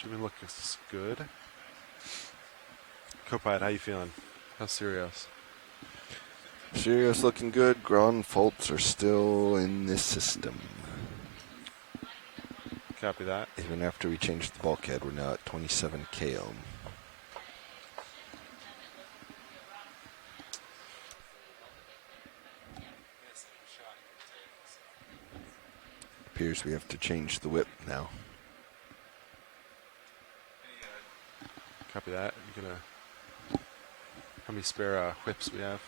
Streaming looks good. Copilot, how you feeling? How's Sirius? Sirius looking good. Ground faults are still in this system. Copy that. Even after we changed the bulkhead, we're now at 27 km. Appears we have to change the whip now. Copy that. You gonna? How many spare whips we have?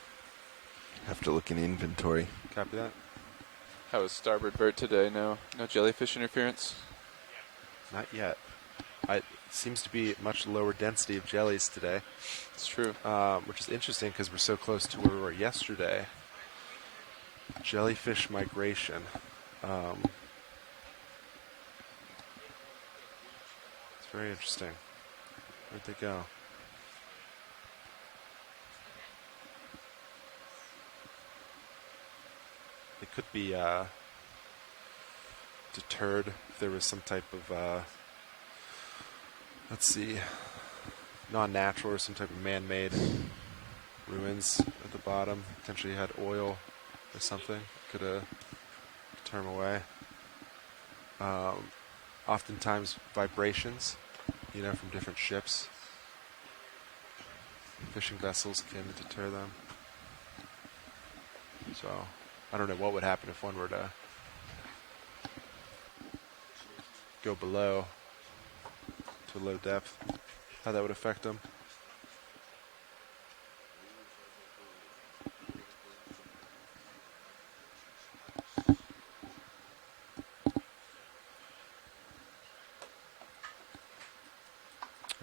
Have to look in inventory. Copy that. How was starboard vert today? No jellyfish interference? Not yet. It seems to be much lower density of jellies today. It's true. Which is interesting because we're so close to where we were yesterday. Jellyfish migration. It's very interesting. Where'd they go? They could be deterred if there was some type of, let's see, non-natural or some type of man-made ruins at the bottom. Potentially had oil or something. Could turn them away. Oftentimes vibrations, from different ships. Fishing vessels can deter them. So, I don't know what would happen if one were to go below to low depth, how that would affect them.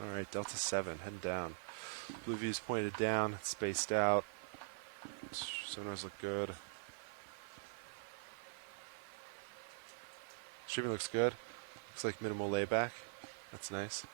All right, Delta 7, heading down. Blue view's pointed down, it's spaced out. Sonars look good. Streaming looks good. Looks like minimal layback. That's nice.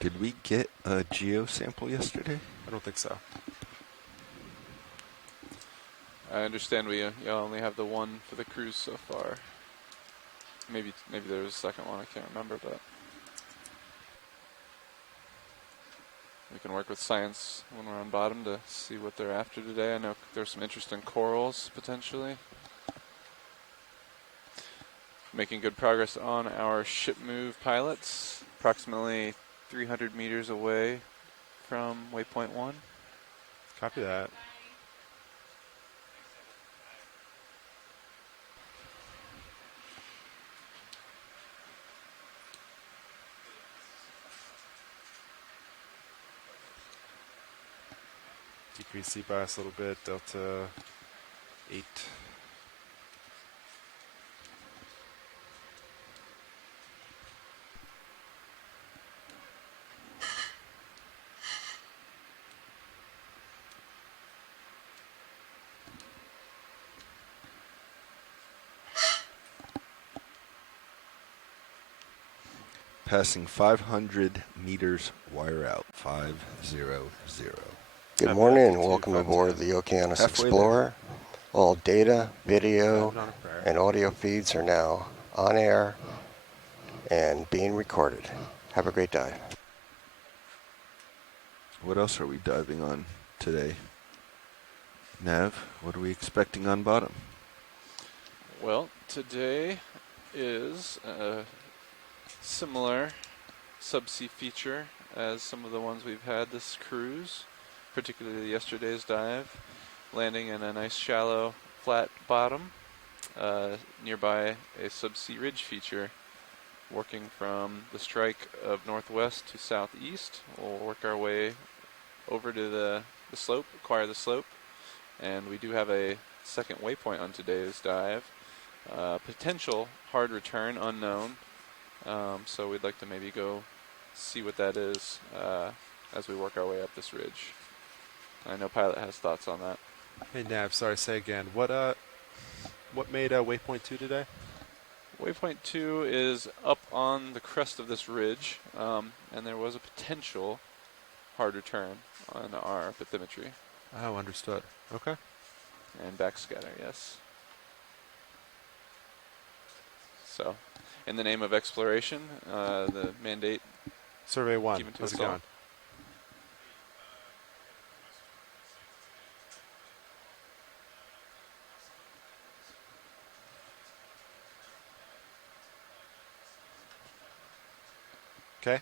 Did we get a geo sample yesterday? I don't think so. I understand we only have the one for the cruise so far. Maybe there was a second one, I can't remember, but we can work with science when we're on bottom to see what they're after today. I know there's some interesting corals, potentially. Making good progress on our ship move pilots, approximately 300 meters away from waypoint 1. Copy that. Decrease sea bias a little bit, Delta 8. Passing 500 meters Wire out 500. Good Copy morning that, and welcome 2252. aboard the Okeanos Halfway Explorer. All data, video, Diving on a prayer. and audio feeds are now on air and being recorded. Have a great dive. What else are we diving on today? Nav, what are we expecting on bottom? Well, today is a similar subsea feature as some of the ones we've had this cruise, particularly yesterday's dive, landing in a nice shallow flat bottom nearby a subsea ridge feature, working from the strike of northwest to southeast. We'll work our way over to the slope, acquire the slope, and we do have a second waypoint on today's dive. Potential hard return unknown, so we'd like to maybe go see what that is as we work our way up this ridge. I know Pilot has thoughts on that. Hey Nav, sorry, say again. What made waypoint 2 today? Waypoint 2 is up on the crest of this ridge, and there was a potential hard return on our bathymetry. Oh, understood. Okay. And backscatter, yes. So, in the name of exploration, the mandate Survey 1, given to how's us it all. going? Okay.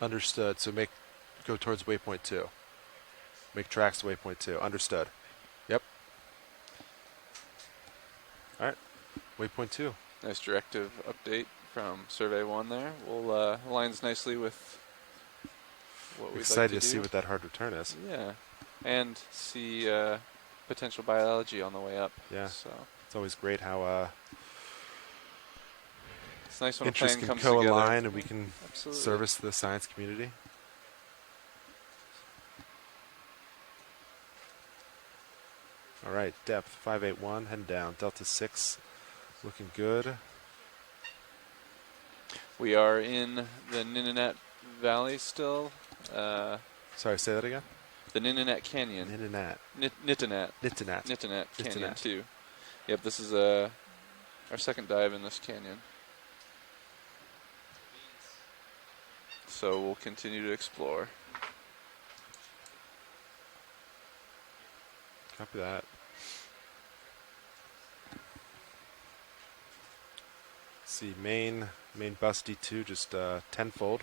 Understood. So go towards waypoint 2. Make tracks to waypoint 2. Understood. Yep. All right. Waypoint 2. Nice directive update from Survey 1 there. Will aligns nicely with what we'd Excited like to to see do. what that hard return is. Yeah, and see potential biology on the way up. Yeah. So It's always great how it's nice when a interests plan can comes co-align together. and we can Absolutely. service the science community. All right, depth 581, heading down. Delta 6, looking good. We are in the Nitinat Valley still. Sorry, say that again? The Nitinat Canyon. Nitinat. Nitinat Canyon Nitinat. 2. Yep, this is our second dive in this canyon. So we'll continue to explore. Copy that. See, main bus D2 just tenfold.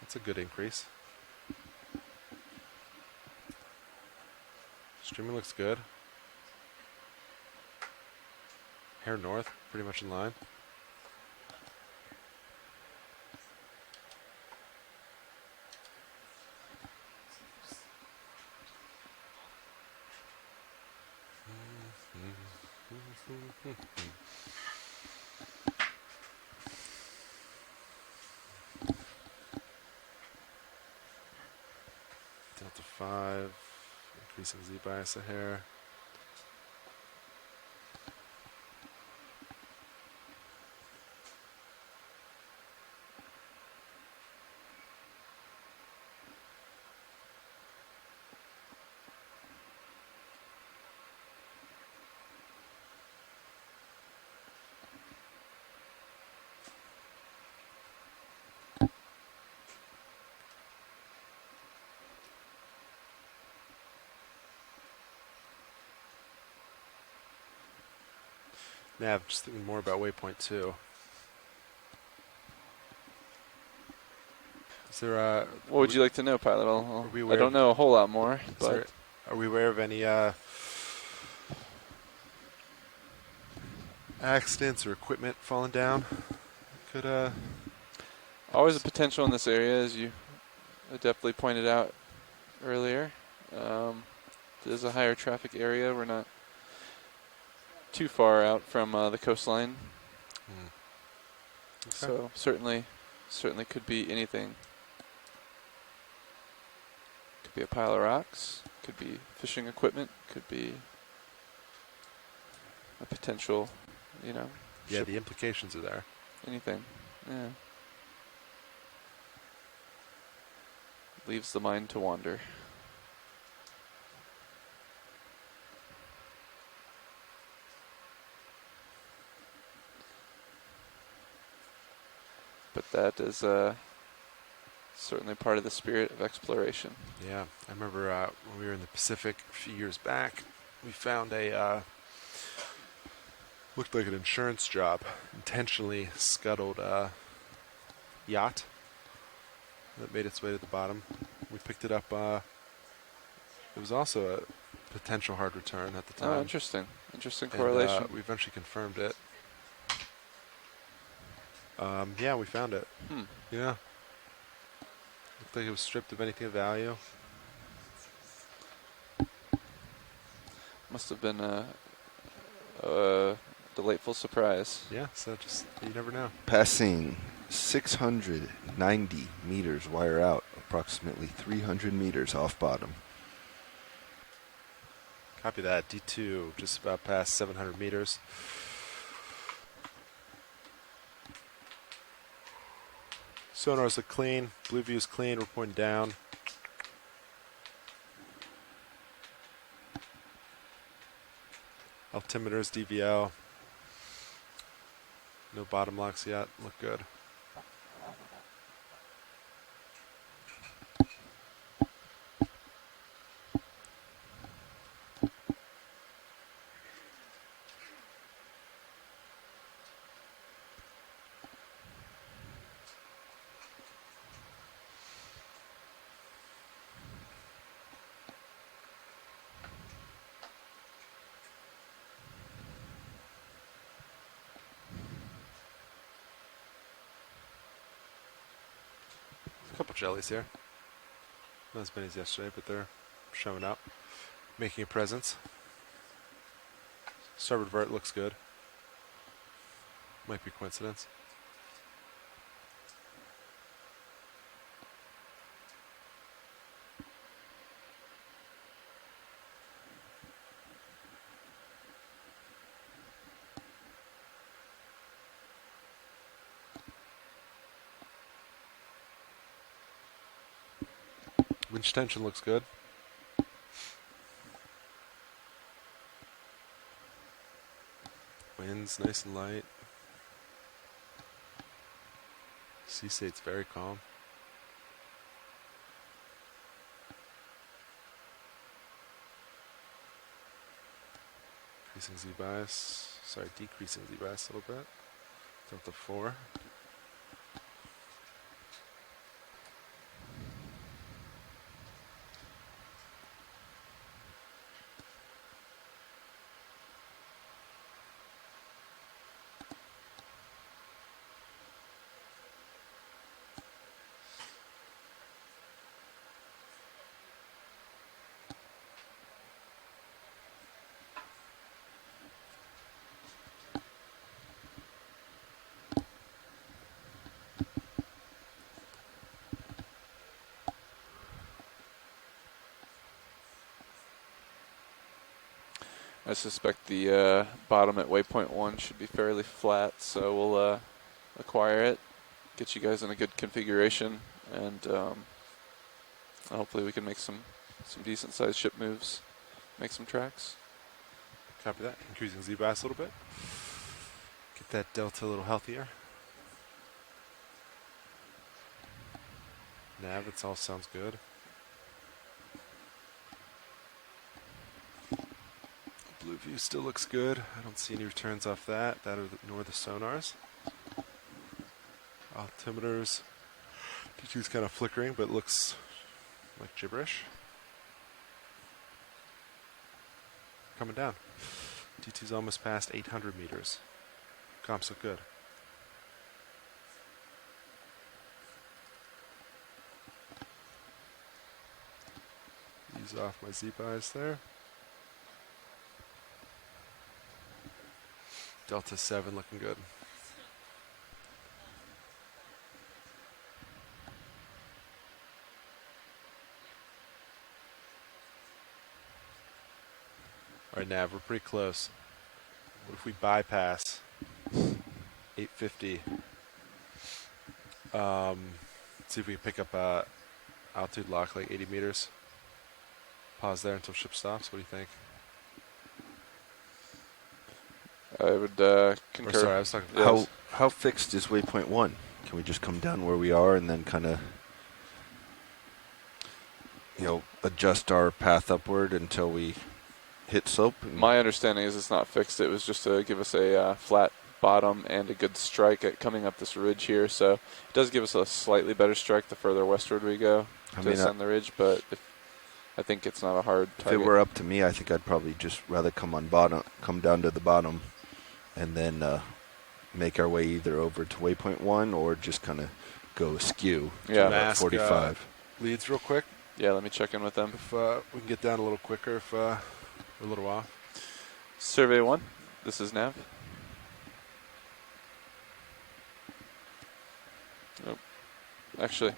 That's a good increase. Streaming looks good. Hair north, pretty much in line. Delta 5, increasing Z bias a hair. Nav, just thinking more about waypoint 2. Is there What would you like to know, Pilot? I don't know a whole lot more, but are we aware of any accidents or equipment falling down? Could always a potential in this area, as you adeptly pointed out earlier. It is a higher traffic area. We're not too far out from the coastline. Okay. So certainly could be anything. Could be a pile of rocks, could be fishing equipment, could be a potential, you know, Yeah, ship, the implications are there. anything. Yeah. Leaves the mind to wander. But that is certainly part of the spirit of exploration. Yeah, I remember when we were in the Pacific a few years back, we found a looked like an insurance job, intentionally scuttled yacht that made its way to the bottom. We picked it up. It was also a potential hard return at the time. Oh, interesting. Interesting And, correlation. we eventually confirmed it. Yeah, we found it. Hmm. Yeah. Looked like it was stripped of anything of value. Must have been a delightful surprise. Yeah, so just, you never know. Passing 690 meters wire out, approximately 300 meters off bottom. Copy that. D2, just about past 700 meters. Sonars look clean. Blue view's clean. We're pointing down. Altimeters, DVL. No bottom locks yet. Look good. A couple jellies here. Not as many as yesterday, but they're showing up, making a presence. Starboard vert looks good. Might be coincidence. Winch tension looks good. Wind's nice and light. Sea state's very calm. Increasing Z bias. Sorry, decreasing Z bias a little bit. Delta 4. I suspect the bottom at waypoint 1 should be fairly flat, so we'll acquire it, get you guys in a good configuration, and hopefully we can make some decent sized ship moves, make some tracks. Copy that. Increasing Z bias a little bit. Get that delta a little healthier. Nav, it all sounds good. Blue view still looks good. I don't see any returns off that. Nor the sonars. Altimeters. D2's kind of flickering, but looks like gibberish. Coming down. D2's almost past 800 meters. Comps look good. Ease off my Z bias there. Delta 7 looking good. Alright, Nav, we're pretty close. What if we bypass 850? See if we can pick up altitude lock like 80 meters. Pause there until ship stops. What do you think? I would Or concur. sorry, I was talking. Yes. How fixed is waypoint 1? Can we just come down where we are and then kind of, adjust our path upward until we hit slope? My understanding is it's not fixed. It was just to give us a flat bottom and a good strike at coming up this ridge here. So it does give us a slightly better strike the further westward we go to ascend the ridge. But I think it's not a hard target. If it were up to me, I think I'd probably just rather come down to the bottom, and then make our way either over to waypoint 1 or just kind of go askew to Yeah. about 45. Leads real quick. Yeah, let me check in with them. If we can get down a little quicker, if we're a little off. Survey 1, this is Nav. Nope. Actually,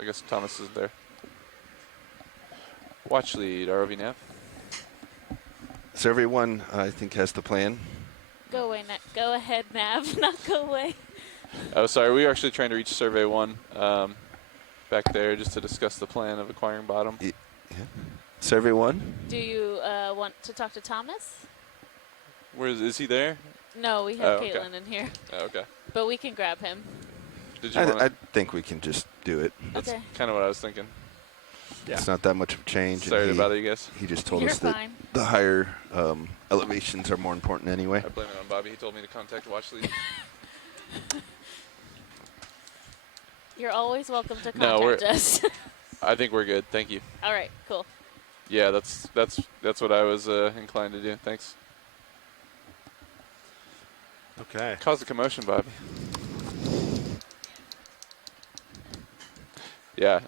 I guess Thomas is there. Watch lead, ROV Nav. Survey 1, I think, has the plan. Go away, go ahead, Nav. Not go away. Oh, sorry, we were actually trying to reach Survey 1 back there just to discuss the plan of acquiring bottom. Yeah. Survey 1? Do you want to talk to Thomas? Where is he there? No, we have Oh, okay. Caitlin in here, Oh, okay. but we can grab him. Did you want I to? think we can just do it. That's Okay. kind of what I was thinking. Yeah. It's not that much of a change. and Sorry to he- bother you guys. He just told You're us that fine. the higher elevations are more important anyway. I blame it on Bobby. He told me to contact Watch Lead. You're always welcome to No, contact us. I think we're good. Thank you. All right, cool. Yeah, that's what I was inclined to do. Thanks. Okay. Caused a commotion, Bobby. Yeah.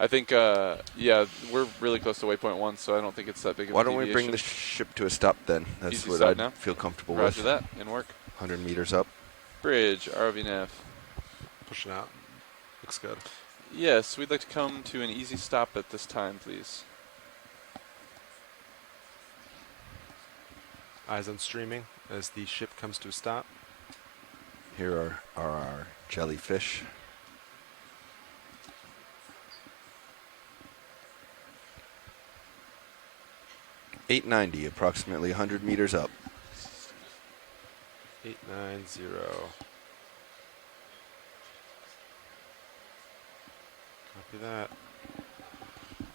I think, yeah, we're really close to waypoint 1, so I don't think it's that big of a Why don't we bring deviation. the ship to a stop then? That's Easy what stop I'd now? feel comfortable Roger with. that. In work. 100 meters up. Bridge, ROV nav. Pushing out. Looks good. Yes, we'd like to come to an easy stop at this time, please. Eyes on streaming as the ship comes to a stop. Here are our jellyfish. $890, approximately 100 meters up. 890. Copy that.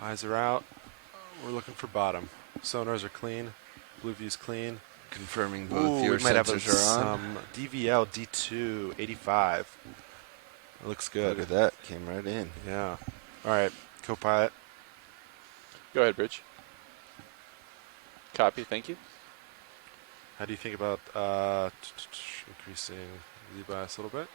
Eyes are out. We're looking for bottom. Sonars are clean. Blue view's clean. Confirming both Ooh, your we might have sensors are on. some DVL D2 85. It looks good. Look at that, came right in. Yeah. All right, co-pilot. Go ahead, Bridge. Copy, thank you. How do you think about increasing the bias a little bit?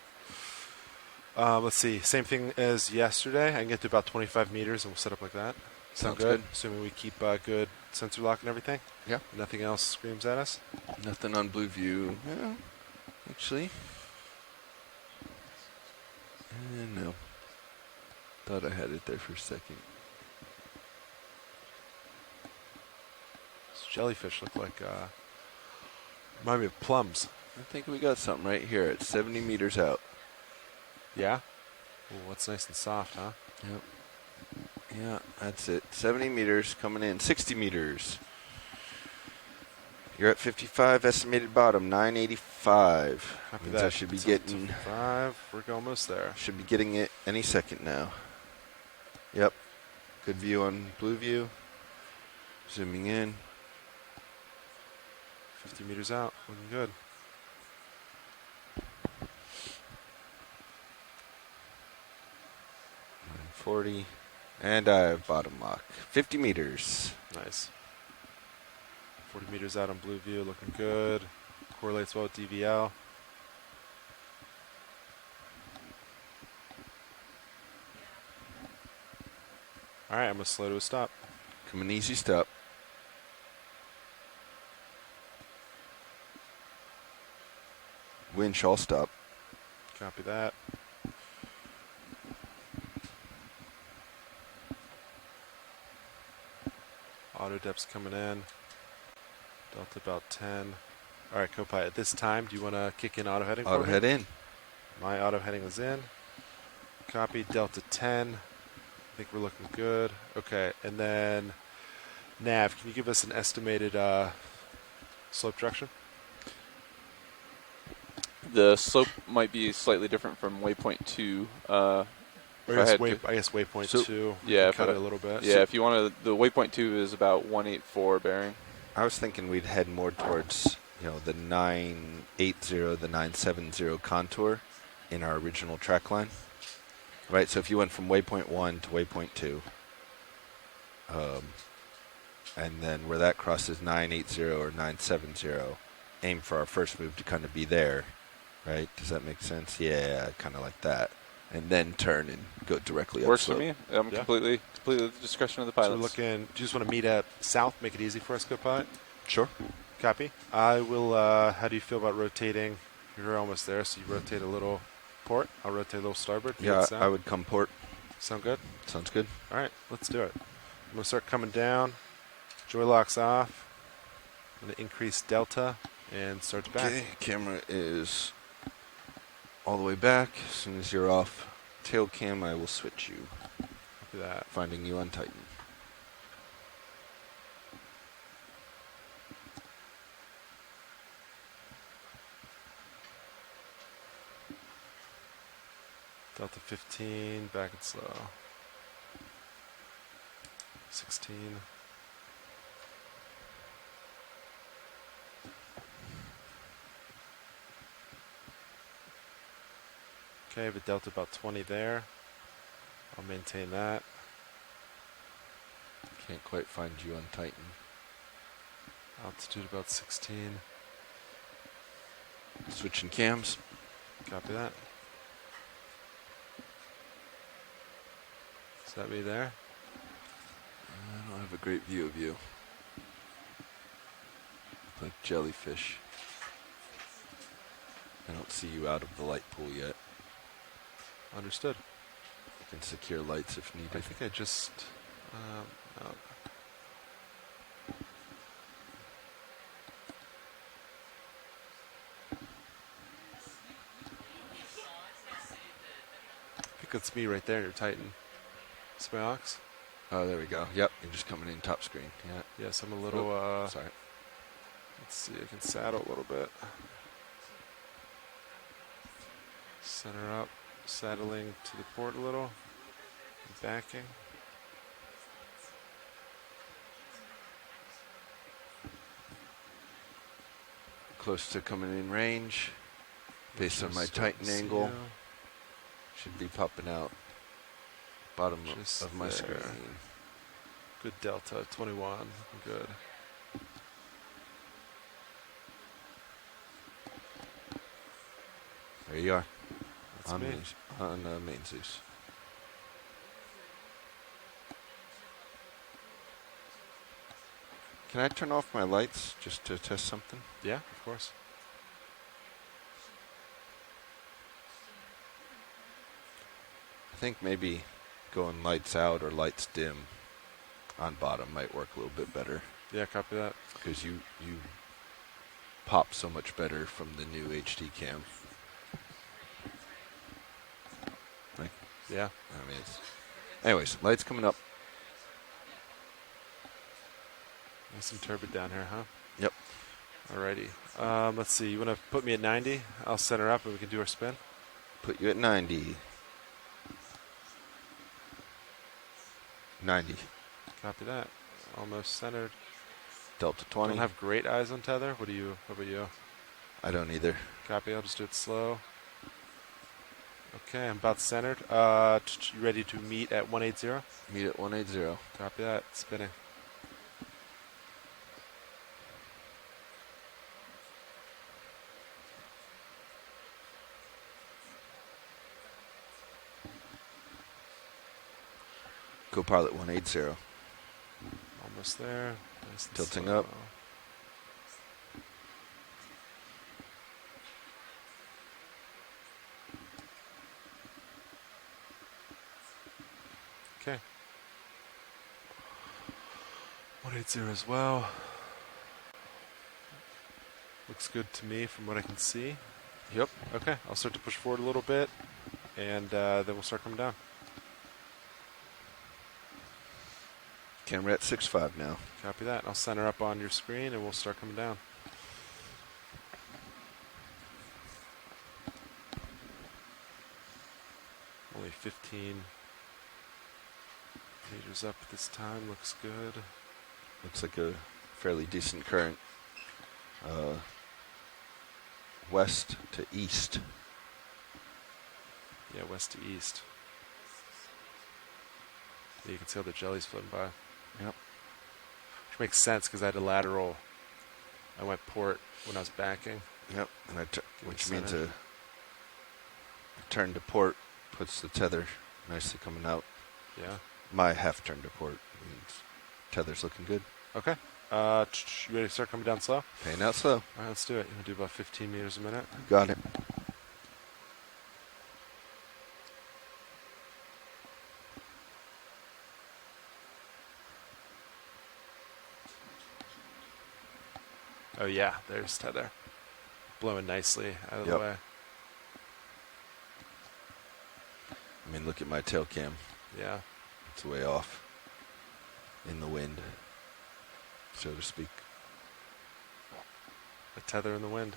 Let's see. Same thing as yesterday. I can get to about 25 meters, and we'll set up like that. Sound Sounds good. Assuming we keep good sensor lock and everything. Yeah. Nothing else screams at us. Nothing on blue view. Yeah, actually. No. Thought I had it there for a second. These jellyfish look like remind me of plums. I think we got something right here at 70 meters out. Yeah. Ooh, that's nice and soft, huh? Yep. Yeah, that's it. 70 meters coming in. 60 meters. You're at 55, estimated bottom, 985. Copy Means that. I should be Till getting 5. We're almost there. should be getting it any second now. Yep. Good view on blue view. Zooming in. 50 meters out. Looking good. .40. And I have bottom lock. 50 meters. Nice. 40 meters out on blue view. Looking good. Correlates well with DVL. All right, I'm going to slow to a stop. Coming easy step. Winch all stop. Copy that. Auto depth's coming in. Delta about 10. All right, Copilot, at this time, do you want to kick in auto heading for Auto me? head in. My auto heading is in. Copy, Delta 10. I think we're looking good. Okay, and then Nav, can you give us an estimated slope direction? The slope might be slightly different from waypoint 2. Or If I I guess, had I guess waypoint So- 2. We yeah, can if cut I- it a little bit. Yeah, if you want to, the waypoint 2 is about 184 bearing. I was thinking we'd head more towards, the 980, the 970 contour in our original track line. Right, so if you went from waypoint 1 to waypoint 2, and then where that crosses 980 or 970, aim for our first move to kind of be there, right? Does that make sense? Yeah, kind of like that. And then turn and go directly up Works for slope. me. I'm Yeah. completely at the discretion of the So pilots. we're looking, do you just want to meet at south, make it easy for us, Copilot? Sure. Copy. I will, how do you feel about rotating? You're almost there, so you rotate a little port. I'll rotate a little starboard. You Yeah, hit south. I would come port. Sound good? Sounds good. All right, let's do it. I'm going to start coming down. Joy locks off. I'm going to increase delta and start back. Okay, camera is all the way back. As soon as you're off tail cam, I will switch you, Copy that. finding you on Titan. Delta 15, back and slow. 16. Okay, I have a delta about 20 there. I'll maintain that. Can't quite find you on Titan. Altitude about 16. Switching cams. Copy that. Is that me there? I don't have a great view of you. Like jellyfish. I don't see you out of the light pool yet. Understood. You can secure lights if I needed. think I just... oh. I think that's me right there in your Titan. Smox? Oh, there we go. Yep, you're just coming in top screen. Yeah. Yes, I'm a little... Sorry. let's see, I can saddle a little bit. Center up, saddling to the port a little. Backing. Close to coming in range. Based on my Just starting Titan to see angle, you. should be popping out bottom Just of my there. screen. Good delta, 21. Good. There you are. That's on me. On main Zeus. Can I turn off my lights just to test something? Yeah, of course. I think maybe going lights out or lights dim on bottom might work a little bit better Yeah, copy that. because you pop so much better from the new HD cam. Yeah. I mean, anyways, lights coming up. Nice some turbid down here, huh? Yep. Alrighty. Let's see. You want to put me at 90? I'll center up and we can do our spin. Put you at 90. 90. Copy that. Almost centered. Delta 20. Don't have great eyes on tether. What about you? I don't either. Copy. I'll just do it slow. Okay, I'm about centered. You ready to meet at 180? Meet at 180. Copy that. Spinning. Go pilot 180. Almost there. Nice and Tilting slow. up. Okay. 180 as well. Looks good to me from what I can see. Yep. Okay, I'll start to push forward a little bit, and then we'll start coming down. Camera at 6.5 now. Copy that. I'll center up on your screen, and we'll start coming down. Only 15 meters up this time. Looks good. Looks like a fairly decent current. West to east. Yeah, west to east. Yeah, you can see all the jellies floating by. Yep. Which makes sense because I had a lateral. I went port when I was backing. Yep. And which center. means a turn to port puts the tether nicely coming out. Yeah. My half turn to port means tether's looking good. Okay. You ready to start coming down slow? Paying out slow. All right, let's do it. You'll do about 15 meters a minute. Got it. Oh yeah, there's tether. Blowing nicely out of the Yep. way. I mean, look at my tail cam. Yeah. It's way off in the wind, so to speak. The tether in the wind.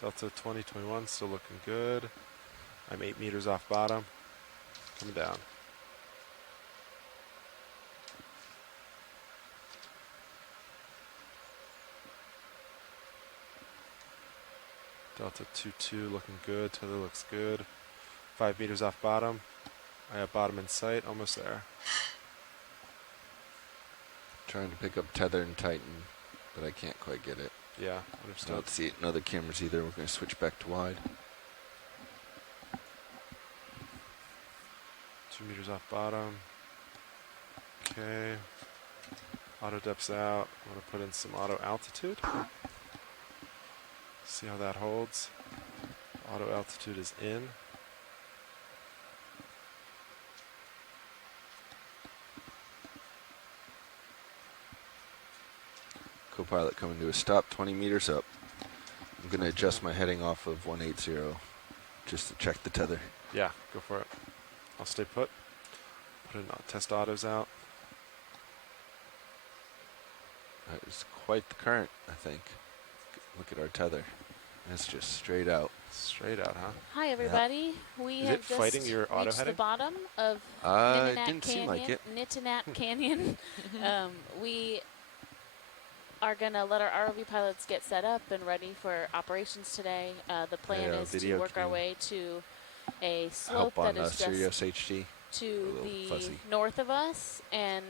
Delta 2021 still looking good. I'm 8 meters off bottom. Coming down. Delta 22 looking good. Tether looks good. 5 meters off bottom. I have bottom in sight. Almost there. Trying to pick up tether and tighten, but I can't quite get it. Yeah, I understood. don't see it in other cameras either. We're going to switch back to wide. 2 meters off bottom. Okay. Auto depth's out. I'm going to put in some auto altitude. See how that holds. Auto altitude is in. Co-pilot coming to a stop 20 meters up. I'm going to adjust my heading off of 180 just to check the tether. Yeah, go for it. I'll stay put. Put in test autos out. That is quite the current, I think. Look at our tether. That's just straight out. Straight out, huh? Hi, everybody. We Is have it fighting just your auto reached the heading? bottom of It Nitinat didn't seem like it. Nitinat Canyon. We are going to let our ROV pilots get set up and ready for operations today. The plan is to video work our can way to a slope Help that on is Sirius just HD. to little the fuzzy. north of us, and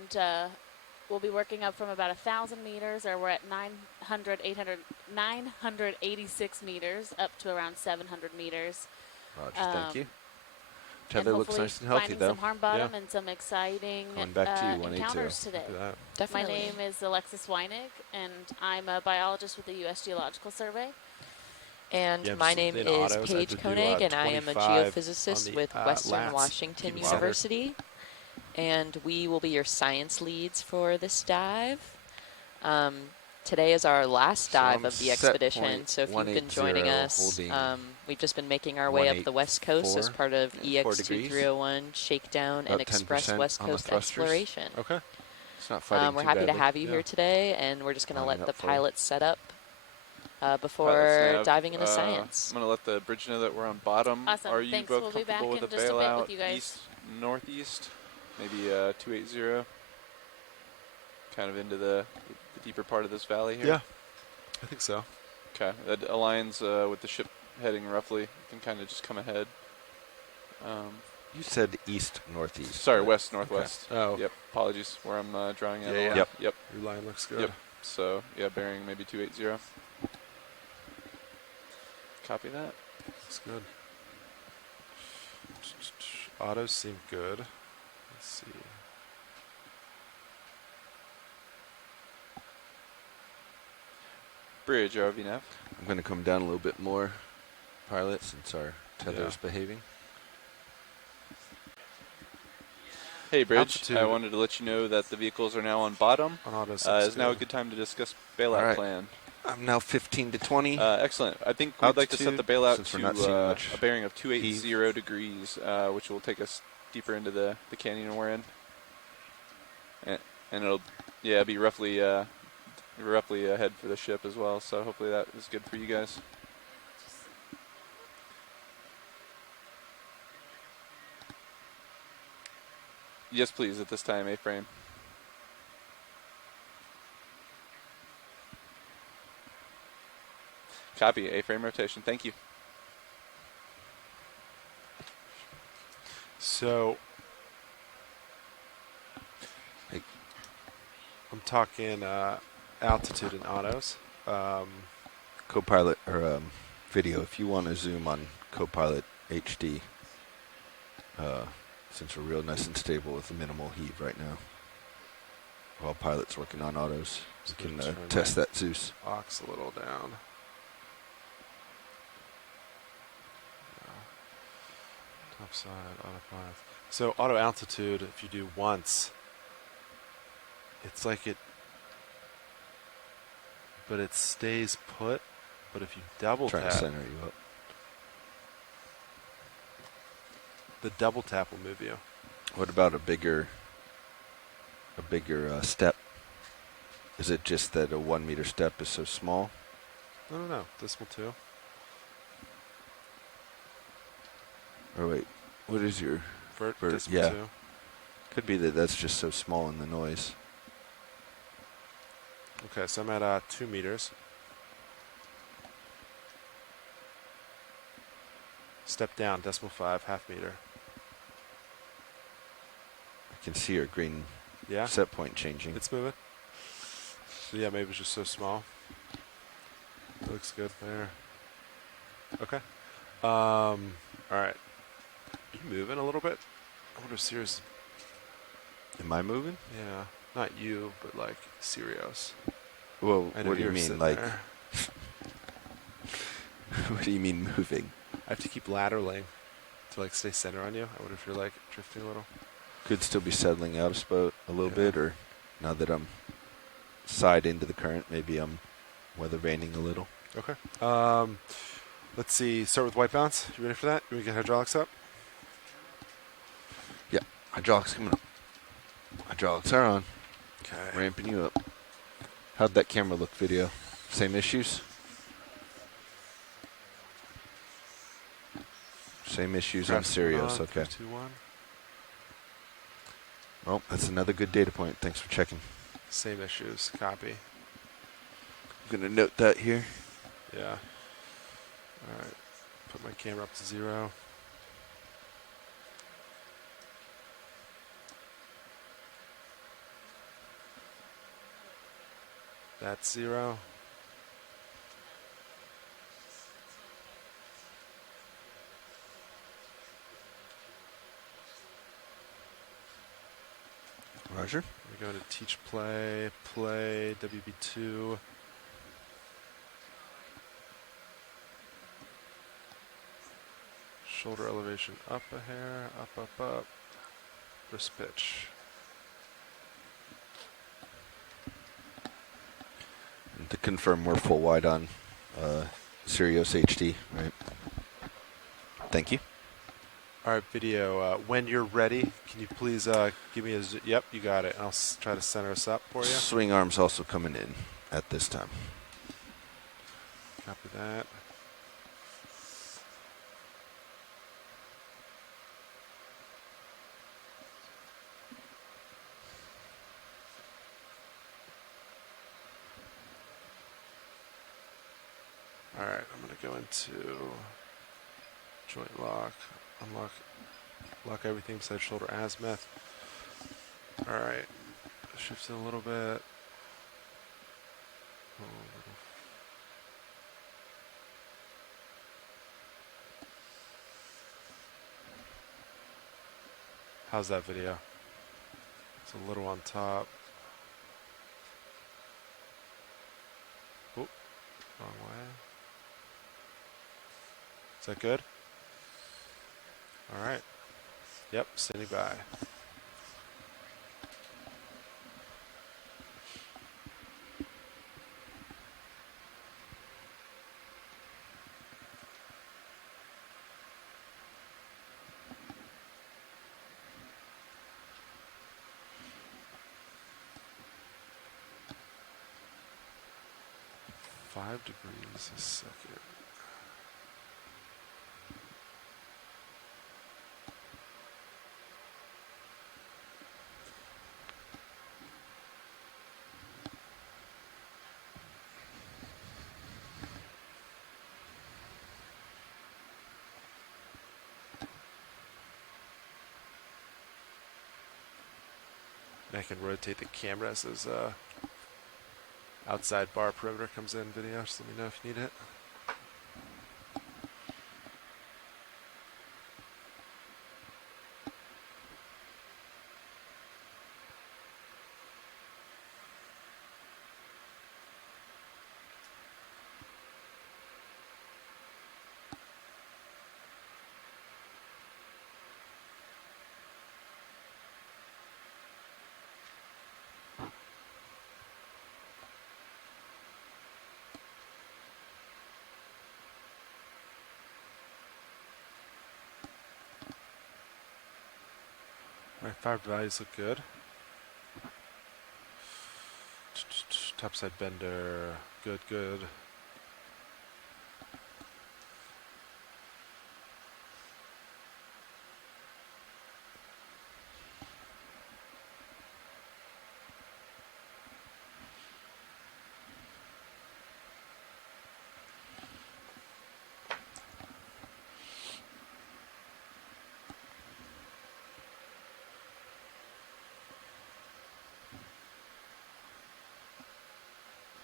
we'll be working up from about 1,000 meters, or we're at 986 meters, up to around 700 meters. Roger, thank you. And Tether looks hopefully nice and healthy, finding though. some harm bottom and some exciting Going back to you, 180. encounters today. Look at that. My Definitely. name is Alexis Weinig, and I'm a biologist with the U.S. Geological Survey. And Yeah, my just name in is autos, I Paige had to do, Koenig, and I am a 25 geophysicist on the, with Western lats. Washington Keep it covered. University. And we will be your science leads for this dive. Today is our last So dive I'm of the set expedition, point so if you've been 180, joining us, holding we've just been making our way up the west coast as 184, part of yeah, 4 degrees. EX2301, Shakedown, and About Express 10% West on the Coast thrusters. Exploration. Okay. It's not fighting We're too happy to badly. have you Yeah. here today, and we're just going to Lining let up the for you. pilots set up Pilots before nav, diving into science. I'm going to let the bridge know that we're on bottom. Awesome. Are you Thanks. both We'll be back comfortable with in a just a bit bailout with you guys. east, northeast? Maybe 280? Kind of into the deeper part of this valley here? Yeah, I think so. Okay. That aligns with the ship heading roughly. You can kind of just come ahead. You said east, northeast. Sorry, right? west, northwest. Oh, Yep. Apologies where I'm drawing in. Yeah, yeah. Yep. Yep. Your line looks good. Yep. So, yeah, bearing maybe 280. Copy that. Looks good. Autos seem good. Let's see. Bridge, ROV nav. I'm going to come down a little bit more, pilot, since our Tether's behaving. Hey, Bridge. Altitude. I wanted to let you know that the vehicles are now on bottom. On auto Is now a good time to discuss bailout Alright. plan. I'm now 15 to 20. Excellent. I think we'd like to set the Altitude, bailout since we're not seeing to much a bearing of 280 heave. degrees, which will take us deeper into the canyon we're in. And it'll, be roughly ahead for the ship as well. So hopefully that is good for you guys. Yes, please, at this time, A-frame. Copy, A-frame rotation. Thank you. So, Hey. I'm talking altitude and autos. Copilot or video. If you want to zoom on Copilot HD, since we're real nice and stable with minimal heave right now, while pilot's working on autos, So we can turn test my that Zeus. Ox a little down. Top side, autopilot. So auto altitude, if you do once, it's like but it stays put. But if you double Trying to tap, center you up. the double tap will move you. What about a bigger step? Is it just that a 1 meter step is so small? No. Decimal 2. Or wait, what is your Vert, Vert, decimal yeah. 2. Could be that that's just so small in the noise. Okay, so I'm at 2 meters. Step down, decimal 5, half meter. I can see your green Yeah, set point changing. it's moving. So yeah, maybe it's just so small. It looks good there. Okay. All right. You moving a little bit? I wonder if Sirius. Am I moving? Yeah, not you, but like Sirius. Well, I know what do you you're mean? sitting Like, there. what do you mean moving? I have to keep lateraling to like stay center on you. I wonder if you're like drifting a little. Could still be settling out a little Yeah. bit, or now that I'm side into the current, maybe I'm weather vaning a little. Okay. Let's see. Start with white balance. You ready for that? You want to get hydraulics up? Yeah, hydraulics coming up. Hydraulics are on. Okay. Ramping you up. How'd that camera look, video? Same issues? Same issues on Sirius, okay. 3, 2, 1. Well, that's another good data point. Thanks for checking. Same issues. Copy. I'm going to note that here. Yeah. All right. Put my camera up to 0. That's 0. Roger. We're going to teach play, WB2. Shoulder elevation up a hair, up. Wrist pitch. And to confirm, we're full wide on Sirius HD, right? Thank you. All right, video. When you're ready, can you please give me a yep, you got it. And I'll try to center us up for you. Swing arms also coming in at this time. Copy that. All right, I'm going to go into joint lock, unlock, lock everything besides shoulder azimuth. All right, shift it a little bit. How's that video? It's a little on top. Oh, wrong way. Is that good? All right. Yep, standing by. Five degrees a second. I can rotate the camera as this outside bar perimeter comes in video. Just let me know if you need it. All right, 5 values look good. Topside bender, good, good.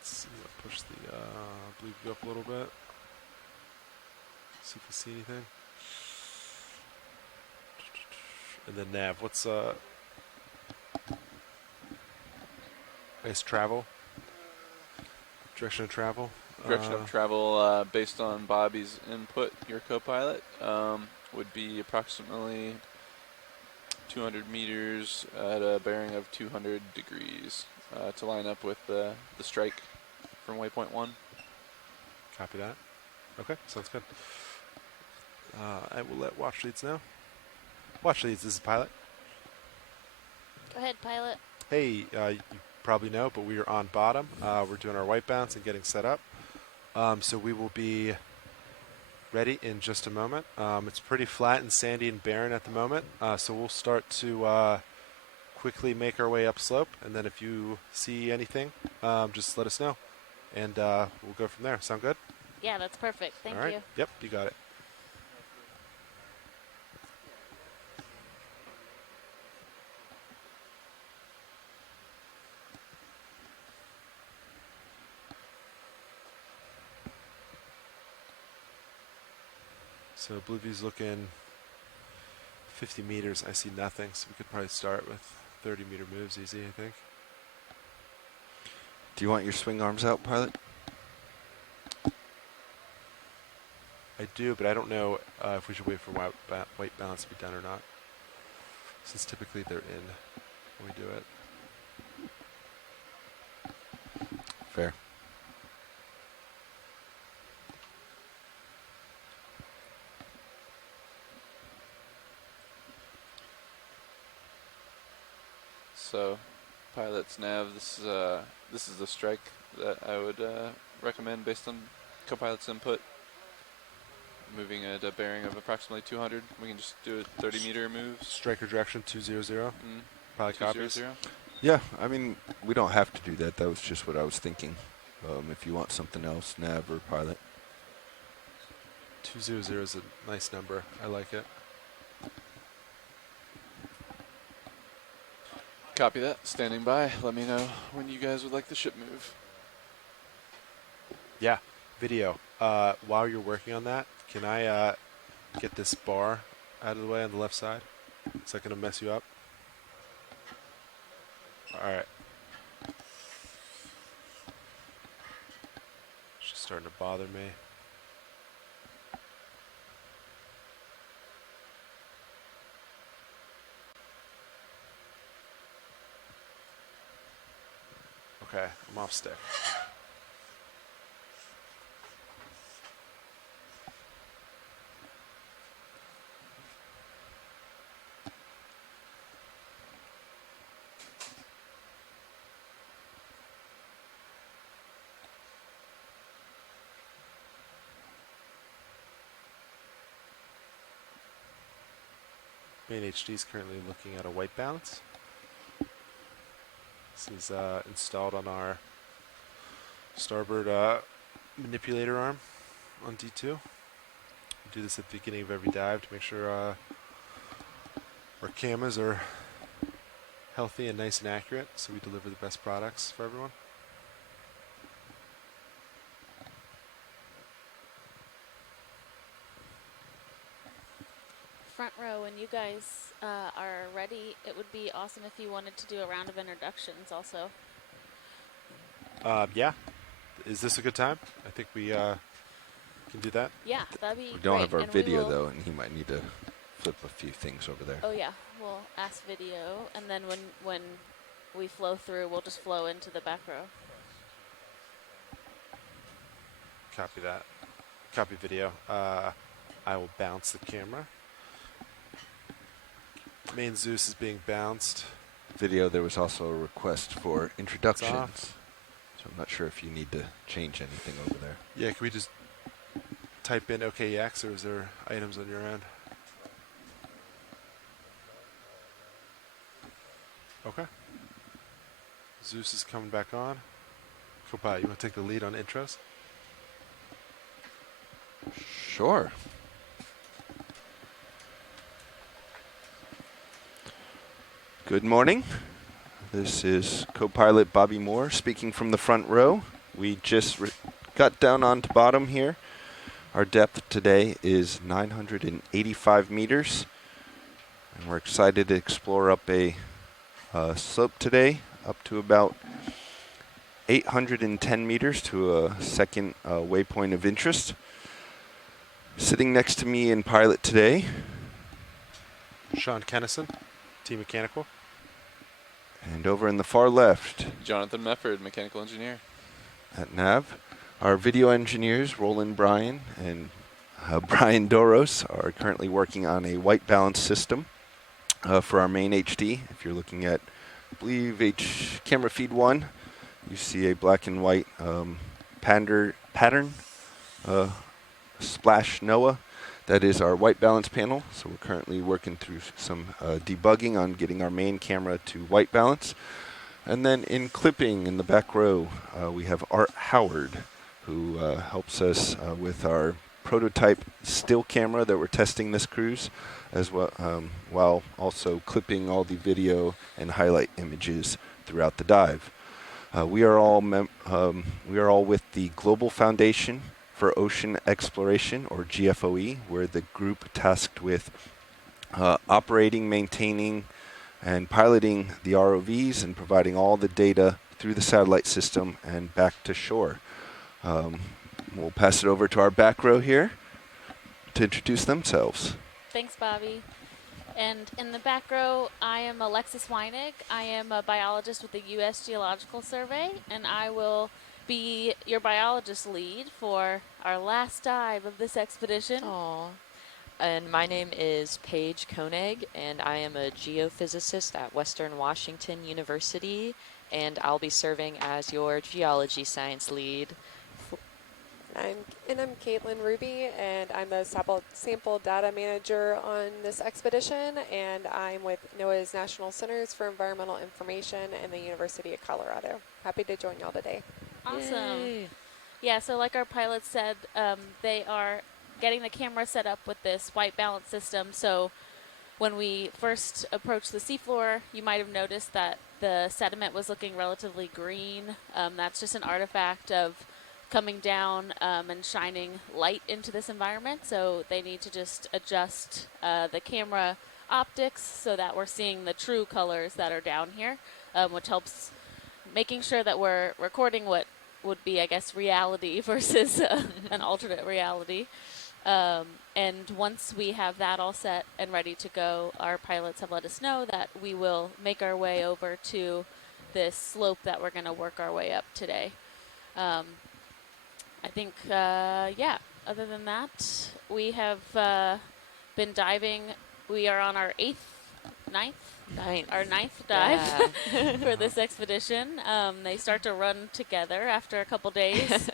Let's see, I'll push the blue view up a little bit. See if we see anything. And then nav, what's I guess travel? Direction of travel? Direction of travel based on Bobby's input, your co-pilot, would be approximately 200 meters at a bearing of 200 degrees to line up with the strike from waypoint 1. Copy that. Okay, sounds good. I will let watch leads know. Watch leads, this is pilot. Go ahead, pilot. Hey, you probably know, but we are on bottom. We're doing our white balance and getting set up. So we will be ready in just a moment. It's pretty flat and sandy and barren at the moment. So we'll start to quickly make our way upslope. And then if you see anything, just let us know. And we'll go from there. Sound good? Yeah, that's perfect. Thank All right. you. Yep, you got it. So blue view's looking 50 meters. I see nothing, so we could probably start with 30 meter moves easy, I think. Do you want your swing arms out, pilot? I do, but I don't know if we should wait for white balance to be done or not, since typically they're in when we do it. Fair. So, pilot's nav. This is the strike that I would recommend based on co-pilot's input. Moving at a bearing of approximately 200. We can just do a 30-meter move. Striker direction 200. Probably copies. 200. Yeah, I mean, we don't have to do that. That was just what I was thinking. If you want something else, nav or pilot. 200 is a nice number. I like it. Copy that. Standing by. Let me know when you guys would like the ship move. Yeah, video. While you're working on that, can I get this bar out of the way on the left side? Is that going to mess you up? All right. It's just starting to bother me. Okay, I'm off stick. Main HD is currently looking at a white balance. This is installed on our starboard manipulator arm on D2. We do this at the beginning of every dive to make sure our cameras are healthy and nice and accurate, so we deliver the best products for everyone. Front row, when you guys are ready, it would be awesome if you wanted to do a round of introductions also. Yeah. Is this a good time? I think we can do that. Yeah, that'd be We great. don't have our And we video will- though, and he might need to flip a few things over there. Oh yeah, we'll ask video, and then when we flow through, we'll just flow into the back row. Copy that. Copy video. I will bounce the camera. Main Zeus is being bounced. Video, there was also a request for off. introductions. So I'm not sure if you need to change anything over there. Yeah, can we just type in OKEX, or is there items on your end? Okay. Zeus is coming back on. Copilot, you want to take the lead on intros? Sure. Good morning. This is co-pilot Bobby Moore speaking from the front row. We just got down onto bottom here. Our depth today is 985 meters. And we're excited to explore up a slope today, up to about 810 meters to a second waypoint of interest. Sitting next to me in pilot today, Sean Kennison, Team Mechanical. and over in the far left Jonathan Mefford, mechanical engineer. at nav, our video engineers, Roland Bryan and Brian Doros, are currently working on a white balance system for our main HD. If you're looking at, I believe, camera feed 1, you see a black and white pattern, splash NOAA. That is our white balance panel. So we're currently working through some debugging on getting our main camera to white balance. And then in clipping in the back row, we have Art Howard, who helps us with our prototype still camera that we're testing this cruise, as well, while also clipping all the video and highlight images throughout the dive. We are all with the Global Foundation for Ocean Exploration, or GFOE. We're the group tasked with operating, maintaining, and piloting the ROVs and providing all the data through the satellite system and back to shore. We'll pass it over to our back row here to introduce themselves. Thanks, Bobby. And in the back row, I am Alexis Weinig. I am a biologist with the U.S. Geological Survey, and I will be your biologist lead for our last dive of this expedition. Aw. And my name is Paige Koenig, and I am a geophysicist at Western Washington University, and I'll be serving as your geology science lead. I'm Caitlin Ruby, and I'm the sample data manager on this expedition, and I'm with NOAA's National Centers for Environmental Information and the University of Colorado. Happy to join y'all today. Awesome. Yay. Yeah, so like our pilot said, they are getting the camera set up with this white balance system. So when we first approached the seafloor, you might have noticed that the sediment was looking relatively green. That's just an artifact of coming down and shining light into this environment. So they need to just adjust the camera optics so that we're seeing the true colors that are down here, which helps making sure that we're recording what would be, I guess, reality versus an alternate reality. And once we have that all set and ready to go, our pilots have let us know that we will make our way over to this slope that we're going to work our way up today. I think, yeah, other than that, we have been diving. We are on our ninth dive for this expedition. They start to run together after a couple days.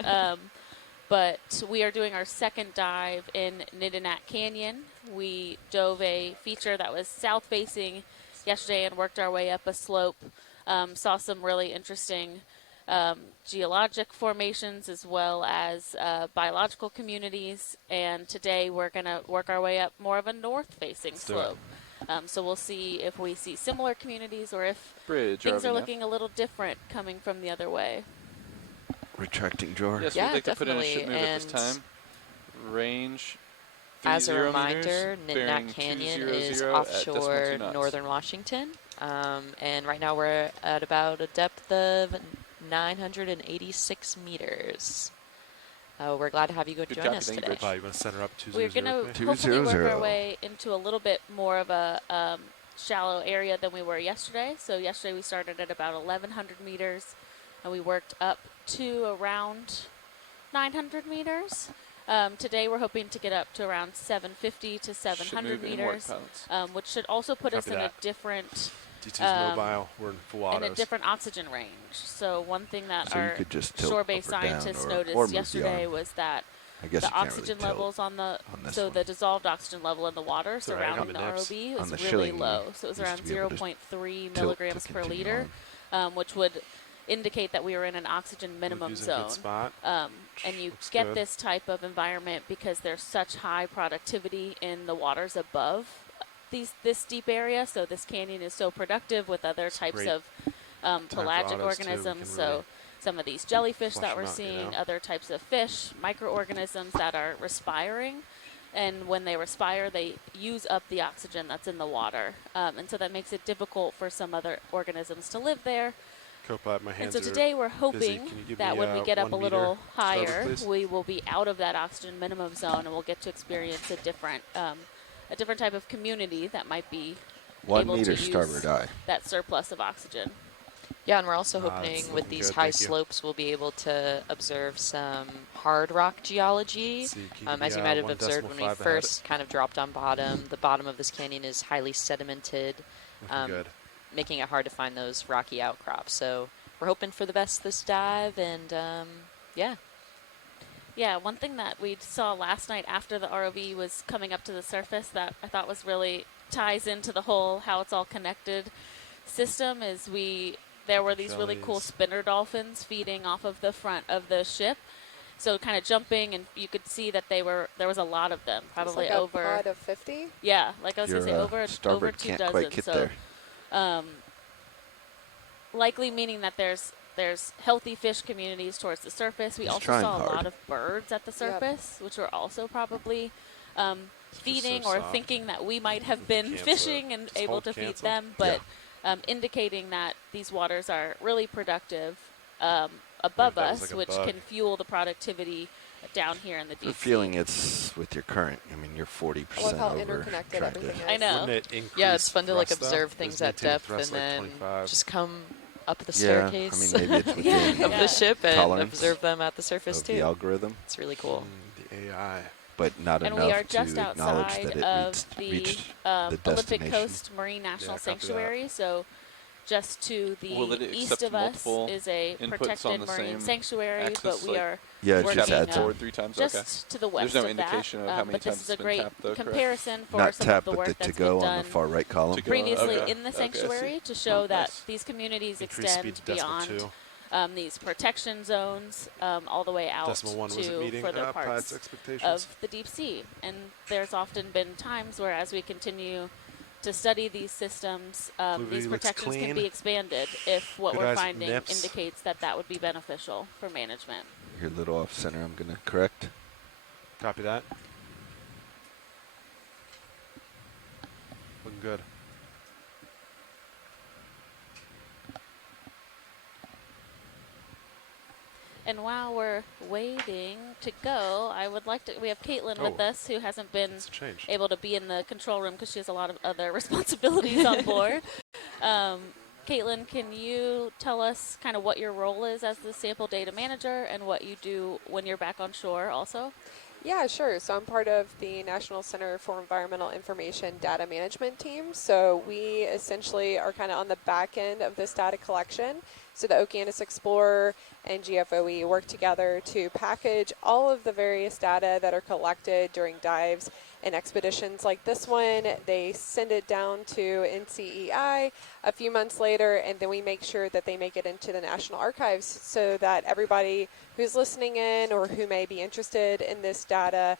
But we are doing our second dive in Nitinat Canyon. We dove a feature that was south-facing yesterday and worked our way up a slope. Saw some really interesting geologic formations as well as biological communities. And today we're going to work our way up more of a north-facing slope. So we'll see if we see similar communities or if things are looking a little different coming from the other way. Retracting drawer. Yes, Yeah, we'd like to put in a definitely, ship move at this time. Range. As a 30 reminder, meters, bearing Nitinat Canyon 200 is at offshore decimal 2 knots. northern Washington. And right now we're at about a depth of 986 meters. We're glad to have you Good join job, us thank you, today. Bridge. You want to set her up 2-0? We're going to hopefully work our way into a little bit more of a shallow area than we were yesterday. So yesterday we started at about 1,100 meters, and we worked up to around 900 meters. Today we're hoping to get up to around 750 to 700 meters, which should also put us in a different D2's mobile. We're in full autos. in a different oxygen range. So one thing that So you our could just tilt shore-based up or down scientists or noticed move the yesterday arm. was that I guess the you can't oxygen really levels tilt on the this so one. the dissolved oxygen level in the water Sorry, I got surrounding the my nips. ROV On was the really shilling, low. So it was used around to be able to 0.3 tilt milligrams to per continue liter, which would indicate that we were in an oxygen minimum Using a good zone. spot. And you Looks get good. this type of environment because there's such high productivity in the waters above this deep area. So this canyon is so productive with other types great of pelagic autos, too. We organisms. can So really some of these jellyfish flush that we're them out, you seeing, know? other types of fish, microorganisms that are respiring. And when they respire, they use up the oxygen that's in the water. And so that makes it difficult for some other organisms to live there. Copilot, my And hands so are today we're busy. hoping Can you give that me, when we get up 1 a little meter starboard, higher, please? we will be out of that oxygen minimum zone and we'll get to experience a different type of community that might be 1 able meter to use starboard eye. that surplus of oxygen. Yeah, and we're also That's hoping with looking these good, high thank you. slopes we'll be able to observe some hard rock geology. See, can you As you give me, might have 1 observed when we decimal 5 first kind of dropped on bottom, the bottom of this canyon is highly sedimented, ahead? Good. making it hard to find those rocky outcrops. So we're hoping for the best this dive, and yeah. Yeah, one thing that we saw last night after the ROV was coming up to the surface that I thought was really ties into the whole how it's all connected system is there were these really cool Jellies. spinner dolphins feeding off of the front of the ship. So kind of jumping, and you could see that there was a lot of them, probably it's like over. a pod of 50. Yeah, like I was Your going to say, over starboard 2 can't dozen. quite get So there. likely meaning that there's healthy fish communities towards the surface. We He's also trying saw a hard. lot of birds at the surface, which were also probably feeding so or soft. thinking that we might have been Cancel it. fishing and Just able hold to feed cancel. them, but indicating that these waters are really productive above that was us, like a which bug. can fuel the productivity down here in the The deep feeling sea. it's with your current. I mean, you're 40% I love how over. interconnected trying to- everything is. I know. Wouldn't it increase Yeah, it's fun to like thrust, though? observe Is things at maintaining depth thrust and like then 25? just come up the Yeah, staircase I mean, maybe it's within of Yeah. the ship and tolerance observe them at the surface of the too. algorithm, It's really cool. The AI. but not And enough we are just to acknowledge outside that it of reached the the Olympic destination. Coast Marine National copy that. Sanctuary. So just to the Will it east accept of us multiple is a inputs on protected the marine same sanctuary, axis, but we like are Yeah, it working just adds forward up. 3 times. just Okay. to the west There's no of that. indication of how many but this times is a it's been great tapped, though, correct? comparison for Not some tap, of the but work the that's to been go on done the far right column. To go. previously Okay. in the Okay, I see. sanctuary to show that Nice. these communities Increase speed extend to decimal beyond 2. these protection zones all the way out Decimal 1 wasn't to meeting further Pat's parts expectations. of the deep sea. And there's often been times where as we continue to study these systems, Fluidity these looks protections can clean. be expanded if what Good we're eyes, finding nips. indicates that that would be beneficial for management. You're a little off center. I'm going to correct. Copy that. Looking good. And while we're waiting to go, I would like to, we have Caitlin with Oh. us who hasn't been It's changed. able to be in the control room because she has a lot of other responsibilities on board. Caitlin, can you tell us kind of what your role is as the sample data manager and what you do when you're back on shore also? Yeah, sure. So I'm part of the National Center for Environmental Information Data Management team. So we essentially are kind of on the back end of this data collection. So the Okeanos Explorer and GFOE work together to package all of the various data that are collected during dives and expeditions like this one. They send it down to NCEI a few months later, and then we make sure that they make it into the National Archives so that everybody who's listening in or who may be interested in this data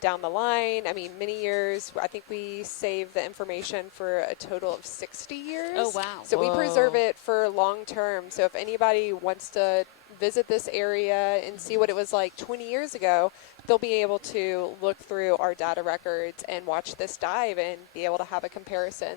down the line, I mean, many years, I think we save the information for a total of 60 years. Oh, wow. So we preserve it for long term. So if anybody wants to visit this area and see what it was like 20 years ago, they'll be able to look through our data records and watch this dive and be able to have a comparison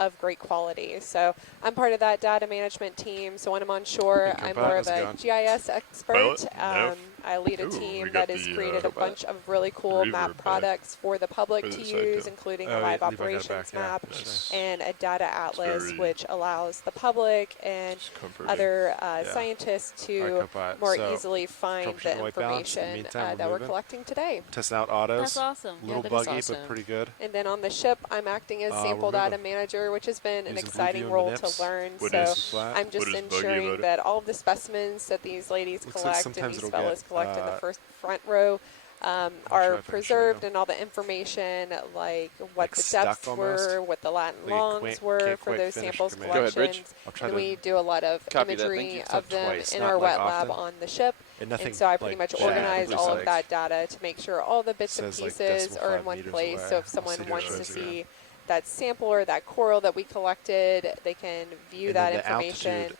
of great quality. So I'm part of that data management team. So when I'm on shore, Hey, I'm Cobot, more how's of it a going? GIS expert. Pilot? Nav? I lead a Ooh, team we that got has the, created a Cobot. bunch of really cool map reverb back. products for the public Or to the use, Shakedown. including Oh, a yeah, live Levi got it operations back, yeah. map Nice. and a data atlas, very- which allows the public and It's comforting. other Yeah. scientists All to right, Cobot. more So, easily find the troubleshooting white balance. In the information meantime, that we're moving. collecting today. Testing out autos. That's awesome. A little that is buggy, awesome. but pretty good. And then on the ship, I'm acting as We're sample data moving. manager, which has been an Using exciting Blueview and role Nips. to learn. What So is- Flat. I'm just what is buggy ensuring about it? that all of the specimens that these ladies Looks like collect and sometimes these it'll fellows get, collect in the uh, front row try are if I can show you. preserved, and all the information, like what Like the stuck depths almost. were, what the Latin Like you longs can't were for quite those finish samples your command. Go ahead, Rich. collections. I'll try And to we do a lot of Copy that, thank imagery you. of them Twice, in not our like wet lab often. on the ship. And nothing And so I pretty like much bad. organize It was all of like- that data to make sure all the bits and says, like, pieces are in 0.5 one meters place. away. So if I'll someone see wants to shows see that sample or that coral that we collected, they can view And that then the information altitude,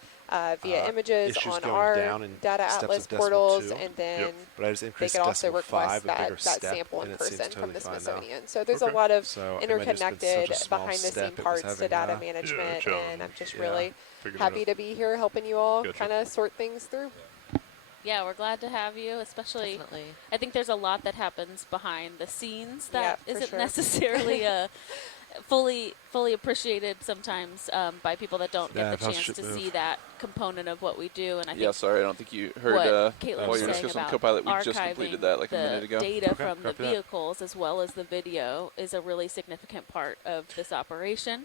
via images issues on going our down in data steps of atlas decimal portals, 2. and then Yep. But I just they increased could also decimal 5, request a that, bigger that step, sample in and it seems person totally from the fine now. Smithsonian. So there's Okay. a lot of So it might have just been interconnected such a small behind the step, scene it was parts to having, data uh, management, challenge. and I'm just Yeah. really Figured it happy out. to be here helping you all Gotcha. kind of sort things through. Yeah, we're glad to have you, especially Definitely. I think there's a lot that happens behind the scenes Yeah, that for isn't sure. necessarily fully appreciated sometimes by people that don't Yeah, get the how chance should to move. see that component of what we do. And I Yeah, think sorry, I don't think you heard what while Caitlin was you were saying discussing about Copilot. We just archiving completed that like a the minute ago. data Okay, from the copy that. vehicles as well as the video is a really significant part of this operation.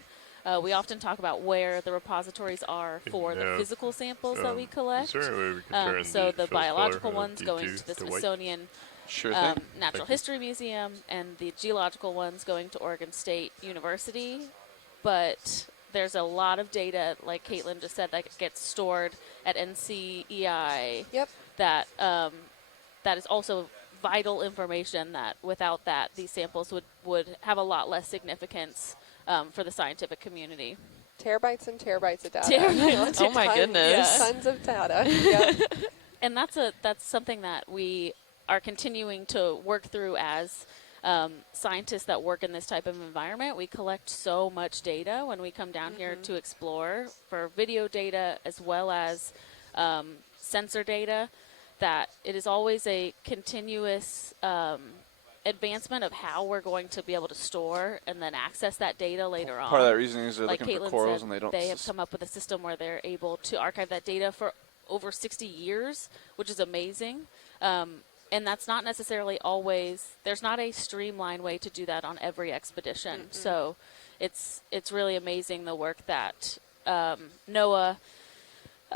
We often talk about where the repositories are for the Nav. physical samples that we collect. Is there a way we can turn So the first biological color, ones going to the D2 white? Smithsonian Sure thing. Natural Thank you. History Museum, and the geological ones going to Oregon State University. But there's a lot of data, like Caitlin just said, that gets stored at NCEI Yep. that that is also vital information that without that, these samples would have a lot less significance for the scientific community. Terabytes and terabytes of data. Terabytes. Oh my goodness. Tons of data. Yep. And that's something that we are continuing to work through as scientists that work in this type of environment. We collect so much data when we come down here to explore for video data as well as sensor data, that it is always a continuous advancement of how we're going to be able to store and then access that data later on. Part of that reasoning is they're Like looking for Caitlin corals said, and they don't. have come up with a system where they're able to archive that data for over 60 years, which is amazing. And that's not necessarily always, there's not a streamlined way to do that on every expedition. So it's really amazing the work that NOAA,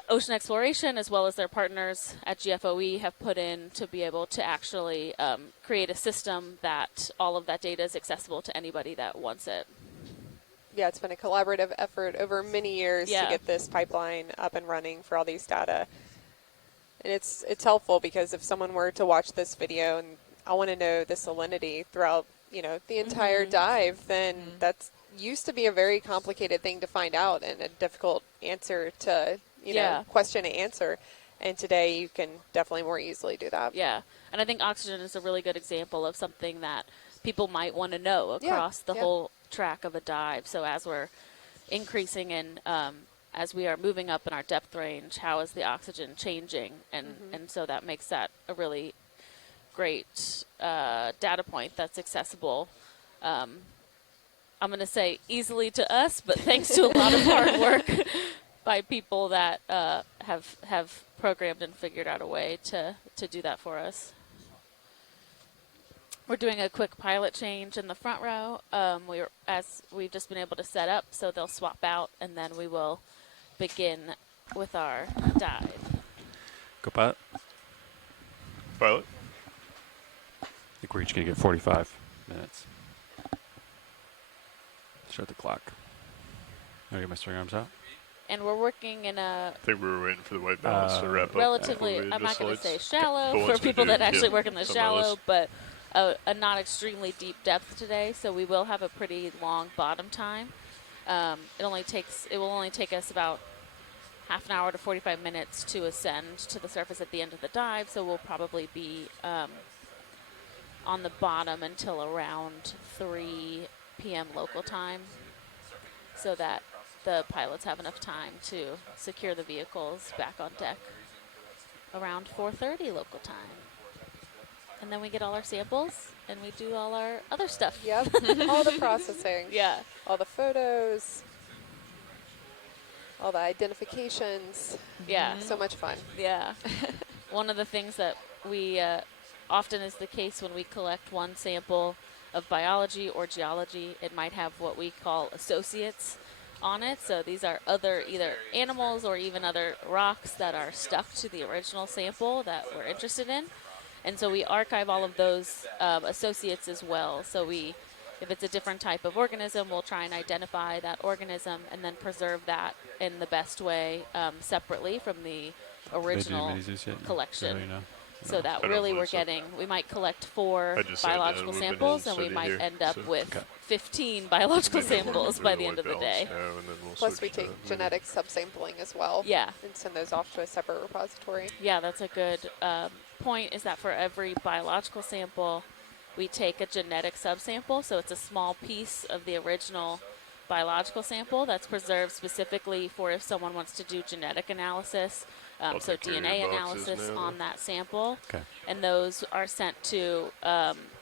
Ocean Exploration, as well as their partners at GFOE have put in to be able to actually create a system that all of that data is accessible to anybody that wants it. Yeah, it's been a collaborative effort over many years to Yeah. get this pipeline up and running for all these data. And it's helpful because if someone were to watch this video and I want to know the salinity throughout, the entire dive, then that's used to be a very complicated thing to find out and a difficult answer to, Yeah. question to answer. And today you can definitely more easily do that. Yeah, and I think oxygen is a really good example of something that people might want to know across the whole track of a dive. So as we're increasing in, as we are moving up in our depth range, how is the oxygen changing? And so that makes that a really great data point that's accessible I'm going to say easily to us, but thanks to a lot of hard work by people that have programmed and figured out a way to do that for us. We're doing a quick pilot change in the front row. As we've just been able to set up, so they'll swap out, and then we will begin with our dive. Go pilot. Pilot. I think we're each going to get 45 minutes. Start the clock. I'm going to get my string arms out. And we're working in a I think we were waiting for the white balance to wrap up. relatively, before we I'm not going to say slides. shallow But for once we people do, that actually yeah, work in the some of shallow, those. but a not extremely deep depth today, so we will have a pretty long bottom time. It will only take us about half an hour to 45 minutes to ascend to the surface at the end of the dive, so we'll probably be on the bottom until around 3 p.m. local time, so that the pilots have enough time to secure the vehicles back on deck around 4:30 local time. And then we get all our samples and we do all our other stuff. Yep, all the processing. Yeah. All the photos, all the identifications. Yeah. So much fun. Yeah. One of the things that we often is the case when we collect one sample of biology or geology, it might have what we call associates on it. So these are other either animals or even other rocks that are stuck to the original sample that we're interested in. And so we archive all of those associates as well. So if it's a different type of organism, we'll try and identify that organism and then preserve that in the best way separately from the original collection. So that really we're getting, we might collect 4 biological samples and we might end up with 15 biological samples by the end of the day. Plus we take genetic subsampling as well. Yeah. And send those off to a separate repository. Yeah, that's a good point, is that for every biological sample, we take a genetic subsample. So it's a small piece of the original biological sample that's preserved specifically for if someone wants to do genetic analysis. So DNA analysis on that sample. Okay. And those are sent to,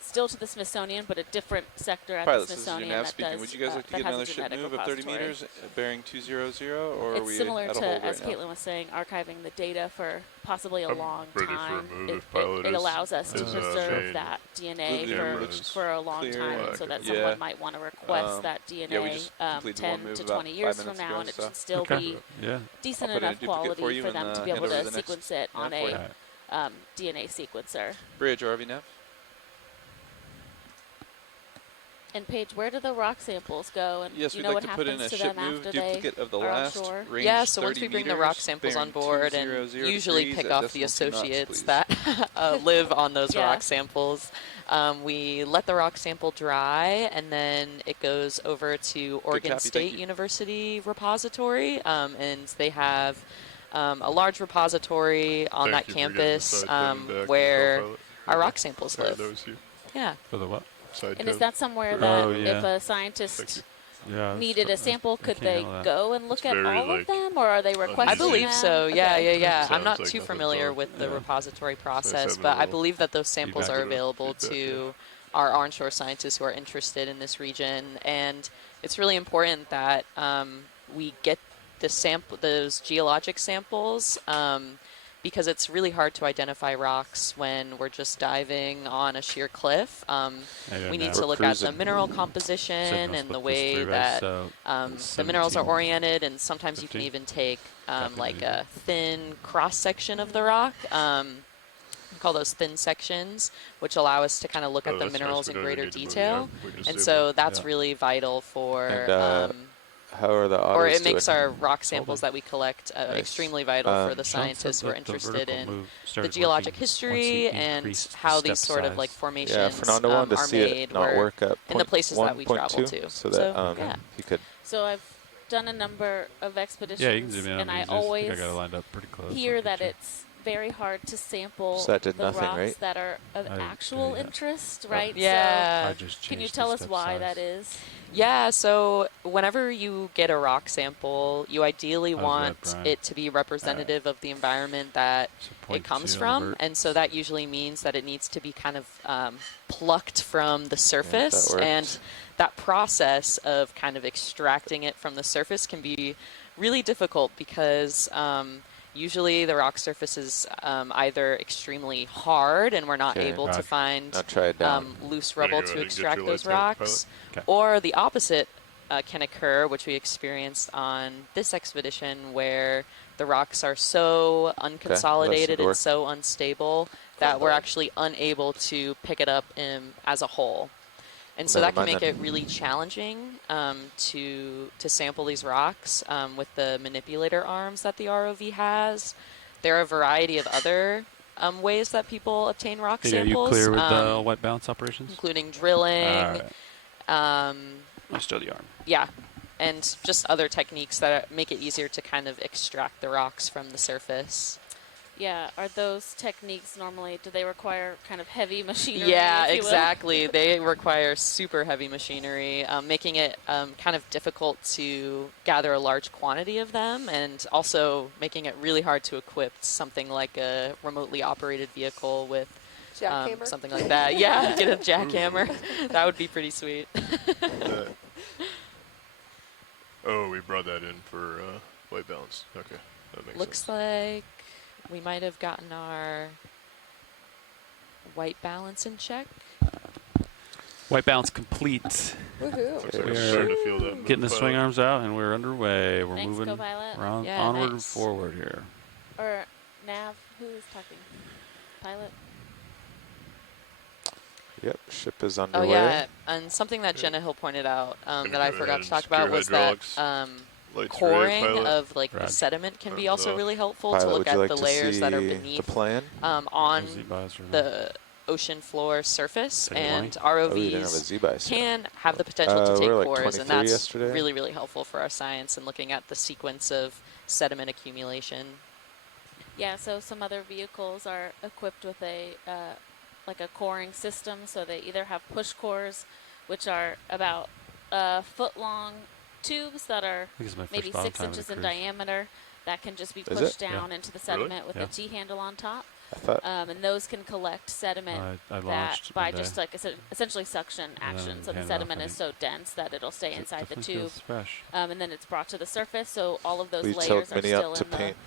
still to the Smithsonian, but a different sector at Pilot, the this is your Smithsonian nav that speaking. does, Would you guys like to that get has a another ship genetic move of 30 repository. meters bearing 200, or are It's we similar at a to, hold as right now? Caitlin was saying, archiving the data for possibly a I'm long ready for a time. move It, if pilot it is- allows us to is, preserve Shane. that DNA Blue for a long clear. time, and so that Yeah. someone might want to request that yeah, we DNA just completed one 10 move to about 20 years 5 from minutes ago now, and and it stuff. should still Okay. be Yeah. decent I'll put in a enough duplicate quality for you for and, them to be hand able over to the next sequence it on nav for you. a DNA sequencer. Bridge, RV nav. And Paige, where do the rock samples go? And Yes, you we'd know like what to put in happens a to ship them move after they duplicate of the are on last shore? range. Yeah, so once 30 we bring the meters, rock samples on bearing board and 200 usually degrees pick at off the decimal 2 knots, associates please. that live on those Yeah. rock samples, we let the rock sample dry, and then it goes over to Oregon copy, State thank you. University repository, and they have a large repository on Thank that you for getting the campus side pin back, where co-pilot. our rock samples Sorry, live. that was you. Yeah. For the what? Side And is code. that somewhere Oh, that yeah. if a scientist Thank you. Yeah. needed a sample, could they go and look at very, all like, of them, or are they requesting I believe them? so. Yeah, Okay. yeah. I'm Sounds not like too nothing's familiar wrong. with the Yeah. repository process, having a but I little believe that those samples feedback. are available Feedback, to our onshore scientists who are interested in this region. And it's really important that we get those geologic samples, because it's really hard to identify rocks when we're just diving on a sheer cliff. We need to look at the mineral composition and the way that the minerals are oriented, and sometimes you can 15. even take like Copy. a thin cross-section of the rock. We call those thin sections, which allow us to kind of look at the that's nice. minerals We in don't greater need to move detail. yet. We just And zoom so in. that's Yeah. really vital for, And, how are the or autos it makes doing? our rock samples that we collect Nice. extremely vital for the Sean said scientists who are that the interested vertical in move the started geologic working once you history and increased how the these step sort of like size. formations Yeah, Fernando wanted to are see made it not where work at in the places that we travel 1.2, to. so that yeah. he could. So I've done a number of expeditions, Yeah, you can zoom in on and these. I I think always I got it lined up pretty close. hear I'll that get you. it's very hard to sample So that did the nothing, rocks right? that are of I actual did, yeah. interest, right? Yeah. I just So can you changed the tell us step why size. that is? Yeah, so whenever you get a rock sample, you ideally How's that, want Brian? it to be representative of the environment that So it 0.2 comes on the from, vert. and so that usually means that it needs to be kind of plucked from the surface, works. and that process of kind of extracting it from the surface can be really difficult because usually the rock surface is either extremely hard and we're not Okay, able to find Now try it down. loose Ready to rubble go to ahead and get extract your those lights out, pilot? rocks, Okay. or the opposite can occur, which we experienced on this expedition, where the rocks are so unconsolidated work. and so unstable that we're actually unable to pick it up as a whole. And so Never that can mind make then. it really challenging to sample these rocks with the manipulator arms that the ROV has. There are a variety of other ways that people obtain rock Hey, are you samples, clear with the white balance operations? including drilling. Oh, still the arm. Yeah, and just other techniques that make it easier to kind of extract the rocks from the surface. Yeah, are those techniques normally, do they require kind of heavy machinery? Yeah, if you will? exactly. They require super heavy machinery, making it kind of difficult to gather a large quantity of them, and also making it really hard to equip something like a remotely operated vehicle with Jackhammer. something like that. Yeah, get a jackhammer. That would be pretty sweet. Oh, we brought that in for white balance. Okay, that makes Looks sense. like we might have gotten our white balance in check. White balance complete. Woohoo. Looks like We I'm are starting to feel that. Getting the move, swing pilot. arms out, and we're underway. We're Thanks, moving co-pilot. around, Yeah, onward and nice. forward here. Or Nav, who's talking? Pilot? Yep, ship is Oh underway. yeah, and something that Okay. Jenna Hill pointed out Gonna that I go forgot ahead to and talk secure about was that hydraulics. Lights coring red, pilot. of like the Rad. sediment can be Thumbs also up. really helpful Pilot, to look would you at like the to layers that are see beneath the plan? on Z-Bus or the ocean floor surface, Take it and away. Oh, you didn't have a ROVs Z-Bice. can have the potential to we take were like cores, and 23 that's yesterday. really, really helpful for our science and looking at the sequence of sediment accumulation. Yeah, so some other vehicles are equipped with a like a coring system. So they either have push cores, which are about foot-long tubes that are I think it's my first maybe bottom 6 time with inches a in cruise. diameter that can just be Is it? pushed down into the Really? sediment with Yeah. a G-handle on top. I thought And those can collect sediment I that launched by one day. just like essentially suction action. then So the hand it off, sediment I is think. so dense that it'll stay It inside the definitely tube. feels fresh. And then it's brought to the surface. So all of those we layers tilt are Mini still up to in the paint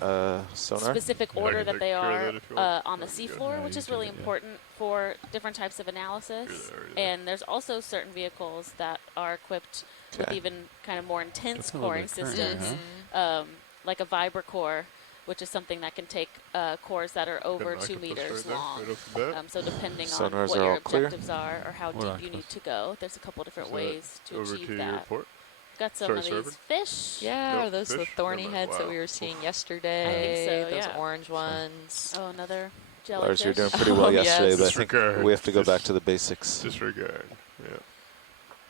sonar. specific Yeah, I order can that take they care of are that if you want. on the That'd be good. seafloor, Yeah, which you is can really take it, yeah. important for different types of analysis. You're there. And there's also certain vehicles that are equipped with Okay. even kind of more intense Definitely a little coring bit of current there, systems, huh? like a vibrocore, which is something that can take cores that are over Got an 2 octopus meters right there, long. right off the bat. So depending on Sonars what are your all clear? objectives are or how What deep you octopus? need to go, there's a couple different Is that ways to over achieve to your that. port. Got some Sorry, of server? these fish. Yeah, Nope, are those the fish? thorny Never mind. heads that we Wow. were seeing yesterday? so, Those yeah. orange ones. Oh, another Lars, jellyfish. you're doing pretty well Oh, yesterday, yes. but I think Disregard. we have to go back Dis- to the basics. Disregard. Yeah.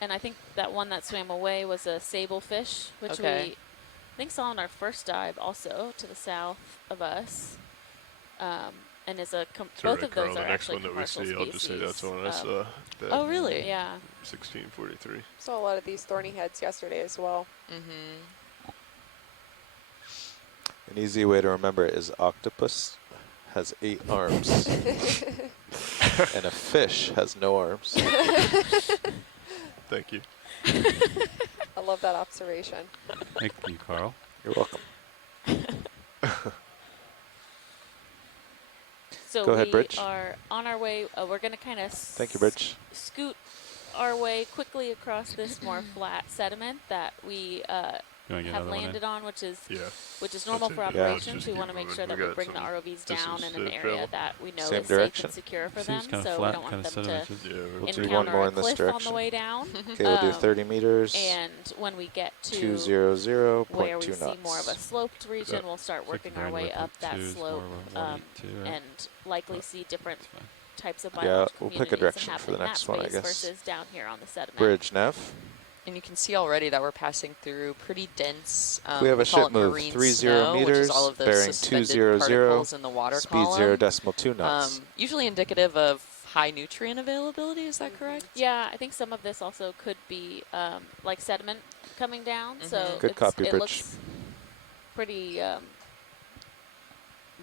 And I think that one that swam away was a sablefish, which Okay. we I think saw on our first dive also to the south of us. And is a Sorry, both of those Carl, are the next actually one that we commercial see, I'll just say that's species. the one I saw. That Oh, really? Yeah. 1643. Saw a lot of these thorny heads yesterday as well. Mm-hmm. An easy way to remember it is octopus has 8 arms, and a fish has no arms. Thank you. I love that observation. Thank you, Carl. You're welcome. So Go ahead, we Bridge. are on our way. We're going to kind of Thank you, Bridge. scoot our way quickly across this more flat sediment that we You want to get have another one in? landed on, which is Yeah. normal That's for it. Yeah. operations. Let's We just want to keep make sure moving. that We we got bring the some ROVs down distance in an to area travel. that we know Same is direction. safe and secure for Seems them. kind So of we flat, don't kind want of them to sedimented. Yeah. We'll do encounter one more a in this cliff on direction. the way down. Okay, we'll do Um, 30 meters, And when we get to 200.2 where we see more of a knots. sloped region, that- we'll start It's like working the our way bandwidth up of that 2 is more slope of a 182, right? and likely see different That's fine. types of Yeah, biological we'll pick a communities direction that for the happen in next that one, I space guess. versus down here on the sediment. Bridge, Nev. And you can see already that we're passing through pretty dense. We have a call ship it move, marine 30 snow, which is meters, all of those bearing suspended 200, particles in the water speed column. 0.2 knots. Usually indicative of high nutrient availability. Is that correct? Yeah, I think some of this also could be like sediment coming down. So Mhm. Good copy, it Bridge. looks pretty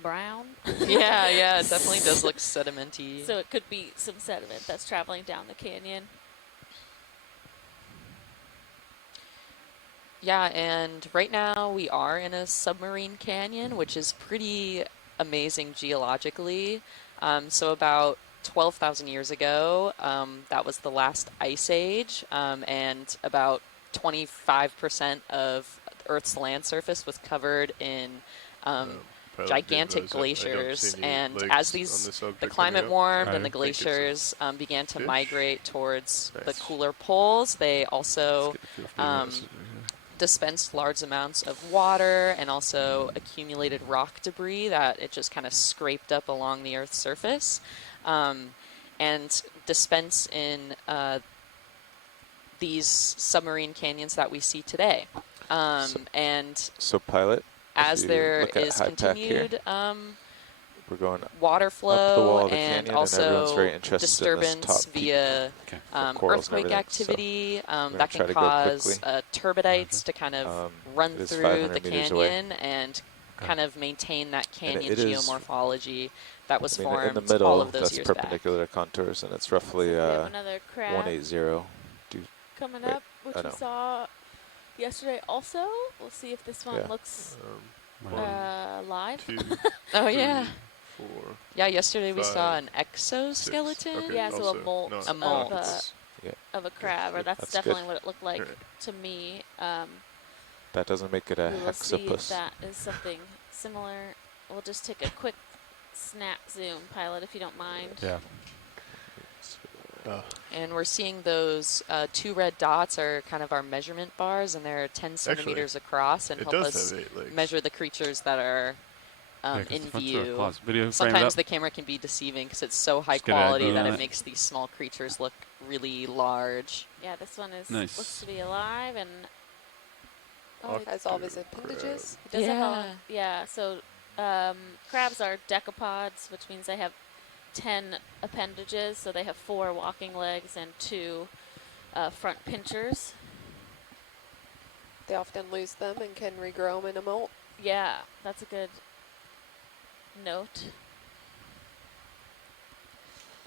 brown. Yeah, yeah, it definitely does look sedimenty. So it could be some sediment that's traveling down the canyon. Yeah, and right now we are in a submarine canyon, which is pretty amazing geologically. So about 12,000 years ago, that was the last ice age, and about 25% of Earth's land surface was covered in gigantic glaciers. And as the climate warmed and the glaciers began to migrate towards the cooler poles, they also dispensed large amounts of water and also accumulated rock debris that it just kind of scraped up along the Earth's surface, and dispensed in these submarine canyons that we see today. So pilot, as there is continued we're going water up the flow wall of the and canyon, and everyone's very also interested disturbance in this top peak via for corals and earthquake everything, activity gonna that try can to go cause quickly. turbidites to kind of run it is through 500 the meters away. canyon and kind of maintain that canyon it is- geomorphology that was I mean, formed in the middle, all of those that's years back. perpendicular to contours, and it's roughly We have another crab 180. coming wait, up, which I we know. saw yesterday also. We'll see if this one Yeah. looks One, live. two, Oh three, yeah. 4. Yeah, yesterday we saw 5, an exoskeleton. Okay, Yeah, so a also molt not A molt. octopus. of a crab, or that's That's definitely good. what it looked like Alright. to me. That doesn't make it a We will see if hexapus. that is something similar. We'll just take a quick snap zoom, pilot, if you don't mind. Yeah. And we're seeing those 2 red dots are kind of our measurement bars, and they're 10 centimeters across and It help does us have 8 legs. measure the creatures that are Yeah, 'cause in the front's sort of view. close. Video frame it Sometimes up. the camera can be deceiving because it's so high Just get an quality angle that on it it. makes these small creatures look really large. Yeah, this one is Nice. looks to be alive, and It has all of his appendages. it does have all, Yeah. yeah. So crabs are decapods, which means they have 10 appendages. So they have 4 walking legs and 2 front pinchers. They often lose them and can regrow them in a molt. Yeah, that's a good note.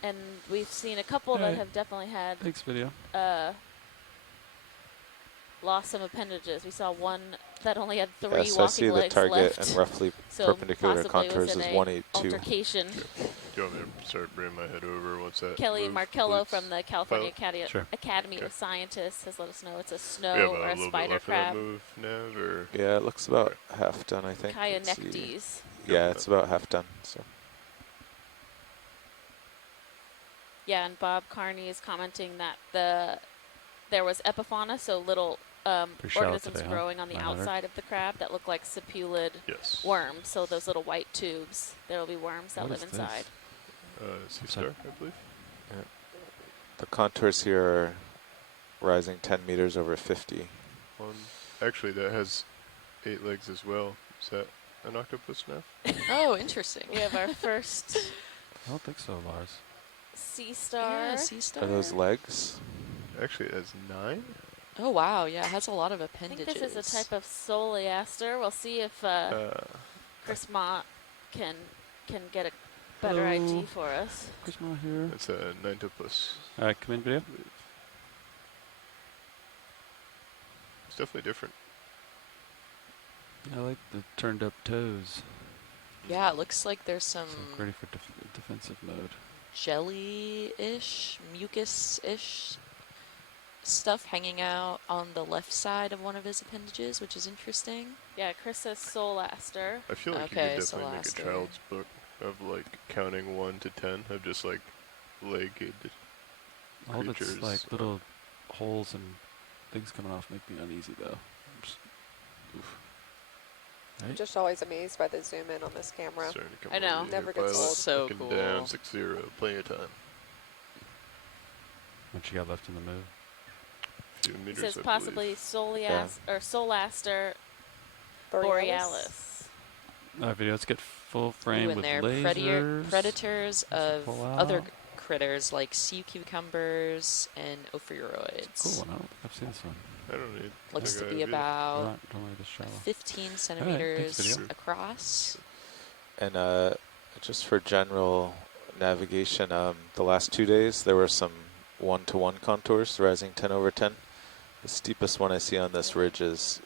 And we've seen a couple that Alright. have definitely had Thanks, video. lost some appendages. We saw one that only had 3 Yes, I walking see the legs target, left. and roughly So perpendicular to possibly contours was in is a 182. altercation. Do you want me to start bringing my head over? What's that? Kelly move, Markello please? from the California Sure. Academy Okay. of Scientists has let us know it's a We snow have or a a little bit spider left of that crab. move, Nev, or Yeah, it looks about half done, I think. Let's see. Kyanectes. Yeah, it's about half done. So Yeah, and Bob Carney is commenting that there was epifauna, so little Pretty shallow organisms today, huh? growing on the 900. outside of the crab that look like sepulid yes. worms. So those little white tubes, there will be worms that What live is this? inside. Sea Sorry. star, I believe. the contours here are rising 10 meters over 50. One. Actually, that has 8 legs as well. Is that an octopus now? Oh, interesting. We have our first I don't think so, Lars. sea star. Yeah, sea star. Are those legs? Actually, it has 9. Oh wow, yeah, it has a lot of I appendages. think this is a type of soleaster. We'll see if Chris Mott can get a better Hello. ID for us. Chris Ma here. It's a nintopus. All right, come in, video. It's definitely different. I like the turned up toes. Yeah, it looks like there's some So ready for defensive mode. jelly-ish, mucus-ish stuff hanging out on the left side of one of his appendages, which is interesting. Yeah, Chris says soleaster. I feel like Okay, you could definitely make a Solaster. child's book of like counting 1 to 10 of just like legged. All of it's Creatures. like little holes and things coming off make me uneasy though. Just, oof. I'm Right? just always amazed by the zoom in on this camera. Starting to come I know. over to Never your gets pilot. old. So Looking cool. down 6-0, plenty of time. What you got left in the move? Few He meters, says I possibly Solaster borealis. All right, video. Let's get full frame Ooh, and with they're lasers. predators of pull other out. critters like sea cucumbers and ophiuroids. Cool. I don't think I've seen this one. believe. I don't need. Looks to think I be have either. about Don't worry, this shallow. 15 thanks, centimeters video. across. And just for general navigation, the last 2 days there were some 1-to-1 contours rising 10 over 10. The steepest one I see on this ridge is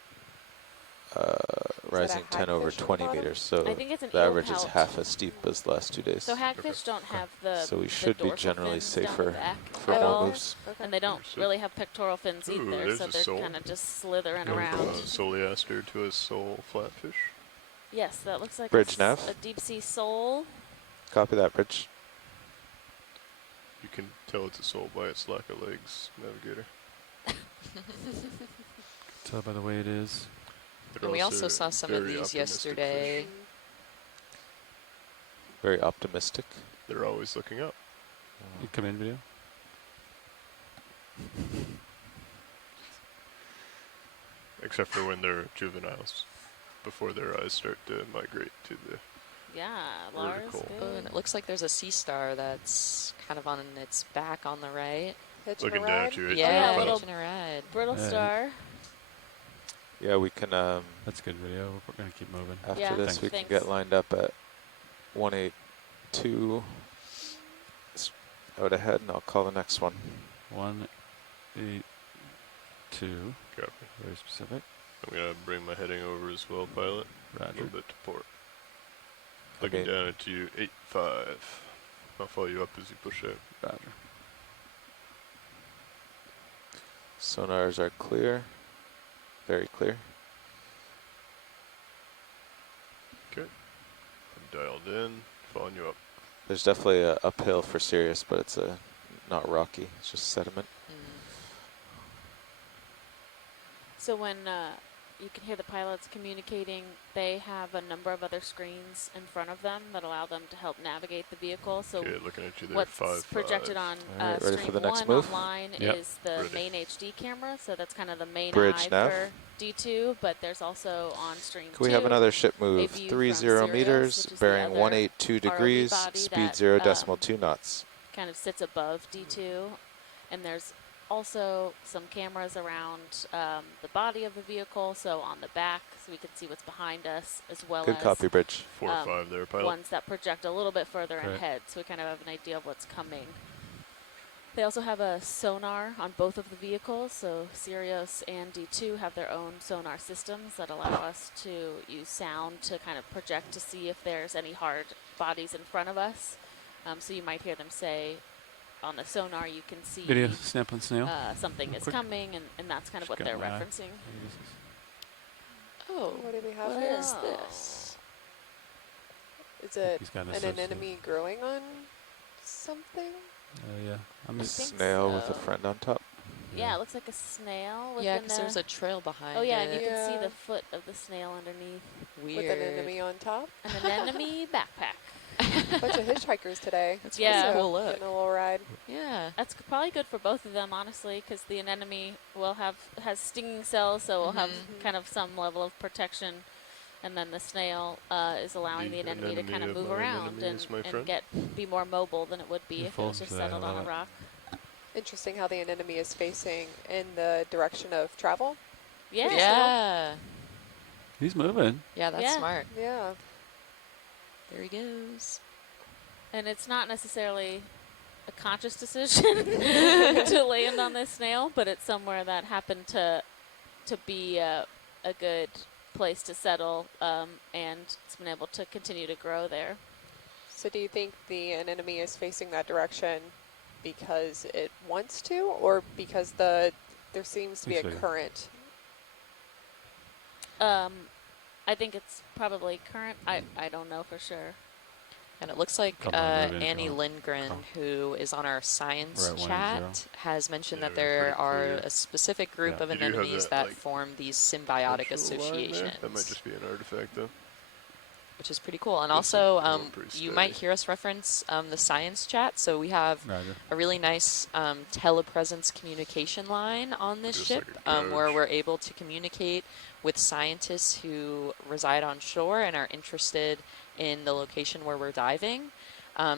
rising 10 over hagfish on the 20 bottom? meters. So I think it's an the eel average is pout. half as steep as the last 2 days. So hagfish don't have the So we the should be dorsal generally fins down the safer back for at more all, moves. Okay. and they don't Understood. really have pectoral fins Ooh, either, there's so a they're sole. kind of just slithering Going around. from a soleaster to a sole flatfish. Yes, that looks like Bridge a nav. a deep sea sole. Copy that, Bridge. You can tell it's a sole by its lack of legs, navigator. Tell by the way it is. They're And we also saw some of very these optimistic yesterday. fish. Very optimistic. They're always looking up. You come in video. Except for when they're juveniles, before their eyes start to migrate to the... Yeah, Lars. Vertical. Oh, and Good. it looks like there's a sea star that's kind of on its back on the right. Hitching Looking a down ride? at you. It's Yeah, a little- hitching a ride. Brittle Yeah. star. Yeah, we can, That's good video. We're going to keep moving. after Yeah, this, we can thanks. get lined up at 182 out ahead, and I'll call the next one. 182. Copy. Very specific. I'm going to bring my heading over as well, pilot. A Roger. little bit to port. Looking Okay. down at you, 85. I'll follow you up as you push out. Roger. Sonars are clear. Very clear. Okay. I'm dialed in, following you up. There's definitely a uphill for Sirius, but it's not rocky. It's just sediment. So when you can hear the pilots communicating, they have a number of other screens in front of them that allow them to help navigate the vehicle. So Okay, looking at you there, what's 5-5. projected on All right, ready for stream the next 1 move? online Yep. is the Ready. main HD camera, so that's kind of the main Bridge eye nav. for D2, but there's also on stream Can we have 2 another ship move? a view 30 from Sirius, meters, which is the bearing other 182 degrees, body speed that, 0.2 knots. kind of sits above D2, and there's also some cameras around the body of the vehicle, so on the back, so we can see what's behind us, as well Good as copy, Bridge. 4-5 there, pilot. ones that project a little bit further Correct. ahead, so we kind of have an idea of what's coming. They also have a sonar on both of the vehicles, so Sirius and D2 have their own sonar systems that allow us to use sound to kind of project to see if there's any hard bodies in front of us. So you might hear them say, on the sonar you can see Video. Snap on snail. something is Quick. coming, and that's kind of Just what got they're my eye. referencing. Oh, What do we have what here? is this? Is it He's got an an associate. anemone growing on something? Yeah. I'm A just, think snail with a so. friend on top. Yeah, it looks like a snail. Yeah, within because there's a trail behind Oh yeah, it. and you can see Yeah. the foot of the snail underneath. Weird. With an anemone on top? An anemone backpack. Bunch of hitchhikers today. That's Yeah. really So, cool look. getting a little ride. Yeah. That's probably good for both of them, honestly, because the anemone has stinging cells, so we'll have Mhm. kind of some level of protection, and then the snail is allowing the The anemone to kind of anemone move of my around enemy is my and friend. be more mobile than it would be You're if it was full, just so I settled on a love it. rock. Interesting how the anemone is facing in the direction of travel. Yeah. Yeah. he's moving. Yeah, that's Yeah. smart. Yeah. There he goes. And it's not necessarily a conscious decision to land on this snail, but it's somewhere that happened to be a good place to settle, and it's been able to continue to grow there. So do you think the anemone is facing that direction because it wants to, or because there seems to be a Think so. current? I think it's probably current. I don't know for sure. And it looks like Come on, move in, Annie Sean. Lindgren, Come. who is on our science We're at 180. chat, has mentioned Yeah, that we're there pretty are clear. a specific group Yeah. of You do have anemones that, that like, form these symbiotic Virtual line there? associations, That might just be an artifact, though. which is pretty cool. And This also, is going pretty you might steady. hear us reference the science chat. So we have Roger. a really nice telepresence communication line on this Just ship, like a where couch. we're able to communicate with scientists who reside on shore and are interested in the location where we're diving.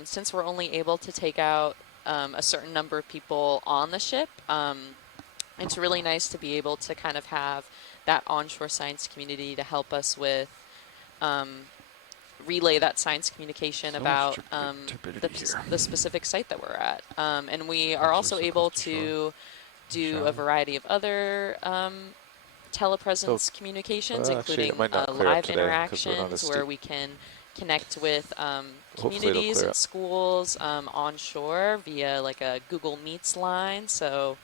Since we're only able to take out a certain number of people on the ship, it's really nice to be able to kind of have that onshore science community to help us with relay that science communication So much about turbidity here. the specific site that we're at. And we are Actually also so able close to shore. to do a Shallow. variety of other telepresence communications, Well, actually, it including might not clear up live today 'cause we're not as interactions where steep. we can connect with Hopefully it'll communities clear and up. schools onshore via like a Google Meets line. So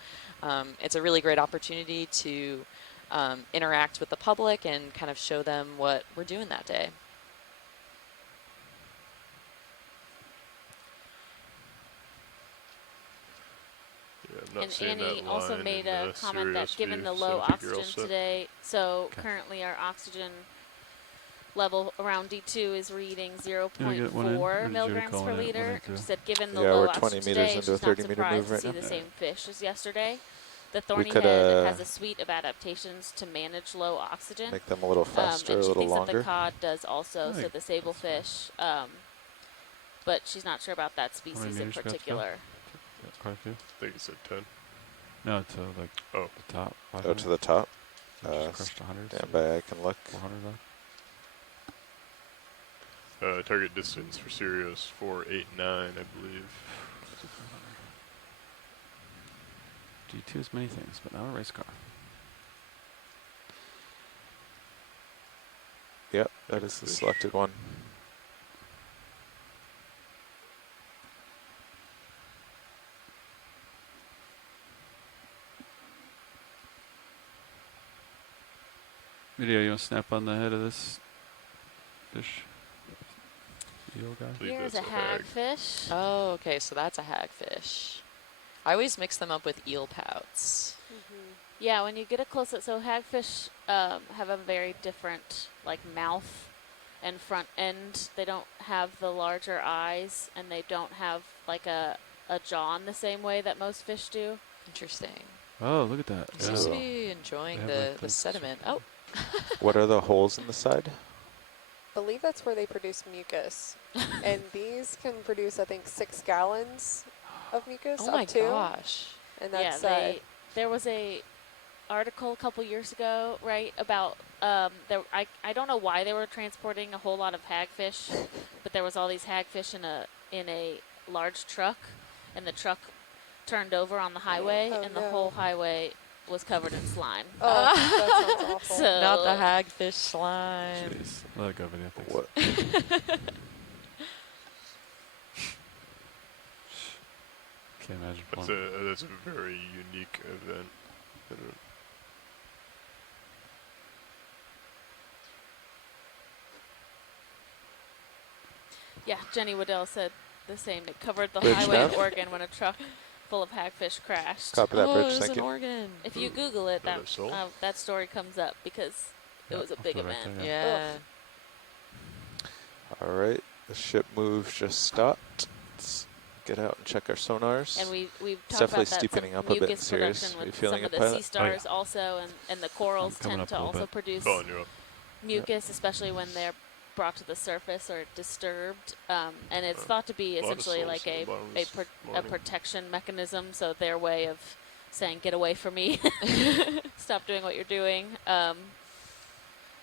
it's a really great opportunity to interact with the public and kind of show them what we're doing that day. Yeah, I'm not And seeing Annie that also line made in a the comment that Sirius given view, the so low I think you're all oxygen set. today, so Okay. currently our oxygen level around D2 is reading Did we get one in, or 0.4 did you milligrams call per it liter. 182? And she said given the Yeah, low we're oxygen 20 meters today, into a she's not 30-meter surprised move to right see now. the same fish as yesterday. The We thorny could head has a suite of adaptations to manage low oxygen. make them a little faster, And a she little thinks that longer. the cod does also, so Right. the sablefish. But she's not sure about that species in meters you got to go? particular. Yeah, quite a few. I think it said 10. No, to like Oh. the top. Oh, to the top. Just crushed 100. Stand by, I can look. 400 left. Target distance for Sirius 489, I believe. G2 is many things, but not a race car. Yep, that is the selected one. Video, you want to snap on the head of this fish? Eel guy? Believe Here's a that's a hag. hagfish. Oh, okay, so that's a hagfish. I always mix them up with eel pouts. Yeah, when you get a close up, so hagfish have a very different like mouth and front end. They don't have the larger eyes, and they don't have like a jaw in the same way that most fish do. Interesting. Oh, look at that. He seems to Yeah. be enjoying They have, like, the this- sediment. Oh, What are the holes in the side? Believe that's where they produce mucus. And these can produce, I think, 6 gallons of mucus oh up my to. gosh. And Yeah, that's there was a article a couple years ago, right, about I don't know why they were transporting a whole lot of hagfish, but there was all these hagfish in a large truck, and the truck turned over on the highway, Oh, and the no. whole highway was covered in slime. oh, that sounds awful. So Not the hagfish slime. Jeez. Let it go, video. Thanks. What? Can't imagine. That's a very unique event. I don't- yeah, Jenny Waddell said the same. It covered the Bridge highway in nav. Oregon when a truck full of hagfish crashed. Copy that, Oh, Bridge. it was Thank an you. organ. If you Google it, Another soul? that story comes up because it Yeah, was a I'll big put it right event. there, Yeah. All right, the ship move just stopped. Let's get out and check our sonars. And we've It's talked definitely about that steepening some up a bit in mucus Sirius. production Are you with feeling some of it, the sea Pilot? stars also, and the corals coming tend up to a little also bit. produce Following you up. mucus, especially when they're brought to the surface or disturbed. And it's thought to be a lot of essentially souls like on the a bottom this morning. protection mechanism. So their way of saying, "Get away from me! Stop doing what you're doing."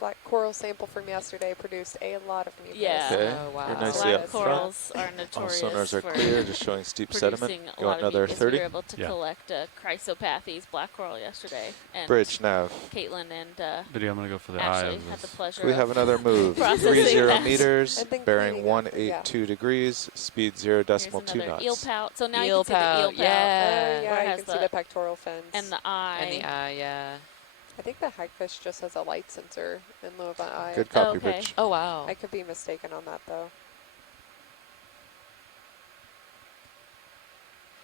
Black coral sample from yesterday produced a lot of mucus. Yeah. Okay, Oh, wow. you're nicely Black up front. corals are All notorious sonars are for clear, just showing steep sediment. producing a You want lot of another mucus. 30? We were able to Yeah. collect chrysopathes black coral yesterday, and Bridge nav. Caitlin and Video, I'm going to go for the eye Ashley of had the this. pleasure. We have of another move. processing 30 that. meters, And then bearing cleaning up, 182 degrees, speed 0.2 Here's another knots. eel pout. So now Eel you can see the eel pout, pout yeah. Oh, yeah, where it you has can see the pectoral fins. and the eye. And the eye, yeah. I think the hagfish just has a light sensor in lieu of an eye. Good copy, okay. Bridge. Oh, wow. I could be mistaken on that, though.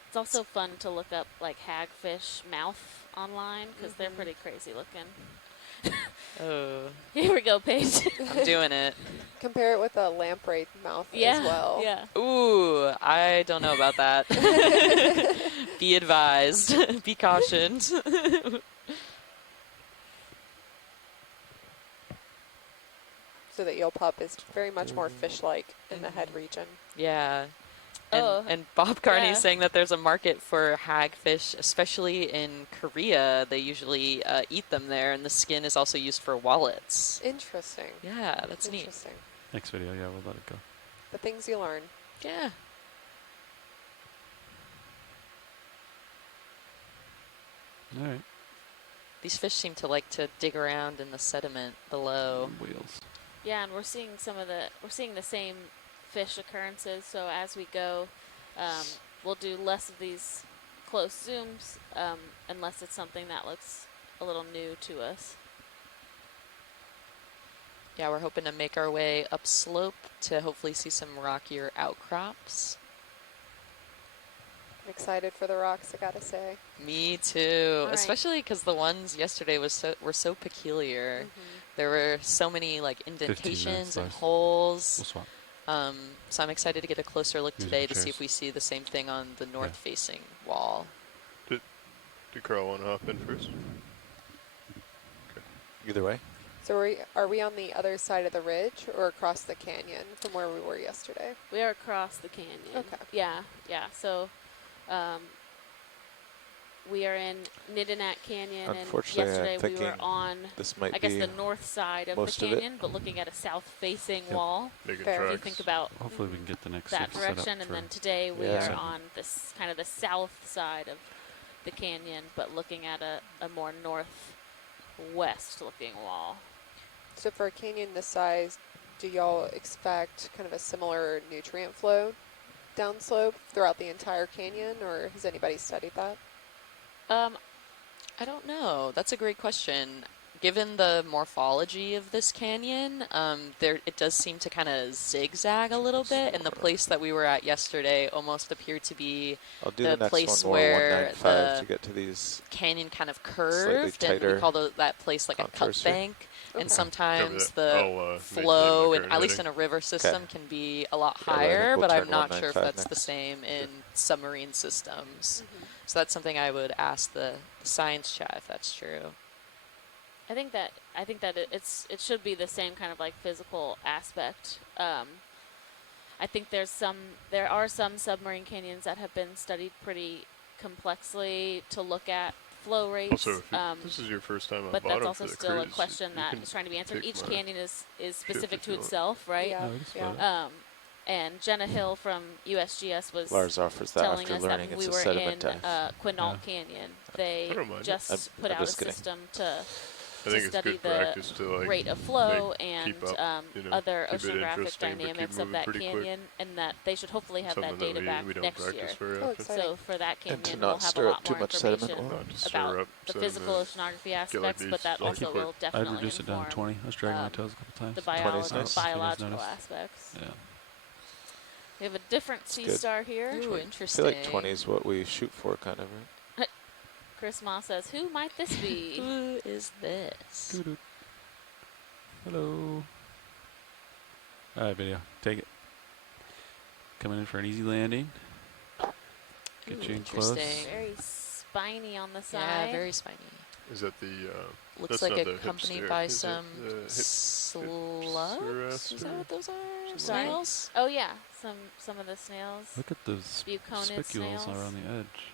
It's also fun to look up like hagfish mouth online because they're pretty crazy looking. Oh, Here we go, Paige. I'm doing it. Compare it with a lamprey mouth yeah, as well. yeah. Ooh, I don't know about that. Be advised. Be cautioned. So the eel pup is very much more fish-like in the head region. Yeah. And, Oh, and Bob Carney's yeah. saying that there's a market for hagfish, especially in Korea. They usually eat them there, and the skin is also used for wallets. Interesting. Yeah, that's neat. Interesting. Next video, yeah, we'll let it go. The things you learn. Yeah. All right. These fish seem to like to dig around in the sediment below. Whales. Yeah, and we're seeing the same fish occurrences. So as we go, we'll do less of these close zooms, unless it's something that looks a little new to us. Yeah, we're hoping to make our way upslope to hopefully see some rockier outcrops. I'm excited for the rocks, I gotta say. Me too, All right. especially because the ones yesterday were so peculiar. There were so many like 15 minutes indentations and left. holes. We'll swap. So I'm excited to get a closer look Musical today to see chairs. if we see the same thing on the north-facing wall. Did Carl want to hop in first? Either way. So are we on the other side of the ridge or across the canyon from where we were yesterday? We are across the canyon. Okay. Yeah, yeah. So we are in Nitinat Canyon, and Unfortunately, I'm yesterday we were thinking on, This might I guess, be the north side of the most of it. canyon, but looking at a south-facing Yep. wall. Making Fair. If you tracks. think about Hopefully we can get the next that six set up direction, and for then today we Yeah. are on this kind of the south side of the canyon, but looking at a more northwest-looking wall. So for a canyon this size, do y'all expect kind of a similar nutrient flow downslope throughout the entire canyon, or has anybody studied that? I don't know. That's a great question. Given the morphology of this canyon, it does seem to kind of zigzag a little bit, and the place that we were at yesterday almost appeared to be I'll do the the next place one more where 195 the to get to these. canyon kind of Slightly curved, and we tighter call that place like a contours cut here. bank. Okay. And sometimes Cover that. the I'll, maintain flow, my and current at least in heading. a river system, can be a lot Yeah, but I think higher, we'll but I'm turn not sure if 195 that's the next. same in submarine systems. So that's something I would ask the science chat if that's true. I think that it should be the same kind of like physical aspect. I think there are some submarine canyons that have been studied pretty complexly to look at flow rates. Also, if this is your first time on but bottom that's also for the still a cruise, question you that can is trying to be answered. take Each my canyon is specific if to you want. itself, right? Yeah. No, we can split Yeah. it. And Jenna Hill from USGS was Lars offers that telling after us that learning when we it's a were in sedimentation. Quinault Yeah. Canyon, they I don't mind it. just put I'm out a just kidding. system to I think it's study good the practice to like rate of flow like, and keep up, you know, other keep it oceanographic interesting, but keep dynamics of moving that pretty quick. canyon, and that they should hopefully have something that data that back we don't next practice year. very Oh, often. exciting. So for that And to canyon, not we'll have a stir up lot too more much sediment. information Not to stir about up the sediment. physical oceanography aspects, these but that all also quick. will I'd definitely reduce it down to inform 20. I was dragging my um, toes a couple times. the 20 is nice. biological Notice. aspects. Yeah. We have a different sea good. star here. Ooh, I interesting. feel like 20 is what we shoot for, kind of, right? Chris Ma says, "Who might this be?" Who is this? Doo-doo. Hello. All right, video. Take it. Coming in for an easy landing. Get Ooh, you in close. interesting. Very spiny on the side. Yeah, very spiny. Is that the Looks that's like not the accompanied hipster, by is it? some The hip- slugs. Is that what those are? Sorry. Snails? Oh yeah, some of the snails. Look at those Buconid spicules snails. around the edge.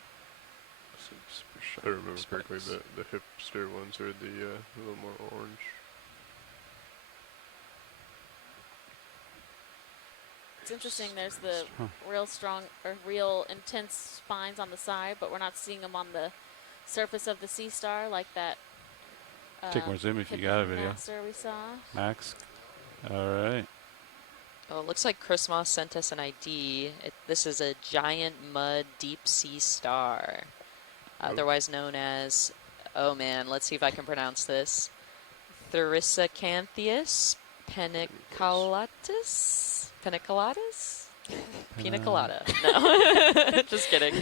I remember correctly, the hipster ones are the a little more orange. It's interesting. There's the Huh. real strong or real intense spines on the side, but we're not seeing them on the surface of the sea star like that. Take more zoom if you got a video. Master we saw. Max. All right. Oh, it looks like Chris Moss sent us an ID. This is a giant mud deep sea star, otherwise known as, oh man, let's see if I can pronounce this, Therissacanthius peniculatus? Peniculatus? Pina colada. No. Just kidding.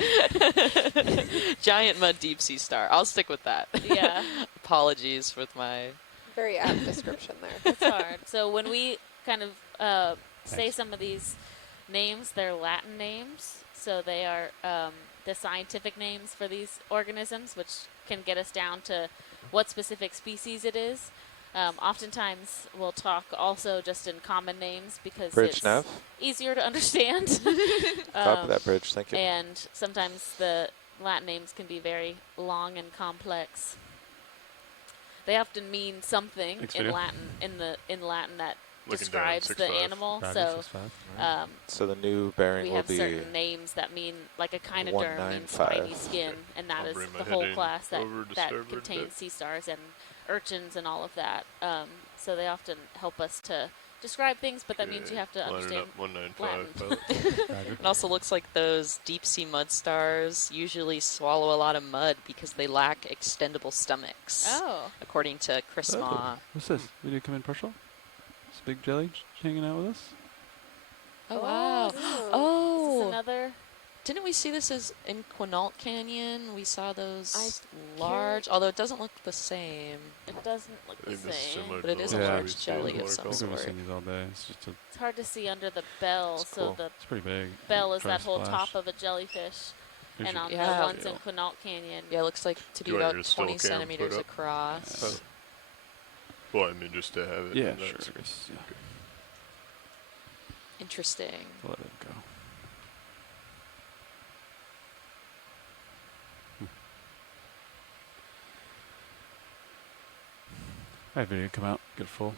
Giant mud deep sea star. I'll stick with that. Yeah. Apologies with my... Very apt description there. It's hard. So when we kind of say Thanks. some of these names, they're Latin names. So they are the scientific names for these organisms, which can get us down to what specific species it is. Oftentimes we'll talk also just in common names because Bridge it's nav. easier to understand. Top of that bridge, thank you. And sometimes the Latin names can be very long and complex. They often mean something Thanks, in video. Latin in Latin that Looking down, describes the 6'5". animal. Roger, So 6'5", right. So the new bearing we will have be certain names that mean, like echinoderm means 195. spiny skin, and that I'll is bring my the head whole in class that over to that starboard a contains bit. sea stars and urchins and all of that. So they often help us to describe things, but that means you have to Line it understand up, 195 Latin. pilot. Roger. It also looks like those deep sea mud stars usually swallow a lot of mud because they lack extendable stomachs, Oh, according to Chris Oh, Ma. what's this? We did come in partial? This big jelly hanging out with us? Oh, wow. Is this Oh, another? didn't we see this as in Quinault Canyon? We saw those I large, although it doesn't look the same. It doesn't look I the think this is same. similar But to it the is a ones that large we see jelly in of the some I think watercolor. we've sort. seen these all day. It's just It's hard to see under the bell. It's So cool. the it's pretty big. bell is Try to that whole splash. top of a jellyfish, Here's and your on Yeah. the ones in deal. Quinault Canyon. Yeah, it looks like to Do be you want about your still 20 cam put centimeters up? across. Well, I mean, just to have it. Yeah, in that sure. sort of- Chris, yeah. Interesting. Let it go. Alright, video, come out, get full.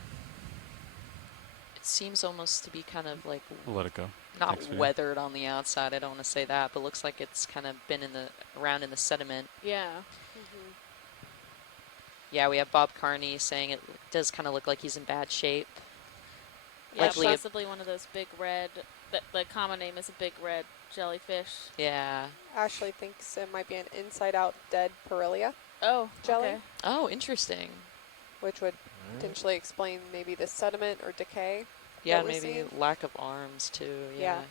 It seems almost to be kind of like We'll let it go. not Thanks, video. weathered on the outside. I don't want to say that, but looks like it's kind of been in the around in the sediment. Yeah. Yeah, we have Bob Carney saying it does kind of look like he's in bad shape. Yeah, Likely a- possibly one of those big red. The common name is a big red jellyfish. Yeah. Ashley thinks it might be an inside-out dead Parrelia Oh, jelly, okay. Oh, interesting. which would potentially explain maybe the sediment or decay. Yeah, What we're maybe seeing? lack of arms too. Yeah.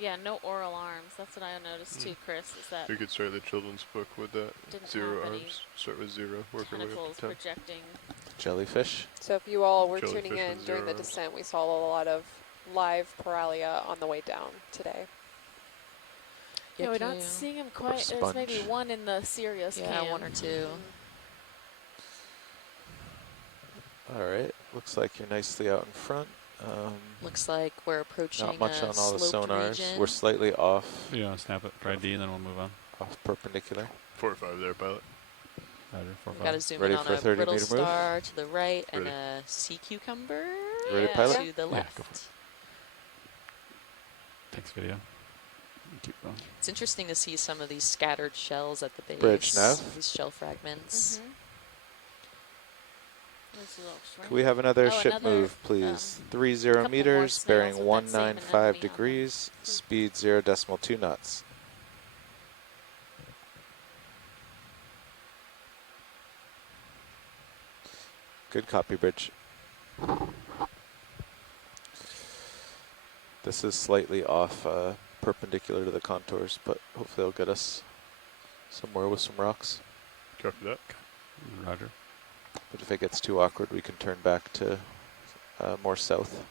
Yeah, no oral arms. That's what I noticed too, Chris. Is that We could start the children's book with that. Didn't 0 have any arms. Start with 0. Work our way up tentacles to 10. projecting? jellyfish. So if you all were Jellyfish tuning in with during the 0 arms. descent, we saw a lot of live Parrelia on the way down today. Yeah, we're can not you- seeing them quite. There's maybe sponge. one in the Sirius Yeah, cam. one or two. All right. Looks like you're nicely out in front. Looks like we're approaching Not much a on all the sloped sonars. region. We're slightly off You want to snap it, try D, and then we'll move on. perpendicular. 4 or 5 there, pilot. Roger, 4, We've got to 5. zoom Ready in on for a a 30 brittle meter move? star to the right and Ready. a sea cucumber You ready, Yeah. pilot? to the Yeah, left. go for it. Thanks, video. Keep going. It's interesting to see some of these scattered shells at the base. Bridge nav. These shell fragments. Can we have another Oh, ship another, move, please? 30 couple more meters, snails bearing with that same 195 anemone on them. degrees, speed 0.2 knots. Good copy, Bridge. This is slightly off perpendicular to the contours, but hopefully it'll get us somewhere with some rocks. Copy that. Roger. But if it gets too awkward, we can turn back to more south.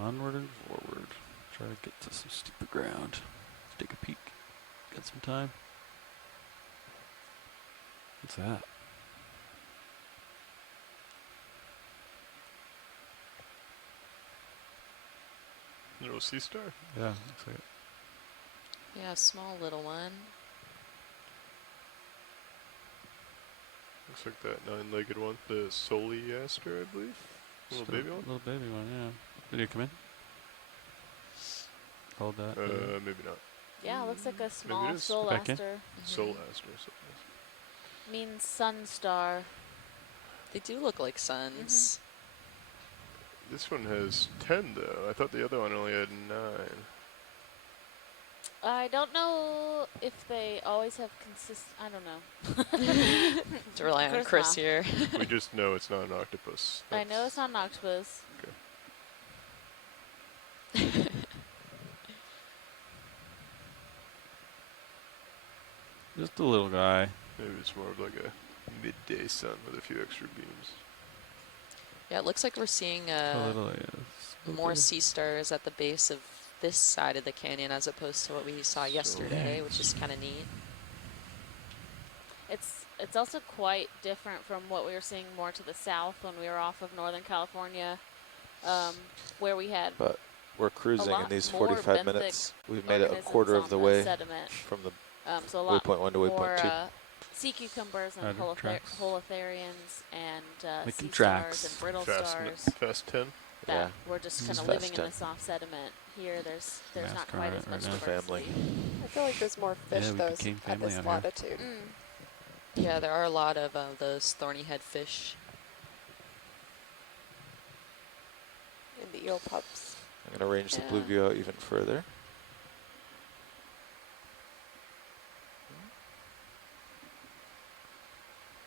Onward and forward. Try to get to some steeper ground. Take a peek. Got some time. What's that? Little sea star. Yeah, looks like it. Yeah, small little one. Looks like that 9-legged one. The Soliaster, I believe. Little Just a baby one. Little baby one, yeah. Video, come in. Hold that. Maybe not. Yeah, it looks like a small is. Back in. solaster. Solaster. Means sun star. They do look like suns. This one has 10 though. I thought the other one only had 9. I don't know if they always have I don't know. To rely on Chris Chris Ma. here. We just know it's not an octopus. I know it's not an octopus. Just a little guy. Maybe it's more of like a midday sun with a few extra beams. Yeah, it looks like we're seeing A little, yes. more sea stars at the base of this side of the canyon as opposed to what we saw yesterday, which is kind of neat. It's also quite different from what we were seeing more to the south when we were off of Northern California, where we had But we're cruising in lot these more 45 benthic minutes. We've made it a organisms quarter on of the way sediment. from the So a lot waypoint 1 to more waypoint 2. sea cucumbers and Rider tracks. holotherians and Making sea tracks. stars and brittle Fast, stars fast 10. that Yeah. we're just This kind is of fast living in 10. the soft sediment. Here, there's not NASCAR quite as right much now. Family. diversity. I feel like there's more fish Yeah, we though became at family this on here. latitude. Yeah, there are a lot of those thorny head fish. And the eel pups. I'm going to range the blue Yeah. view out even further.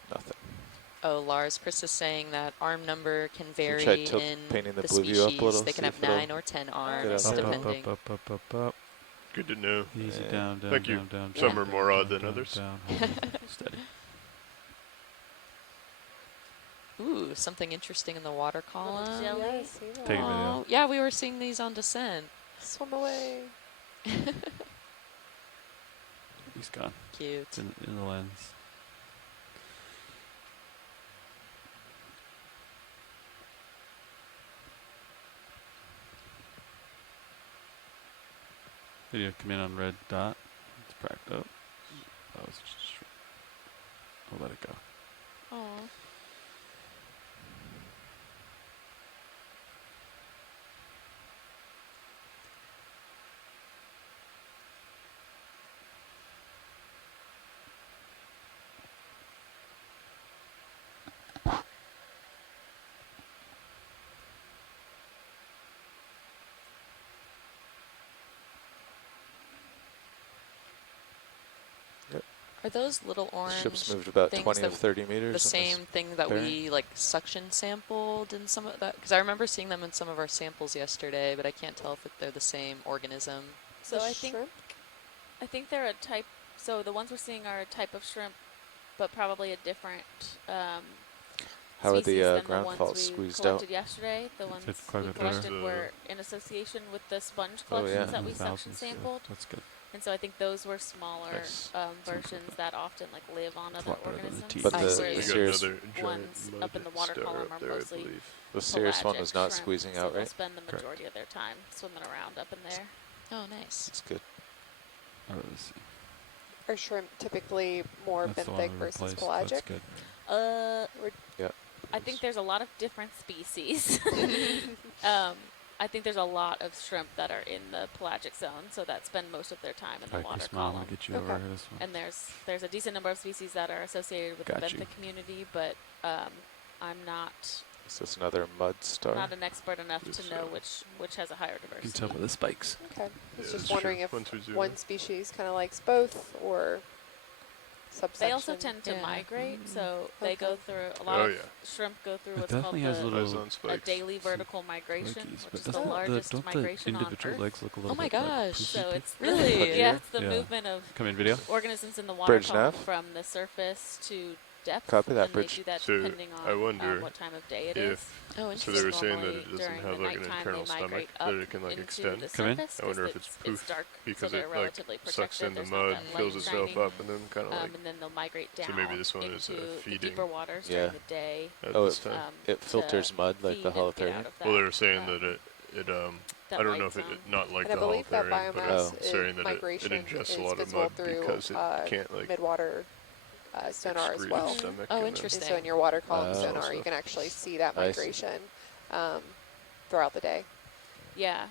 Nothing. Oh, Lars Chris is saying that arm number can vary try tilt in painting the the blue species. view up a little, They can see have if it'll 9 or 10 arms, out there. depending. Up. Good to know. Easy, Yeah. down, Thank you. down. Some down, are down, more odd down, than others. down. Steady. Ooh, something interesting in the water column. jelly. Yeah, I see that. Take a video. Oh, yeah, we were seeing these on descent. Swim away. He's gone. Cute. It's in the lens. Video come in on red dot. It's cracked up. That was just. I'll let it go. Aw. Are those little orange Ship's moved about things 20 that of 30 meters. the in this same thing that bearing. we like suction sampled in some of that? Because I remember seeing them in some of our samples yesterday, but I can't tell if they're the same organism. So The I think shrimp? they're a type. So the ones we're seeing are a type of shrimp, but probably a different How are species the than the ground ones faults we squeezed collected out? yesterday. The ones It's we quite a bit collected better. were in association with the sponge Oh, collections yeah. that we suction Thousands, yeah. sampled. That's good. And so I think those were smaller Nice. versions that often like live on It's a other lot better than the organisms. teeth. But I the see. They whereas got serious- another giant ones mud up in the water star column up are there, I mostly believe. The serious one pelagic was not shrimp, squeezing so out, they'll right? spend the Correct. majority of their time swimming around up in there. Oh, nice. That's good. I'd rather see. Are shrimp typically more That's the one benthic we versus replaced. pelagic? That's good. Yeah. I think there's a lot of different species. I think there's a lot of shrimp that are in the pelagic zone, so that spend most of their time in the Like water this smile, I'll column. get you Okay. over here. This one. And there's a decent number of species that are associated with Got the you. benthic community, but I'm not Is this another mud star? not an expert enough Yes, to know sir. which has a higher You can diversity. tell by the spikes. Okay. I was Yeah, just that's wondering true. if 130. one species kind of likes both or subsection. They also tend to Yeah. migrate, so they Okay. go through a lot Oh, of yeah. shrimp go through It what's called definitely has the, little Eyes on a spikes. daily vertical migration, flakies, which but is the doesn't largest don't the migration on individual Earth. legs look a little my bit like gosh. poopy So teeth? it's Really? yeah, it's the Yeah. movement of Come in video. organisms in the water Bridge column nav. from the surface to depth. Copy that, and Bridge. they do that So, depending I on wonder what time of day it if- is. Oh, So interesting. they were saying that Normally it doesn't during have the like an nighttime, internal they migrate stomach up that it can like into extend. the Come in. surface I wonder 'cause if it's it's poof dark, because so they're it like relatively protected. sucks in the There's not mud, that light fills itself shining. up, and then kind of like And then they'll migrate down So maybe this one is, into the feeding. deeper waters Yeah. during the day. at Oh, this time. It filters to mud like feed the and get out holotherian. of Well, they that, were saying that it that I don't light know if it zone. not like And I the believe that holotherian, but biomass Oh. saying that migration it ingests is a lot of visible mud through because it can't like midwater sonar as excrete well. its stomach. Oh, and then- interesting. And so in your water column Oh. sonar, you can actually see that I see. migration throughout the day. Yeah.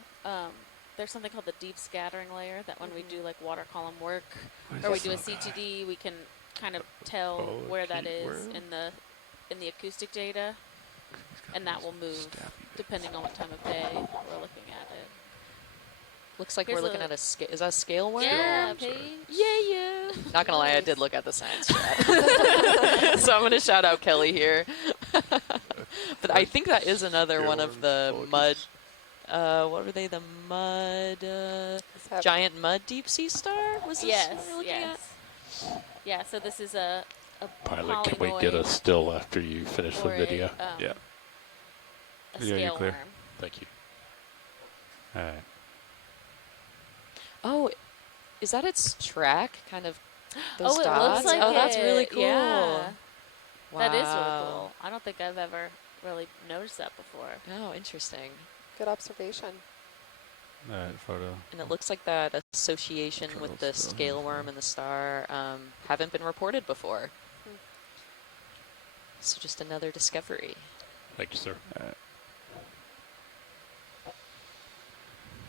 There's something called the deep scattering layer that when we do like water column work What is or we this do a little guy? CTD, we can kind of tell Oh, where that keep is worm? in the acoustic data, He's got and that these will move stabby bits. depending on what time of day we're looking at it. Looks like Here's we're looking a- at a scale. Is that a scale worm? Yeah, worm, sorry. Paige. Yeah. Not gonna lie, I Nice. did look at the science chat. So I'm gonna shout out Kelly here. But I think that is another Scale one of worms, the apologies. mud. What were they? The mud. Have- Giant mud deep sea star? Was this what we're looking yes. Yeah, so this is a Pilot, can we get a polynoid still after you finish the or video? Yeah. a Video, you're scale clear. worm. Thank you. All right. Oh, is that its track? Kind of those Oh, it dots? looks like Oh, that's really it. cool. Yeah. Wow. That is really cool. I don't think I've ever really noticed that before. Oh, interesting. Good observation. All right, photo. And it looks like that association with the Control's still scale here. worm and the star haven't been reported before. So just another discovery. Thank you, sir. All right.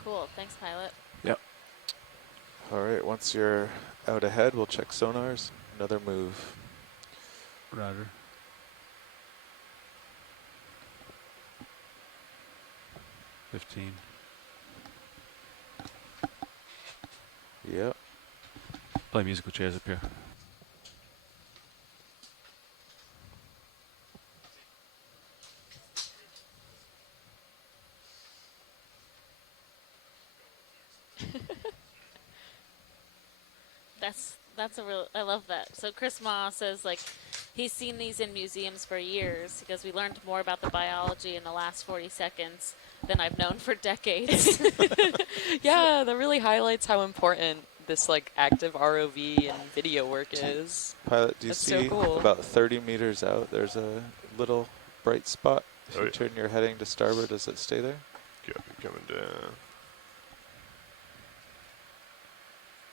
Cool. Thanks, pilot. Yep. All right, once you're out ahead, we'll check sonars. Another move. Roger. $15. Yep. Play musical chairs up here. That's a real. I love that. So Chris Ma says like he's seen these in museums for years because we learned more about the biology in the last 40 seconds than I've known for decades. Yeah, that really highlights how important this like active ROV and video work is. Pilot, do you That's see so cool. about 30 meters out, there's a little bright spot? If Oh, you yeah. turn your heading to starboard, does it stay there? Copy, coming down.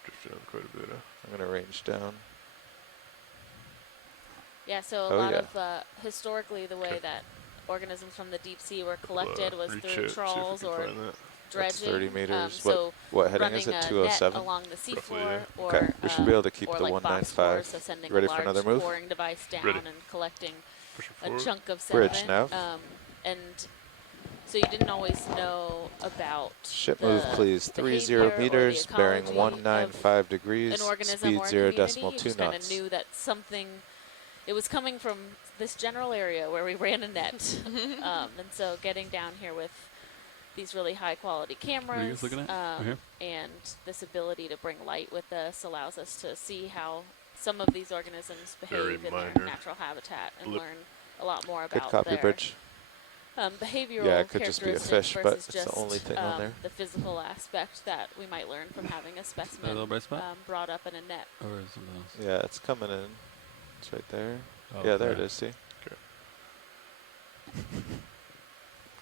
Drifting down quite a bit. I'm going to range down. Yeah, so a Oh, lot yeah. of historically the way Okay. that organisms from the deep sea were collected was Reach through it, see if we trawls can or find that. That's dredging. 30 meters. So What heading running is it? a net 207? along the Roughly, seafloor, yeah. or Okay, we should be able to keep or the like 195. phosphor, so sending Ready a for large another move? boring device down Ready. and collecting Pushing a forward. chunk of Bridge sediment. nav. And so you didn't always know about Ship the move, please. 30 behavior or the meters, bearing ecology 195 degrees, an organism speed or a 0 community. decimal You 2 just kind of knots. knew that something. It was coming from this general area where we ran a net, and so getting down here with these really high quality cameras What are you guys looking at? Over here? and this ability to bring light with us allows us to see how some of these organisms Very behave in minor their natural habitat and blip. learn a lot more Good about copy, their bridge. behavioral Yeah, it could just be a characteristics fish, but versus it's the just only thing on there. the physical aspect that we might learn from having a That specimen little bright spot? brought up in a net. Or is it something else? Yeah, it's coming in. It's right there. Oh, Yeah, there it is, see?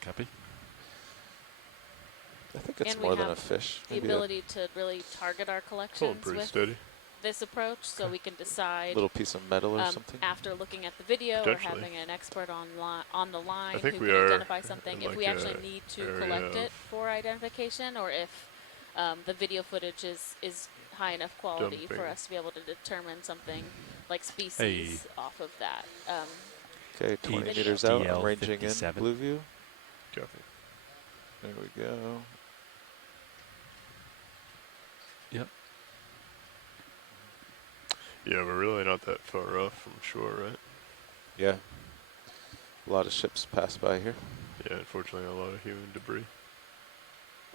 Copy. I think it's And we more than a have fish. The Maybe ability to really target our It's holding collections pretty with steady. this approach, so Okay. we can a decide little piece of metal or something. after looking at the video or Potentially. having an expert on the line think who we can are identify something, in if like we a actually need to area collect it of for identification, or if the video footage is high enough quality for Dumping. us to be able to determine something like species off of that. Okay, 20 HDL meters out. I'm ranging in 57. blue view. Copy. There we go. Yep. Yeah, we're really not that far off from shore, right? Yeah. A lot of ships pass by here. Yeah, unfortunately, a lot of human debris.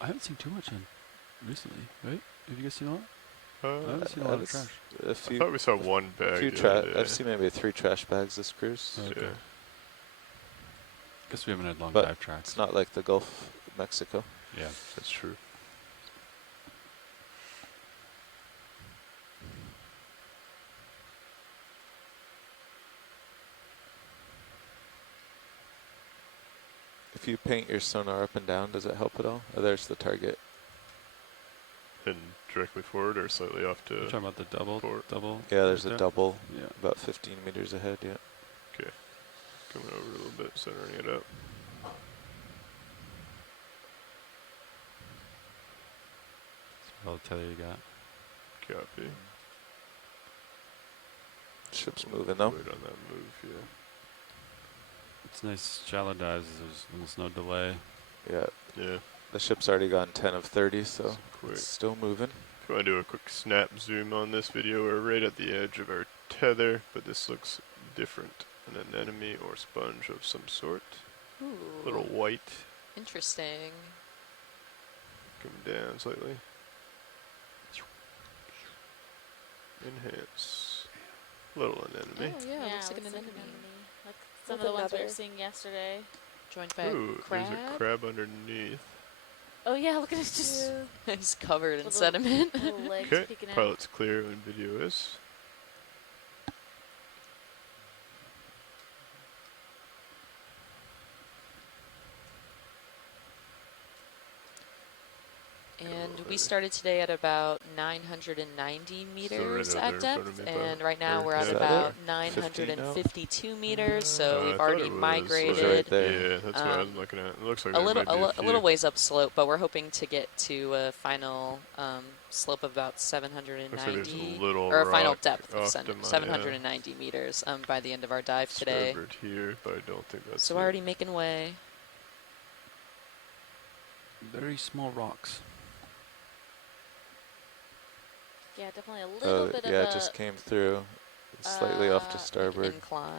I haven't seen too much on recently, right? Have you guys seen a lot? I Uh, haven't seen a lot of It's trash. A I few, thought we saw one bag. few the other day. I've seen maybe 3 trash bags this cruise. Okay. Yeah. Guess we haven't had long But dive tracks. It's not like the Gulf of Mexico. Yeah. That's true. If you paint your sonar up and down, does it help at all? Oh, there's the target. And directly forward or slightly off You're to. talking about the double? Yeah, there's right a there? double Yeah. about 15 meters ahead, yeah. Okay. Coming over a little bit, centering it up. That's all the tether you got. Copy. Ship's moving though. Wait on that move, yeah. It's nice shallow dives. There's almost no delay. Yeah, Yeah. the ship's already gone 10 of 30, so It's quick. it's still moving. If you want to do a quick snap zoom on this video, we're right at the edge of our tether, but this looks different. An anemone or sponge of some sort. Ooh, Little white. interesting. Coming down slightly. Enhance. Little anemone. Oh yeah, looks like an looks like anemone. like some With of the ones we were another- seeing yesterday. Joined by Ooh, crab. there's a crab underneath. Oh yeah, look at it just It's covered in little- sediment. little legs Okay, peeking out. pilot's clear when video is. And we started today at about 990 meters right at out there in front depth, of me, and Bob. right now Or we're at is that about it? 952 meters. So I we've thought already it was migrated right there. Yeah, that's what I was Um, looking at. It looks like a there little, might be a little few. ways upslope, but we're hoping to get to a final slope of about Looks like there's 790, a little or a final rock depth of off to my, 790 meters by the end of our dive today. starboard here, but I don't think that's So it. we're already making way. Very small rocks. Yeah, definitely a little bit yeah, of it a just came through slightly off to like starboard. Incline,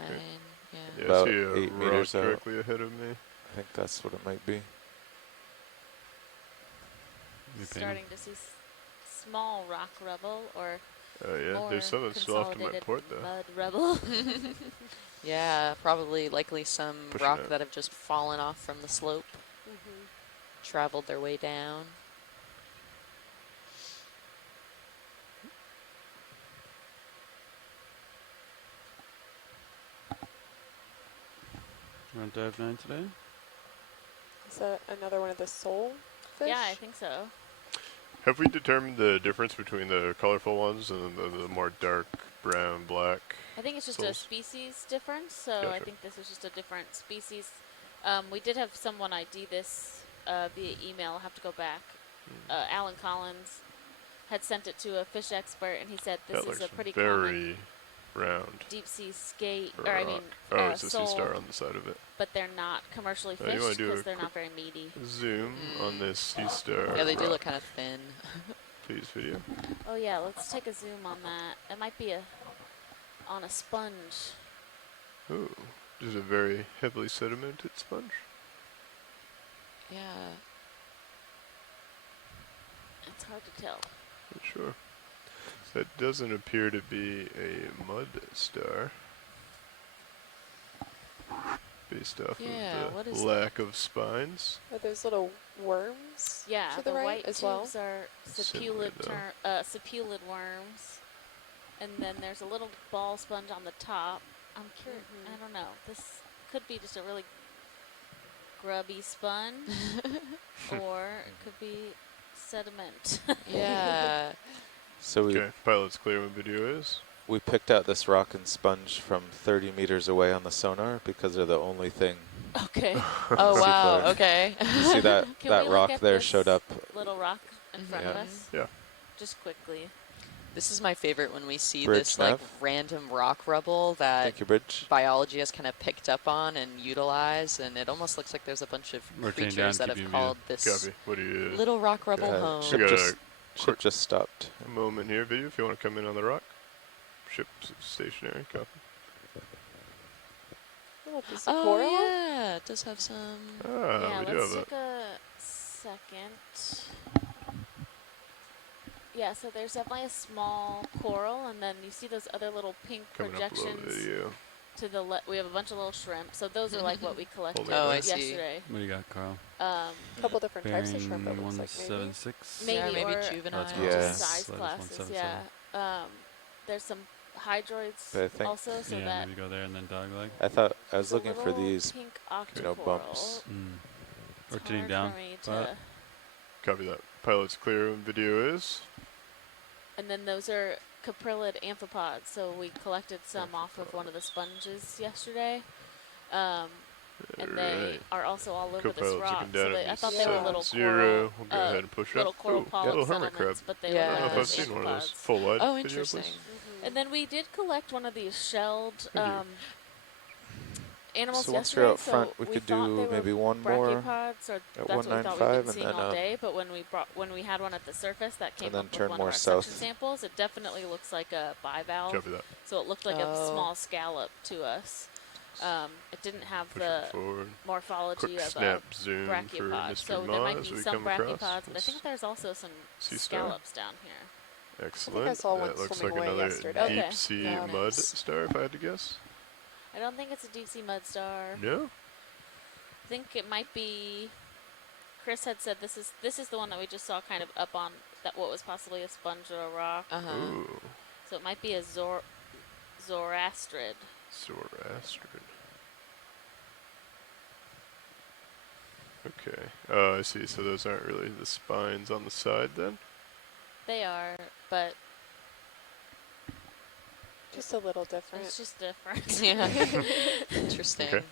yeah. Yeah, about I see a 8 rock meters out. directly ahead of me. I think that's what it might be. New painting. starting to see small rock rubble or Oh yeah, more there's something soft in my consolidated port though. mud rubble. Yeah, probably likely some Pushing rock it. that have just fallen off from the slope, Mm-hmm. traveled their way down. We're on dive 9 today. Is that another one of the soul fish? Yeah, I think so. Have we determined the difference between the colorful ones and the more dark brown, black? I think it's just a Souls. species difference, so I Gotcha. think this is just a different species. We did have someone ID this via email. I'll have to go back. Alan Collins had sent it to a fish expert, and he said That this looks is a pretty common very round. deep sea skate, for or a I mean, rock. Oh, it's a sea sole, star on the side of it. but they're not commercially Oh, you wanna fished do a because they're quick not very meaty. Zoom on this sea star. Yeah, they do rock, look kind of thin. Please, video. Oh yeah, let's take a zoom on that. It might be on a sponge. Ooh, this is a very heavily sedimented sponge. Yeah. It's hard to tell. Not sure. That doesn't appear to be a mud star. Based off Yeah, of what the is lack of spines. Are those little worms Yeah, to the, right white as well? tubes are Similar, sepulid worms, and then there's a little ball sponge on the top. I'm curious. I don't know. This could be just a really grubby sponge, or it could be sediment. Yeah. So we Okay, pilot's clear when video is. we picked out this rock and sponge from 30 meters away on the sonar because they're the only thing. Okay. Oh, wow. Seafloor. Okay. You see that Can that we look rock at there this showed up. little rock in front of Yeah. us? Yeah. Just quickly. This is my favorite when we see Bridge this like nav. random rock rubble that Thank you, Bridge. biology has kind of picked up on and utilized, and it almost looks like there's a bunch of Rotating creatures down, that keep have you called this Copy. What do you? little rock rubble home. We Ship got just, a ship quick just stopped. moment here, video. If you want to come in on the rock, ship stationary. Copy. Little piece of Oh coral. yeah, it does have some. Ah, Yeah, we do let's have take a second. Yeah, so there's definitely a small coral, and then you see those other little pink that coming up below projections video. to the left. We have a bunch of little shrimp, so those are like what we collected Oh, I see. yesterday. What do you got, Carl? A couple different types of shrimp. It Bearing looks like maybe. 176. Maybe, Yeah, maybe or juvenile. That's Yeah. just size Slides classes. 177. Yeah. There's some hydroids But I think- also, so Yeah, that maybe go there and then dog leg. I thought I there's was a looking for little these. pink know, octocoral. bumps. It's Rotating hard down. for me but- to- Copy that. Pilot's clear when video is. And then those are capryllid amphipods. So we collected some off of one of the sponges yesterday. And they Right. are also all over this Co-pilot's rock. looking So down they, at I thought me. they were Yeah. little 7-0. coral, We'll go ahead and push little up. coral Ooh, polyp little hermit settlements, crab. but they Yeah. I don't were know if like I've seen one of those. amphipods. Full wide Oh, video, interesting. please. And then we did collect one of these shelled Thank you. animals So once yesterday. you're out so front, we could thought do they were maybe one more brachiopods, or at that's what we thought we'd 195 been and seeing then all day. But when we had one at the surface that came then up with turn one more of our suction south. samples, it definitely looks like a bivalve. Copy that. So it looked like a Oh. small scallop to us. It didn't have Push the it forward. morphology Quick of a snap zoom for brachiopods. Mr. So there Ma might as be we some come across. brachiopods, but I This think there's also some sea star. scallops down here. Excellent. saw one That looks like swimming away another yesterday. deep Okay. sea Yeah. mud Nice. star, if I had to guess. I don't think it's a deep sea mud star. No? I think it might be Chris had said this is the one that we just saw kind of up on that what was possibly a sponge or a rock. Ooh, So it might be a Zoroastrid. Zoroastrid. Okay. Oh, I see. So those aren't really the spines on the side then? They are, but Just a little different. it's just different. Yeah. Interesting. Okay.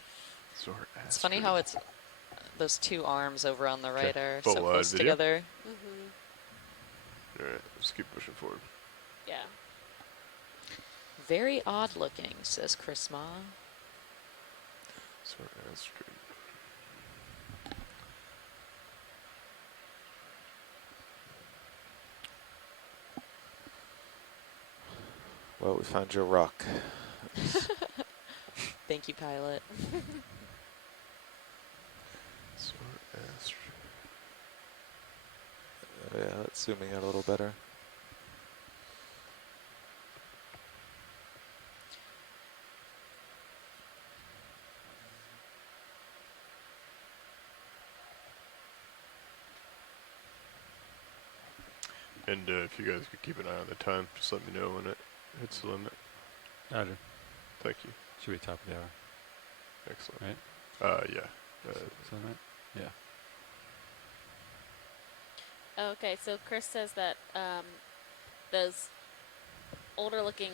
Zoroastrid. It's funny how it's those two arms over on the right are Full so wide close video? together. Mm-hmm. Alright, let's keep pushing forward. Yeah. Very odd looking, says Chris Ma. Zoroastrid. Well, we found your rock. Thank you, pilot. Zoroastrid. Yeah, that's zooming out a little better. And if you guys could keep an eye on the time, just let me know when it hits the limit. Roger. Thank you. Should be top of the hour. Excellent. Right. Yeah. Is that right? Yeah. Okay, so Chris says that those older looking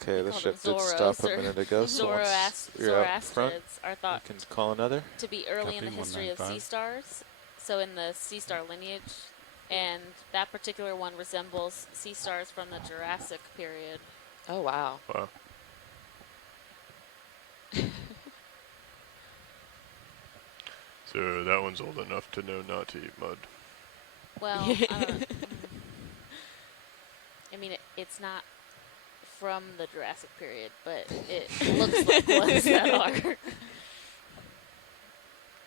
Okay, the call ship them did Zoros stop a or minute ago, so once you're out front, Zoroastrids are you thought can call another. to be early in the Copy, history of 195. sea stars, so in the sea star lineage, and that particular one resembles sea stars from the Jurassic period. Oh, wow. Wow. So that one's old enough to know not to eat mud. Well, I mean, it's not from the Jurassic period, but it looks like ones that are.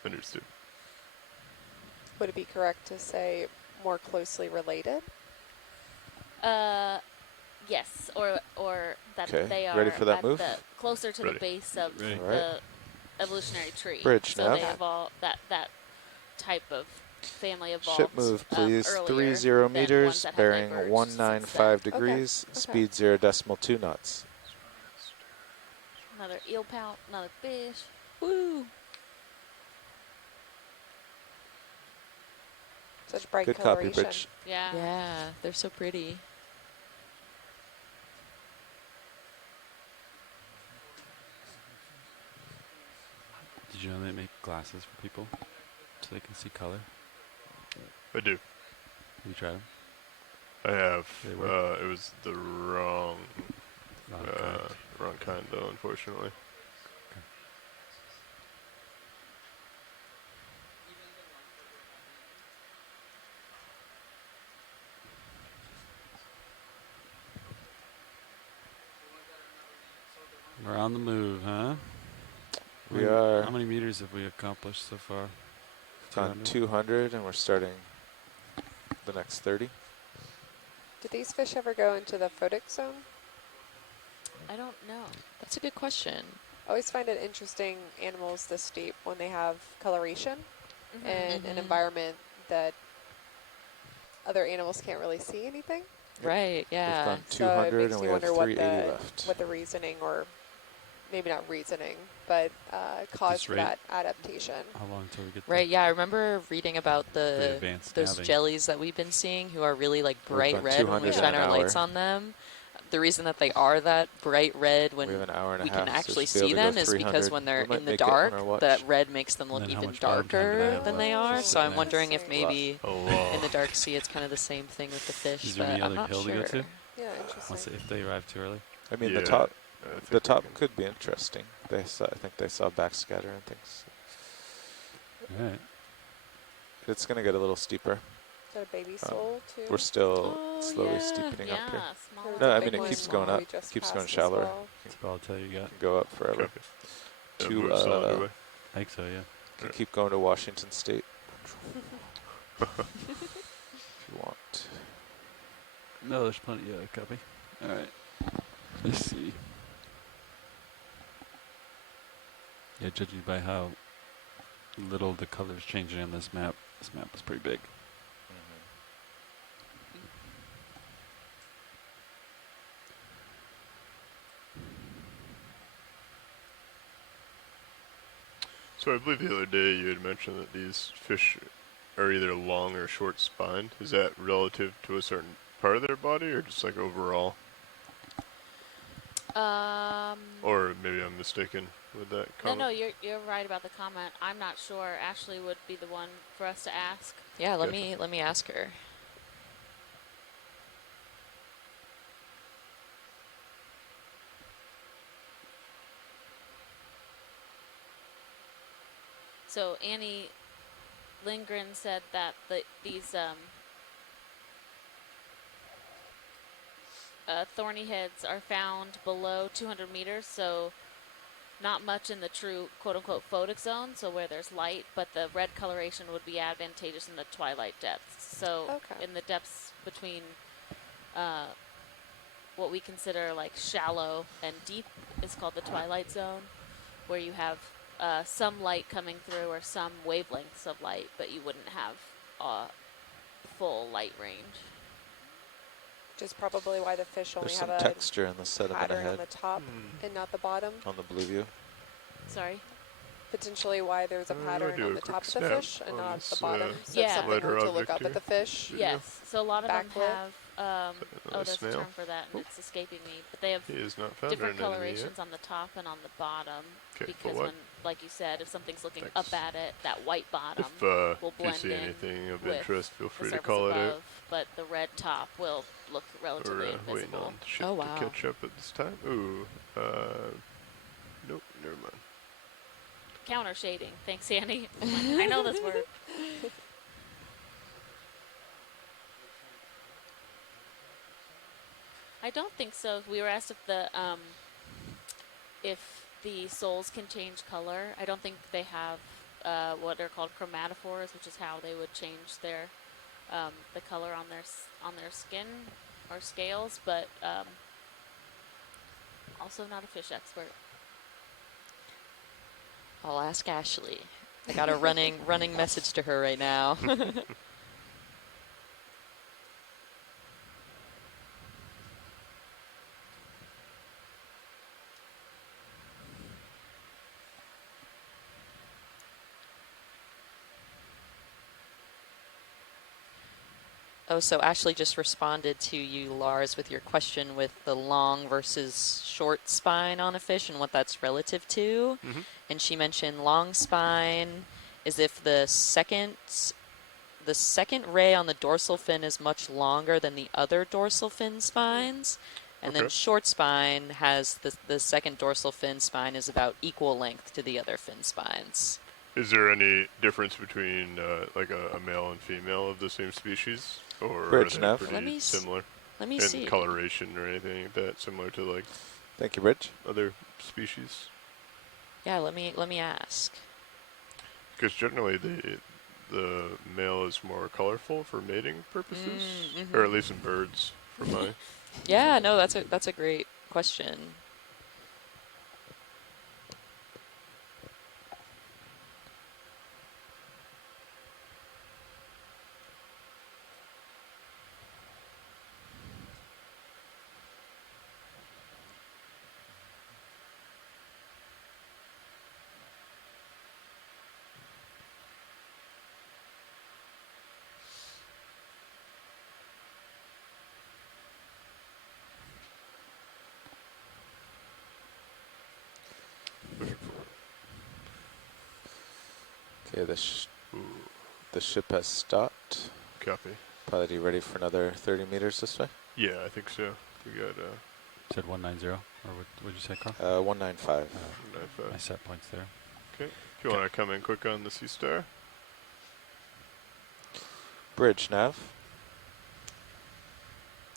Understood. Would it be correct to say more closely related? Yes, or that Okay, they are ready for that at move? the closer to Ready. the base of Ready. the evolutionary tree. Bridge so nav. they evolved that type of family evolved. Ship move, please. Earlier 30 than ones meters, that have bearing diverged 195 since then. degrees, Okay. speed 0.2 knots. Another eel pout, another fish. Woo! Such bright Good copy, coloration. Bridge. Yeah. Yeah, they're so pretty. Did you know they make glasses for people so they can see color? I do. Have you tried them? I have. They work? It was the wrong kind though, unfortunately. We're on the move, huh? We are. How many meters have we accomplished so far? Gone 200, and we're starting the next 30. Do these fish ever go into the photic zone? I don't know. That's a good question. I always find it interesting animals this deep when they have coloration in an environment that other animals can't really see anything. Right, We've yeah. gone So it 200, makes and me we have wonder what 380 left. what the reasoning, or maybe not reasoning, but cause for rate. that adaptation. How long until we get Right, yeah, I remember reading about the advanced those naving? jellies that we've been seeing who are really like We've bright done red when we 200 in shine an our lights hour. on them. The reason that they are that bright red when We have an hour and a we half, can so actually should be able see to go them is because 300. when they're We might in the make it on dark, our watch. that red makes them look And then how even much bottom time do they darker have than they left? are. So I'm Yeah. wondering if Interesting. maybe A lot. in the dark sea it's kind of the same thing with the fish, Is there but any I'm other not hill to sure. go to? Yeah, Once interesting. if they arrive too early? I mean, Yeah, the top, I think the we top can- could be interesting. I think they saw backscatter and things. All right. It's going to get a little steeper. Got a baby soul too. We're still Oh, slowly yeah. steepening up here. Yeah, small. There was No, a I big mean, it one keeps going we up, just keeps going passed as shallower. well. That's about all you got. Can go up forever. Copy. To, move's still underway. I think so, yeah. Can keep going to Washington State if you want. No, there's plenty. Yeah, copy. All right. Let's see. Yeah, judging by how little the colors changing on this map. This map was pretty big. So I believe the other day you had mentioned that these fish are either long or short spined. Is that relative to a certain part of their body or just like overall? Or maybe I'm mistaken with that comment. No, you're right about the comment. I'm not sure. Ashley would be the one for us to ask. Yeah, let Gotcha. me ask her. So Annie Lindgren said that these thorny heads are found below 200 meters, so not much in the true quote-unquote photic zone, so where there's light, but the red coloration would be advantageous in the twilight depths. So in the depths between what we consider like shallow and deep is called the twilight zone, where you have some light coming through or some wavelengths of light, but you wouldn't have full light range. Which is probably why the fish only There's have some a texture in the sediment pattern ahead on the top and not the bottom. on the blue view. Sorry? Potentially why there's a pattern on the top of the fish and not the bottom. So if something were to look up at the fish. Yes, so a lot of them backlit. have, there's a snail. term for that and it's escaping me, but they have He is not found different an enemy colorations yet. on the top and on the bottom. Okay, Because what? when, like you said, if something's looking Thanks. up at it, that white bottom If will you blend see in anything of with interest, feel free the to surface call it above, out. but the red top will look We're relatively waiting invisible. on ship Oh, to wow. catch up at this time. Ooh, nope, never mind. Counter shading. Thanks, Annie. I know this word. I don't think so. We were asked if the souls can change color. I don't think they have what are called chromatophores, which is how they would change their the color on their skin or scales. But also not a fish expert. I'll ask Ashley. I got a running message to her right now. Oh, so Ashley just responded to you, Lars, with your question with the long versus short spine on a fish and what that's relative to. Mm-hmm. And she mentioned long spine is if the second ray on the dorsal fin is much longer than the other dorsal fin spines. And then Okay. short spine has the second dorsal fin spine is about equal length to the other fin spines. Is there any difference between like a male and female of the same species? Or Bridge are they nav. pretty similar? Let me in see. coloration or anything like that, similar to like Thank you, Bridge. other species? Yeah, let me ask. Because generally the male is more colorful for mating purposes, or at least in birds, from my. Yeah, no, that's a great question. Okay, the ship has stopped. Copy. Pilot, you ready for another 30 meters this way? Yeah, I think so. We got Said 190, or what'd you say, Carl? 195. 95. My set points there. Okay. If you want to come in quick on the Sea Star. Bridge nav.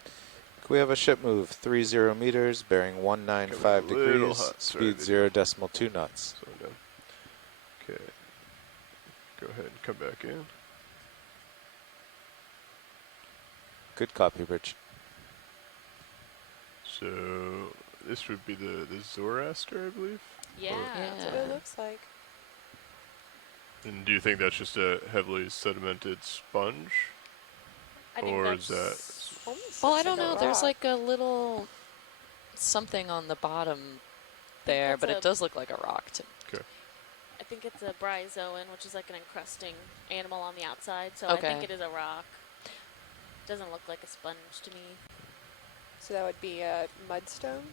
Can we have a ship move 30 meters, bearing 195 Coming a little degrees, hot. Sorry, speed video. 0.2 knots. Slow down. Okay. Go ahead and come back in. Good copy, Bridge. So this would be the Zoroaster, I believe. Yeah. That's what it looks like. And do you think that's just a heavily sedimented sponge? I think Or is that... that's Almost Well, I looks don't like a know. There's rock. like a little something on the bottom there, that's but a- it does look like a rock to I think it's a bryozoan, which is like an encrusting animal on the outside. So I think Okay. it is a rock. Doesn't look like a sponge to me. So that would be a mudstone.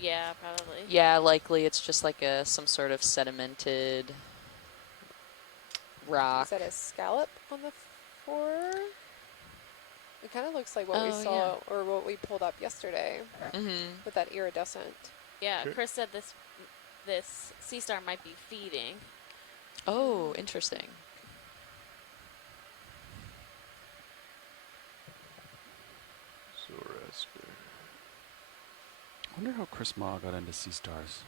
Yeah, probably. Yeah, likely it's just like some sort of sedimented rock. Is that a scallop on the floor? It kind of looks like what we Oh, saw or what we pulled up yesterday Mm-hmm. with that iridescent. Yeah, Okay. Chris said this sea star might be feeding. Oh, interesting. Zoroaster. I wonder how Chris Ma got into sea stars.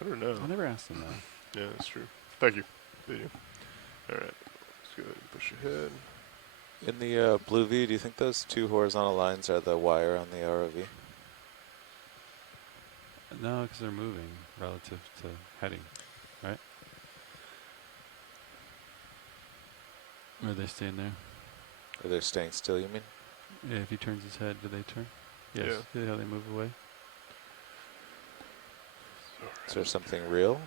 I don't know. I never asked him that. Yeah, that's true. Thank you. Video. Alright, let's go ahead and push ahead. In the blue V, do you think those two horizontal lines are the wire on the ROV? No, because they're moving relative to heading, right? Or are they staying there? Or they're staying still, you mean? Yeah, if he turns his head, do they turn? Yes. Yeah. See how they move away? Is there something real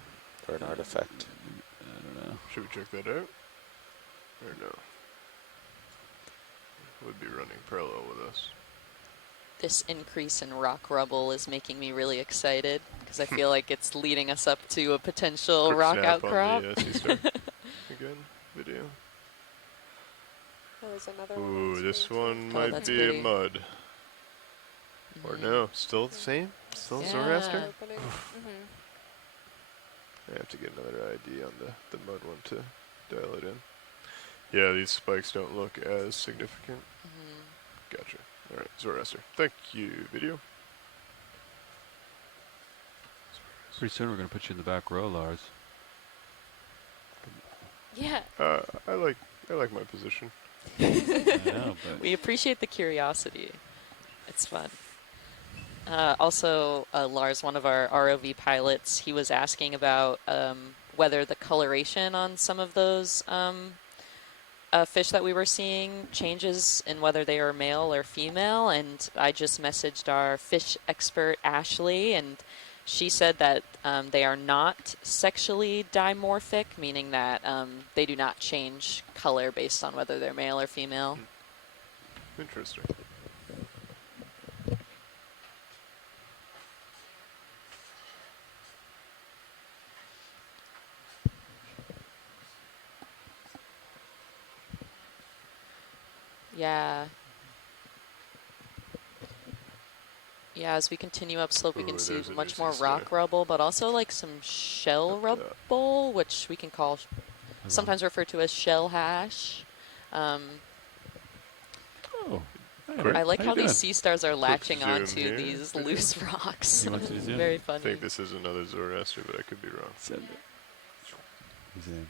or an artifact? I don't know. Should we check that out? Or no? Would be running parallel with us. This increase in rock rubble is making me really excited because I feel like it's leading us up to a potential Quick rock snap outcrop. on the sea star. Again, video. Oh, there's another one. Ooh, on this screen, one too. Oh, might that's be pretty. a mud. Or Mhm. no, still the same? Still Zoroaster? Opening. Mm-hmm. I have to get another ID on the mud one to dial it in. Yeah, these spikes don't look as significant. Mhm. Gotcha. Alright, Zoroaster. Thank you, video. Pretty soon we're going to put you in the back row, Lars. Yeah. I like my position. I know, but We appreciate the curiosity. It's fun. Also, Lars, one of our ROV pilots, he was asking about whether the coloration on some of those fish that we were seeing changes in whether they are male or female. And I just messaged our fish expert, Ashley, and she said that they are not sexually dimorphic, meaning that they do not change color based on whether they're male or female. Interesting. Yeah. Yeah, as we continue upslope, we Ooh, can see there's a much new more sea rock star. rubble, but also like some shell Up top. rubble, which we can call, sometimes referred to as shell hash. oh, hey, Quick. I like how how you these doing? sea stars are latching zoom onto here. these loose rocks. You want to zoom? Very I funny. think this is another Zoroaster, but I could be wrong. Send it. He's in.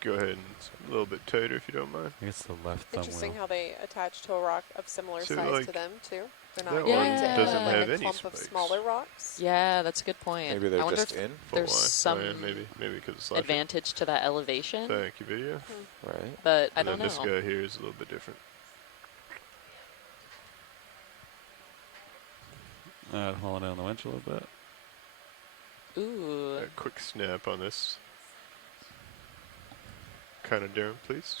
Go ahead and a little bit tighter if you don't mind. I guess the left thumb Interesting wheel. how they attach to a rock of similar So, size like, to them too. They're that not one going to doesn't end up like have a any clump of spikes. smaller rocks. Yeah, that's a good point. Maybe I they're wonder just if in, Full there's line. some Oh, yeah, maybe because it's slashing. advantage to that elevation, Thank you, video. right? but I And don't then this know. guy here is a little bit different. Hauling down the winch a little bit. Ooh. A quick snap on this. Echinoderm, please.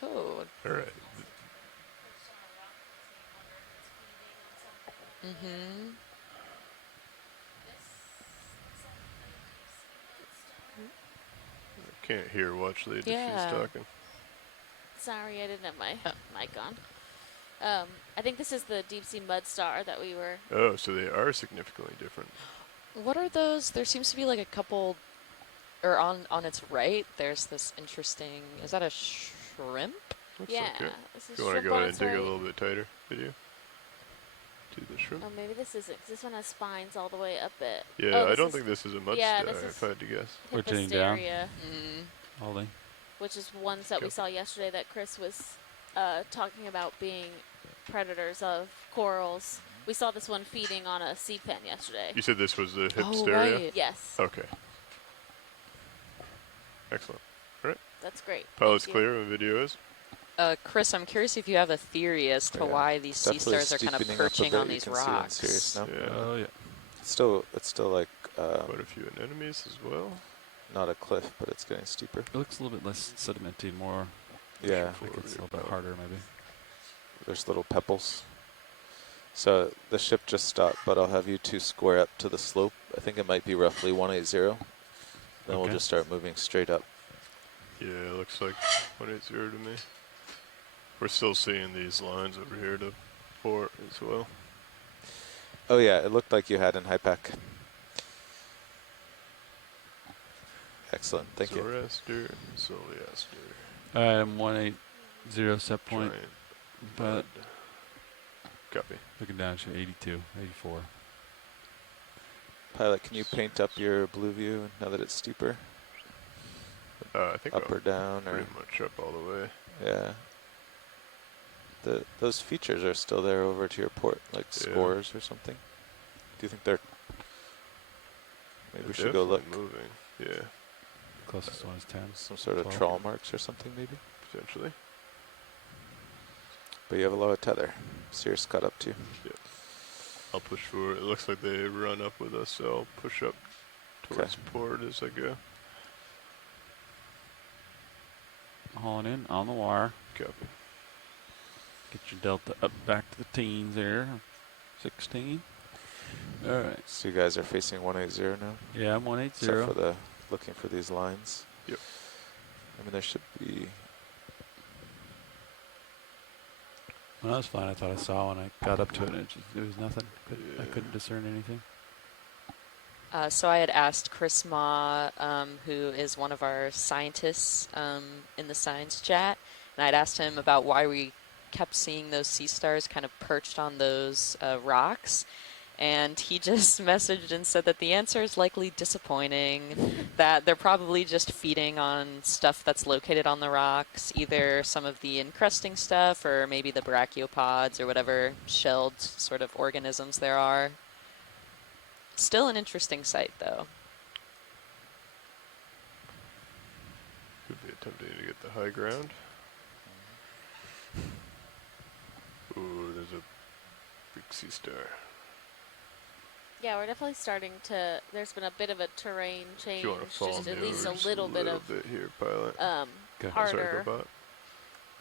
Oh. Alright. Mm-hmm. I can't hear Watch Lead if Yeah. she's talking. Sorry, I didn't have my Oh. mic on. I think this is the deep sea mud star that we were. Oh, so they are significantly different. What are those? There seems to be like a couple, or on its right, there's this interesting, is that a shrimp? Looks Yeah, like it. this is If you want to shrimp go on ahead and its dig a right. little bit tighter, video. To the shrimp. Oh, maybe this isn't. 'Cause this one has spines all the way up it. Yeah, oh, I this don't is think this is a mud yeah, star, this if is I had to guess. Rotating down. Hipposteria, Mm. Holding. which is ones that we Go. saw yesterday that Chris was talking about being predators of corals We saw this one feeding on a sea pen yesterday. You said this was the Oh, Hypsteria? right. Yes. Okay. Excellent. That's great. Pilot's Thank you. clear when video is. Chris, I'm curious if you have a theory as to Oh, yeah. why these It's sea definitely stars are kind of steepening up a perching bit. on You these can see it in rocks. serious now. Yeah. Oh yeah. It's still like Quite a few anemones as well. not a cliff, but it's getting steeper. It looks a little bit less sedimenty, more. Yeah, I think it's a little bit harder, maybe. there's little pebbles. So the ship just stopped, but I'll have you two square up to the slope. I think it might be roughly 180. Then we'll Okay. just start moving straight up. Yeah, it looks like 180 to me. We're still seeing these lines over here to port as well. Oh yeah, it looked like you had in HIPAC. Excellent, thank you. Zoroaster, Zoroaster. I'm 180 set point, Giant but mud. Copy. looking down to 82, 84. Pilot, can you paint up your blue view now that it's steeper? I think Up or down, or pretty much up all the way. yeah. Those features are still there over to your port, like Yeah. scores or something. Do you think they're? Maybe They're we should go look. definitely moving. Yeah, Closest one is 10. Some sort of 12. trawl marks or something, maybe. potentially. But you have a low tether. Cirrus caught up to you. I'll push forward. It looks like they run up with us, so I'll push up towards port as I go. Hauling in on the wire. Copy. Get your delta up back to the teens there. 16. All right. So you guys are facing 180 now, Yeah, I'm 180. except for the looking for these lines. Yep. I mean, there should be. Well, that was fine. I thought I saw when I got up to it. And it was nothing. I Yeah. couldn't discern anything. So I had asked Chris Ma, who is one of our scientists in the science chat, and I'd asked him about why we kept seeing those sea stars kind of perched on those rocks. And he just messaged and said that the answer is likely disappointing, that they're probably just feeding on stuff that's located on the rocks, either some of the encrusting stuff or maybe the brachiopods or whatever shelled sort of organisms there are. Still an interesting sight, though. Could be attempting to get the high ground. Ooh, there's a big sea star. Yeah, we're definitely starting to. There's been a bit of a terrain If change, you want to follow just me at least over a little bit of here, pilot. Okay. Sorry, harder Robot.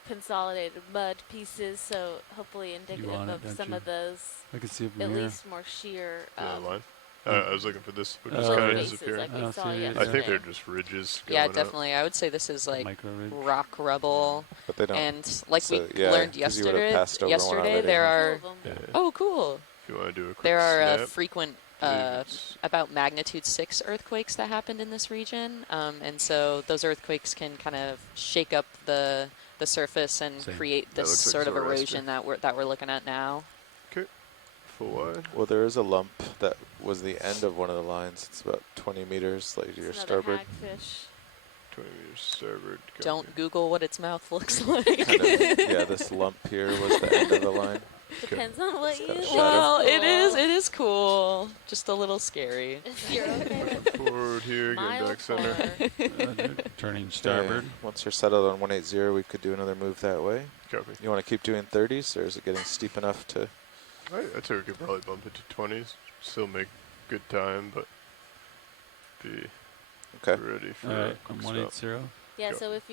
consolidated mud pieces. So hopefully indicative want it, of don't some you? of those I can see it from at here. least more sheer. The line. I was looking for this, which is Oh, kind yeah. of faces disappearing. like I we don't saw see it. yesterday. I think they're just ridges going Yeah, up. definitely. I would say this is like Micro ridge. rock rubble. But they don't. And like So, we yeah, learned 'cause you would've passed over one yesterday already. there Two are. of 'em. Yeah. Oh, cool. If you want to do a quick There are snap, frequent it's- about magnitude 6 earthquakes that happened in this region, and so those earthquakes can kind of shake up the surface and Same. create That this looks like sort of Zoroaster. erosion that we're looking at now. full wide. Well, there is a lump that was the end of one of the lines. It's about 20 meters like to your It's another starboard. hagfish. 20 meters starboard. Copy. Don't Google what its mouth looks like. Kind of, yeah, this lump here was the end of the line. Depends on what It's you. got a think shadow. Well, is it is cool. Just a little scary. cool. You're okay with Forward here, getting mile back center. 4. Turning starboard. Okay, once you're settled on 180, we could do another move that way. Copy. You want to keep doing 30s, or is it getting steep enough to? I'd say we could probably bump it to 20s. Still make good time, but be Okay. ready for All a right, quick I'm stop. 180. Yeah, Go. so if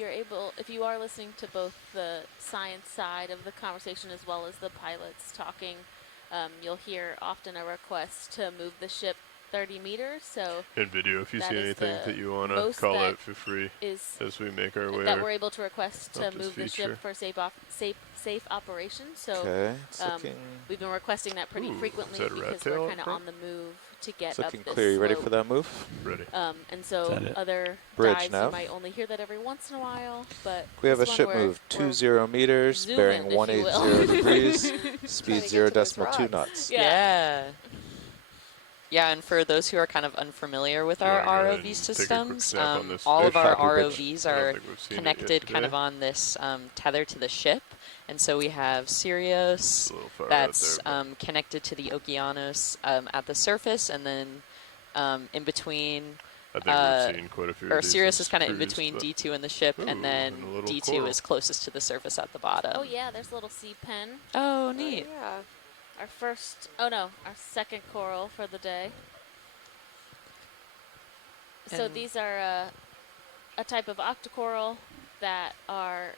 you are listening to both the science side of the conversation as well as the pilots talking, you'll hear often a request to move the ship 30 meters. So In video, if you that see is anything the that you want to most call that out for free is as we make our way that we're able to request to up this move the feature. ship for safe operation. So Okay, it's um, looking. we've been requesting that pretty Ooh, is frequently that a rat because tail we're up kind of front? on the move to get It's up looking this clear. You ready slope. for that move? ready. And so Is that it? other Bridge dives nav. you might only hear that every once in a while, but We have a this one ship we're- move we're 20 meters, zooming, bearing if you 180 will. degrees, Trying speed to get to those 0.2 rocks. knots. Yeah. Yeah, and for those who are kind of unfamiliar with Do you our wanna go ahead ROV and systems, take a quick snap on this all of fish? our Copy, Rich. ROVs I don't are think we've seen it yet connected kind of today. on this tether to the ship. And so we have Sirius It's a little far out that's there, but connected to the Okeanos at the surface, and then in between, I think we've seen quite a few or of these Sirius as is kind of in cruise, between but- D2 and the ship, Ooh, and then and a little D2 coral. is closest to the surface at the bottom. Oh yeah, there's a little sea pen. Oh, neat. Yeah. Our first, oh no, our second coral for the day. So And- these are a type of octocoral that are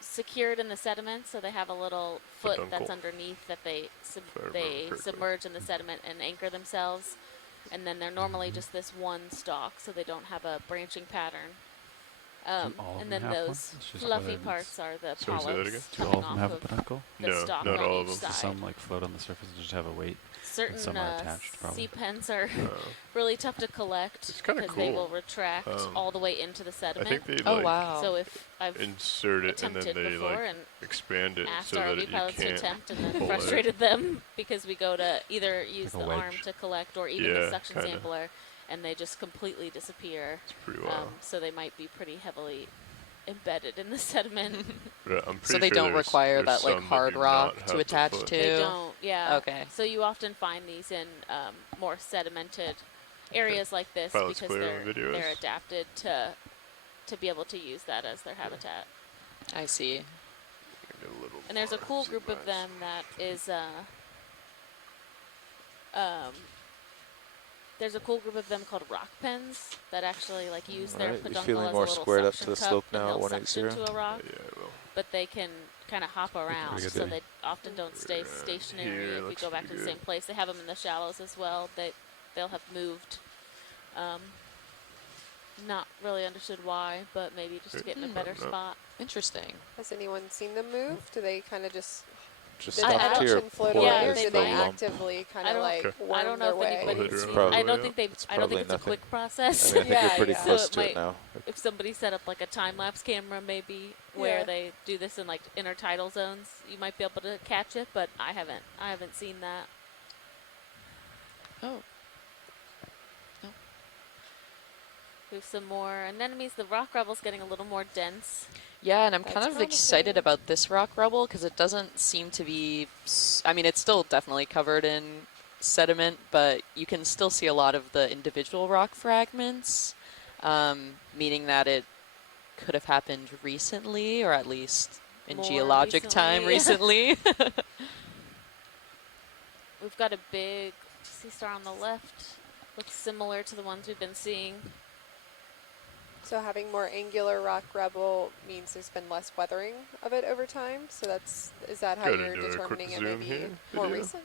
secured in the sediment. So they have a little foot that's Peduncle. underneath that they I remember correctly. submerge in the sediment and anchor themselves. And then they're normally just this one stalk, so they don't have a branching pattern. all of And them then have one? those It's just fluffy whether it's- parts are the Sorry, say that polyps again? Do all coming of them off have a of peduncle? the No, stalk not on all each of them. side. Some like float on the surface and just have a weight. Certain some are attached, probably. sea pens are Uh, really tough to collect It's kinda because they will cool. retract all the way into the I sediment. think they Oh, like wow. So if I've insert it and then attempted they before like and expand it asked so that ROV you pilots to can't attempt and then pull it. frustrated them because we go to either use Like a the arm wedge. to collect or even the Yeah, suction kinda. sampler, and they just completely disappear. It's pretty wild. So they might be pretty heavily embedded in the sediment. But I'm So pretty they sure don't there's- require there's that like some that hard do rock not have to the attach foot. to. They don't, yeah. Okay. So you often find these in more sedimented areas like this Pilot's because clear on they're videos. adapted to be able to use that as their habitat. I see. Get a little And there's a more cool zoom group of out. them that is there's a cool group of them called rock pens that actually like use their Alright, you peduncle feeling as a more little squared up to suction the cup, slope and now at they'll suction 180? to a rock, Yeah, I will. but they can kind of hop around, good so day. they often don't stay Right stationary here if we looks go back to pretty the same good. place. They have them in the shallows as well. They'll have moved. Not really understood why, but maybe just to get in a better no. spot. Interesting. Has anyone seen them move? Do they kind of just Just detach stop to your and float port Yeah, away, or is they do the they lump. actively kind I of don't- like Okay. worm I don't know their if way? anybody's It's seen. probably- I don't think they. It's I don't think probably it's a quick nothing. process. I mean, I think Yeah, we're pretty yeah. close So it to it might- now. If somebody set up like a time lapse camera, maybe where Yeah. they do this in like intertidal zones, you might be able to catch it. But I haven't seen that. Oh. We have some more anemones. The rock rubble's getting a little more dense. Yeah, and I'm That's kind of promising. excited about this rock rubble because it doesn't seem to be. I mean, it's still definitely covered in sediment, but you can still see a lot of the individual rock fragments, meaning that it could have happened recently, or at least in More geologic time recently. We've got a big sea star on the left. Looks similar to the ones we've been seeing. So having more angular rock rubble means there's been less weathering of it over time. So is that how Go ahead you're and do a quick determining it zoom may be here, more video. recent?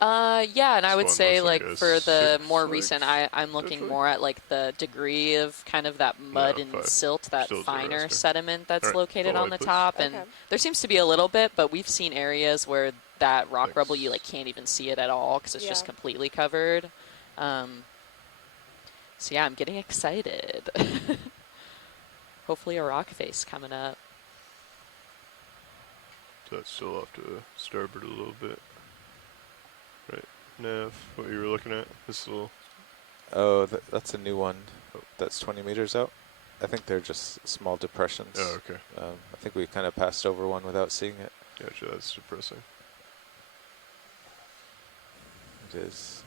Yeah, and I This would one say looks like like a for the 6, more like, recent, I'm looking potentially. more at like the degree of kind of that mud Yeah, and 5. silt, that Still finer zero, sediment that's Alright, located follow on the it, please. top, and Okay. there seems to be a little bit, but we've seen areas where that rock Thanks. rubble you like can't even see it at all because it's just Yeah. completely covered. So yeah, I'm getting excited. Hopefully a rock face coming up. So that's still off to starboard a little bit. Right. Nav, what you were looking at? This little. Oh, that's a new one. That's 20 meters out. I think they're just small depressions. Oh, okay. I think we kind of passed over one without seeing it. Gotcha, that's depressing. It is.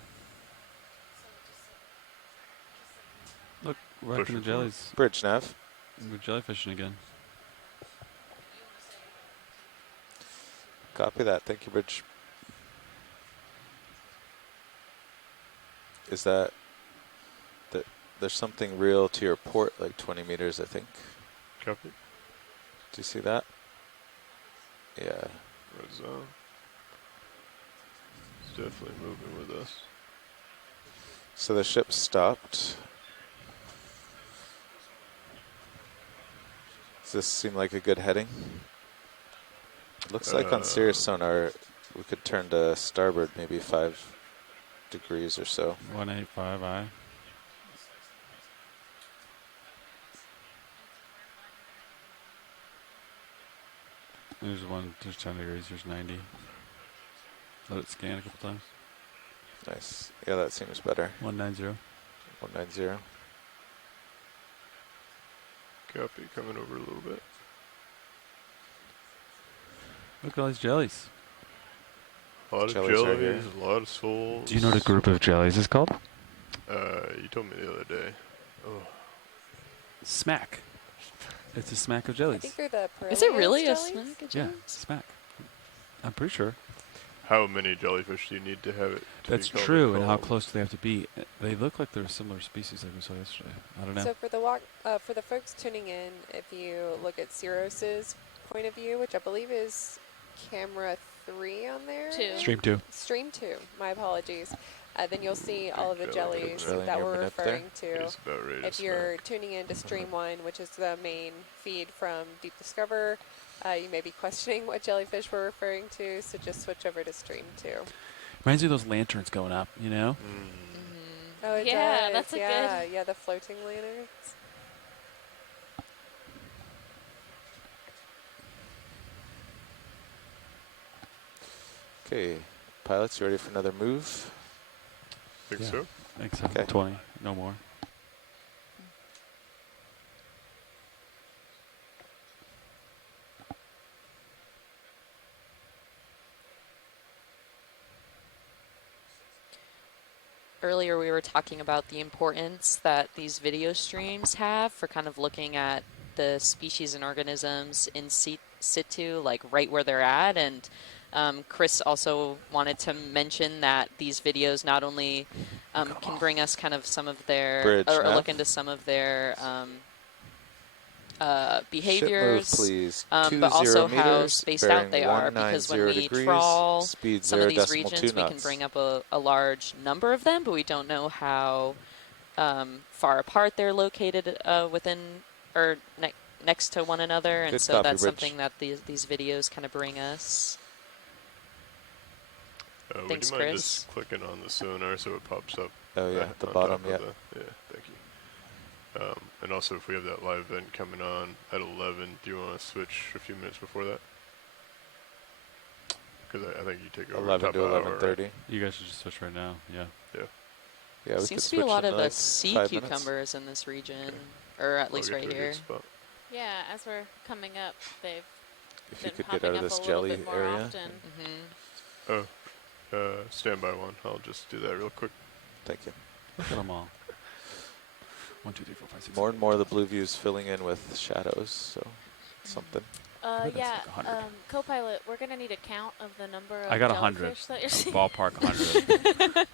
Look, we're back in the Push it forward. jellies. Bridge nav. We're jellyfishing again. Copy that. Thank you, Bridge. Is that there's something real to your port, like 20 meters, I think. Copy. Do you see that? Yeah. Red zone. It's definitely moving with us. So the ship stopped. Does this seem like a good heading? Looks like on Sirius sonar, we could turn to starboard, maybe 5 degrees or so. 185I. There's 10 degrees, there's 90. Let it scan a couple times. Nice. Yeah, that seems better. 190. 190. Copy, coming over a little bit. Look at all these jellies. A lot of Jellies right here. jellies, a lot of souls. Do you know what a group of jellies is called? You told me the other day. Oh, Smack. It's a smack of I jellies. think they're the Is it Perennials really a jellies? smack of Yeah, jellies? it's a smack. I'm pretty sure. how many jellyfish do you need to have it? To That's be called a true, and how column? close do they have to be? They look like they're similar species like we saw yesterday. I don't know. So for the folks tuning in, if you look at Cirrus's point of view, which I believe is camera 3 on there. Two. Stream 2. Stream 2. My apologies. Then you'll see all of the Big jelly. jellies Jelly in that your we're manip there? referring to. He's about ready to If you're smack. tuning in to Stream 1, which is the main feed from Deep Discover, you may be questioning what jellyfish we're referring to, so just switch over to Stream 2. Reminds me of those lanterns going up, you know? Oh, it Yeah, does. that's a yeah, good- Yeah, the floating lanterns. Okay, pilots, you ready for another move? Think Yeah. so? I think so. Okay. 20, no more. Earlier we were talking about the importance that these video streams have for kind of looking at the species and organisms in situ, like right where they're at. And Chris also wanted to mention that these videos not only can bring us kind of some of their, Bridge, or Nav. look into some of their Ship behaviors, move, please. but also 20 how meters, spaced out bearing they are, because when 190 we degrees, trawl speed some of 0 these decimal regions, 2 we can knots. bring up a large number of them, but we don't know how far apart they're located within or next to one another, and Good so copy, that's Rich. something that these videos kind of bring us. Would Thanks, you mind Chris. just clicking on the sonar so it pops up? Oh yeah, at the on bottom, top of yeah. Yeah, thank you. And also, if we have that live event coming on at 11, do you want to switch a few minutes before that? Because I think you take over 11 top to of hour, 11:30. right? You guys should just switch right now. Yeah. Yeah, we could Seems to be a switch lot in of like sea 5 minutes. cucumbers in this region, or at I'll least get right to a good here. spot. Yeah, as we're coming up, they've If you been could popping get out of up this a little jelly bit more area. often. Stand by one. I'll just do that real quick. Thank you. Look at them all. 1, 2, 3, 4, 5, 6. More and more the blue view's filling in with shadows, so something. think that's Yeah, like 100. co-pilot, we're gonna need a count of the number of I got 100. jellyfish that you're seeing. Ballpark 100.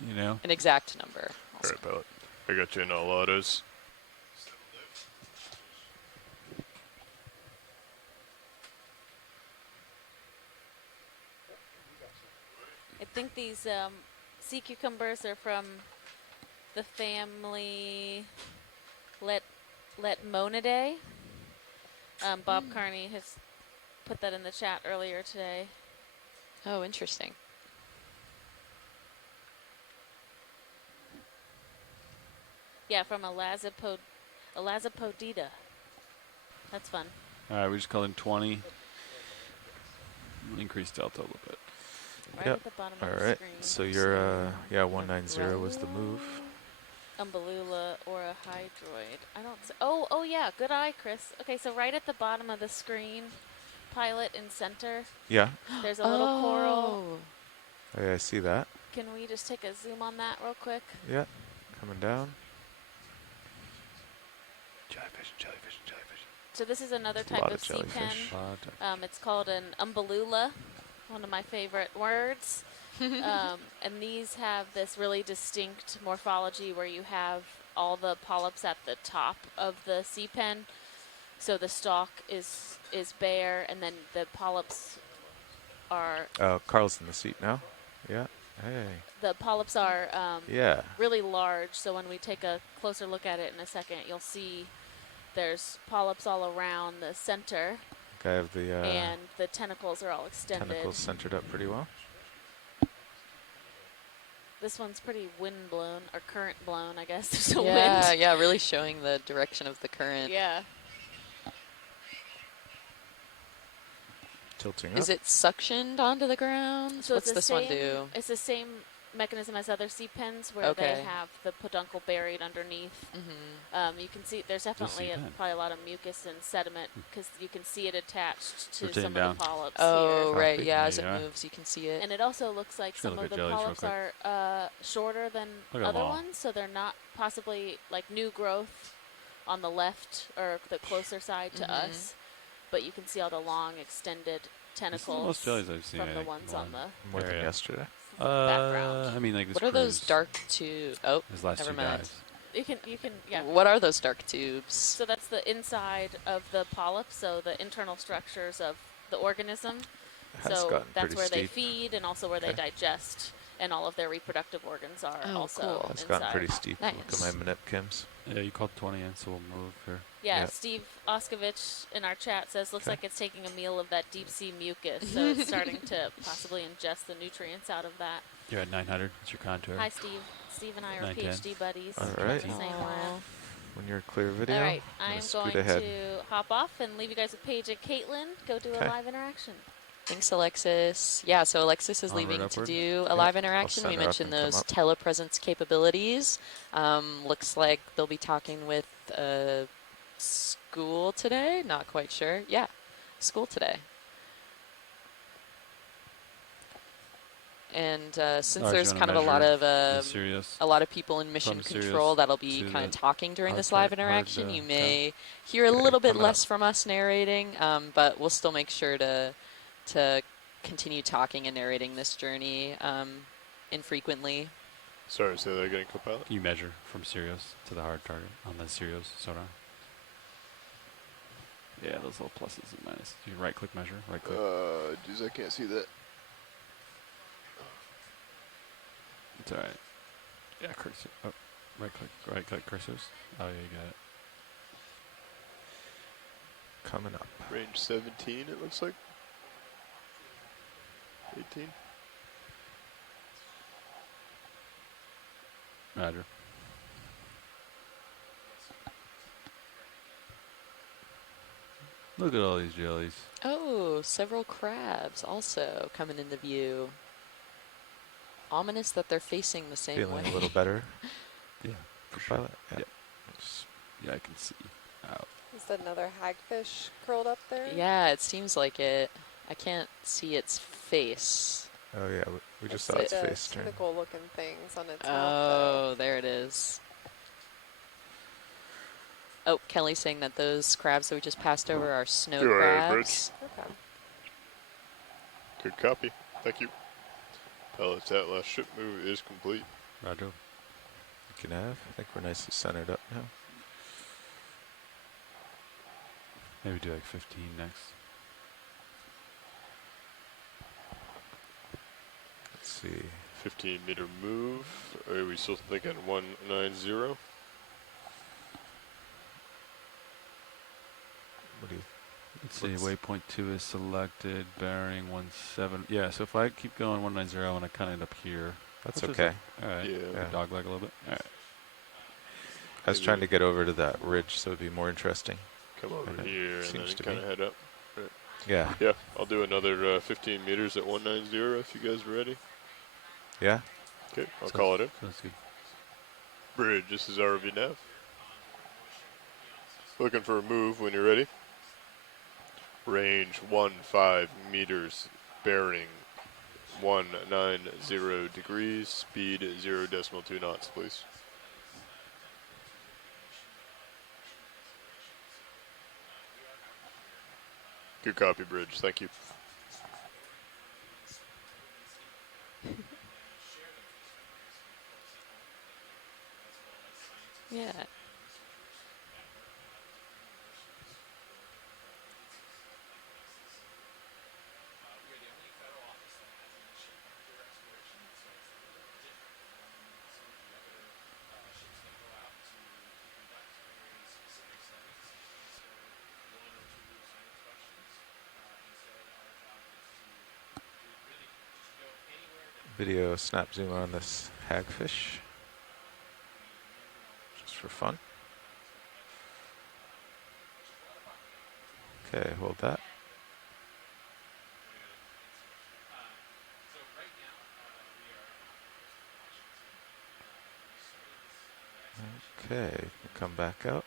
You know? An exact number. All right, pilot. I got you in all autos. I think these sea cucumbers are from the family Letmonidae. Bob Carney has put that in the chat earlier today. Oh, interesting. Yeah, from Elazapodida. That's fun. All right, we just called in 20. Increase delta a little bit. Right Yep. at the bottom All of the right. screen. So you're, yeah, 190 was the move. Umbellula or a hydroid. I don't. Oh, yeah. Good eye, Chris. Okay, so right at the bottom of the screen, pilot in center. Yeah. There's a little coral. Oh. Yeah, I see that. Can we just take a zoom on that real quick? Yeah. Coming down. Jellyfish, jellyfish, jellyfish. So this is another A type lot of of sea jellyfish. pen. It's called an umbellula, one of my favorite words. And these have this really distinct morphology where you have all the polyps at the top of the sea pen. So the stalk is bare, and then the polyps are Carl's in the seat now. Yeah. Hey. Yeah. really large. So when we take a closer look at it in a second, you'll see there's polyps all around the center, I have the and the tentacles are all extended. tentacles centered up pretty well. This one's pretty wind blown, or current blown, I guess. There's a Yeah, wind. yeah, really showing the direction of the current. Yeah. tilting Is up. it suctioned onto the ground? So What's it's the this same, one do? It's the same mechanism as other sea pens where Okay. they have the peduncle buried underneath. Mm-hmm. You can see there's Just definitely sea pen. probably a lot of mucus and sediment because you can see it attached to Rotating some down. of the polyps Oh, here. right. Copy. Yeah, There as you it are. moves, you can see it. And it also looks like Just gonna some look of at the jellies real polyps quick. are shorter than Look at 'em other all. ones, so they're not possibly like new growth on the left or the closer side to Mhm. us. But you can see all the long extended This is the tentacles most jellies I've seen. from I the think, ones in on the More than area. yesterday. background. I mean, like this What are those cruise, dark tubes? Oh, His last never two mind. guys. You can, yeah. What are those dark tubes? So that's the inside of the polyp, so the internal structures of the organism. Has So gotten that's pretty where they steep. feed and also where they Okay. digest, and all of their reproductive organs are Oh, also cool. Has inside. gotten pretty steep. Look at Nice. my manip chems. Yeah, you called 20 in, so we'll move here. Yeah, Yeah. Steve Oskovich in our chat says, looks Okay. like it's taking a meal of that deep sea mucus, so it's starting to possibly ingest the nutrients out of that. You're at 900. It's your contour. Hi, Steve. Steve and I are 910. PhD buddies. All from right. the same Aw. lab. When you're clear video, All right, I'm I'm gonna scoot going ahead. to hop off and leave you guys with Paige and Caitlin. Go do a Okay. live interaction. Thanks, Alexis. Yeah, so Alexis is Onward, leaving to upward. do a Yep, live I'll interaction. We center up mentioned and come those up. telepresence capabilities. Looks like they'll be talking with school today. Not quite sure. Yeah, school today. And since Alright, there's you kind wanna of a lot measure of the Sirius a lot of people in mission from control Sirius that'll be to kind of the talking during hard this live part- interaction, hard, you uh, may hear a Okay, little bit coming less up. from us narrating, but we'll still make sure to continue talking and narrating this journey infrequently. Sorry, say that again, Copilot. You measure from Sirius to the hard target on the Sirius sonar. Yeah, those little pluses and minuses. You can right click measure, right click. Geez, I can't see that. It's alright. Yeah, cursor. Oh, right click cursors. Oh, yeah, you got it. Coming up. Range 17, it looks like. 18. Roger. Look at all these jellies. Oh, several crabs also coming into view. Ominous that they're facing the same Feeling way. a little better. Yeah, for sure. Pilot. Yeah. Yep. Yeah, I can see. Out. Is that another hagfish curled up there? Yeah, it seems like it. I can't see its face. Oh yeah, we just saw see its the face turn. tentacle looking things on its mouth. Oh, there it is. Oh, Kelly's saying that those crabs that we just passed over are snow Go ahead, crabs. Okay. Good copy. Thank you. Pilots, that last ship move is complete. Roger. You can have. I think we're nicely centered up now. Maybe do like 15 next. Let's see. 15-meter move. Are we still thinking 190? What do you? Let's see, Looks- waypoint 2 is selected, bearing 17. Yeah, so if I keep going 190 and I kind of end up here. That's which is okay. Alright. Yeah. Yeah. Dog leg a little bit. Alright. I was trying to get over to that ridge, so it'd be more interesting. Come over And it here and seems then to kind of be. head up. Yeah. Yeah, I'll do another 15 meters at 190 if you guys are ready. Yeah. Okay, I'll So- call it in. So that's good. Bridge, this is ROV nav. Looking for a move when you're ready. Range 15 meters, bearing 190 degrees, speed 0.2 knots, please. Good copy, Bridge. Thank you. Yeah. Video snap zoom on this hagfish. Just for fun. Okay, hold that. Okay, come back out.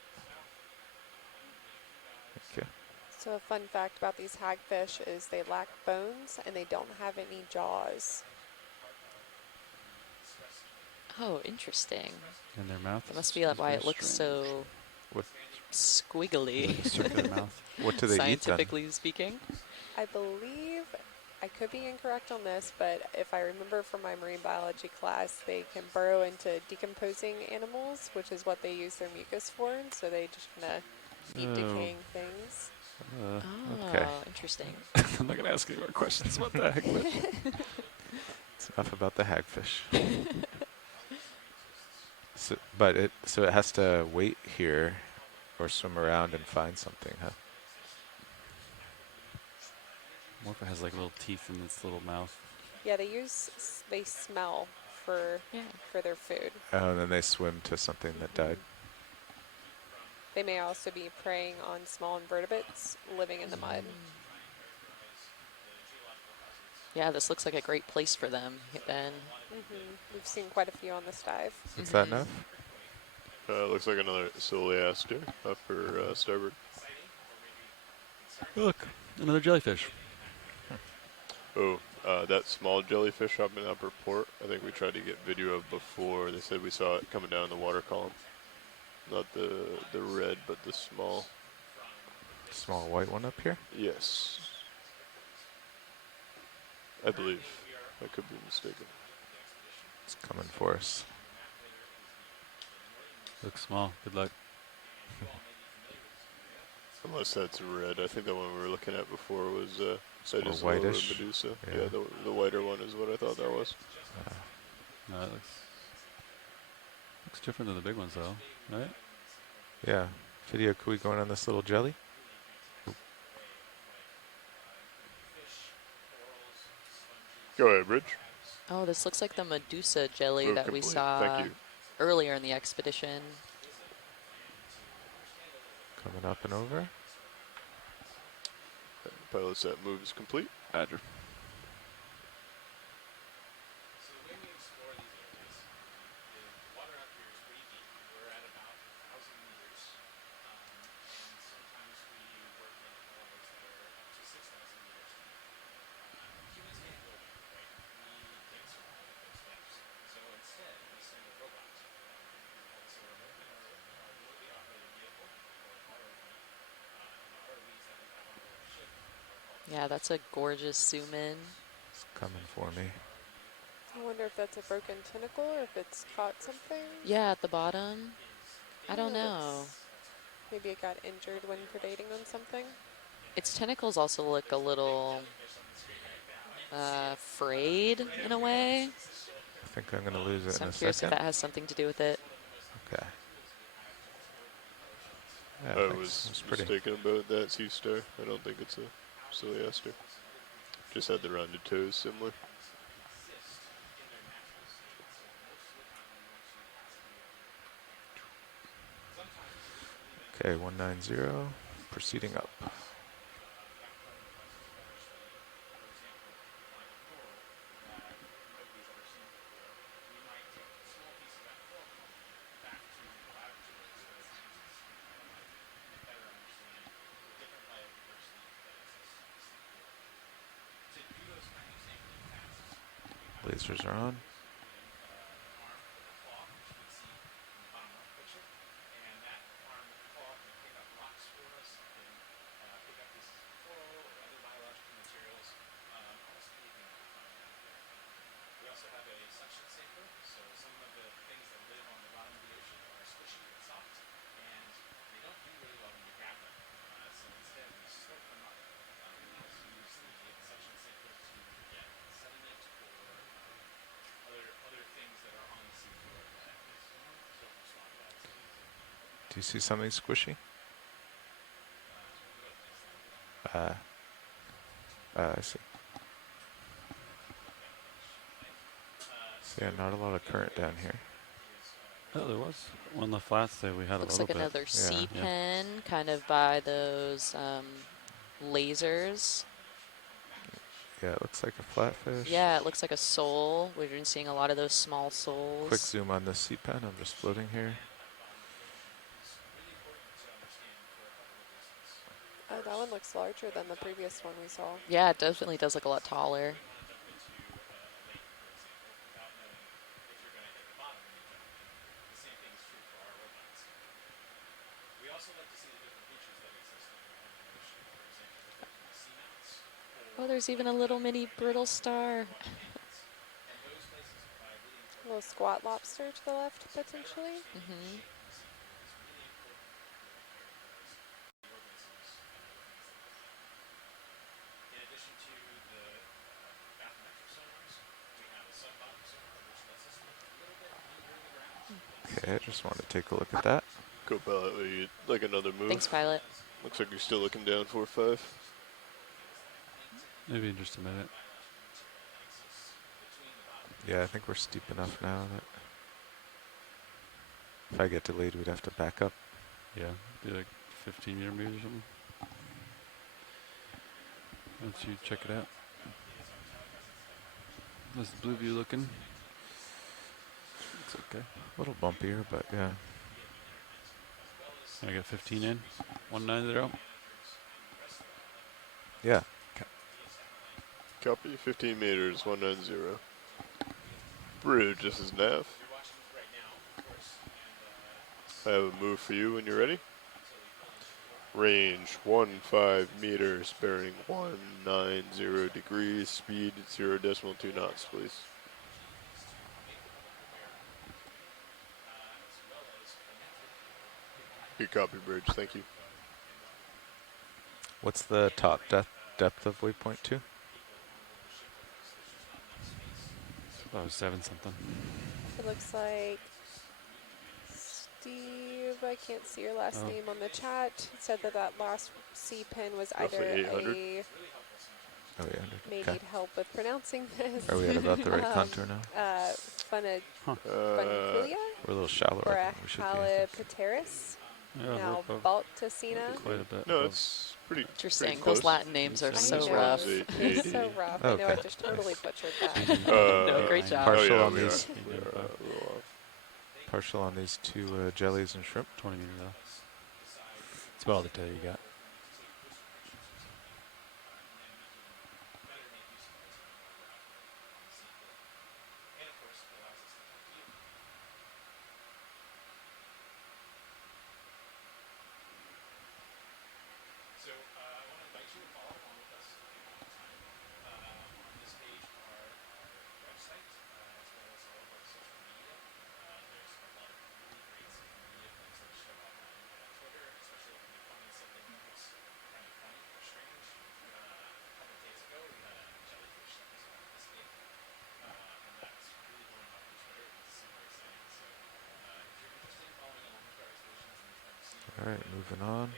Thank you. So a fun fact about these hagfish is they lack bones and they don't have any jaws. Oh, interesting. In their mouth. That must be is why very it looks strange. so What squiggly, Circular mouth. what do they eat then? scientifically speaking. I believe, I could be incorrect on this, but if I remember from my marine biology class, they can burrow into decomposing animals, which is what they use their mucus for, and so they just kind of eat Oh. decaying things. Oh, Okay. interesting. I'm not going to ask any more questions about that. It's enough about the hagfish. So it has to wait here or swim around and find something, huh? What if it has like little teeth in its little mouth? Yeah, they smell for their food. Oh, and then they swim to something that died. They may also be preying on small invertebrates living in the mud. Yeah, this looks like a great place for them then. We've seen quite a few on this dive. Is that enough? Looks like another Ciliaster, upper starboard. Look, another jellyfish. Oh, that small jellyfish up in the upper port, I think we tried to get video of before. They said we saw it coming down the water column. Not the red, but the small. Small white one up here? Yes. I believe. I could be mistaken. It's coming for us. Looks small. Good luck. Unless that's red. I think the one we were looking at before was Or Cytus whitish. Medusa. Yeah. Yeah, the whiter one is what I thought that was. No, it looks different than the big ones, though, right? Yeah. Video, could we go in on this little jelly? Go ahead, Bridge. Oh, this looks like the Medusa jelly Oh, that we complete. saw Thank you. earlier in the expedition. Coming up and over. Pilot set move is complete. Badger. Yeah, that's a gorgeous zoom in. It's coming for me. I wonder if that's a broken tentacle or if it's caught something. Yeah, at the bottom. I don't Yeah, know. Maybe it got injured when predating on something. Its tentacles also look a little frayed in a way. I think I'm going to lose it So in I'm a curious second. if that has something to do with it. Okay. Yeah, I thanks. was That's pretty. mistaken about that sea star. I don't think it's a Ciliaster. Just had the rounded toes similar. Okay, 190. Proceeding up. Lasers are on. Do you see something squishy? I see. So yeah, not a lot of current down here. Oh, there was. On the flats there, we had Looks a little like another bit. sea Yeah. pen, kind of by those lasers. Yeah, it looks like a flatfish. Yeah, it looks like a sole. We've been seeing a lot of those small soles. Quick zoom on the sea pen. I'm just floating here. Oh, that one looks larger than the previous one we saw. Yeah, it definitely does look a lot taller. Oh, there's even a little mini brittle star. A little squat lobster to the left, potentially. Mm-hmm. Okay, I just want to take a look at that. Go pilot, what do you like another move? Thanks, pilot. Looks like you're still looking down 4-5. Maybe in just a minute. Yeah, I think we're steep enough now that if I get delayed, we'd have to back up. Yeah, be like 15 meter moves or something. Once you check it out. How's the blue view looking? It's okay. A little bumpier, but yeah. I got 15 in. 190. Yeah. Copy, 15 meters, 190. Bridge, this is Nav. I have a move for you when you're ready. Range 15 meters, bearing 190 degrees, speed 0.2 knots, please. Good copy, Bridge, thank you. What's the top depth of waypoint 2? About 7 something. It looks like Steve, I can't see your last name on the chat, said that that last C pin was Roughly either 800. a, Oh, 800. may Okay. need help with pronouncing this. Are we at about the right contour now? Funiculia We're a little shallower. or I a think we should be, I think. Halipateris, Yeah, now we're above Baltasina. quite a bit. No, above. it's pretty Interesting. pretty Those close. Latin names are I so know, rough. It's so rough. I know I Okay. just totally butchered that. No, great job. Partial oh yeah, on we these. are. We are a little off. Partial on these two jellies and shrimp. 20 meters off. That's about all the data you got. All right, moving on.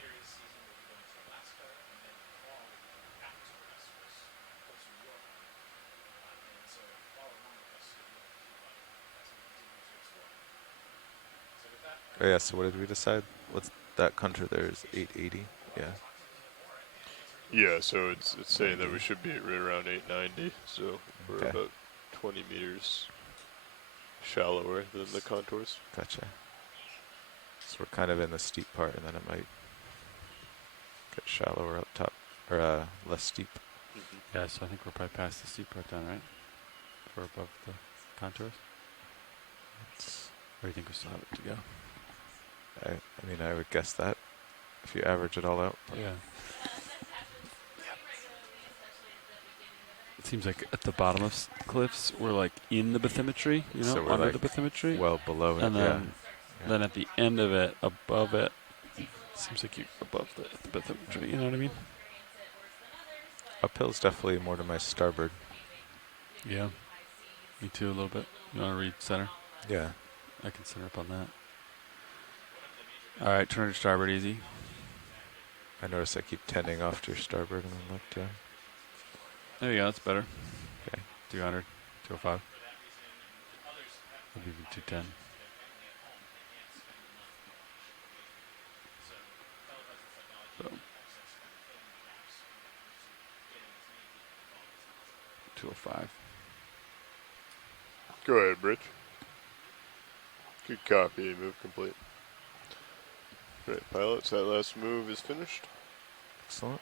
Oh yeah, so what did we decide? What's that contour there is 880? Yeah. Yeah, so it's saying that we should be right around 890, so we're Okay. about 20 meters shallower than the contours. Gotcha. So we're kind of in the steep part, and then it might get shallower up top, or less steep. Yeah, so I think we're probably past the steep part down, right? For above the contours. Or do you think we still have it to go? I mean, I would guess that if you average it all out. Yeah. It seems like at the bottom of cliffs, we're like in the bathymetry, you know, So we're under like the bathymetry. well below it, and yeah. then at the end of it, above it, seems like you're above the bathymetry, you know what I mean? Uphill's definitely more to my starboard. Yeah. Me too, a little bit. You want to read center? Yeah. I can center up on that. All right, turn to starboard easy. I notice I keep tending off to your starboard and then look down. There you go, that's better. Okay. 200, 205. Maybe even 210. So. 205. Go ahead, Bridge. Good copy, move complete. Right, pilots, that last move is finished. Excellent.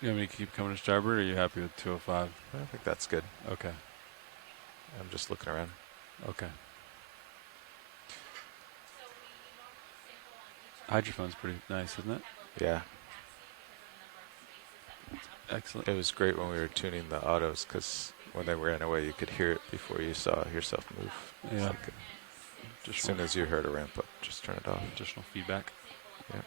You want me to keep coming to starboard, or are you happy with 205? I think that's good. Okay. I'm just looking around. Okay. Hydrophone's pretty nice, isn't it? Yeah. Excellent. It was great when we were tuning the autos because when they ran away, you could hear it before you saw yourself move. Yeah. Like as soon as you heard a ramp up, just turn it off. Additional feedback. Yeah.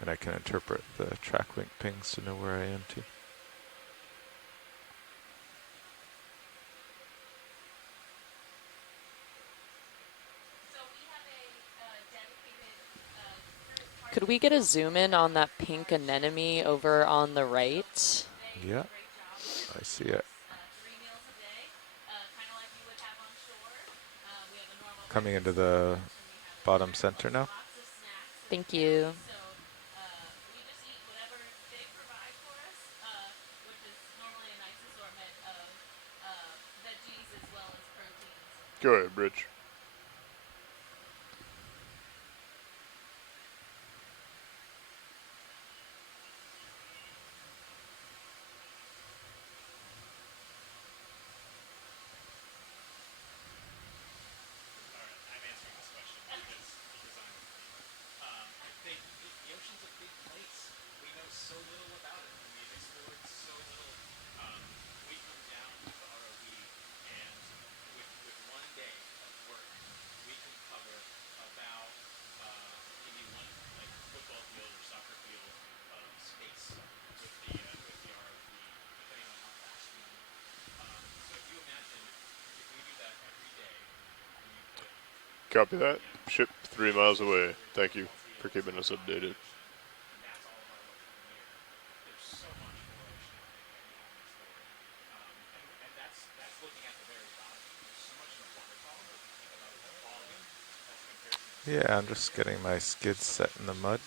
And I can interpret the track link pings to know where I am too. Could we get a zoom in on that pink anemone over on the right? Yeah, I see it. Coming into the bottom center now. Thank you. Go ahead, Bridge. Copy that. Ship 3 miles away. Thank you for keeping us updated. Yeah, I'm just getting my skids set in the mud.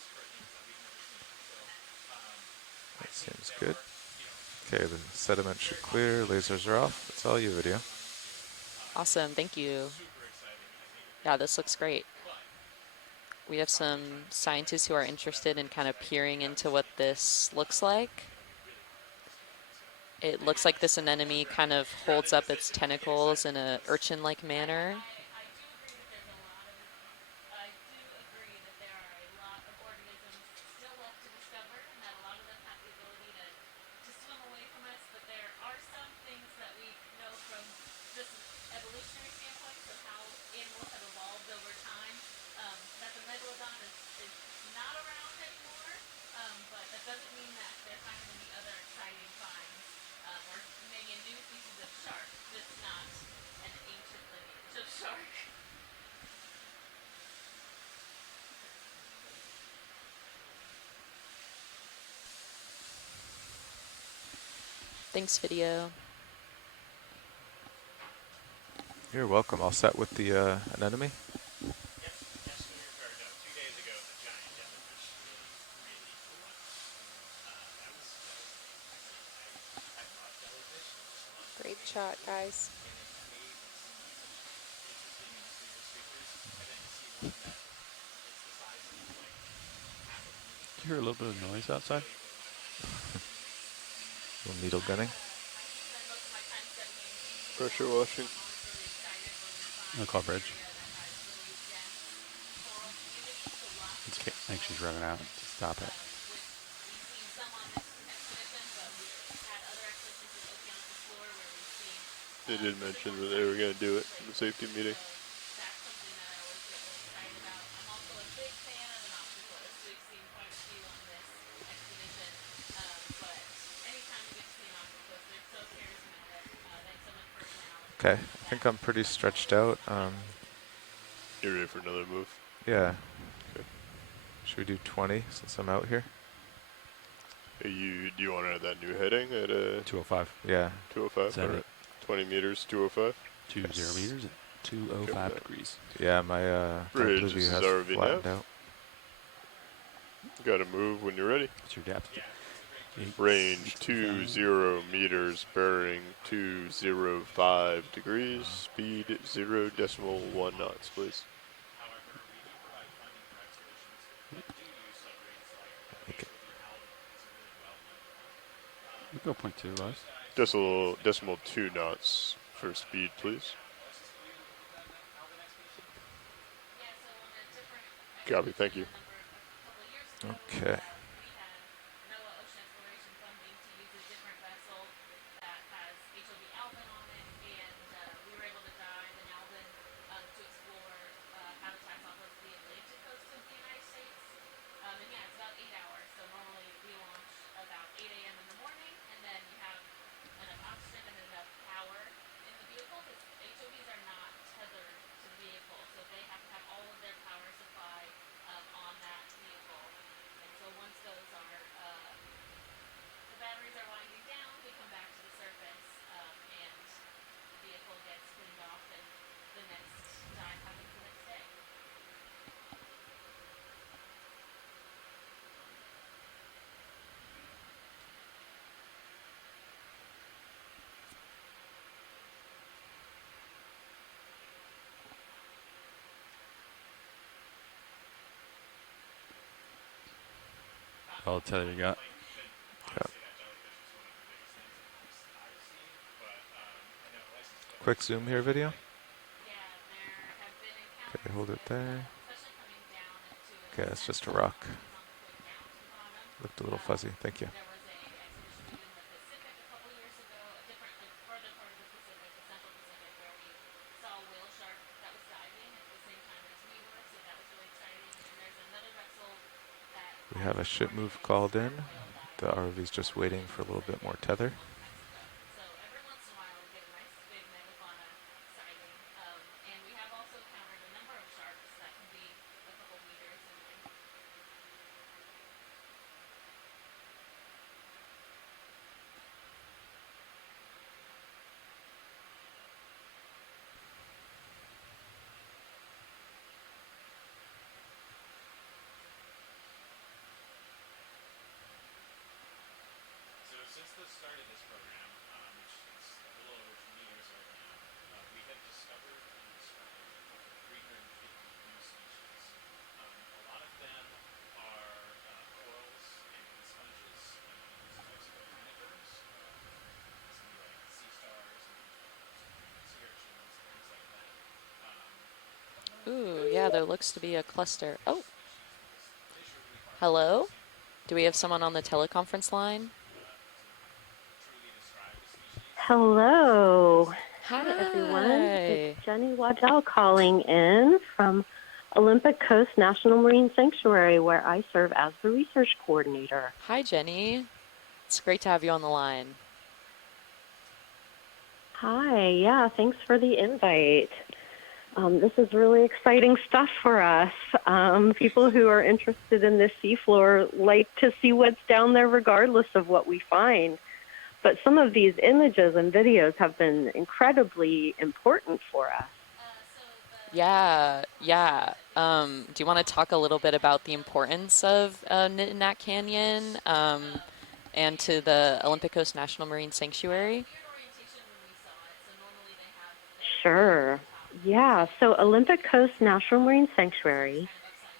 That seems good. Okay, the sediment should clear. Lasers are off. It's all you, video. Awesome, thank you. Yeah, this looks great. We have some scientists who are interested in kind of peering into what this looks like. It looks like this anemone kind of holds up its tentacles in a urchin-like manner. Thanks, video. You're welcome. All set with the anemone? Great shot, guys. Do you hear a little bit of noise outside? A little needle gunning. Pressure washing. I'll call Bridge. I think she's running out. Stop it. They did mention that they were going to do it in the safety meeting. Okay, I think I'm pretty stretched out. You ready for another move? Yeah. Okay. Should we do 20 since I'm out here? Do you want to add that new heading at 205. Yeah. 205? Set All right. it. 20 meters, 205? 20 meters at 205 degrees. Yeah, my Bridge, blue view this is has RV flattened nav. out. Got to move when you're ready. What's your depth? Range 20 meters, bearing 205 degrees, speed 0.1 knots, please. Okay. We go 0.2 less. Decimal 2 knots for speed, please. Copy, thank you. Okay. All the tether you got. Quick zoom here, video. Okay, hold it there. Okay, that's just a rock. Looked a little fuzzy. Thank you. We have a ship move called in. The ROV's just waiting for a little bit more tether. Since the start of this program, which is a little over 20 years old now, we have discovered and described over 350 new species. A lot of them are corals and sponges, these types of echinoderms, something like sea stars and sea urchins, things like that. Ooh, yeah, there looks to be a cluster. Oh. Hello? Do we have someone on the teleconference line? Hello. Hi. Everyone. It's Jenny Waddell calling in from Olympic Coast National Marine Sanctuary, where I serve as the research coordinator. Hi, Jenny. It's great to have you on the line. Hi. Yeah, thanks for the invite. This is really exciting stuff for us. People who are interested in the seafloor like to see what's down there regardless of what we find. But some of these images and videos have been incredibly important for us. Yeah. Do you want to talk a little bit about the importance of Nitinat Canyon and to the Olympic Coast National Marine Sanctuary? Sure. Yeah, so Olympic Coast National Marine Sanctuary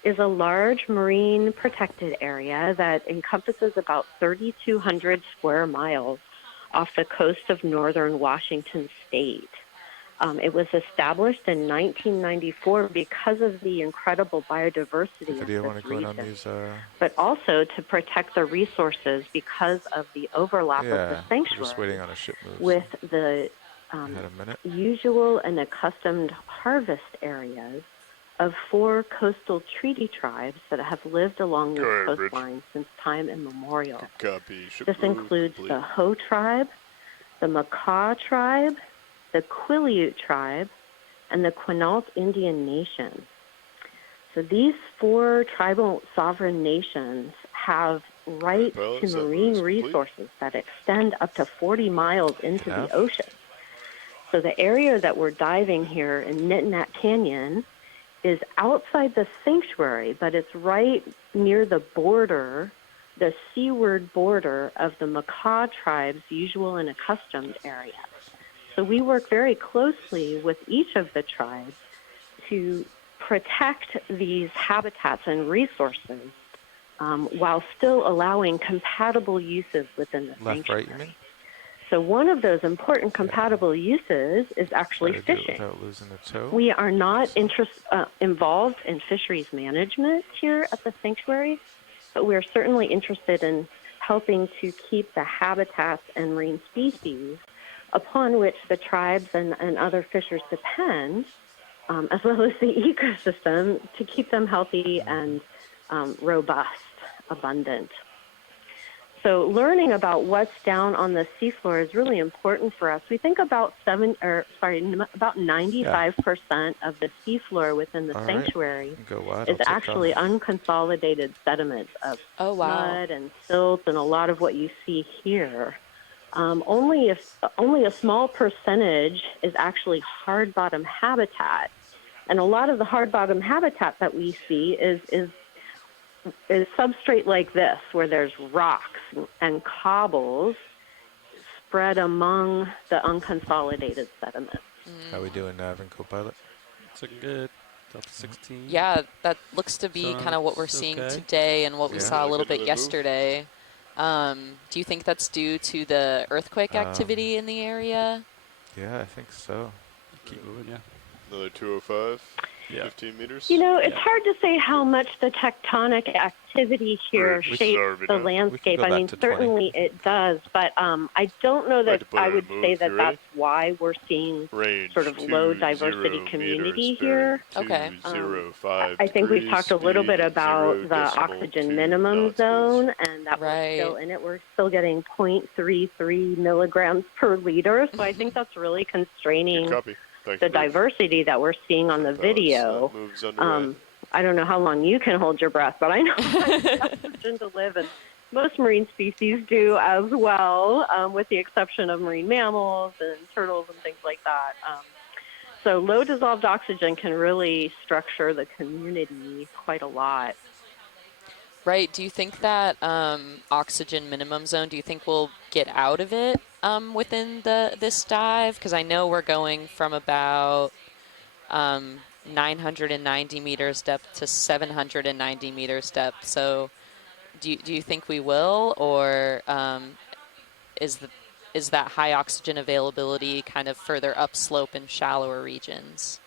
is a large marine protected area that encompasses about 3,200 square miles off the coast of northern Washington state. It was established in 1994 because of the incredible biodiversity of this region, but also to protect the resources because of the overlap of the sanctuary with the usual and accustomed harvest areas of 4 coastal treaty tribes that have lived along this coastline since time immemorial. This includes the Ho tribe, the Makah tribe, the Quileute tribe, and the Quinault Indian Nation. So these 4 tribal sovereign nations have rights to marine resources that extend up to 40 miles into the ocean. So the area that we're diving here in Nitinat Canyon is outside the sanctuary, but it's right near the border the seaward border of the macaw tribe's usual and accustomed area. So we work very closely with each of the tribes to protect these habitats and resources while still allowing compatible uses within the Left, sanctuary. right, you mean? So one of those important compatible uses is actually Try to do it fishing. without losing a toe. We are not involved in fisheries management here at the sanctuary, but we are certainly interested in helping to keep the habitats and marine species upon which the tribes and other fishers depend, as well as the ecosystem, to keep them healthy and robust, abundant. So learning about what's down on the seafloor is really important for us. We think about 95% of the seafloor within the sanctuary is actually unconsolidated sediments of mud and silt and a lot of what you see here. Only a small percentage is actually hard bottom habitat, and a lot of the hard bottom habitat that we see is substrate like this, where there's rocks and cobbles spread among the unconsolidated sediments. How we doing, Nav and Copilot? It's a good Delta 16. Yeah, that looks to be kind of what we're seeing today and what we saw a little bit yesterday. Do you think that's due to the earthquake activity in the area? Yeah, I think so. Keep moving, yeah. Another 205, 15 meters. You know, it's hard to say how much the tectonic activity here shapes the landscape. I mean, certainly it does, but I don't know that I would say that that's why we're seeing sort of low diversity community here. Okay. I think we've talked a little bit about the oxygen minimum zone, and that we're still in it. We're still getting 0.33 milligrams per liter, so I think that's really constraining the diversity that we're seeing on the video. I don't know how long you can hold your breath, but I know I need oxygen to live, and most marine species do as well, with the exception of marine mammals and turtles and things like that. So low dissolved oxygen can really structure the community quite a lot. Right. Do you think that oxygen minimum zone, do you think we'll get out of it within this dive? Because I know we're going from about 990 meters depth to 790 meters depth. So do you think we will, or is that high oxygen availability kind of further upslope in shallower regions?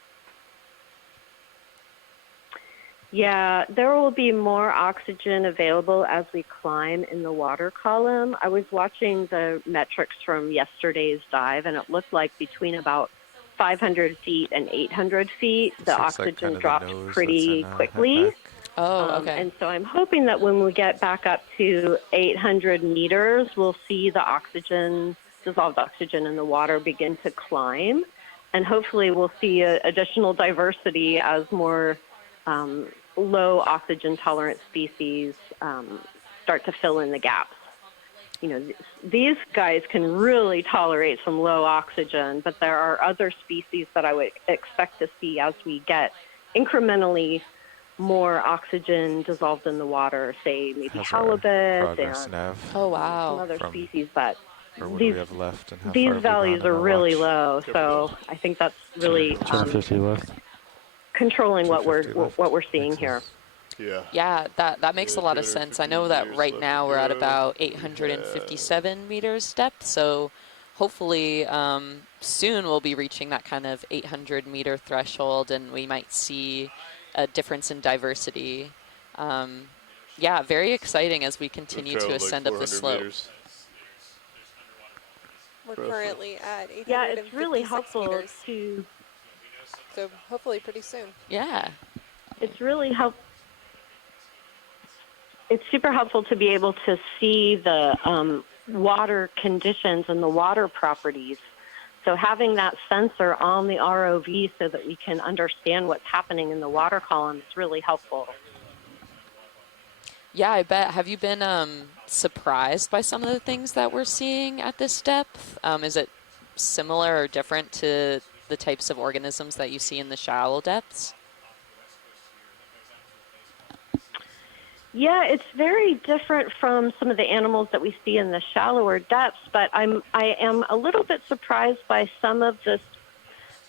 Yeah, there will be more oxygen available as we climb in the water column. I was watching the metrics from yesterday's dive, and it looked like between about 500 feet and 800 feet, the oxygen dropped pretty quickly. Okay. And so I'm hoping that when we get back up to 800 meters, we'll see the oxygen, dissolved oxygen in the water begin to climb. And hopefully we'll see additional diversity as more low oxygen tolerant species start to fill in the gaps. You know, these guys can really tolerate some low oxygen, but there are other species that I would expect to see as we get incrementally more oxygen dissolved in the water, say maybe halibut and some other species. But these values are really low, so I think that's really 250 left. Controlling what we're seeing here. Yeah, that makes a lot of sense. I know that right now we're at about 857 meters depth, so hopefully soon we'll be reaching that kind of 800 meter threshold, and we might see a difference in diversity. Yeah, very exciting as we continue to ascend up the slope. We're currently at 856 Yeah, it's really helpful meters. to. So hopefully pretty soon. Yeah. It's really It's super helpful to be able to see the water conditions and the water properties. So having that sensor on the ROV so that we can understand what's happening in the water column is really helpful. Yeah, I bet. Have you been surprised by some of the things that we're seeing at this depth? Is it similar or different to the types of organisms that you see in the shallow depths? Yeah, it's very different from some of the animals that we see in the shallower depths, but I am a little bit surprised by some of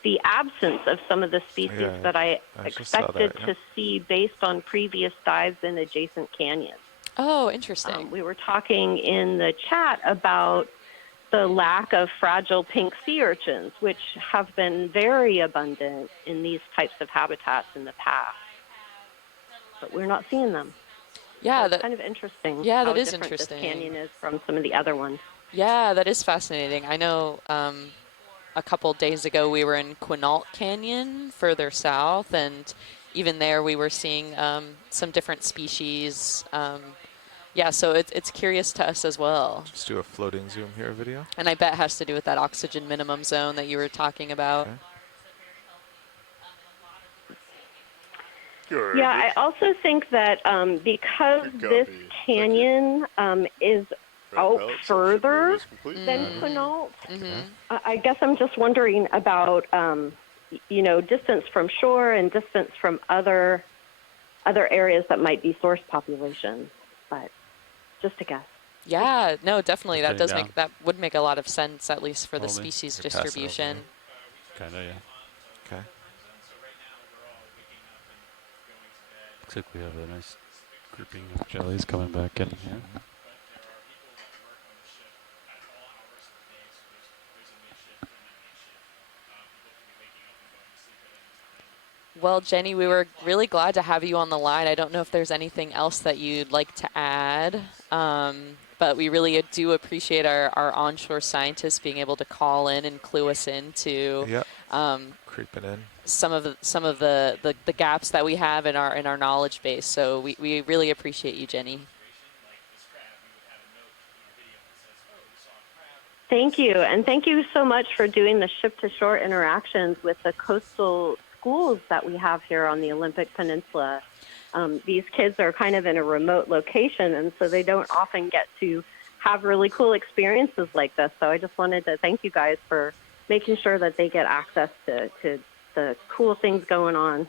the absence of some of the species Yeah, that I I just saw expected that. Yeah. to see based on previous dives in adjacent canyons. Oh, interesting. We were talking in the chat about the lack of fragile pink sea urchins, which have been very abundant in these types of habitats in the past. But we're not seeing them. Yeah, So it's that kind of interesting yeah, how that is different this interesting. canyon is from some of the other ones. Yeah, that is fascinating. I know a couple days ago we were in Quinault Canyon further south, and even there we were seeing some different species. Yeah, so it's curious to us as well. Just do a floating zoom here video. And I bet it has to do with that oxygen minimum zone that you were talking about. Okay. Yeah, I also think that because this canyon is out further than Quinault, I guess I'm just wondering about, distance from shore and distance from other areas that might be source populations, but just a guess. Yeah, no, definitely. That Getting does down. that would make a lot of sense, at least for the Holding. species You're passing over distribution. here. Kind of, yeah. Okay. Looks like we have a nice grouping of jellies coming back in here. Well, Jenny, we were really glad to have you on the line. I don't know if there's anything else that you'd like to add, but we really do appreciate our onshore scientists being able to call in and clue us into creeping in some of the gaps that we have in our knowledge base. So we really appreciate you, Jenny. Thank you, and thank you so much for doing the ship-to-shore interactions with the coastal schools that we have here on the Olympic Peninsula. These kids are kind of in a remote location, and so they don't often get to have really cool experiences like this. So I just wanted to thank you guys for making sure that they get access to the cool things going on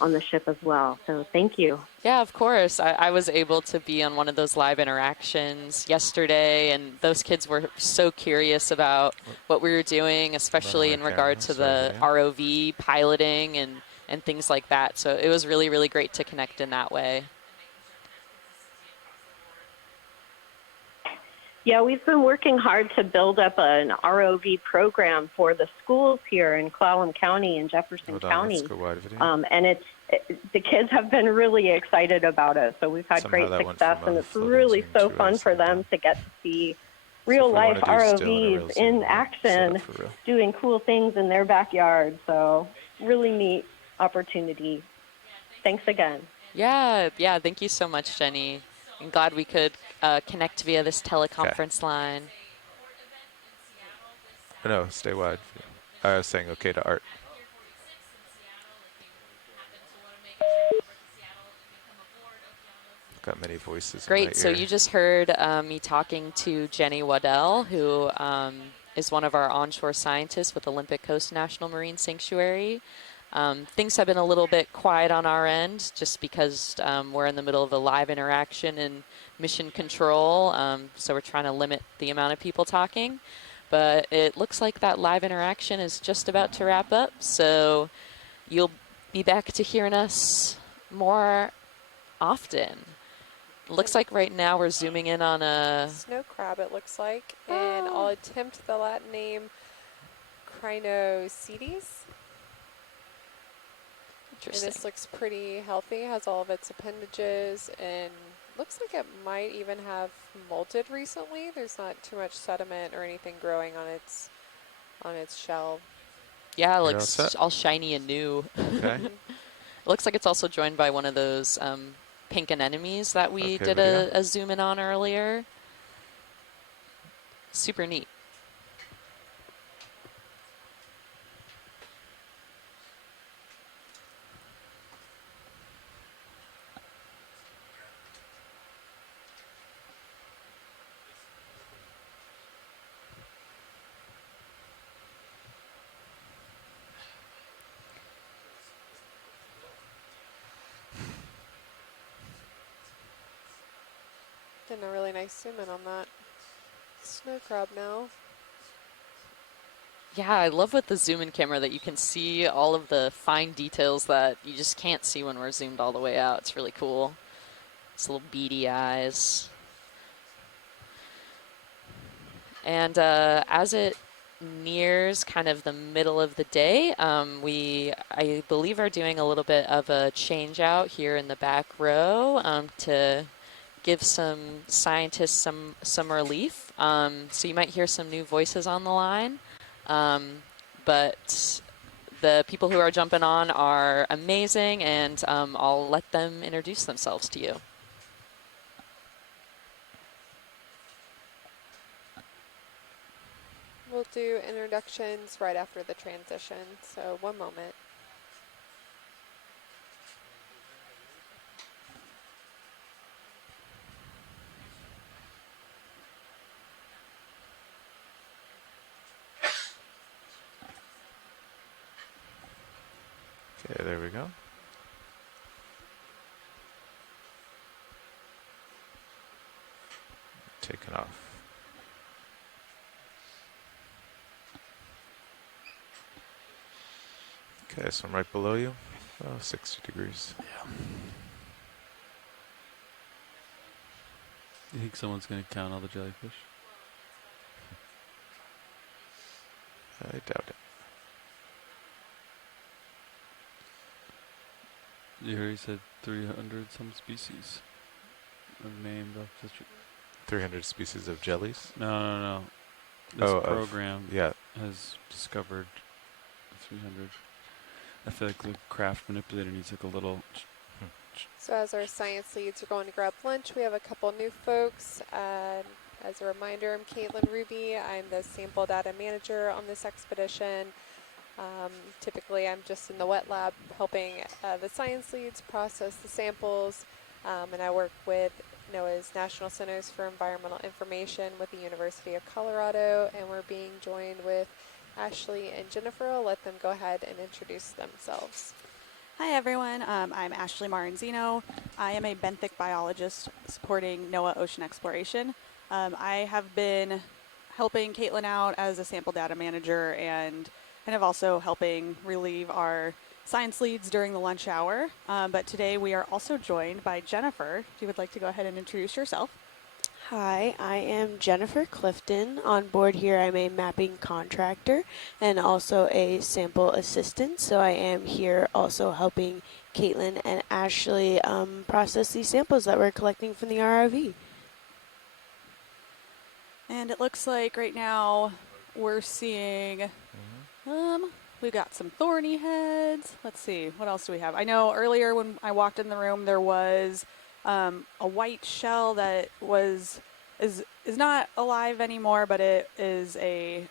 the ship as well. So thank you. Yeah, of course. I was able to be on one of those live interactions yesterday, and those kids were so curious about what we were doing, especially in regard to the ROV piloting and things like that. So it was really, really great to connect in that way. Yeah, we've been working hard to build up an ROV program for the schools here in Clallam County and Jefferson County. Let's go wide video. And the kids have been really excited about it. So we've had Somehow great success, and it's really so fun for them to get to see real-life ROVs in action doing cool things in their backyard. So really neat opportunity. Thanks again. Yeah, thank you so much, Jenny. I'm glad we could connect via this teleconference line. No, stay wide. I was saying okay to Art. Got many voices. Great. So you just heard me talking to Jenny Waddell, who is one of our onshore scientists with Olympic Coast National Marine Sanctuary. Things have been a little bit quiet on our end just because we're in the middle of a live interaction and mission control. So we're trying to limit the amount of people talking. But it looks like that live interaction is just about to wrap up. So you'll be back to hearing us more often. Looks like right now we're zooming in on a snow crab, it looks like. And I'll attempt the Latin name Crinocetes. And this looks pretty healthy, has all of its appendages, and looks like it might even have molted recently. There's not too much sediment or anything growing on its shell. Yeah, it looks all shiny and new. Okay. It looks like it's also joined by one of those pink anemones that we did a zoom in on earlier. Super neat. Getting a really nice zoom in on that snow crab now. Yeah, I love with the zoom in camera that you can see all of the fine details that you just can't see when we're zoomed all the way out. It's really cool. It's little beady eyes. And as it nears kind of the middle of the day, I believe, are doing a little bit of a change out here in the back row to give some scientists some relief. So you might hear some new voices on the line. But the people who are jumping on are amazing, and I'll let them introduce themselves to you. We'll do introductions right after the transition, so one moment. Okay, there we go. Taking off. Okay, so I'm right below you. Oh, 60 degrees. Yeah. You think someone's going to count all the jellyfish? I doubt it. You heard he said 300 some species are named off the 300 species of jellies? No. This program yeah. has discovered 300. I feel like the craft manipulator needs like a little... So as our science leads are going to grab lunch, we have a couple new folks. As a reminder, I'm Caitlin Ruby. I'm the sample data manager on this expedition. Typically, I'm just in the wet lab helping the science leads process the samples, and I work with NOAA's National Centers for Environmental Information with the University of Colorado, and we're being joined with Ashley and Jennifer. I'll let them go ahead and introduce themselves. Hi everyone, I'm Ashley Maranzino. I am a benthic biologist supporting NOAA Ocean Exploration. I have been helping Caitlin out as a sample data manager and kind of also helping relieve our science leads during the lunch hour. But today we are also joined by Jennifer. If you would like to go ahead and introduce yourself. Hi, I am Jennifer Clifton. On board here, I'm a mapping contractor and also a sample assistant. So I am here also helping Caitlin and Ashley process these samples that we're collecting from the ROV. And it looks like right now we're seeing, we've got some thorny heads. Let's see, what else do we have? I know earlier when I walked in the room, there was a white shell that is not alive anymore, but it is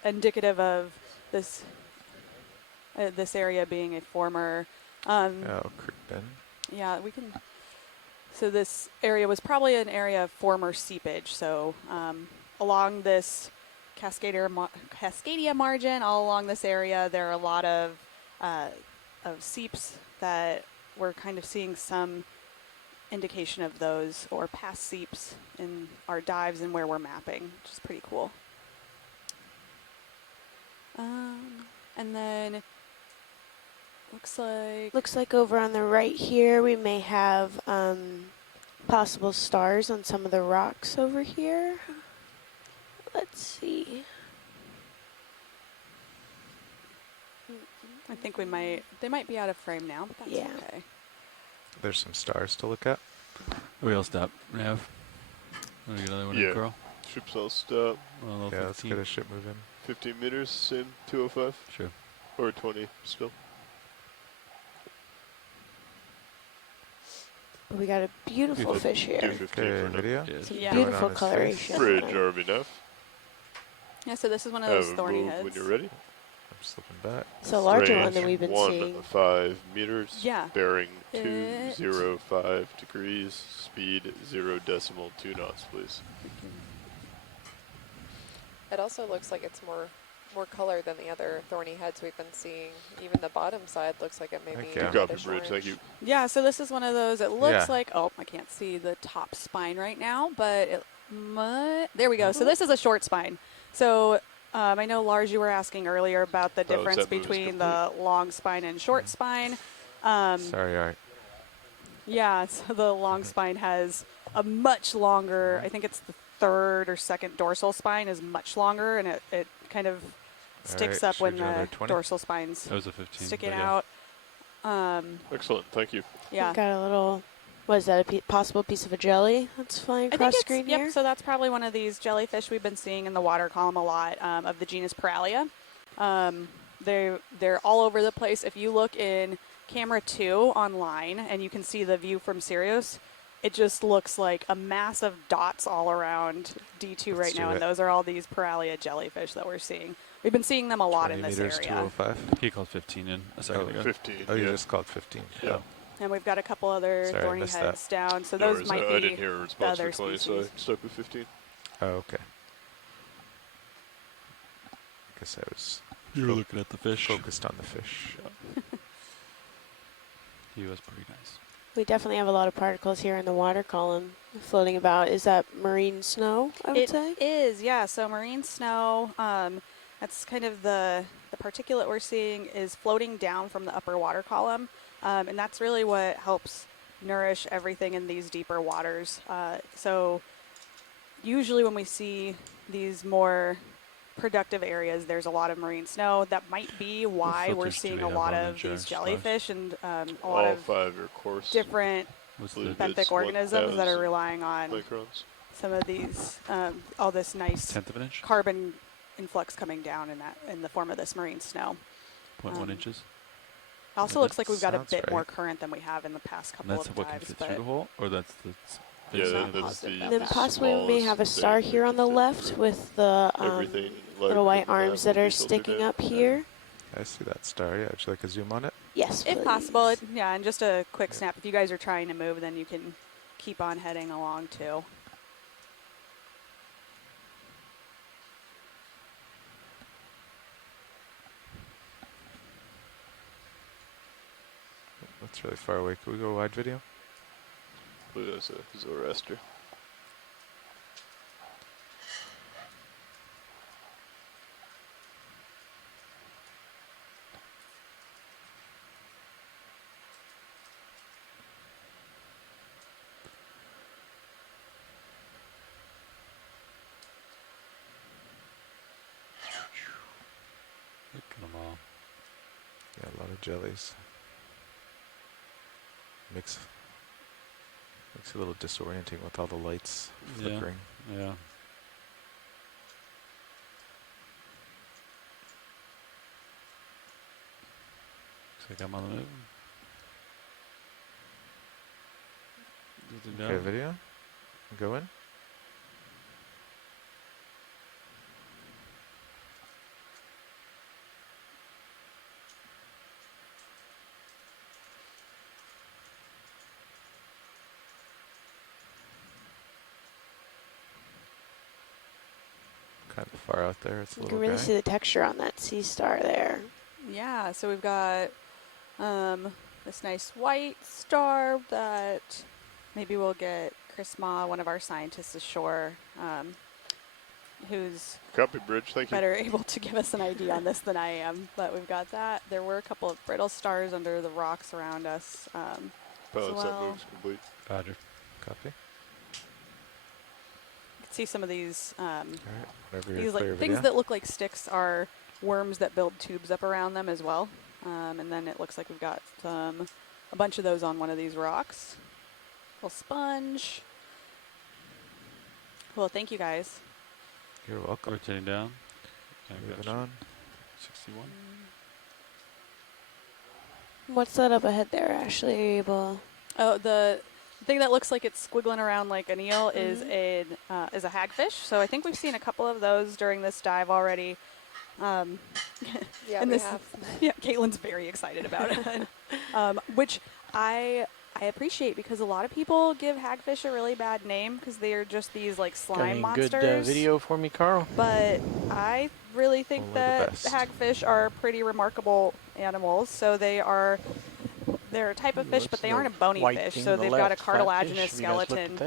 indicative of this this area being a former creek bed. Yeah, we can. So this area was probably an area of former seepage. So along this Cascadia margin, all along this area, there are a lot of seeps that we're kind of seeing some indication of those or past seeps in our dives and where we're mapping, which is pretty cool. And then looks like over on the right here we may have possible stars on some of the rocks over here. Let's see. I think they might be out of frame now, but that's okay. There's some stars to look at. We all stop. Nav. Want to get another one in, Carl? Ship's all stop. Well, yeah, let's get a ship moving. 15 meters, same 205. Sure. Or 20 still. We got a beautiful fish here. Okay, video. Some beautiful coloration. Bridge RV Yeah, so this is one of those thorny heads. When you're ready. I'm slipping back. It's a larger one than we've been seeing. 1.5 meters. Yeah. Bearing 205 degrees. Speed 0.2 knots, please. It also looks like it's more color than the other thorny heads we've been seeing. Even the bottom side looks like it may be Good copy, Bridge. Thank you. Yeah, so this is one of those. It looks like, I can't see the top spine right now, but There we go. So this is a short spine. So I know, Lars, you were asking earlier about the difference between the long spine and short spine. Sorry, Art. Yeah, so the long spine has a much longer, I think it's the third or second dorsal spine is much longer, and it kind of sticks up when the dorsal spine's that was a 15, sticking out. Excellent, thank you. Yeah. We've got a little, what is that, a possible piece of a jelly that's flying across screen here? Yep, so that's probably one of these jellyfish we've been seeing in the water column a lot, of the genus Paralia. They're all over the place. If you look in camera 2 online and you can see the view from Sirius, it just looks like a mass of dots all around D2 right now, and those are all these Paralia jellyfish that we're seeing. We've been seeing them a lot in this area. 205. He called 15 in a second ago. 15. Oh, you just called 15. Yeah. And we've got a couple other thorny heads down, so those might be I didn't hear a response the other for 20, species. so I stuck with 15. Oh, okay. I guess I was. You were looking at the fish. Focused on the fish. He was pretty nice. We definitely have a lot of particles here in the water column floating about. Is that marine snow, I would say? It is, yeah. So marine snow, that's kind of the particulate we're seeing is floating down from the upper water column. And that's really what helps nourish everything in these deeper waters. So usually when we see these more productive areas, there's a lot of marine snow. That might be why we're seeing a lot of these jellyfish and a lot of different benthic organisms that are relying on some of these, all this nice carbon influx coming down in the form of this marine snow. 0.1 inches. Also looks like we've got a bit more current than we have in the past couple of That's what can times. fit through the hole, or that's the. That's the. Then possibly we may have a star here on the left with the little white arms that are sticking up here. I see that star. Yeah, would you like to zoom on it? Yes, if possible. Yeah, and just a quick snap. If you guys are trying to move, then you can keep on heading along too. That's really far away. Can we go wide video? Pluto's a Zoroaster. Look at them all. Yeah, a lot of jellies. Makes it a little disorienting with all the lights flickering. Yeah. Looks like I'm on the move. Okay, video. Go in. Kind of far out there. It's a You little can really guy. see the texture on that sea star there. Yeah, so we've got this nice white star that maybe we'll get Chris Ma, one of our scientists ashore, who's Copy, Bridge, thank you. better able to give us an idea on this than I am. But we've got that. There were a couple of brittle stars under the rocks around us. Pilot set moves complete. Roger. Copy. You can see some of these, whenever these you're clear, like things video. that look like sticks are worms that build tubes up around them as well. And then it looks like we've got a bunch of those on one of these rocks. Little sponge. Well, thank you guys. You're welcome. Rotating down. Moving on. 61. What's that up ahead there, Ashley? Are you able? Oh, the thing that looks like it's squiggling around like an eel is a hagfish. So I think we've seen a couple of those during this dive already. Yeah, and we this, have. Yeah, Caitlin's very excited about it, which I appreciate because a lot of people give hagfish a really bad name because they are just these like slime monsters. Good video for me, Carl? But I really think that hagfish are pretty remarkable animals. So they're a type of fish, but they aren't a bony fish. So they've got a cartilaginous skeleton.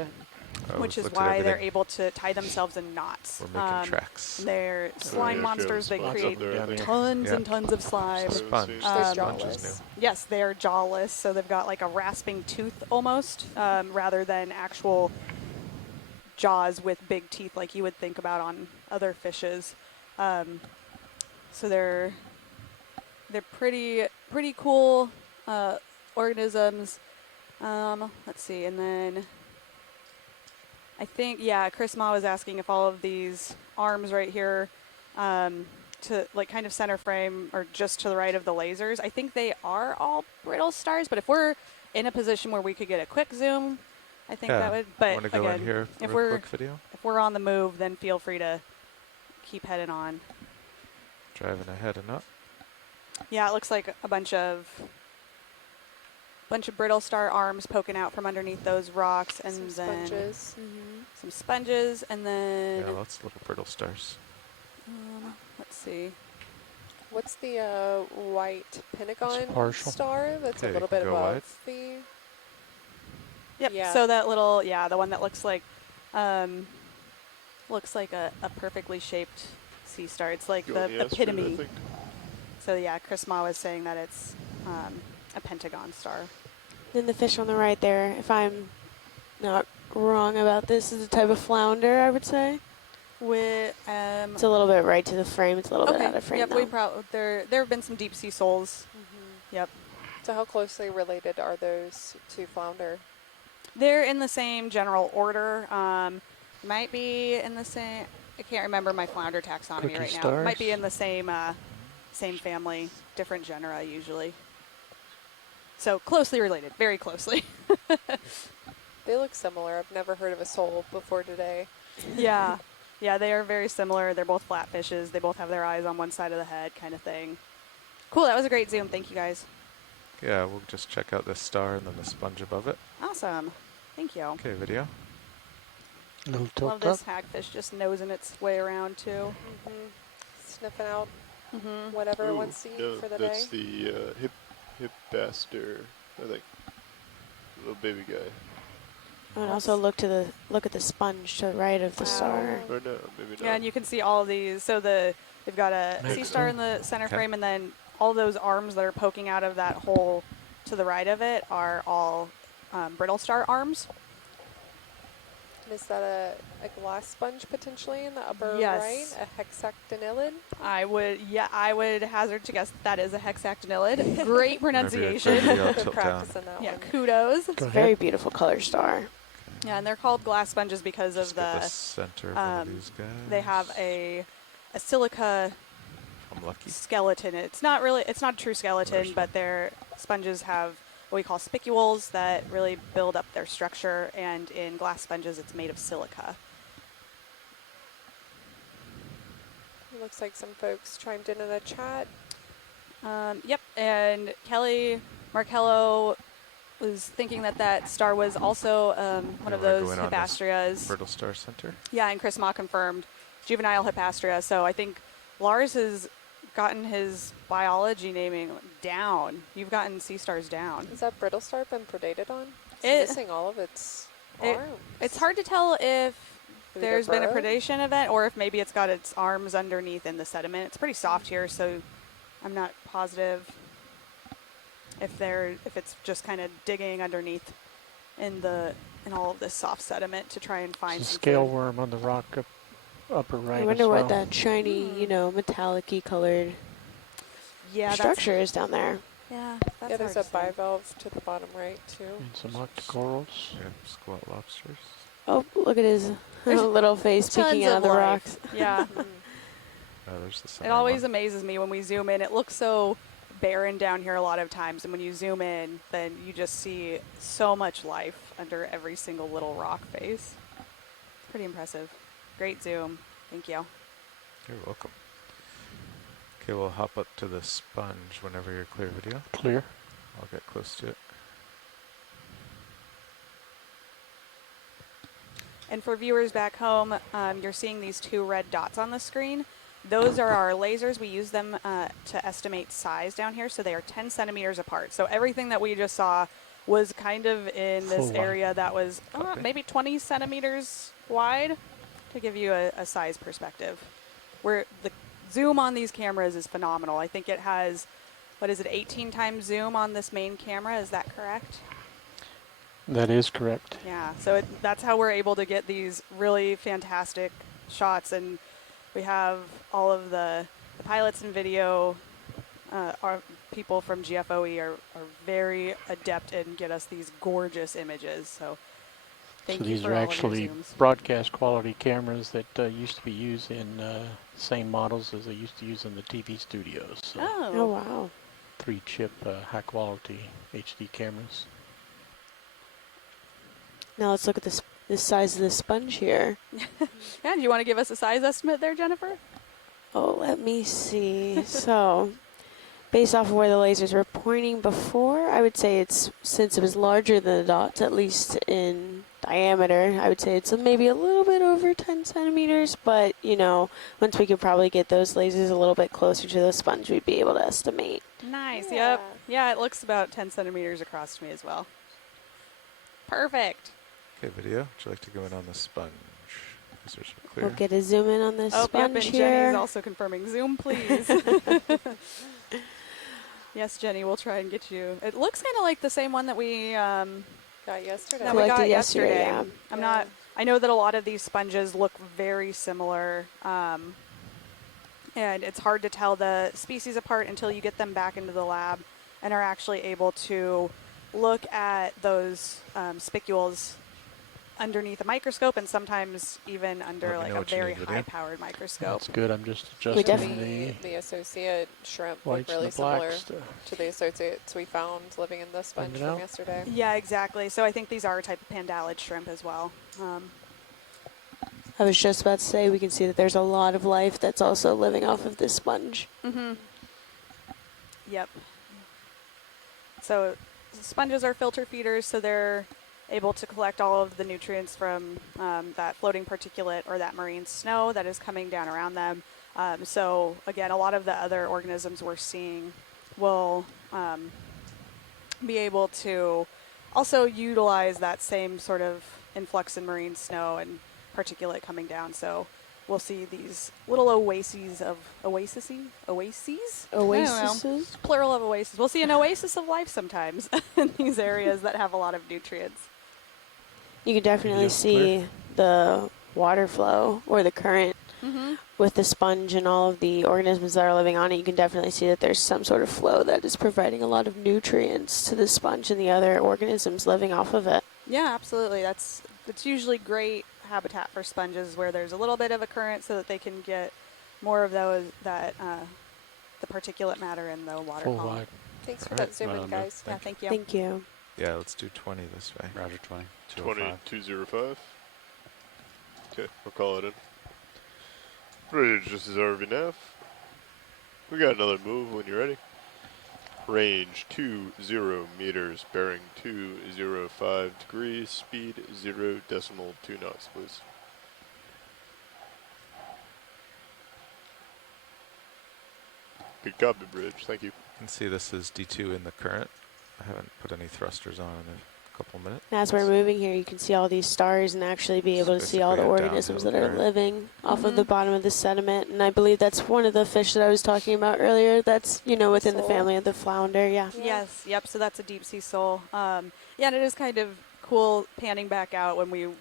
Oh, which we've is looked at why they're everything. able to tie themselves in knots. We're making tracks. They're slime yeah, monsters. They sponge create up there, I think. tons Yeah. and tons of slime. Sponge. They're The sponge is jawless. new. Yes, they are jawless, so they've got like a rasping tooth almost, rather than actual jaws with big teeth like you would think about on other fishes. So they're pretty cool organisms. Let's see, and then I think, yeah, Chris Ma was asking if all of these arms right here to like kind of center frame or just to the right of the lasers, I think they are all brittle stars, but if we're in a position where we could get a quick zoom, I think that would, but Want to go again, in here if real quick video? if we're on the move, then feel free to keep heading on. Driving ahead and up. Yeah, it looks like a bunch of brittle star arms poking out from underneath those rocks, and Some then sponges. some sponges, and then Yeah, lots of little brittle stars. let's see. What's the white pentagon partial. star that's Okay, a you little can bit go wide. above the... Yep. Yeah. So that little, the one that looks like a perfectly shaped sea star. It's like the Going astrid, I epitome. think. So yeah, Chris Ma was saying that it's a pentagon star. Then the fish on the right there, if I'm not wrong about this, is a type of flounder, I would say. With It's a little bit right to the frame. It's a little bit out of frame. Yep. though. There have been some deep sea soles. Yep. So how closely related are those to flounder? They're in the same general order. Might be in the same. I can't remember my flounder taxonomy Cookie right now. stars? Might be in the same family, different genera usually. So closely related, very closely. They look similar. I've never heard of a sole before today. Yeah, they are very similar. They're both flat fishes. They both have their eyes on one side of the head, kind of thing. Cool. That was a great zoom. Thank you guys. Yeah, we'll just check out this star and then the sponge above it. Awesome. Thank you. Okay, video. Little Love tilt up. this hagfish just nosing its way around too. Sniffing out Mm-hmm. whatever it Ooh, wants to eat yeah, for the day. that's the hipbaster, I think. Little baby guy. And also look at the sponge to the right of the star. Or no, maybe not. Yeah, and you can see all of these. So they've got a sea star in the center frame, and then all those arms that are poking out of that hole to the right of it are all brittle star arms. And is that a glass sponge potentially in the upper Yes. right? A hexactinellid? I would hazard to guess that is a hexactinellid. Great pronunciation. Whenever you're clear, Good tilt practice down. in that Yeah, one. kudos. It's a very beautiful color star. Yeah, and they're called glass sponges because Just of get the center of one of these guys. they have a silica I'm lucky. skeleton. It's not a true skeleton, There's but their sponges have what we call spicules that really build up their structure, and in glass sponges it's made of silica. It looks like some folks chimed in the chat. Yep, and Kelly Markello was thinking that star was also one of those Hippastrias. Brittle Star Center. Yeah, and Chris Ma confirmed juvenile Hippastria. So I think Lars has gotten his biology naming down. You've gotten sea stars down. Is that brittle star been predated on? It- It's missing all of its arms. It's hard to tell if Maybe there's they're been a burrowed? predation event or if maybe it's got its arms underneath in the sediment. It's pretty soft here, so I'm not positive if it's just kind of digging underneath in all of this soft sediment to try and find It's a some scale food. worm on the rock upper right. I wonder as what well. that shiny, metallic-y colored Yeah, structure is down there. Yeah, that's Yeah, there's hard a to say. bivalve to the bottom right, too. And some octocorals. Yeah, squat lobsters. Oh, look at his little face peeking Tons out of of the life. rocks. Yeah. Oh, there's the It center always one. amazes me when we zoom in. It looks so barren down here a lot of times, and when you zoom in, then you just see so much life under every single little rock face. Pretty impressive. Great zoom. Thank you. You're welcome. Okay, we'll hop up to the sponge whenever you're clear, video. Clear. I'll get close to it. And for viewers back home, you're seeing these two red dots on the screen. Those are our lasers. We use them to estimate size down here, so they are 10 centimeters apart. So everything that we just saw was kind of in this Full area that was Copy. maybe 20 centimeters wide, to give you a size perspective. Where the zoom on these cameras is phenomenal. I think it has, 18 times zoom on this main camera. Is that correct? That is correct. Yeah, so that's how we're able to get these really fantastic shots. And we have all of the pilots and video, our people from GFOE are very adept in get us these gorgeous images. So thank So you these for are all of your actually zooms. broadcast quality cameras that used to be used in same models as they used to use in the TV studios. So Oh, wow. 3-chip high quality HD cameras. Now let's look at the size of the sponge here. Yeah, do you want to give us a size estimate there, Jennifer? Oh, let me see. So, based off of where the lasers were pointing before, I would say since it was larger than the dots, at least in diameter, I would say it's maybe a little bit over 10 centimeters, but, once we could probably get those lasers a little bit closer to the sponge, we'd be able to estimate. Nice, Yeah. yep. Yeah, it looks about 10 centimeters across to me as well. Perfect. Okay, video. Would you like to go in on the sponge? Is there some clear? We'll get a zoom in on this Oh, yep, sponge and here. Jenny's also confirming. Zoom, please. Yes, Jenny, we'll try and get you. It looks kind of like the same one that we Got yesterday. that we got Collected yesterday. yeah. I know that a lot of these sponges look very similar, and it's hard to tell the species apart until you get them back into the lab and are actually able to look at those spicules underneath a microscope, and sometimes even under Let me like know a what you very need, Lydia. high-powered microscope. That's good. I'm just We adjusting definitely- the The associate shrimp look whites and really the similar blacks. to the associates we found living in the sponge it from out. yesterday. Yeah, exactly. So I think these are a type of pandalid shrimp as well. I was just about to say we can see that there's a lot of life that's also living off of this sponge. Mm-hmm. Yep. So sponges are filter feeders, so they're able to collect all of the nutrients from that floating particulate or that marine snow that is coming down around them. So again, a lot of the other organisms we're seeing will be able to also utilize that same sort of influx in marine snow and particulate coming down. So we'll see these little oases. Oases? Plural of oasis. We'll see an oasis of life sometimes in these areas that have a lot of nutrients. You can definitely see the water flow or the current with the sponge and all of the organisms that are living on it. You can definitely see that there's some sort of flow that is providing a lot of nutrients to the sponge and the other organisms living off of it. Yeah, absolutely. It's usually great habitat for sponges where there's a little bit of a current so that they can get more of the particulate matter in the water full column. wide. Thanks for All that right. zoom in, Well, guys. Yeah, thank you. Thank you. Yeah, let's do 20 this way. Roger 20. 205. 2205. Okay, we'll call it in. Ready to just as RV nav. We got another move when you're ready. Range 20 meters, bearing 205 degrees, speed 0.2 knots, please. Good copy, bridge. Thank you. You can see this is D2 in the current. I haven't put any thrusters on in a couple minutes. And as we're moving here, you can see all these stars and actually be able to see all the basically a organisms that downhill are current. living off of the bottom of the sediment. And I believe that's one of the fish that I was talking about earlier. That's, within the Sole. family of the flounder. Yeah. Yes, yep, so that's a deep sea sole. Yeah, and it is kind of cool panning back out when you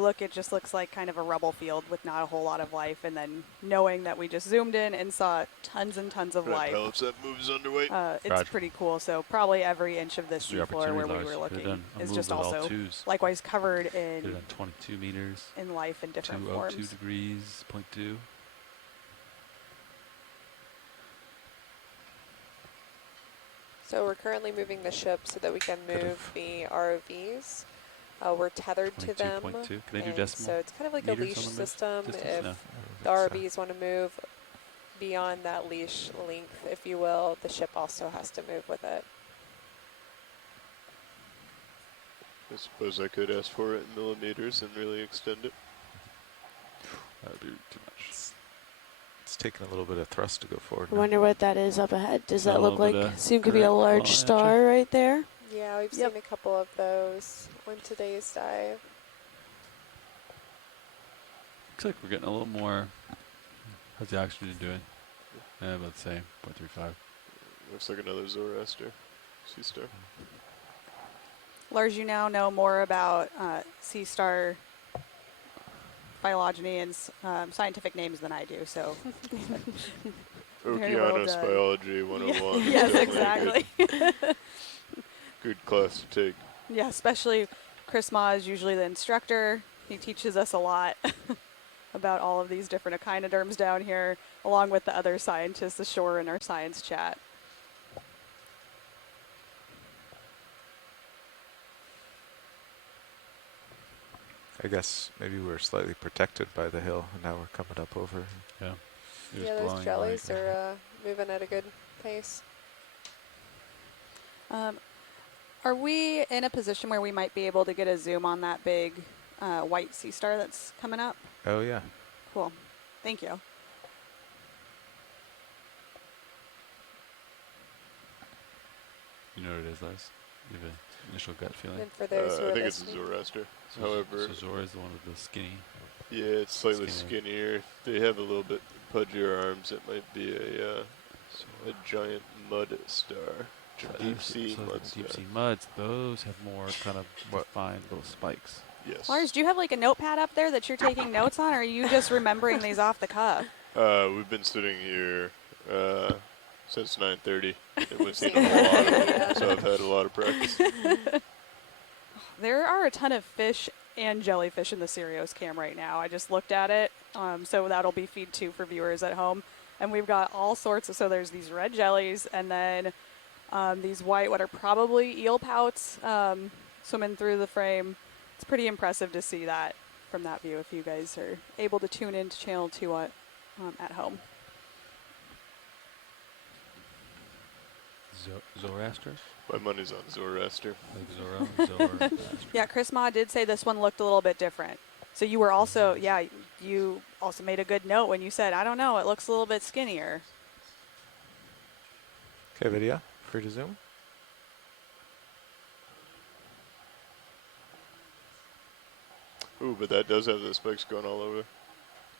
look, it just looks like kind of a rubble field with not a whole lot of life, and then knowing that we just zoomed in and saw tons and tons of life. Pellets, that move is underway. It's Roger. pretty cool. So probably every inch of this That's the seafloor where we opportunity were lies. Could've looking done a is move just with all also twos. likewise covered Could have in done 22 meters. life in different 202 forms. degrees, 0.2. So we're currently moving the ship so that we can move the ROVs. We're tethered to them. 22.2. Can they do and decimal so it's kind of like a meters leash on the move? system. Distance? If No. the ROVs want to move beyond that leash length, if you will, the ship also has to move with it. I suppose I could ask for it in millimeters and really extend it. That would be too much. It's taking a little bit of thrust to go forward. I now. wonder what that is up ahead. Does Got that a look little like, bit of seem to be a current large flowing at star right there? Yeah, we've seen a couple of those on today's dive. Looks like we're getting a little more. How's the oxygen doing? Let's say 0.35. Looks like another Zoroaster sea star. Lars, you now know more about sea star phylogeny and scientific names than I do, so. Very well Okeanos done. Biology 101. Yes, Definitely exactly. Good class to take. Yeah, especially Chris Ma is usually the instructor. He teaches us a lot about all of these different echinoderms down here, along with the other scientists ashore in our science chat. I guess maybe we're slightly protected by the hill, and now we're coming up over. Yeah. Yeah, those jellies are moving at a good pace. Are we in a position where we might be able to get a zoom on that big white sea star that's coming up? Oh, yeah. Cool. Thank you. You know what it is, Lars? You have an initial gut feeling? And for those who I are think it's a listening. Zoroaster. So However, Zora is the one with the skinny. yeah, it's slightly skinnier. They have a little bit pudgier arms. It might be a giant mud star. Deep sea mud star. Deep sea muds, those have more kind of defined little spikes. Yes. Lars, do you have like a notepad up there that you're taking notes on, or are you just remembering these off the cuff? We've been sitting here since 9:30, and we've seen a lot, so I've had a lot of practice. There are a ton of fish and jellyfish in the Sirius cam right now. I just looked at it, so that'll be feed 2 for viewers at home. And we've got all sorts of, so there's these red jellies, and then these white, what are probably eel pouts swimming through the frame. It's pretty impressive to see that from that view if you guys are able to tune into channel 2 at home. Zoroaster? My money's on Zoroaster. Zoroaster. Yeah, Chris Ma did say this one looked a little bit different. So you were also, you also made a good note when you said, I don't know, it looks a little bit skinnier. Okay, video. Free to zoom. Ooh, but that does have the spikes going all over.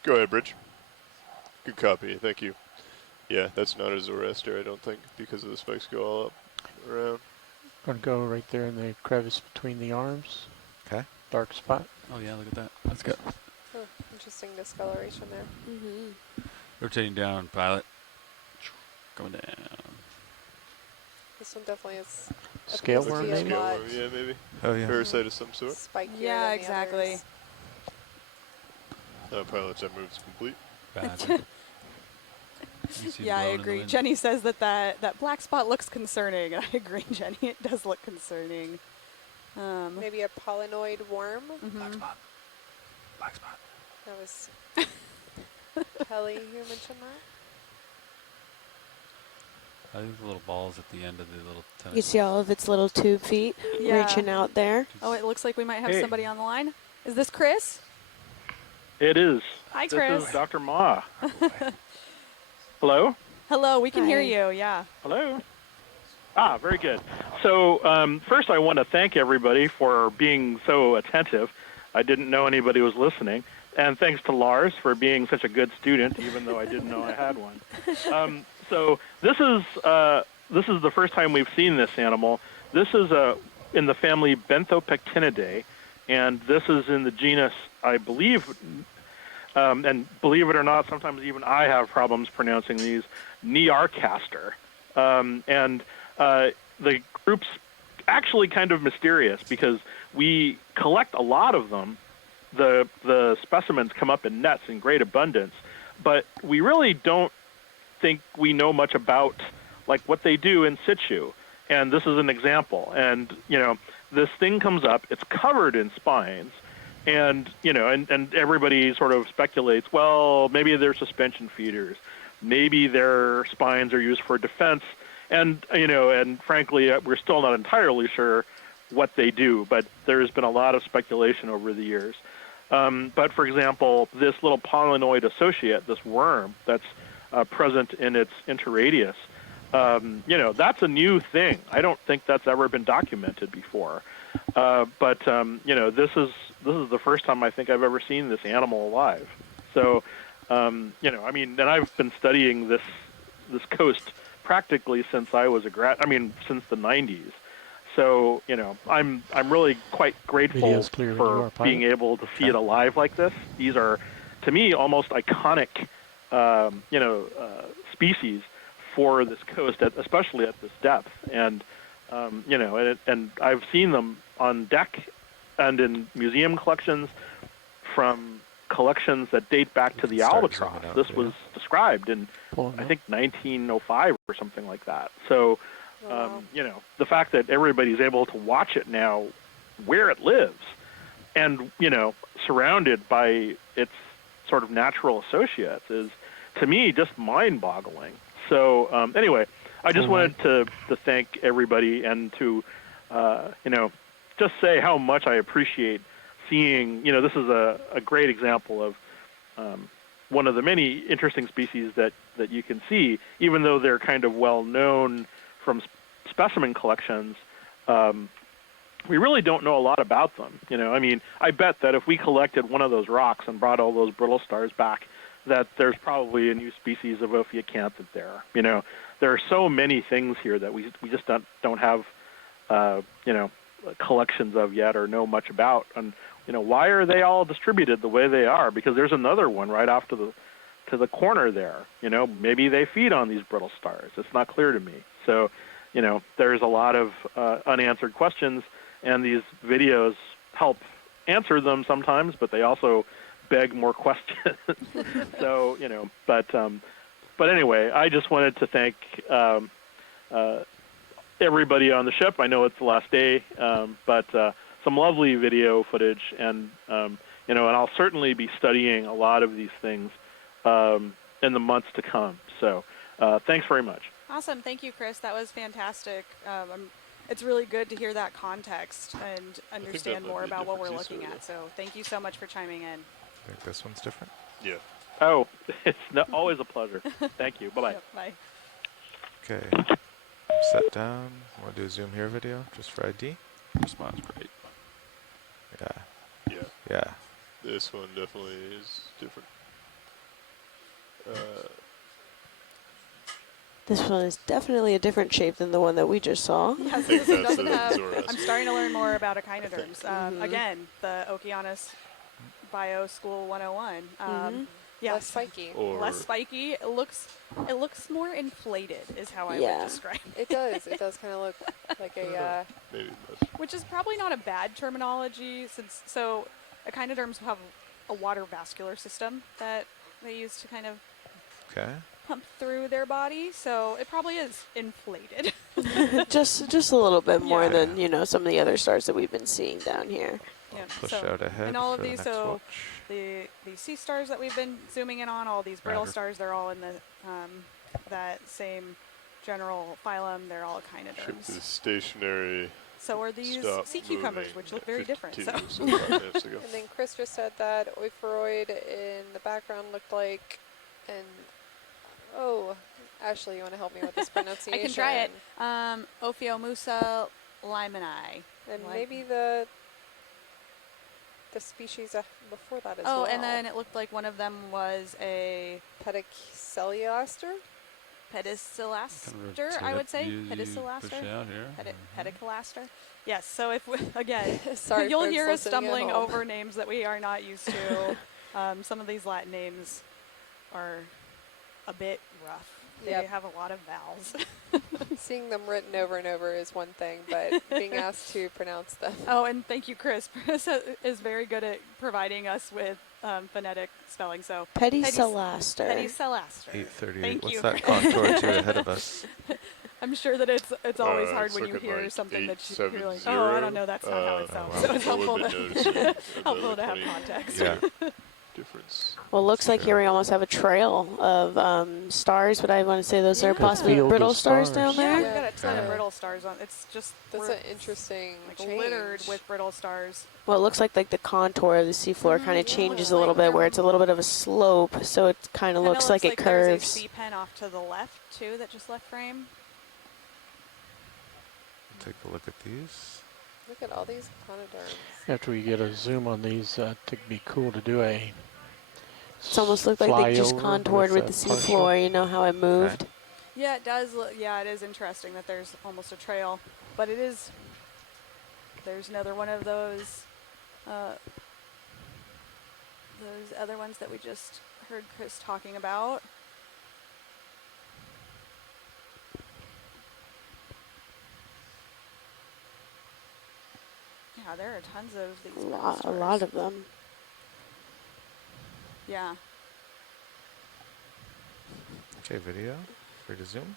Go ahead, Bridge. Good copy, thank you. Yeah, that's not a Zoroaster, I don't think, because the spikes go all up around. Gonna go right there in the crevice between the arms. Okay. Dark spot. Oh yeah, look at that. Let's go. Oh, interesting discoloration there. Mm-hmm. Rotating down, pilot. Coming down. This one definitely is Scale appears to worm, be a maybe? lot Yeah, maybe. Oh, yeah. Parasite of some sort. spikier Yeah, than the exactly. others. Pilot check moves complete. Bad. Yeah, I agree. Jenny says that black spot looks concerning. I agree, Jenny. It does look concerning. Maybe a pollinoid worm. Mm-hmm. Black spot. That was Kelly who mentioned that. I think the little balls at the end of the little tennis. You see all of its little tube feet reaching out there. Oh, it looks like we might have Hey. somebody on the line. Is this Chris? It is. Hi, This Chris. is Dr. Ma. Hello? Hello, we can hear Hi. you, yeah. Hello? Ah, very good. So first I want to thank everybody for being so attentive. I didn't know anybody was listening. And thanks to Lars for being such a good student, even though I didn't know I had one. So this is the first time we've seen this animal. This is in the family Benthopectinidae, and this is in the genus, I believe, and believe it or not, sometimes even I have problems pronouncing these, Nearcaster. And the group's actually kind of mysterious because we collect a lot of them. The specimens come up in nets in great abundance, but we really don't think we know much about like what they do in situ. And this is an example. And, this thing comes up, it's covered in spines, and, and everybody sort of speculates, well, maybe they're suspension feeders. Maybe their spines are used for defense. And, and frankly, we're still not entirely sure what they do, but there's been a lot of speculation over the years. But, for example, this little pollinoid associate, this worm that's present in its interradius, That's a new thing. I don't think that's ever been documented before. But this is the first time I think I've ever seen this animal alive. So, and I've been studying this coast practically since I was since the 90s. So, I'm really quite grateful for being able to see it alive like this. These are, to me, almost iconic, species for this coast, especially at this depth. And, and I've seen them on deck and in museum collections, from collections that date back to the albatross. This was described in, I think, 1905 or something like that. So, the fact that everybody's able to watch it now where it lives and, surrounded by its sort of natural associates is, to me, just mind-boggling. So, anyway, I just wanted to thank everybody and to, just say how much I appreciate seeing, this is a great example of one of the many interesting species that you can see, even though they're kind of well known from specimen collections. We really don't know a lot about them. I bet that if we collected one of those rocks and brought all those brittle stars back, that there's probably a new species of Okeacanthid there. There are so many things here that we just don't have, collections of yet or know much about. And why are they all distributed the way they are? Because there's another one right off to the corner there. Maybe they feed on these brittle stars. It's not clear to me. So, there's a lot of unanswered questions, and these videos help answer them sometimes, but they also beg more questions. So, but anyway, I just wanted to thank everybody on the ship. I know it's the last day, but some lovely video footage, and and I'll certainly be studying a lot of these things in the months to come. So, thanks very much. Awesome, thank you, Chris. That was fantastic. It's really good to hear that context and understand more about what we're looking at. So, thank you so much for chiming in. I think this one's different. Yeah. Oh, it's always a pleasure. Thank you. Bye-bye. Yep, bye. Okay. Set down. Want to do a zoom here video just for ID? Response great. Yeah. Yeah. Yeah. This one definitely is different. This one is definitely a different shape than the one that we just saw. Yes, this one doesn't have. I'm starting to learn more about echinoderms. Again, the Okeanos Bio School 101. Yeah, less spiky. Less spiky. It looks more inflated, is how I would describe it. It does kind of look like a. Maybe which is probably not a bad terminology, since echinoderms have a water vascular system that they use to kind of pump through their body, so it probably is inflated. just a little bit more than some of the other stars that we've been seeing down here. Yeah, push out ahead. And all of for these, the next watch. the sea stars that we've been zooming in on, all these brittle stars, they're all in the that same general phylum. They're all echinoderms. Ship is stationary. So are these sea cucumbers, which look very different. So. And then Chris just said that ophoroid in the background looked like Ashley, you want to help me with this pronunciation? I can try it. Ophiomusa limani. And maybe the species before that as well. Oh, and then it looked like one of them was a pedicelaster? Pedicelaster, I would say. Pedicelaster. Pedicelaster. Yes, so if sorry, you'll hear us stumbling over names that we are not used to. Some of these Latin names are a bit rough. They have a lot of vowels. Seeing them written over and over is one thing, but being asked to pronounce them. Oh, and thank you, Chris. Chris is very good at providing us with phonetic spelling. So Pedicelaster. Pedicelaster. 8:38. Thank What's you. that contour to ahead of us? I'm sure that it's always hard when you hear like something that you're like, 870. I don't know, that's not how it sounds. Wow. So it's helpful Would have been noticing helpful to have the context. Yeah. difference. Well, it looks like here we almost have a trail of stars, but I want to say those are possibly Field of brittle stars down Yeah, there. we've got a ton of brittle stars on. It's just That's an interesting littered change. with brittle stars. Well, it looks like the contour of the seafloor kind of changes a little bit, where it's a little bit of a slope, so it kind of looks like it There's a curves. sea pen off to the left too that just left frame. Take a look at these. Look at all these echinoderms. After we get a zoom on these, it'd be cool to do a. It's almost looked like they just contoured with the seafloor. You know how it moved. Okay. Yeah, it does. Yeah, it is interesting that there's almost a trail, but it is. There's another one of those other ones that we just heard Chris talking about. Yeah, there are tons of these. A lot of them. Yeah. Okay, video. Free to zoom.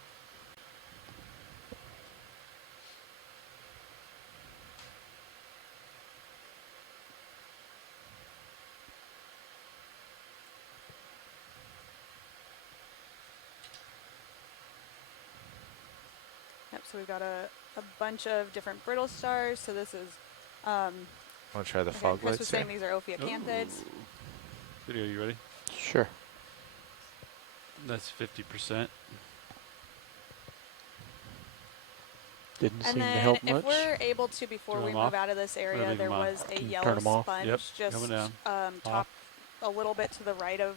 Yep, so we've got a bunch of different brittle stars. So this is, Want to try the again, fog Chris lights was saying here? these are Ophiocanthids. Video, you ready? Sure. That's 50%. Didn't And seem to then help if much. we're able to, before Turn we them move off? out of this Or area, leave there them on? was a Can you yellow turn them off? sponge Yep, just coming down. top a little bit to the right of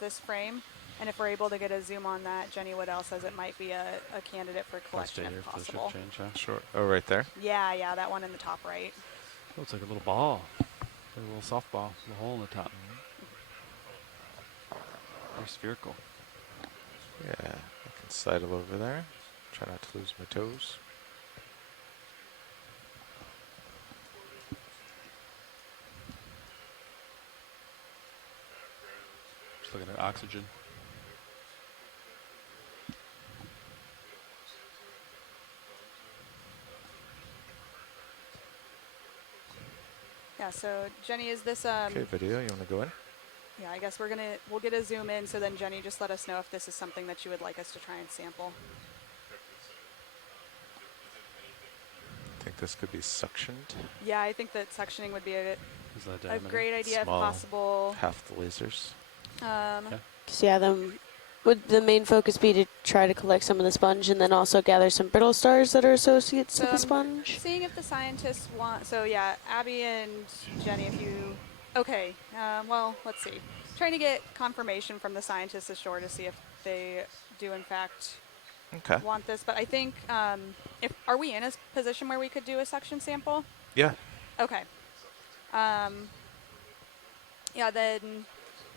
this frame. And if we're able to get a zoom on that, Jenny Woodell says it might be a candidate for I'll stay collection here if for the shift possible. change, huh? Sure. Oh, right there. Yeah, that one in the top right. Oh, it's like a little ball. Like a little softball with a hole in the top. Very spherical. Yeah, I can sidle over there. Try not to lose my toes. Just looking at oxygen. Yeah, so Jenny, is this Okay, video. You want to go in? yeah, I guess we'll get a zoom in, so then Jenny, just let us know if this is something that you would like us to try and sample. I think this could be suctioned. Yeah, I think that suctioning would be a Is that a diameter? great idea Small. if possible. Half the lasers. So yeah, would the main focus be to try to collect some of the sponge and then also gather some brittle stars that are associates to the sponge? Seeing if the scientists want, so yeah, Abby and Jenny, if you, okay, well, let's see. Trying to get confirmation from the scientists ashore to see if they do in fact want this. But I think, are we in a position where we could do a suction sample? Yeah. Okay. Yeah, then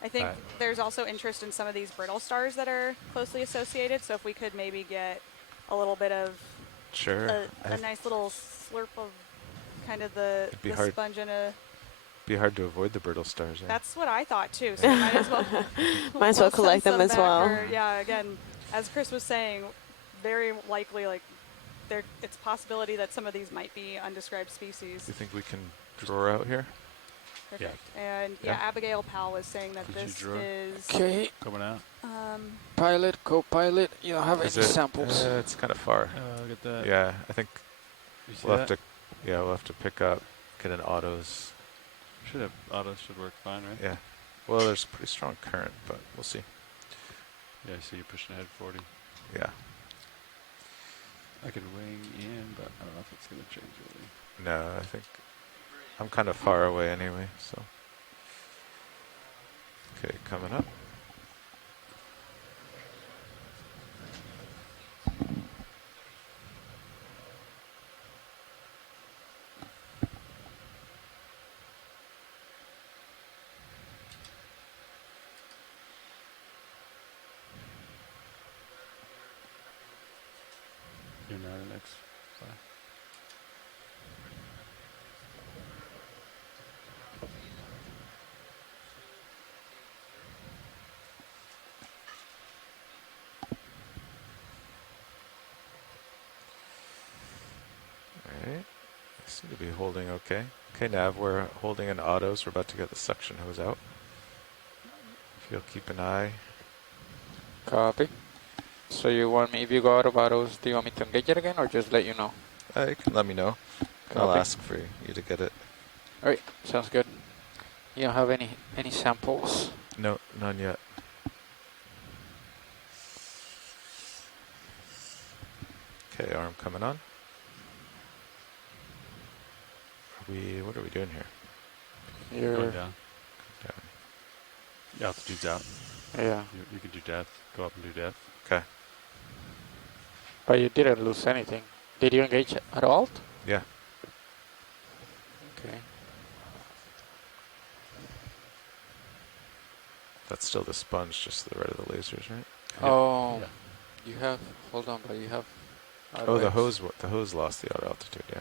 I think there's also interest in some of these brittle stars that are closely associated. So if we could maybe get a little bit of a nice little slurp of kind of the sponge in a. Be hard to avoid the brittle stars. Eh? That's what I thought too. So we might as well collect them as well. Yeah, again, as Chris was saying, very likely it's a possibility that some of these might be undescribed species. You think we can draw out here? Perfect. Yeah. And Abigail Powell was saying that this is coming out. Pilot, co-pilot, you don't have any samples. It's kind of far. Look at that. Yeah, I think You see we'll that? have to. Yeah, we'll have to pick up, get an autos. Autos should work fine, right? Yeah. Well, there's a pretty strong current, but we'll see. Yeah, I see you pushing ahead 40. Yeah. I could wing in, but I don't know if it's going to change really. No, I think I'm kind of far away anyway, so. Okay, coming up. You're not an X. Alright. Seem to be holding okay. Okay, Nav, we're holding in autos. We're about to get the suction hose out. If you'll keep an eye. Copy. So you want me, if you go out of bottles, do you want me to engage it again or just let you know? You can let me know. I'll Copy. ask for you to get it. Alright, sounds good. You don't have any samples? No, none yet. Okay, arm coming on. What are we doing here? Going You're down. Down. Yeah, altitude's out. Yeah. You can do depth. Go up and do depth. Okay. But you didn't lose anything. Did you engage at alt? Yeah. Okay. That's still the sponge, just the red of the lasers, right? Oh, Yeah. you have. Hold on, but you have. Oh, the hose. The hose lost the auto altitude. Yeah.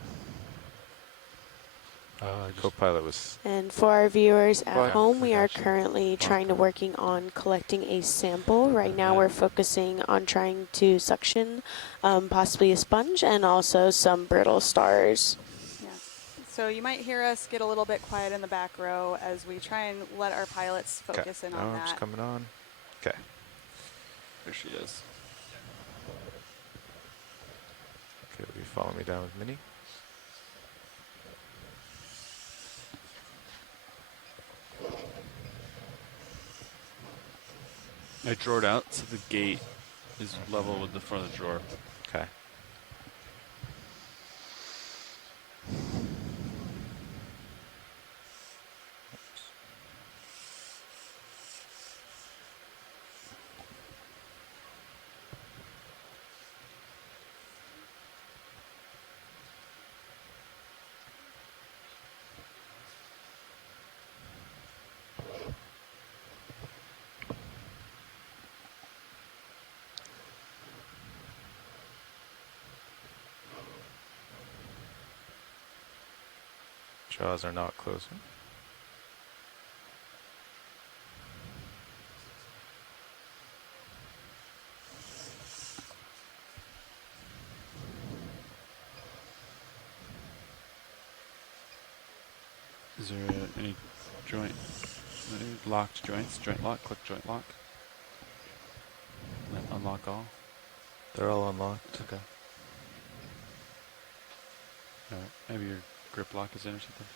Copilot was. And for our viewers at But- home, we are currently working on collecting a sample. Right now we're focusing on trying to suction possibly a sponge and also some brittle stars. Yeah. So you might hear us get a little bit quiet in the back row as we try and let our pilots focus in on Arms that. coming on. Okay. There she is. Okay, will you follow me down with Minnie? I drored out, so the gate is level with the front of the drawer. Okay. Jaws are not closing. Is there any joint, any locked joints? Joint lock, click joint lock. And then unlock all. They're all unlocked. Okay. Alright, maybe your grip lock is in or something.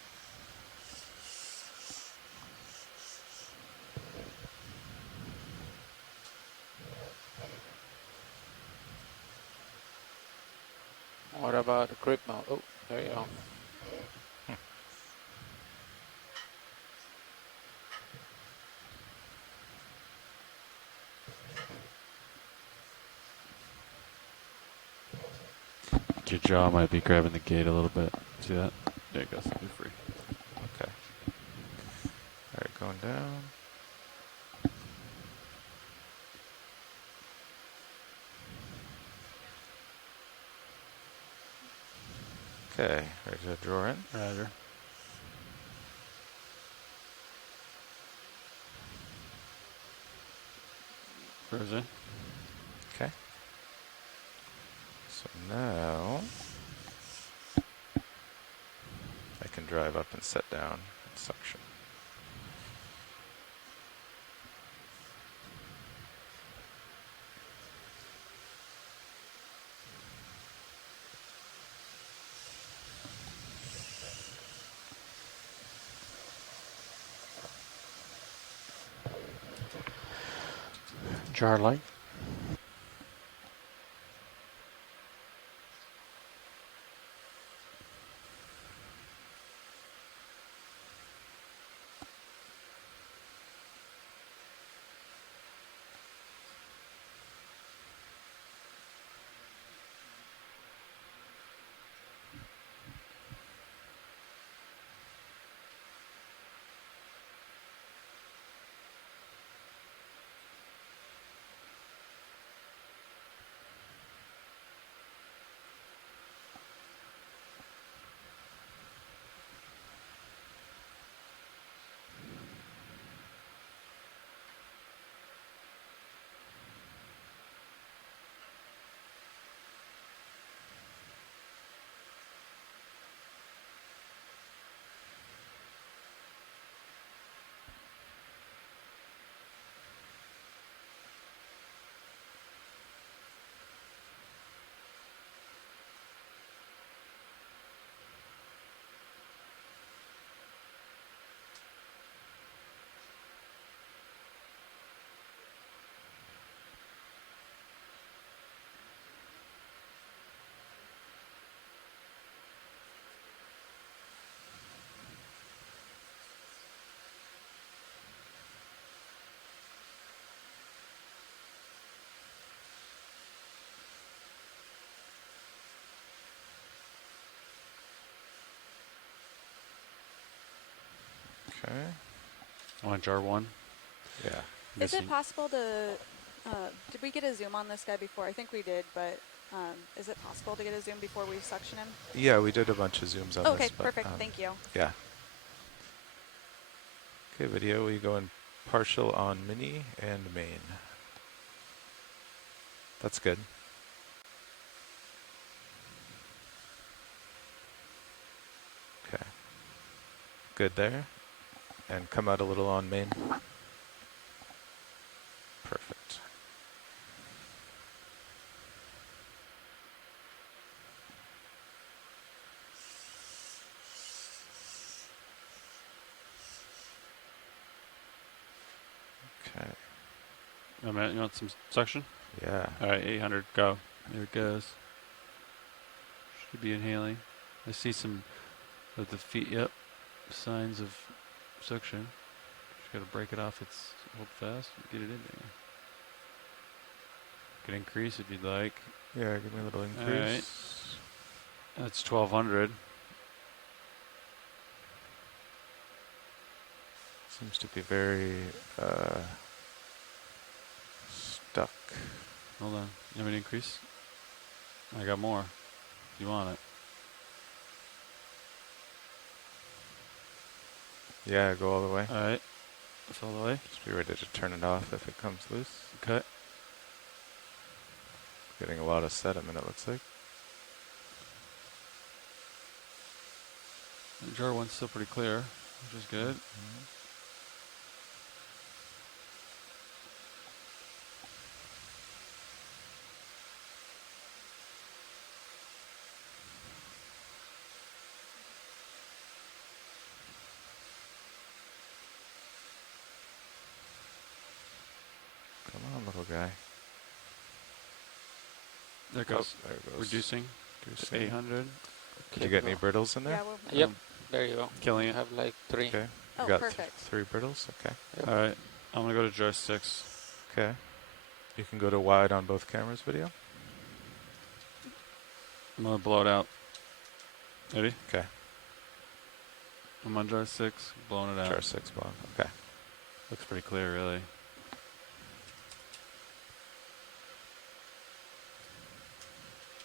What about grip mount? Oh, there you go. Your jaw might be grabbing the gate a little bit. See that? There it goes. You're free. Okay. All right, going down. Okay, ready to draw in. Roger. Cruising. Okay. So now I can drive up and set down and suction. Jar light. Okay. On jar 1. Yeah. Is it possible to, did we get a zoom on this guy before? I think we did, but is it possible to get a zoom before we suction him? Yeah, we did a bunch of zooms on Okay, this. But, perfect. Thank you. Yeah. Okay, video, we go in partial on mini and main. That's good. Okay. Good there. And come out a little on main. Perfect. Okay. Oh, man, you want some suction? Yeah. All right, 800, go. There it goes. Should be inhaling. I see some of the feet, yep, signs of suction. Just got to break it off. It's hold fast, get it in there. Can increase if you'd like. Yeah, give me a little increase. All right. That's 1200. Seems to be very stuck. Hold on. You have an increase? I got more. If you want it. Yeah, go all the way. All right. That's all the way. Just be ready to turn it off if it comes loose. Okay. Getting a lot of sediment, it looks like. The jar 1's still pretty clear, which is good. Come on, little guy. There it goes. There it goes. Reducing to 800. Did you get any brittles in there? Yeah, we'll Yep, there you go. Killing it. I have like 3. Okay. Oh, You got perfect. 3 brittles? Okay. Yep. All right. I'm going to go to jar 6. Okay. You can go to wide on both cameras video. I'm going to blow it out. Ready? Okay. I'm on jar 6, blowing it out. Jar 6 blown. Okay. Looks pretty clear, really.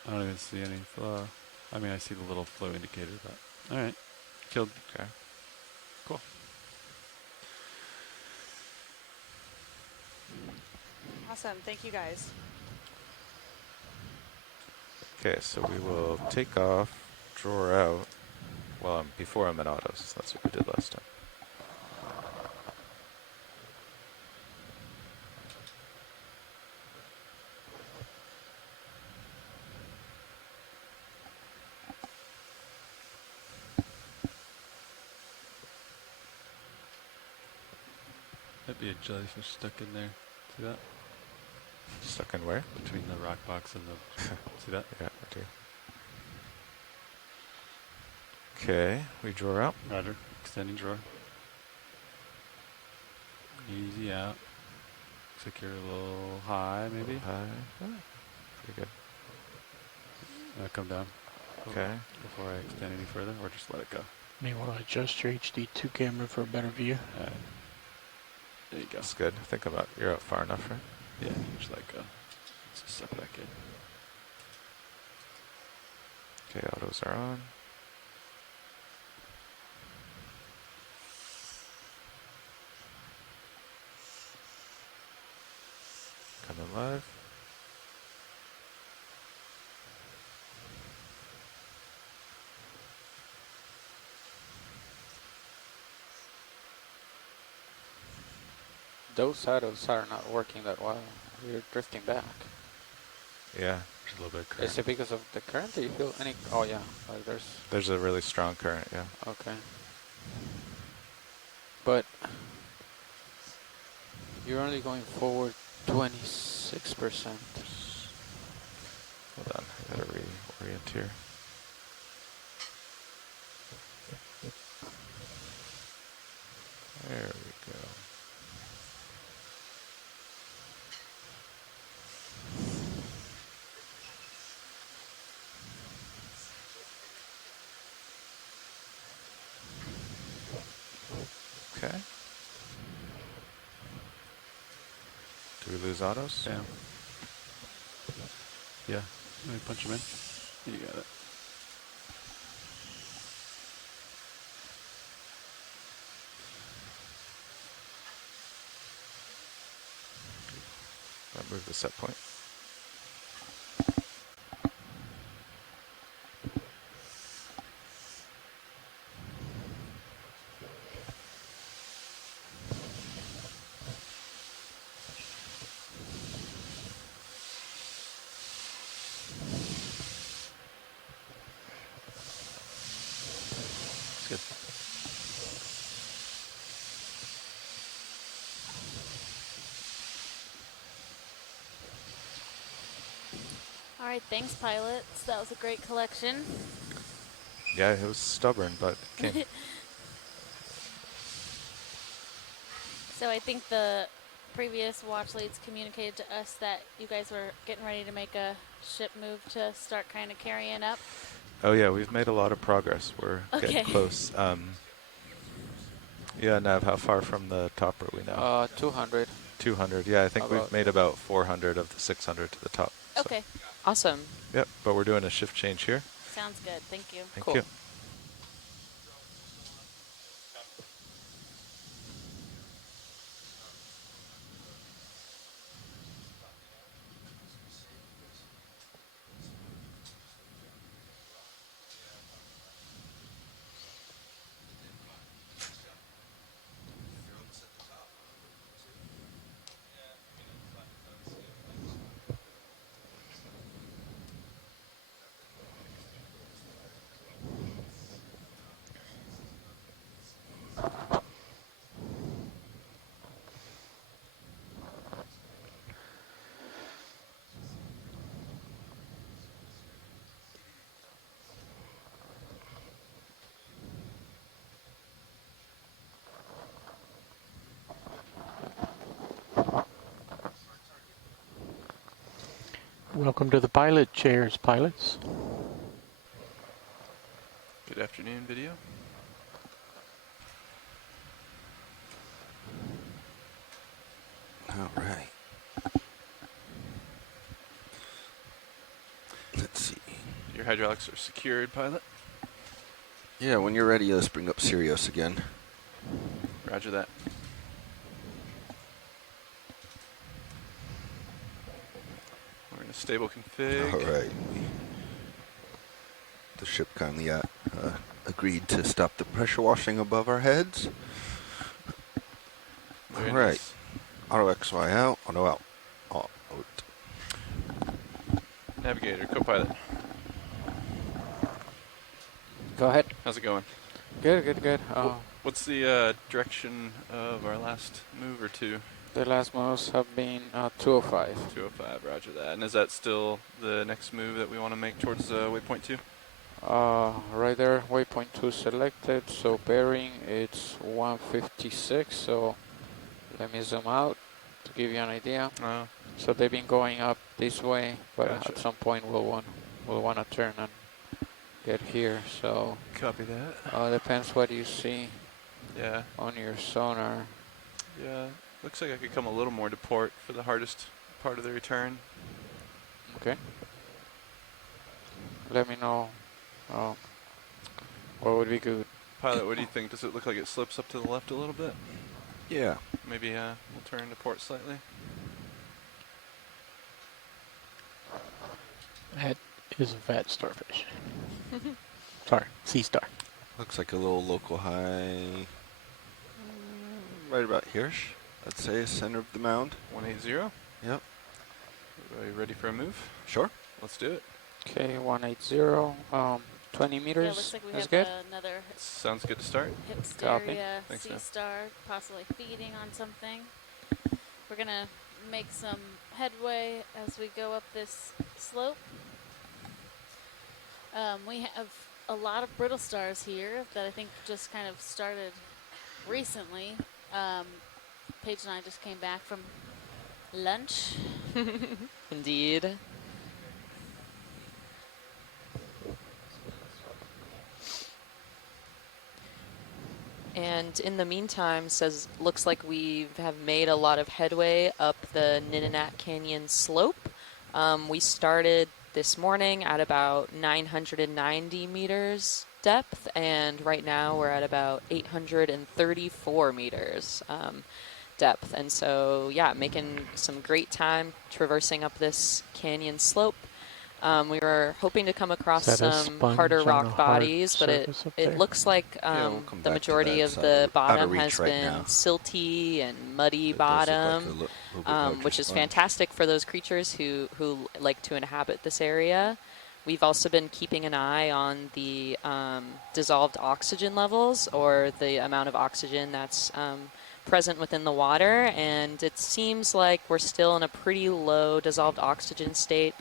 I don't even see any flow. I mean, I see the little flow indicator, but all right. Killed. Okay. Cool. Awesome. Thank you, guys. Okay, so we will take off, drawer out. Well, before I'm in autos. That's what we did last time. Might be a jellyfish stuck in there. See that? Stuck in where? Between the rock box and the. See that? Yeah, I do. Okay, we draw out. Roger. Extending drawer. Easy out. Looks like you're a little high, maybe. High. Pretty good. Come down. Okay. Before I extend any further, or just let it go. May want to adjust your HD2 camera for a better view. There you go. That's good. I think you're out far enough, right? Yeah, you just let go. Just suck back in. Okay, autos are on. Coming live. Those autos are not working that well. We're drifting back. Yeah. There's a little bit of current. Is it because of the current? Do you feel any? Oh yeah, like There's a really strong current, yeah. Okay. But you're only going forward 26%. Hold on, I gotta reorient here. There we go. Okay. Do we lose autos? Yeah. Yeah. Let me punch him in. You got it. That moved the set point. It's good. All right, thanks, pilots. That was a great collection. Yeah, it was stubborn, but it came. So I think the previous watch leads communicated to us that you guys were getting ready to make a ship move to start kind of carrying up. Oh yeah, we've made a lot of progress. We're getting close. Yeah, Nav, how far from the top are we now? 200. 200. Yeah, I think we've made about 400 of the 600 to the top. Okay. Awesome. Yep, but we're doing a shift change here. Sounds good. Thank you. Thank you. Welcome to the pilot chairs, pilots. Good afternoon, video. All right. Let's see. Your hydraulics are secured, pilot. Yeah, when you're ready, let's bring up Sirius again. Roger that. We're in a stable config. All right. The ship kindly agreed to stop the pressure washing above our heads. Very All right. nice. Auto XY out, auto out. Out. Navigator, co-pilot. Go ahead. How's it going? Good, good, good. What's the direction of our last move or two? The last moves have been 205. 205, roger that. And is that still the next move that we want to make towards waypoint 2? Right there, waypoint 2 selected. So bearing, it's 156. So let me zoom out to give you an idea. So they've been going up this way, but at some point we'll want to turn and get here. So copy that. Depends what you see. Yeah. On your sonar. Yeah. Looks like I could come a little more to port for the hardest part of the return. Okay. Let me know what would be good. Pilot, what do you think? Does it look like it slips up to the left a little bit? Yeah. Maybe we'll turn to port slightly. That is a fat starfish. Sorry, sea star. Looks like a little local high. Right about here-ish. I'd say center of the mound. 180? Yep. Are you ready for a move? Sure. Let's do it. Okay, 180. 20 meters. Yeah, looks like we is have good. another Sounds good to start. Hypsteria Thanks, sea man. star, possibly feeding on something. We're gonna make some headway as we go up this slope. We have a lot of brittle stars here that I think just kind of started recently. Paige and I just came back from lunch. Indeed. And And in the meantime, looks like we have made a lot of headway up the Nitinat Canyon slope. We started this morning at about 990 meters depth, and right now we're at about 834 meters depth. And so, yeah, making some great time traversing up this canyon slope. We were hoping to come across some harder rock bodies, but it looks like the majority of the bottom has been silty and muddy bottom, which is fantastic for those creatures who like to inhabit this area. We've also been keeping an eye on the dissolved oxygen levels, or the amount of oxygen that's present within the water, and it seems like we're still in a pretty low dissolved oxygen state.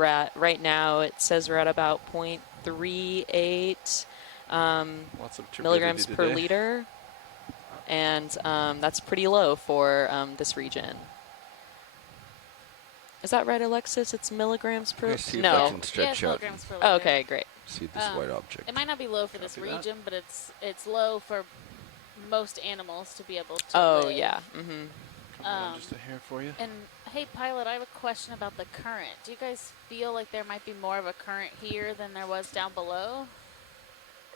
Right now, it says we're at about 0.38 milligrams per liter, and that's pretty low for this region. Is that right, Alexis? It's milligrams per... No. I can stretch out. Milligrams per liter. Oh, okay, great. See this white object. It might not be low for this region, but it's low for most animals to be able to live. Yeah. Just a hair for you. And hey, pilot, I have a question about the current. Do you guys feel like there might be more of a current here than there was down below?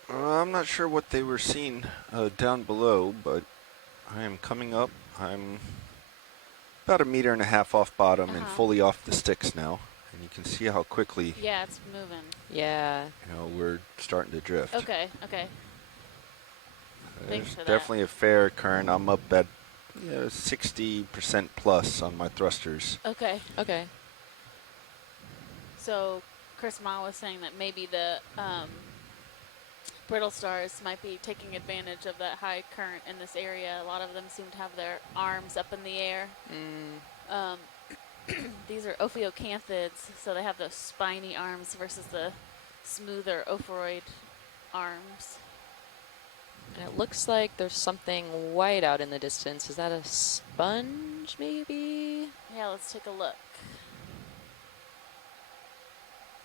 I'm not sure what they were seeing down below, but I am coming up. I'm about 1.5 meters off bottom and fully off the sticks now. And you can see how quickly... Yeah, it's moving. Yeah. We're starting to drift. Okay. There's definitely a fair current. I'm up at 60% plus on my thrusters. Okay. So Chris Ma was saying that maybe the brittle stars might be taking advantage of that high current in this area. A lot of them seem to have their arms up in the air. These are ophiocanthids, so they have those spiny arms versus the smoother ophoroid arms. And it looks like there's something white out in the distance. Is that a sponge, maybe? Yeah, let's take a look.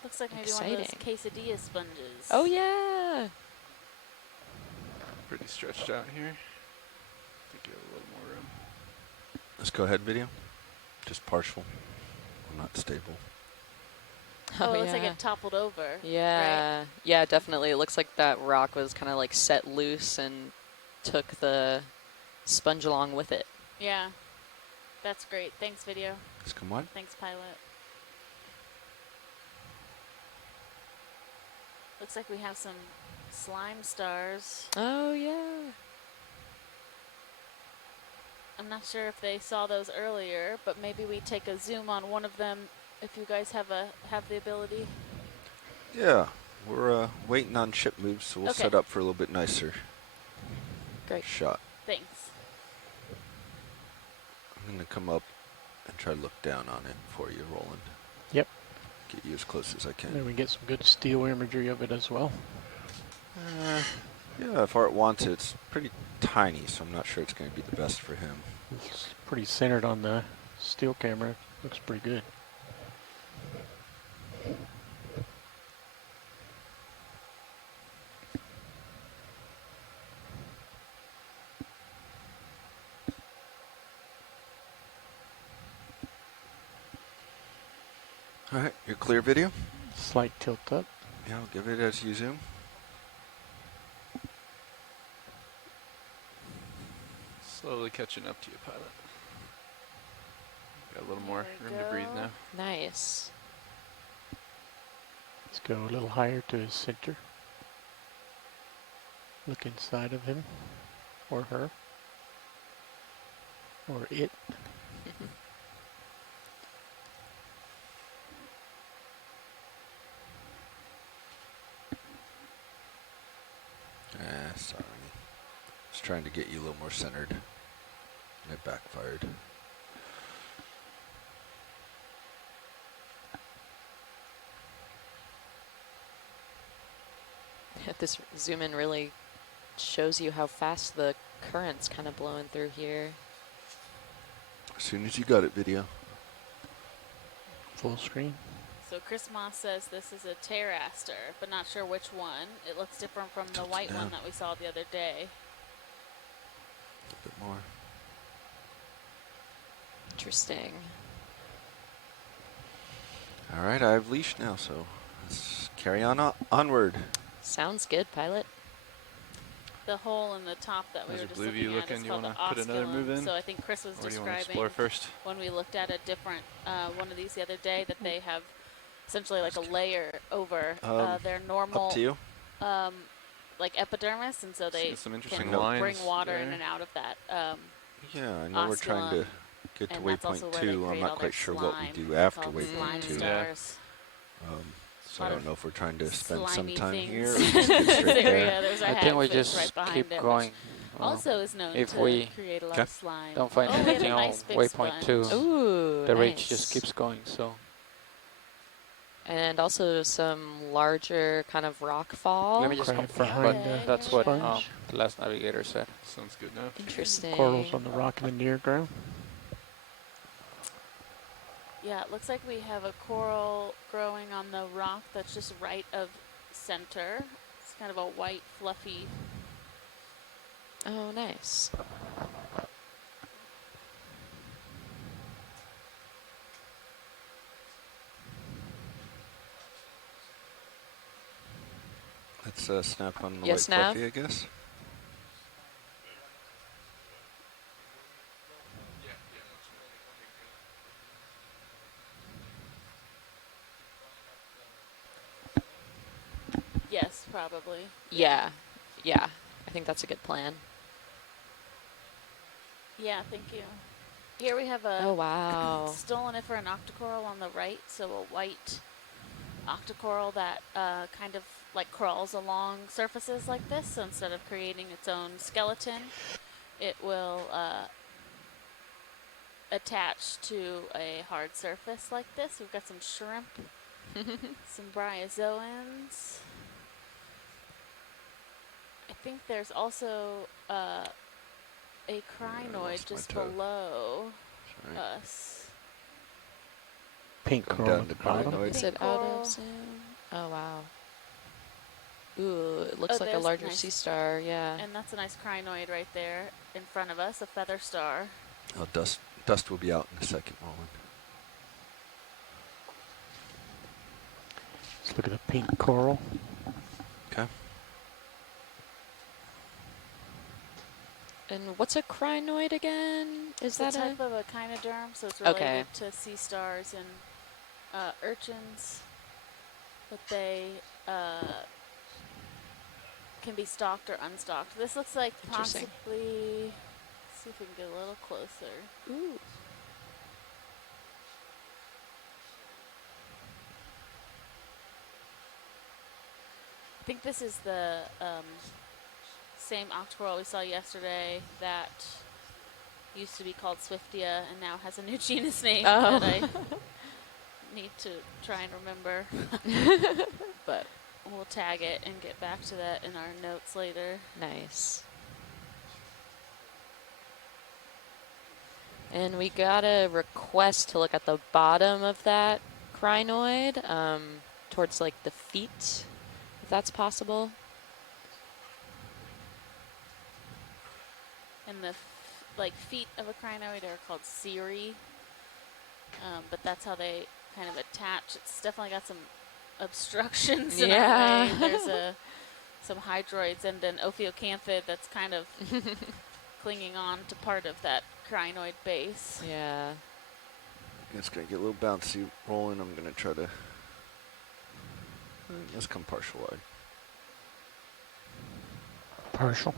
Looks like maybe one of those quesadilla sponges. Oh, yeah. Pretty stretched out here. I think you have a little more room. Let's go ahead, video. Just partial. Not stable. Oh, it looks like it toppled over. Yeah. Right? Yeah, definitely. It looks like that rock was kind of like set loose and took the sponge along with it. Yeah. That's great. Thanks, video. Come on. Thanks, pilot. Looks like we have some slime stars. Oh, yeah. I'm not sure if they saw those earlier, but maybe we take a zoom on one of them if you guys have the ability. Yeah, we're waiting on ship moves, so we'll set up for a little bit nicer shot. Thanks. I'm going to come up and try to look down on it for you, Roland. Yep. Get you as close as I can. Then we get some good steel imagery of it as well. Yeah, if Art wants it, it's pretty tiny, so I'm not sure it's going to be the best for him. It's pretty centered on the steel camera. Looks pretty good. All right, you're clear, video? Slight tilt up. Yeah, I'll give it as you zoom. Slowly catching up to you, pilot. Got a little more room to breathe now. Nice. Let's go a little higher to his center. Look inside of him, or her, or it. Sorry. I was trying to get you a little more centered, and it backfired. This zoom in really shows you how fast the current's kind of blowing through here. As soon as you got it, video. Full screen. So Chris Moss says this is a pteraster, but not sure which one. It looks different from the white one that we saw the other day. more. Interesting. All right, I have leash now, so let's carry on onward. Sounds good, pilot. The hole in the top that we How's were your just blue view looking at is looking? You called the wanna put another move osculum. in? So I think Chris was Or do you wanna describing explore first? when we looked at a different one of these the other day that they have essentially like a layer over their normal Up to you. like epidermis, and so they some interesting can lines bring water in there. and out of that. Yeah, I know we're trying to get to and that's also waypoint where they 2. I'm create not all quite their sure what we slime. do They're after called waypoint slime 2. stars. So I don't know if we're trying to spend some slimy time things. here or just get straight there. Yeah, there's our I think we hagfish just right behind keep it, going. which also is known if to we create a lot of slime. don't find we have a anything nice on big waypoint 2, sponge. Ooh, the nice. reach just keeps going. So And also some larger kind of rock fall. let me just Right confirm, behind but the that's what sponge. the last navigator said. Sounds good enough. Interesting. Corals on the rock in the near ground. Yeah, it looks like we have a coral growing on the rock that's just right of center. It's kind of a white, fluffy. Oh, nice. Let's snap on the Yes, white Nav? fluffy, I guess. Yes, probably. Yeah. Yeah. I think that's a good plan. Yeah, thank you. Here we have a Oh, wow. stoloniferan octocoral on the right, so a white octocoral that kind of like crawls along surfaces like this. So instead of creating its own skeleton, it will attach to a hard surface like this. We've got some shrimp, some bryozoans. I think there's also a crinoid just below us. Pink Come coral down at the to bottom. crinoid. Is it out of zoom? Oh, wow. Ooh, it looks like a there's larger nice- sea star, yeah. And that's a nice crinoid right there in front of us, a feather star. Oh, dust will be out in a second, Roland. Let's look at the pink coral. Okay. And what's a crinoid again? Is It's that a type of echinoderm, so it's related Okay. to sea stars and urchins, but they can be stalked or unstalked. This looks like Interesting. possibly. Let's see if we can get a little closer. Ooh. I think this is the same octocoral we saw yesterday that used to be called Swiftia and now has a new genus name Oh. that I need to try and remember. But we'll tag it and get back to that in our notes later. Nice. And we got a request to look at the bottom of that crinoid, towards like the feet, if that's possible. And the feet of a crinoid are called cirri, but that's how they kind of attach. It's definitely got some obstructions in Yeah. our way. There's some hydroids and an ophiocanthid that's kind of clinging on to part of that crinoid base. Yeah. It's going to get a little bouncy rolling. I'm going to try to... let's come partial wide. Partial.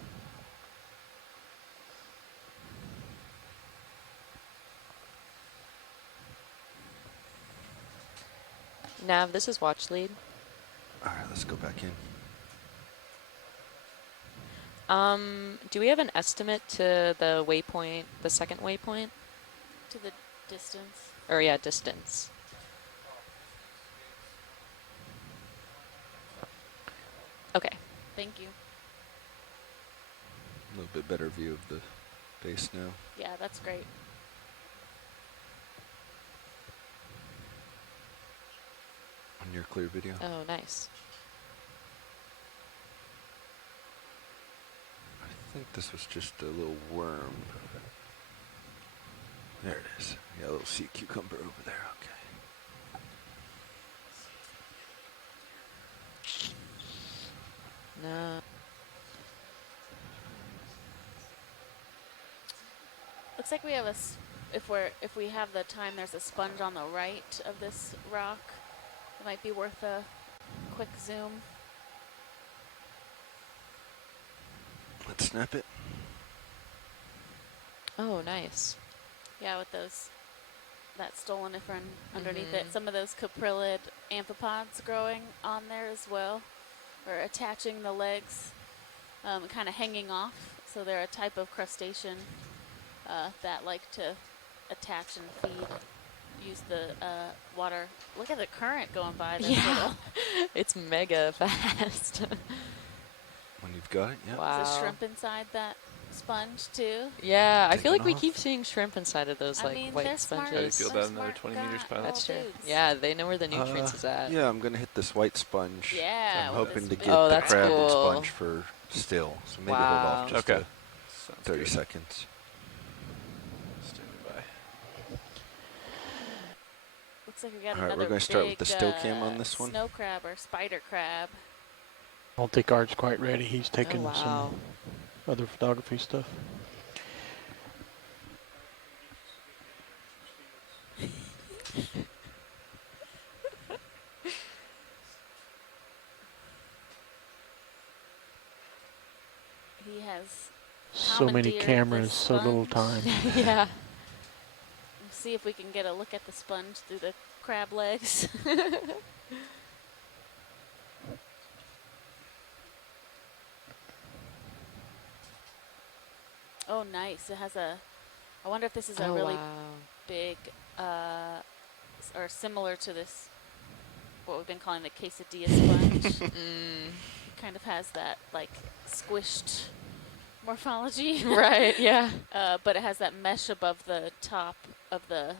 Nav, this is watch lead. All right, let's go back in. Do we have an estimate to the waypoint, the second waypoint? To the distance. Or yeah, distance. Okay. Thank you. A little bit better view of the base now. Yeah, that's great. On your clear video. Oh, nice. I I think this was just a little worm. There it is. Yeah, a little sea cucumber over there. Okay. No. Looks like we have if we have the time, there's a sponge on the right of this rock. It might be worth a quick zoom. Let's snap it. Oh, nice. Yeah, with that stoloniferen underneath it. Some of those coprillid amphipods growing on there as well, or attaching the legs, kind of hanging off. So they're a type of crustacean that like to attach and feed. Use the water. Look at the current going by. This little. It's mega fast. When you've got it, yeah. Wow. Is there shrimp inside that sponge too? Yeah, I feel like we keep seeing shrimp inside of those I mean, white they're sponges. How do you feel about another 20 meters pilot? That's true. Yeah, they know where the nutrients is at. Yeah, I'm going to hit this white sponge. Yeah. I'm hoping to get Oh, the that's crab and cool. sponge for still. So maybe hold off just Okay. 30 seconds. Standing by. Looks like we got All right, another we're going to start with big, the still cam on this one. snow crab or spider crab. I don't think Art's quite ready. He's taking wow. some other photography stuff. He has So many commandeered cameras, the so little time. sponge. Yeah. Let's see if we can get a look at the sponge through the crab legs. Oh, nice. It has I wonder if this is a really big, or similar to this, what we've been calling the quesadilla sponge. It kind of has that, like, squished morphology. Right, yeah. But it has that mesh above the top of the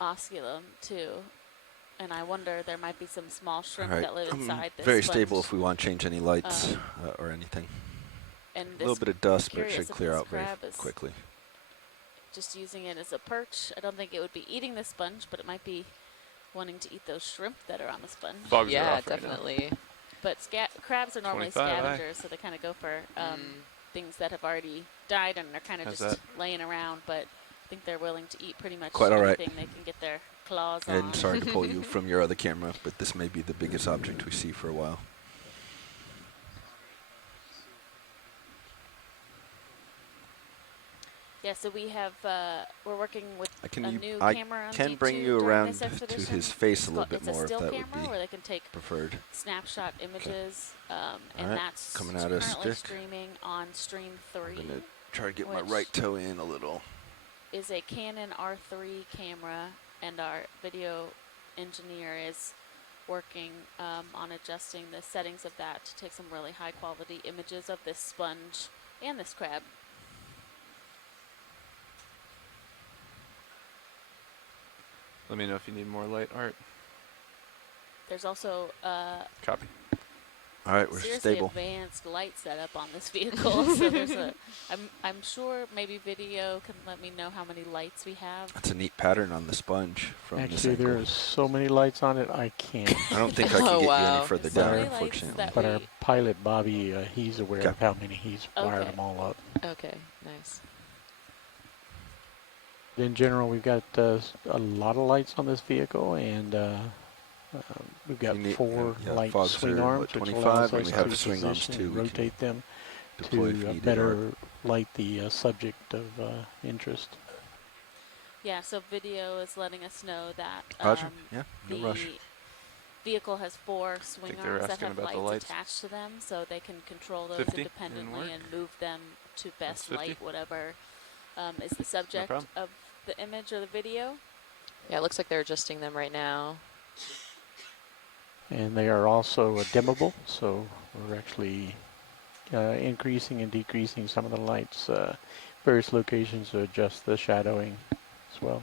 osculum, too. And I wonder, there might be some small shrimp All right. that live inside this Very sponge. stable if we want to change any lights or anything. And A little bit of dust, but it curious should if clear this out very crab is quickly. just using it as a perch. I don't think it would be eating the sponge, but it might be wanting to eat those shrimp that are on the sponge. Bugs are Yeah, off right now. definitely. But crabs are normally 25, aye. scavengers, so they kind of go for things that have already died and they're kind of How's just that? laying around. But I think they're willing to eat pretty much Quite all right. anything they can get their claws on. And sorry to pull you from your other camera, but this may be the biggest object we see for a while. Yeah, so we have, we're working with I a can new I camera on can D2 bring you during around this to expedition. his face It's a little called- bit more It's if a still that would camera be where they can take preferred. snapshot images, and Alright, that's coming out of currently stick. streaming on Stream 3. I'm going to try to get my which right toe in a little. is a Canon R3 camera, and our video engineer is working on adjusting the settings of that to take some really high quality images of this sponge and this crab. Let me know if you need more light art. There's also Copy. All right, we're seriously stable. advanced light setup on this vehicle. So there's I'm sure maybe video can let me know how many lights we have. That's a neat pattern on the sponge from this Actually, angle. there's so many lights on it, I can't. I don't think I can Oh, get you wow. any further So down, many lights unfortunately. that But our we- pilot, Bobby, he's aware Okay. of how many. He's wired Okay. them all up. Okay, nice. In general, we've got a lot of lights on this vehicle, and we've got You need- 4 yeah, light fogs swing are, what, arms, which 25, allows and us we to have swing arms position too. and We can rotate them deploy if to needed. better light the subject of interest. Yeah, so video is letting us know that Roger. Yeah, no the rush. vehicle has 4 swing think they were arms that asking have about the lights lights. attached to them, so they can control those 50 independently work. and move them to best 50. light, whatever is the subject problem. of the image or the video. Yeah, it looks like they're adjusting them right now. And they are also dimmable, so we're actually increasing and decreasing some of the lights, various locations to adjust the shadowing as well.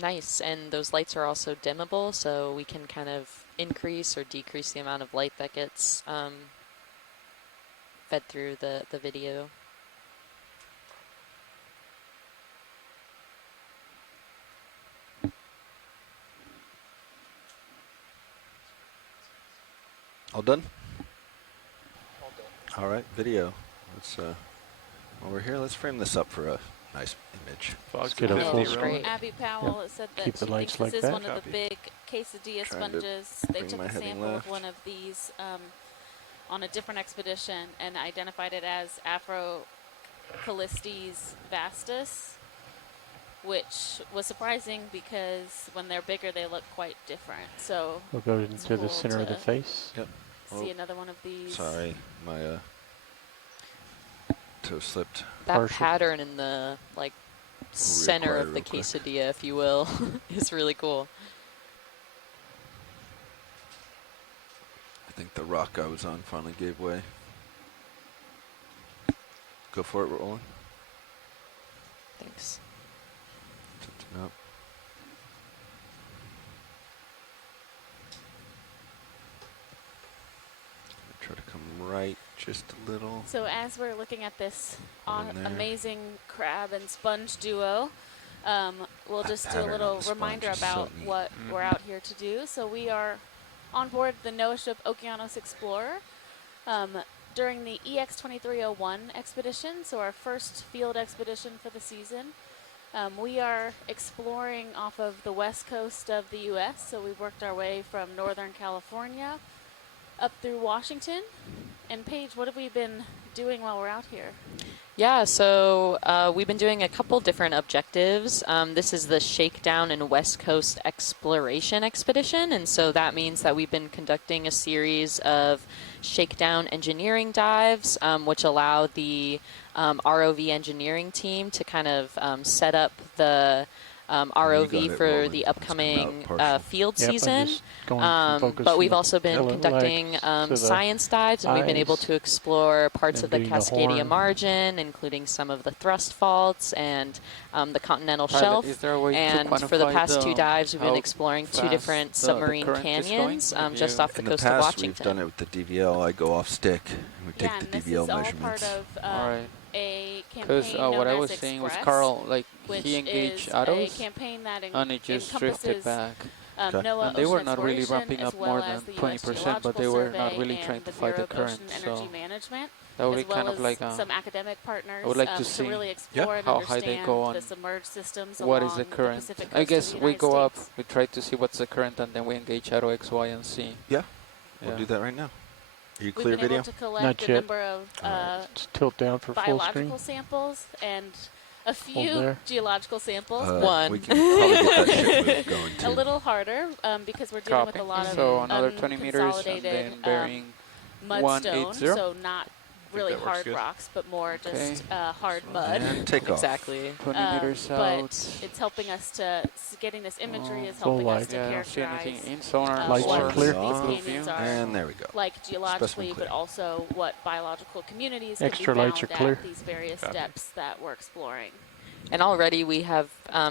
Nice, and those lights are also dimmable, so we can kind of increase or decrease the amount of light that gets fed through the video. All done? All right, video. Let's while we're here, let's frame this up for a nice image. Let's get a full So screen. Abby Powell has said that Keep the she lights thinks this like is that. one of the big quesadilla Trying to sponges. They bring took my a heading sample left. of one of these on a different expedition and identified it as Afrocallistes vastus, which was surprising because when they're bigger, they look quite different. So We'll go it's into the cool center of the to face. Yep. See another one of these. Sorry, my toe slipped. That Partial. pattern in the like center required of the real quick. quesadilla, if you will, is really cool. I think the rock I was on finally gave way. Go for it, Roland. Thanks. Up. Try to come right just a little. So as we're looking at this In there. amazing crab and sponge duo, we'll just do a pattern on little the sponge reminder is so about neat. what we're out here to do. So we are on board the NOAA ship Okeanos Explorer during the EX2301 expedition, so our first field expedition for the season. We are exploring off of the west coast of the U.S., so we worked our way from Northern California up through Washington. And Paige, what have we been doing while we're out here? Yeah, so we've been doing a couple different objectives. This is the Shakedown and West Coast Exploration Expedition, and so that means that we've been conducting a series of shakedown engineering dives, which allow the ROV engineering team to kind of set up the ROV for the upcoming field season. But we've also been conducting science dives, and we've been able to explore parts of the Cascadia margin, including some of the thrust faults and the continental shelf. And for the past two dives, we've been exploring two different submarine canyons just off the coast of Washington. We've done it with the DVL. I go off stick, and we take the DVL measurements. A Because campaign what I known was as saying was Express, Carl, like which he engaged is autos, a campaign that and it just drifted encompasses, back. NOAA And they were Ocean not really Exploration, ramping as up well more as than the US 20%, but they Geological were not Survey really and trying to the fight the Bureau of current. Ocean So Energy Management, that would as be well kind of as like some academic partners I would like to to see really explore and how high they understand go on the submerged systems what along is the the current. Pacific I coast guess of the we United go up, States. we try to see what's the current, and then we engage Arrow XY and see. Yeah, we'll do that right now. Are you We've clear been video? able to collect Not a yet. number of Let's tilt down for full screen. biological samples and a Hold few there. geological samples. We can probably get that ship move going too. A little harder because we're dealing with a lot of So another 20 meters and then unconsolidated bearing mudstone, 180. so not really that works hard good. rocks, but more Okay. just hard mud. And take off. Exactly. 20 meters But out. it's helping us to getting this imagery is Full helping us light. to Yeah, I don't see characterize anything in sonar Lights what are or clear. these canyons are And there we go. like geologically, Specimen but clear. also what biological communities can Extra be found lights are clear. at these various depths that we're exploring. And already we have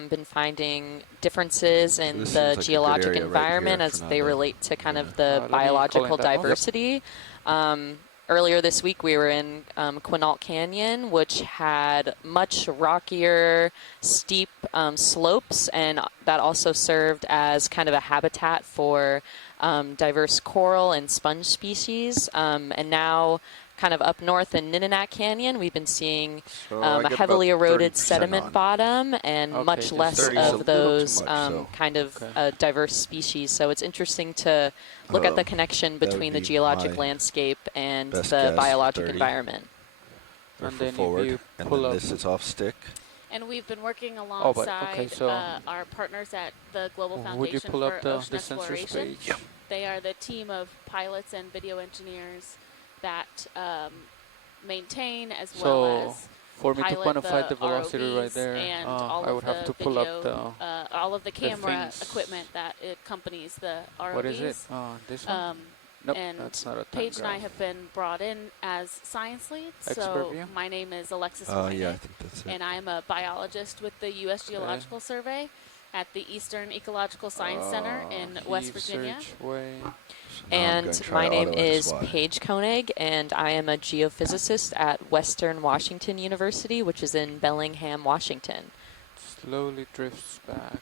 been finding differences in this seems the like a good geologic area right environment here as for they now to- relate to kind of let the me biological call in that one. diversity. Earlier this week we were in Quinault Canyon, which had much rockier, steep slopes, and that also served as kind of a habitat for diverse coral and sponge species. And now kind of up north in Nitinat Canyon, we've been seeing So I a get heavily about eroded 30% sediment on. bottom and Okay, much just less 30 is a of little too those much, so- kind of Okay. diverse species. So it's interesting to look at the connection that would between the be geologic my landscape and best the guess, biologic 30. environment. Or And for then if forward, you and pull then up- this is off stick. And we've been working Oh, alongside but okay, so our partners at the Global would Foundation you pull for up the Ocean sensors Exploration. page? They are the team of pilots and video engineers that maintain as well So as for me to pilot quantify the velocity ROVs right there, and I all would of have the to pull up video, all of the camera things. equipment that accompanies the ROVs. What is it? This one? Nope, and that's not a time Paige and I graph. have been brought in as science leads. Expert So view? my name is Alexis Oh, Hoyne, yeah, I think that's it. and I'm a biologist with the U.S. Geological Survey. at the Eastern Ecological Science Center in West Virginia. And my name is Paige Koenig, and I am a geophysicist at Western Washington University, which is in Bellingham, Washington. Slowly drifts back.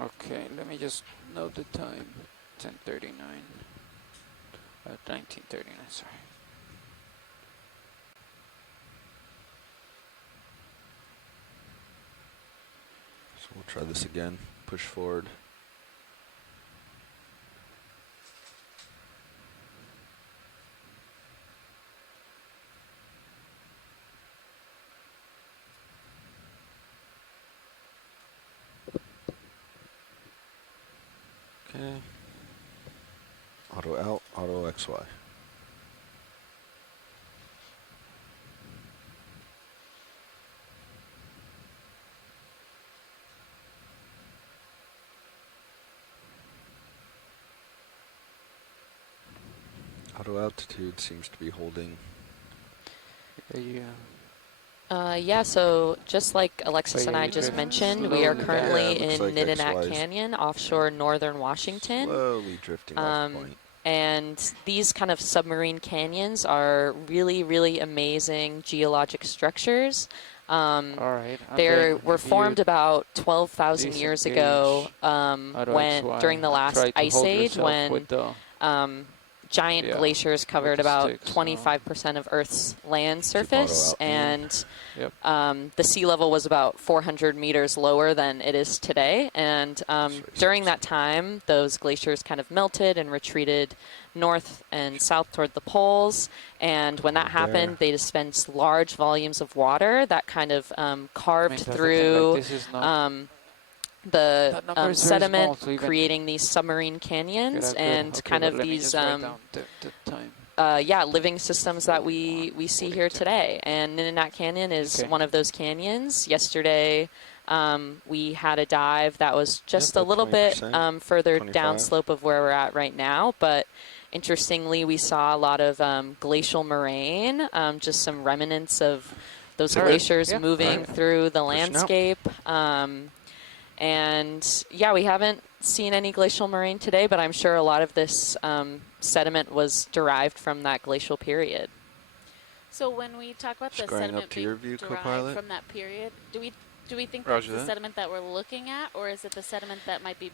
Okay, let me just note the time. 10:39. 19:39. Sorry. So we'll try this again. Push forward. Okay. Auto out, auto XY. Auto altitude seems to be holding. Yeah, so just like Alexis and I just mentioned, we are currently in like Nitinat Canyon, offshore northern Washington. Slowly drifting left point. And these kind of submarine canyons are really, really amazing geologic structures. They were formed about 12,000 years ago during the last ice age, when giant glaciers covered about 25% of Earth's land surface, and the sea level was about 400 meters lower than it is today. And during that time, those glaciers kind of melted and retreated north and south toward the poles. And when that happened, they dispensed large volumes of water that kind of carved through the sediment, creating these submarine canyons and kind of these living systems that we see here today. And Nitinat Canyon is one of those canyons. Yesterday we had a dive that was just a little bit further downslope of where we're at right now, but interestingly we saw a lot of glacial moraine, just some remnants of those glaciers moving through the landscape. And yeah, we haven't seen any glacial moraine today, but I'm sure a lot of this sediment was derived from that glacial period. So when we talk about the sediment being derived from that period, do we think that's the sediment that we're looking at, or is it the sediment that might be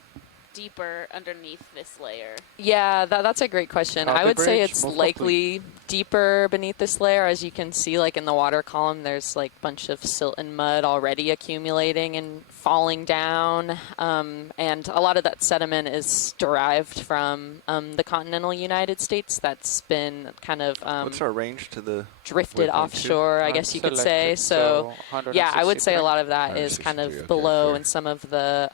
deeper underneath this layer? Yeah, that's a great question. I would say it's likely deeper beneath this layer. As you can see, like in the water column, there's like a bunch of silt and mud already accumulating and falling down. And a lot of that sediment is derived from the continental United States that's been kind of what's our range to the drifted offshore, I guess you could say. So yeah, I would say a lot of that is kind of below and some of the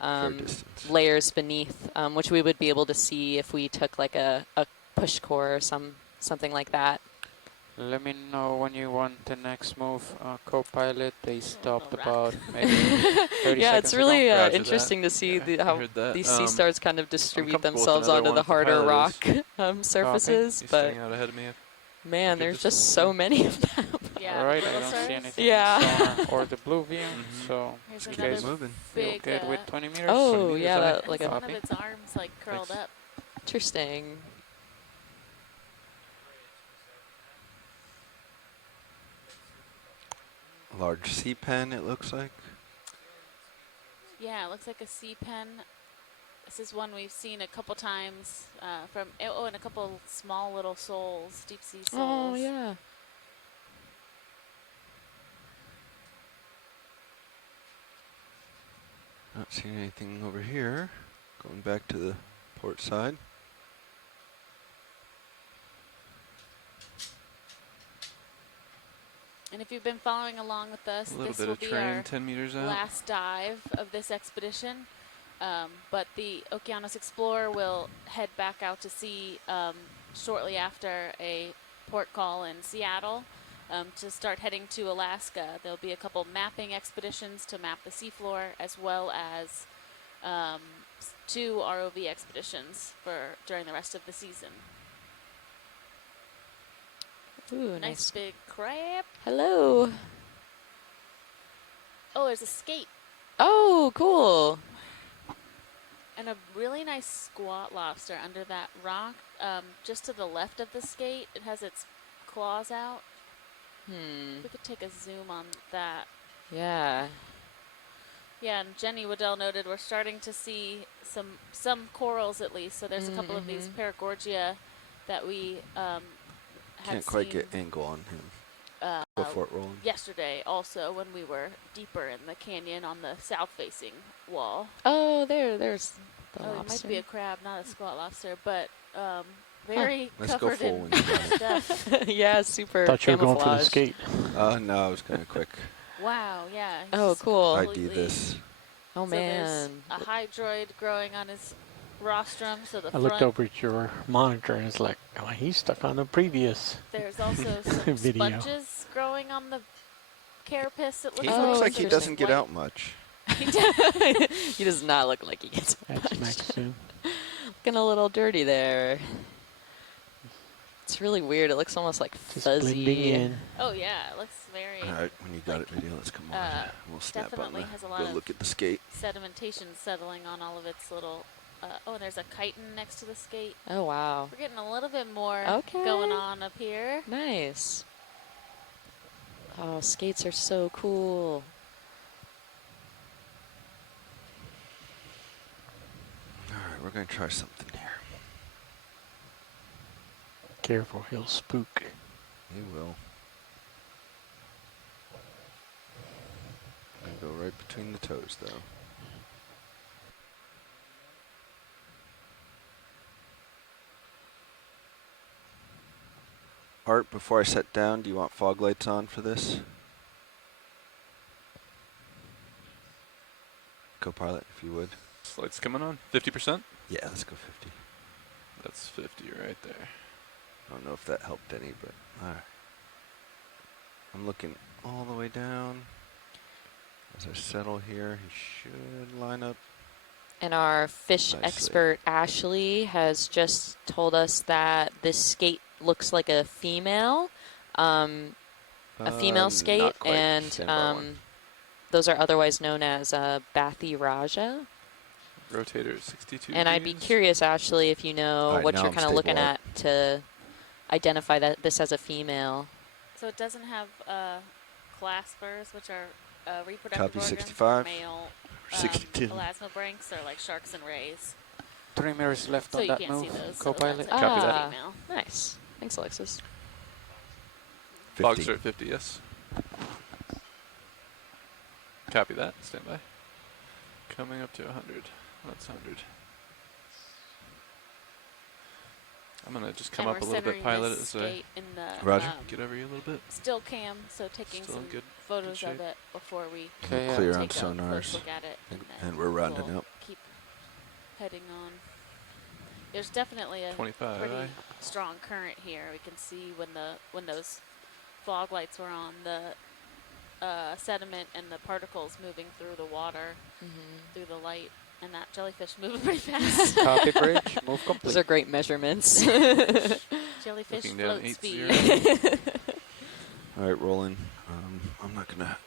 layers beneath, which we would be able to see if we took like a push core or something like that. Let me know when you want the next move, co-pilot. They stopped about maybe 30 yeah, seconds it's really ago. interesting to see how these sea stars kind of distribute themselves onto the harder rock surfaces. But staying out ahead of me. Man, there's just so many of them. Yeah, all right, I don't see anything. Yeah. Or the blue view. So here's you another guys moving. feel good with 20 meters. Oh, 20 meters yeah, like one of its arms like curled up. Interesting. Large sea pen, it looks like. Yeah, it looks like a sea pen. This is one we've seen a couple times and a couple small little sols, deep sea sols. Oh, yeah. Not seeing anything over here. Going back to the port side. And if you've been following along with us, this will be our 10 meters out. last dive of this expedition. But the Okeanos Explorer will head back out to sea shortly after a port call in Seattle to start heading to Alaska. There'll be a couple mapping expeditions to map the seafloor, as well as 2 ROV expeditions during the rest of the season. Ooh, Nice big crab. Hello. Oh, there's a skate. Oh, cool. And a really nice squat lobster under that rock. Just to the left of the skate, it has its claws out. We could take a zoom on that. Yeah. Yeah, and Jenny Waddell noted we're starting to see some corals at least. So there's a couple of these Paragorgia that we had Can't quite seen, get angle on him before it rolling. yesterday also when we were deeper in the canyon on the south-facing wall. Oh, there's the Oh, it lobster. might be a crab, not a squat lobster, but very Let's go covered full in when stuff. Yeah, super Thought you were going for the camouflaged. skate. No, I was kind of quick. Wow, yeah. he's Oh, just cool. ID completely- this. Oh, So man. there's a hydroid growing on his rostrum, so the I looked front. over at your monitor and it's like, oh, he's stuck on the previous There's also some video. sponges growing on the carapace. It looks He like. looks like So he there's doesn't get white- out much. He does not look like he gets That's next soon. looking a little dirty there. It's really weird. It looks almost like Just blending fuzzy. in. Oh yeah, it looks very. All right, when you got it, video, let's come on. We'll snap on Definitely the, has a lot go of look at the skate. sedimentation settling on all of its little. Oh, and there's a chitin next to the skate. Oh, wow. We're getting a little bit more Okay. going on up here. Nice. Oh, skates are so cool. All right, we're going to try something here. Careful, he'll spook. He will. Gonna go right between the toes, though. Art, before I set down, do you want fog lights on for this? Co-pilot, if you would. Lights coming on. 50%. Yeah, let's go 50. That's 50 right there. I don't know if that helped any, but all right. I'm looking all the way down. As I settle here, he should line up. And our fish Nicely. expert, Ashley, has just told us that this skate looks like a female. A female skate, not quite. and Stand by one. those are otherwise known as Bathi Raja. Rotator 62 And I'd be degrees. curious, Ashley, if you know All right, what now you're I'm kind of looking stable at to identify that this as a female. So it doesn't have claspers, which are reproductive Copy organs 65. for male 62. elasmobranchs, or like sharks and rays. Trimmer is left So on you that can't move. see those. Co-pilot. So Copy that's that. a female. Nice. Thanks, Alexis. Fogs 50. are at 50, yes. Copy that. Stand by. Coming up to 100. That's 100. I'm going to just come And up we're a little bit, centering pilot this as I skate in the Roger. get over you a little bit. still cam, so taking Still in some good photos of shape. it before we Okay, yeah. Clear on take a close sonars. look at it, and, then And we're rounding we'll up. keep heading on. There's definitely a 25. pretty strong current here. We can see when those fog lights were on, the sediment and the particles moving through the water, through the light, and that jellyfish moving pretty fast. Copy bridge. Move complete. Those are great measurements. Jellyfish Looking down float 80. speed. All right, rolling. I'm not gonna.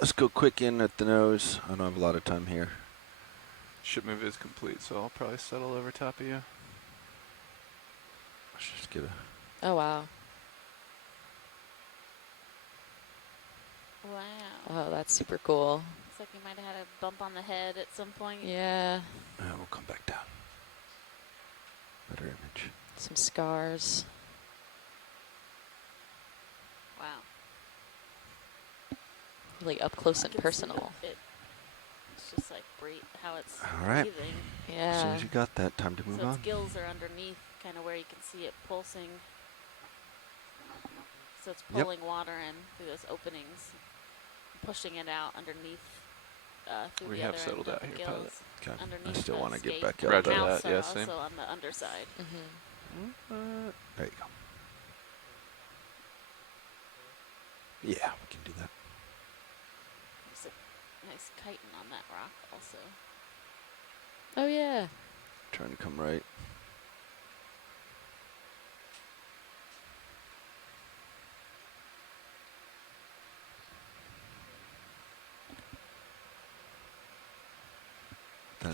Let's go quick in at the nose. I don't have a lot of time here. Ship move is complete, so I'll probably settle over top of you. Let's just get a. Oh, wow. Wow. Oh, that's super cool. Looks like we might have had a bump on the head at some point. Yeah. We'll come back down. Better image. Some scars. Wow. Really up close I and can see personal. It's just like how it's All right. breathing. As soon Yeah. as you got that, time to move So on. its gills are underneath, kind of where you can see it pulsing. So it's Yep. pulling water in through those openings, pushing it out underneath through We the have other settled end out of the here, pilot. gills. Okay. I Underneath still the want to get skate. back The out Roger there. mouths that, are yeah, same. also on the underside. There you go. Yeah, we can do that. There's a nice chitin on that rock also. Oh, yeah. Trying to come right.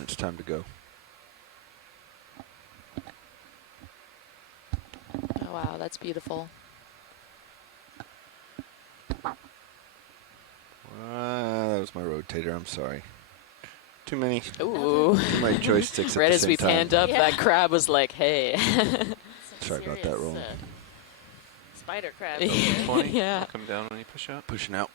It's time to go. Oh wow, that's beautiful. That was my rotator. I'm sorry. Too many. Ooh. Too many joysticks Right at the as same we time. panned up, Yeah. that crab was like, "Hey." Sorry about that, roll. Spider crab. Yeah. 20. Yeah. I'll come down when you push out. Pushing out.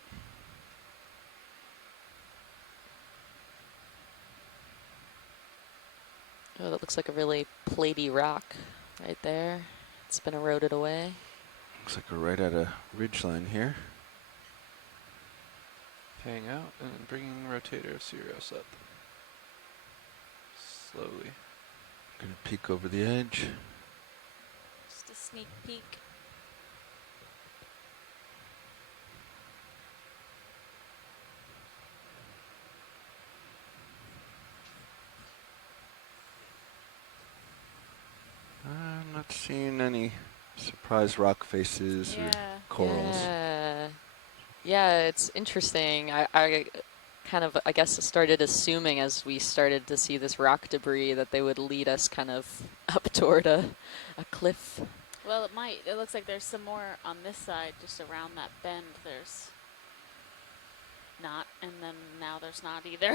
Oh, that looks like a really platy rock right there. It's been eroded away. Looks like we're right at a ridge line here. Hang out and bringing rotator of Sirius up. Slowly. Gonna peek over the edge. Just a sneak peek. I'm not seeing any surprise rock faces or corals. Yeah, it's interesting. I kind of, I guess, started assuming as we started to see this rock debris that they would lead us kind of up toward a cliff. Well, it might. It looks like there's some more on this side, just around that bend. There's not, and then now there's not either.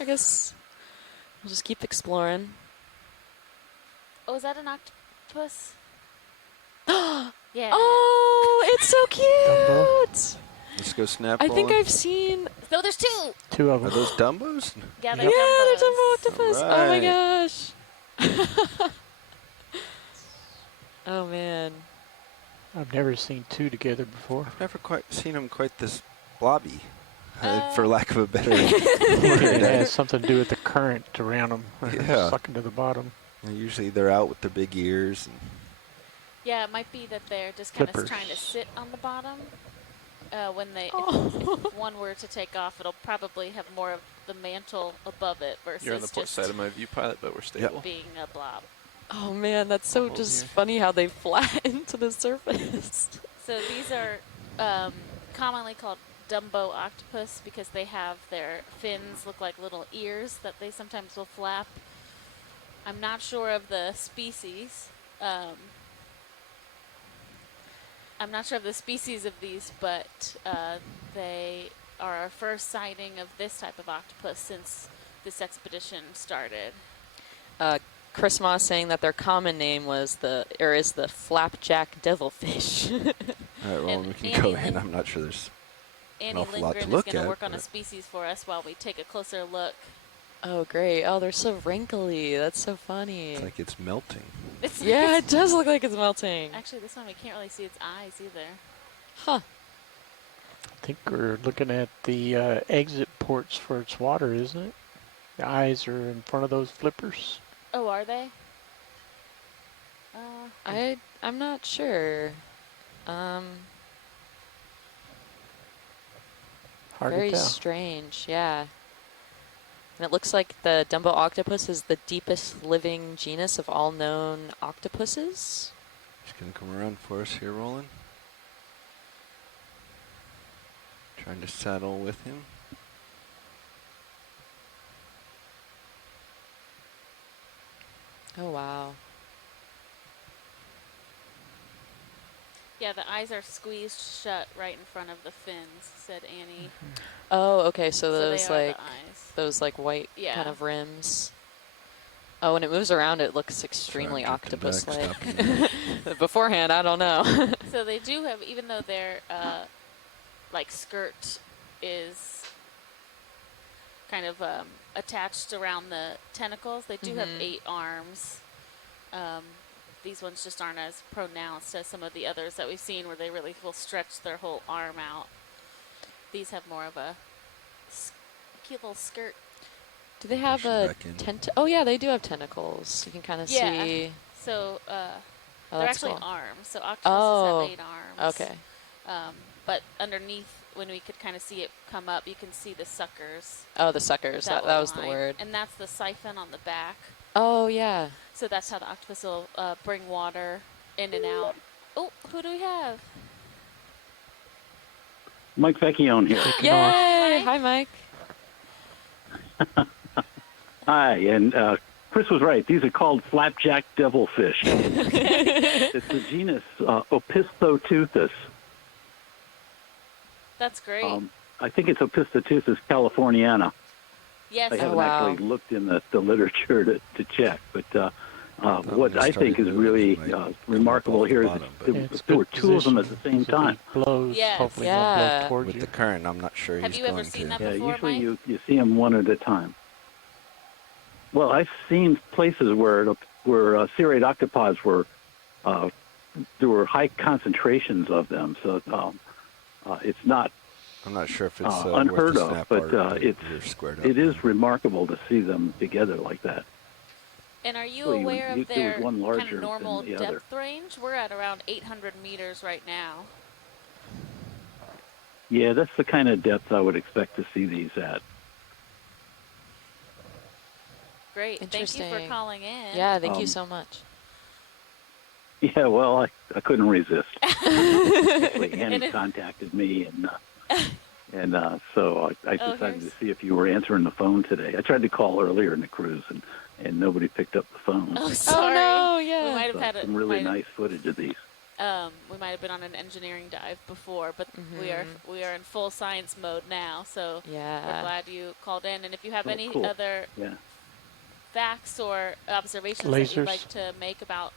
I guess we'll just keep exploring. Oh, is that an octopus? Yeah. Oh, it's so cute. Let's go snap. I think Roland. I've seen. No, there's two. Two of Are them. those Dumbos? Yeah, they're Yeah, Dumbos. they're Dumbo octopus. Oh my Alright. gosh. Oh man. I've never seen two together before. I've never quite seen them quite this blobby, for lack of a better It word. has something to do with the current around them. Yeah. Sucking to the bottom. And usually they're out with their big ears. And Yeah, it might be that they're just kind of Flippers. trying to sit on the bottom. When they, Oh. if one were to take off, it'll probably have more of the mantle above it versus You're on the port just side of my view pilot, but we're stable. being a blob. Oh man, that's so Hold just here. funny how they flatten to the surface. So these are commonly called Dumbo octopus because they have their fins look like little ears that they sometimes will flap. I'm not sure of the species. I'm not sure of the species of these, but they are our first sighting of this type of octopus since this expedition started. Chris Moss saying that their common name is the flapjack devilfish. all right, Roland, we can go in. I'm not sure there's an Annie awful lot to Lindgren is look going to at. work on a but species for us while we take a closer look. Oh great! Oh, they're so wrinkly. That's so funny. it's like it's melting. Yeah, it does look like it's melting. Actually, this one we can't really see its eyes either. Huh. I think we're looking at the exit ports for its water, isn't it? The eyes are in front of those flippers. Oh, are they? I'm not sure. Hard Very to tell. strange. Yeah. And it looks like the Dumbo octopus is the deepest living genus of all known octopuses. He's gonna come around for us here, Roland. Trying to saddle with him. Oh wow. Yeah, the eyes are squeezed shut right in front of the fins, said Annie. Oh, okay. So So they those are the like eyes. those like white Yeah. kind of rims. Oh, when it moves around, it looks extremely Sorry, I'm drifting back, octopus-like. stopping Beforehand, I don't know. So they do have, even though their like skirt is kind of attached around the tentacles, they do have Mhm. 8 arms. These ones just aren't as pronounced as some of the others that we've seen where they really will stretch their whole arm out. These have more of a cute little skirt. Do they have Push it a back in. Oh yeah, they do have tentacles. You can kind of Yeah. see. So Oh, they're that's actually cool. arms. So octopuses Oh, have 8 arms. okay. But underneath, when we could kind of see it come up, you can see the suckers. Oh, the suckers. That little was the line. word. And that's the siphon on the back. Oh yeah. So that's how the octopus will bring water in and out. Oh, who do we have? Mike Vecchione here. Yay! Hi, Mike. Hi, and Chris was right. These are called flapjack devilfish. It's the genus Opisthotuthis. That's great. I think it's Opisthotuthis californiana. Yes. I haven't actually looked in the literature to check, but what I think is really remarkable here is there were two of them at the same time. Yes. Hopefully won't blow towards With you. the current, I'm not sure Have he's you ever going seen to. that before, Usually Mike? you see them one at a time. Well, I've seen places where serrate octopods were there were high concentrations of them, so it's not. I'm not sure if it's unheard worth a of, snap but art it squared up. is remarkable to see them together like that. And are you Well, aware of there their was one kind larger of normal than the other. depth range? We're at around 800 meters right now. Yeah, that's the kind of depth I would expect to see these at. Great. Thank you for Interesting. calling in. Yeah, thank you so much. Yeah, well, I couldn't resist. Actually, Annie And if- contacted me, and so I Oh, decided to here's- see if you were answering the phone today. I tried to call earlier in the cruise, and nobody picked up the phone. Oh, sorry. no, We yeah. might have So had some really nice footage of these. We might have been on an engineering dive before, but we are in full science mode now. So we're Yeah. glad you called in. And if you have Oh, any cool. other Yeah. facts or observations that you'd Lasers. like to make about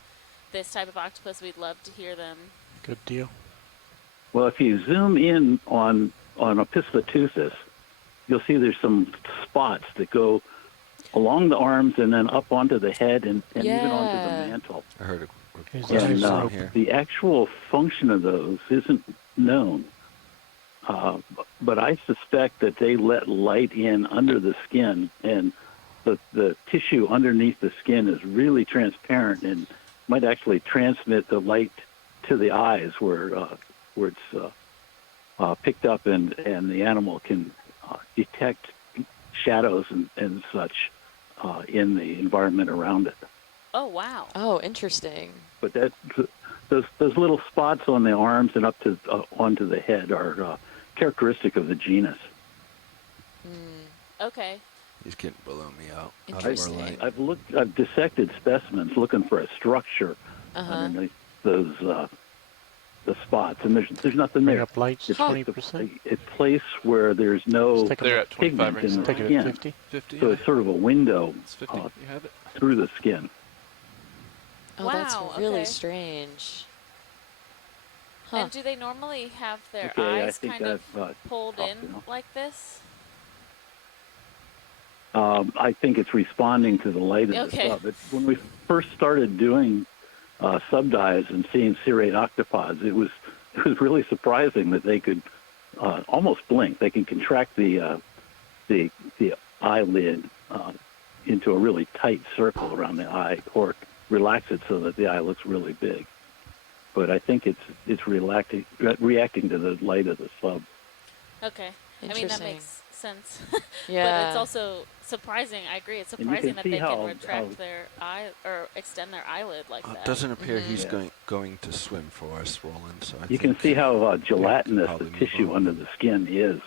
this type of octopus, we'd love to hear them. Good deal. Well, if you zoom in on Opisthotuthis, you'll see there's some spots that go along the arms and then up onto the head and even onto the mantle. I heard a Is question that from so? here. The actual function of those isn't known, but I suspect that they let light in under the skin, and the tissue underneath the skin is really transparent and might actually transmit the light to the eyes where it's picked up, and the animal can detect shadows and such in the environment around it. Oh, wow. Oh, interesting. But those little spots on the arms and up to onto the head are characteristic of the genus. Okay. He's getting below me out. Interesting. I've dissected specimens looking for a structure underneath those the spots, and there's nothing Bring there. up lights It's 20%. a place where there's no They're at 25 pigment right in now. the Take it skin, at 50. 50. so it's sort of a window It's 50. You have it. through the skin. Oh, that's Wow, really okay. strange. Huh. And do they normally have their Okay, I eyes think kind of I've pulled talked in to them. like this? I think it's responding to the light of Okay. the sub. When we first started doing sub dives and seeing serrate octopods, it was really surprising that they could almost blink. They can contract the eyelid into a really tight circle around the eye, or relax it so that the eye looks really big. But I think it's reacting to the light of the sub. Okay. I mean, that Interesting. makes sense. Yeah. But it's also surprising. I agree. It's And you surprising can that see they can how- retract their eye or extend their eyelid like It that. doesn't appear Mm-hmm. he's Yeah. going to swim for us, Roland. So I You can think see how gelatinous probably the move tissue on. under the skin is,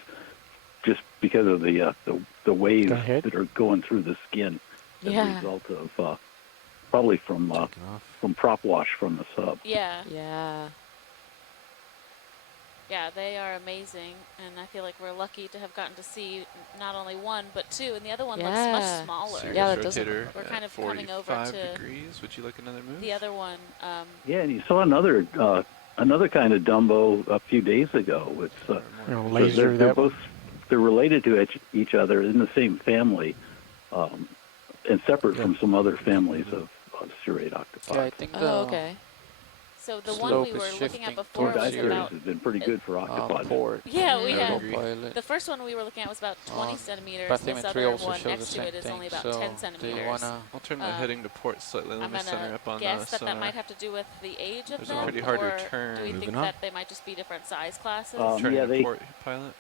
just because of the waves Go ahead. that are going through the skin as a Yeah. result of probably from prop wash from the sub. Yeah. Yeah. Yeah, they are amazing, and I feel like we're lucky to have gotten to see not only one but two, and the other one looks Yeah. much smaller. Yeah, Sirius that doesn't- rotator We're at kind of coming over 45 to degrees. Would you like another move? the other one. Yeah, and you saw another kind of Dumbo a few days ago. It's Laser they're that both they're related to each other in the same family, and separate from some other families of serrate octopods. Yeah, I think the Oh, okay. So the one slope we is were looking shifting at before Dive was series about has been pretty good for octopods. port. Yeah, we had Autopilot. the first one we were looking at was about 20 centimeters. This Bathymetry other also one shows the next to same it is thing. only about so 10 do centimeters. you wanna? I'll turn my heading to port slightly. Let I'm me center gonna up on guess that sonar. might have to do with the age of There's a them, pretty hard or return. do we think Moving on. that they might just be different size classes? Turning Yeah, to they port pilot.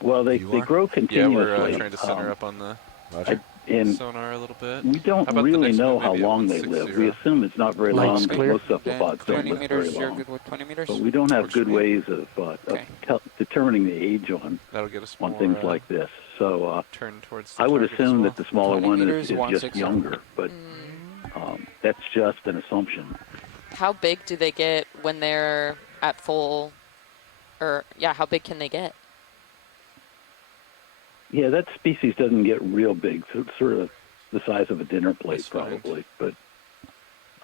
well they You they are? grow Yeah, continuously. we're trying to center up on the Roger. And sonar a little bit. we don't How about the really next know one, how maybe at long they live. 160? We assume it's not very Lights long, but clear. most cephalopods Then don't 20 live very meters, you're long. good with 20 meters? But we don't have Works good for me. ways of Okay. determining the age on That'll get us on more, things like this. So turn towards the I would target as assume well. that the smaller 20 one meters, is just 160. younger, but that's just an assumption. How big do they get when they're at full, or yeah, how big can they get? Yeah, that species doesn't get real big, so it's sort of the size of a dinner plate Nice find. probably. But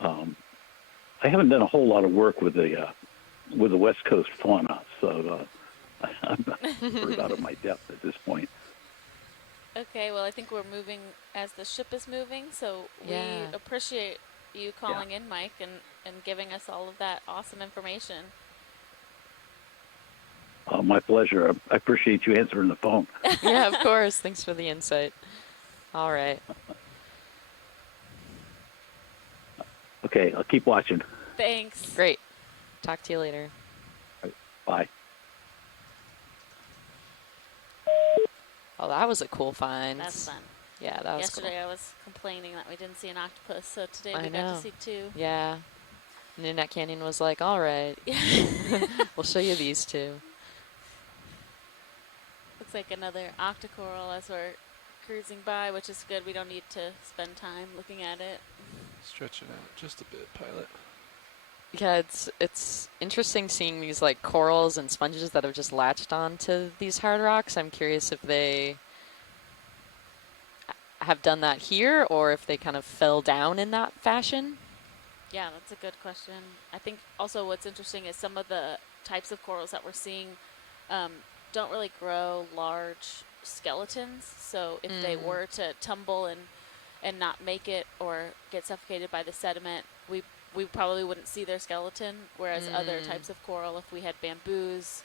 I haven't done a whole lot of work with the West Coast fauna, so I'm not sort of out of my depth at this point. Okay, well, I think we're moving as the ship is moving, so Yeah. we appreciate you calling in, Mike, and giving us all of that awesome information. My pleasure. I appreciate you answering the phone. Yeah, of course. Thanks for the insight. All right. Okay, I'll keep watching. Thanks. Great. Talk to you later. Bye. Oh, that was a cool find. That's fun. Yeah, that was Yesterday I was complaining that we didn't see an octopus, so today I we got know. to see two. Yeah. Nitinat Canyon was like, all right. We'll show you these two. Looks like another octocoral as we're cruising by, which is good. We don't need to spend time looking at it. Stretch it out just a bit, pilot. Yeah, it's interesting seeing these like corals and sponges that have just latched onto these hard rocks. I'm curious if they have done that here or if they kind of fell down in that fashion. Yeah, that's a good question. I think also what's interesting is some of the types of corals that we're seeing don't really grow large skeletons. So if they were to tumble and not make it or get suffocated by the sediment, we probably wouldn't see their skeleton. Whereas other types of coral, if we had bamboos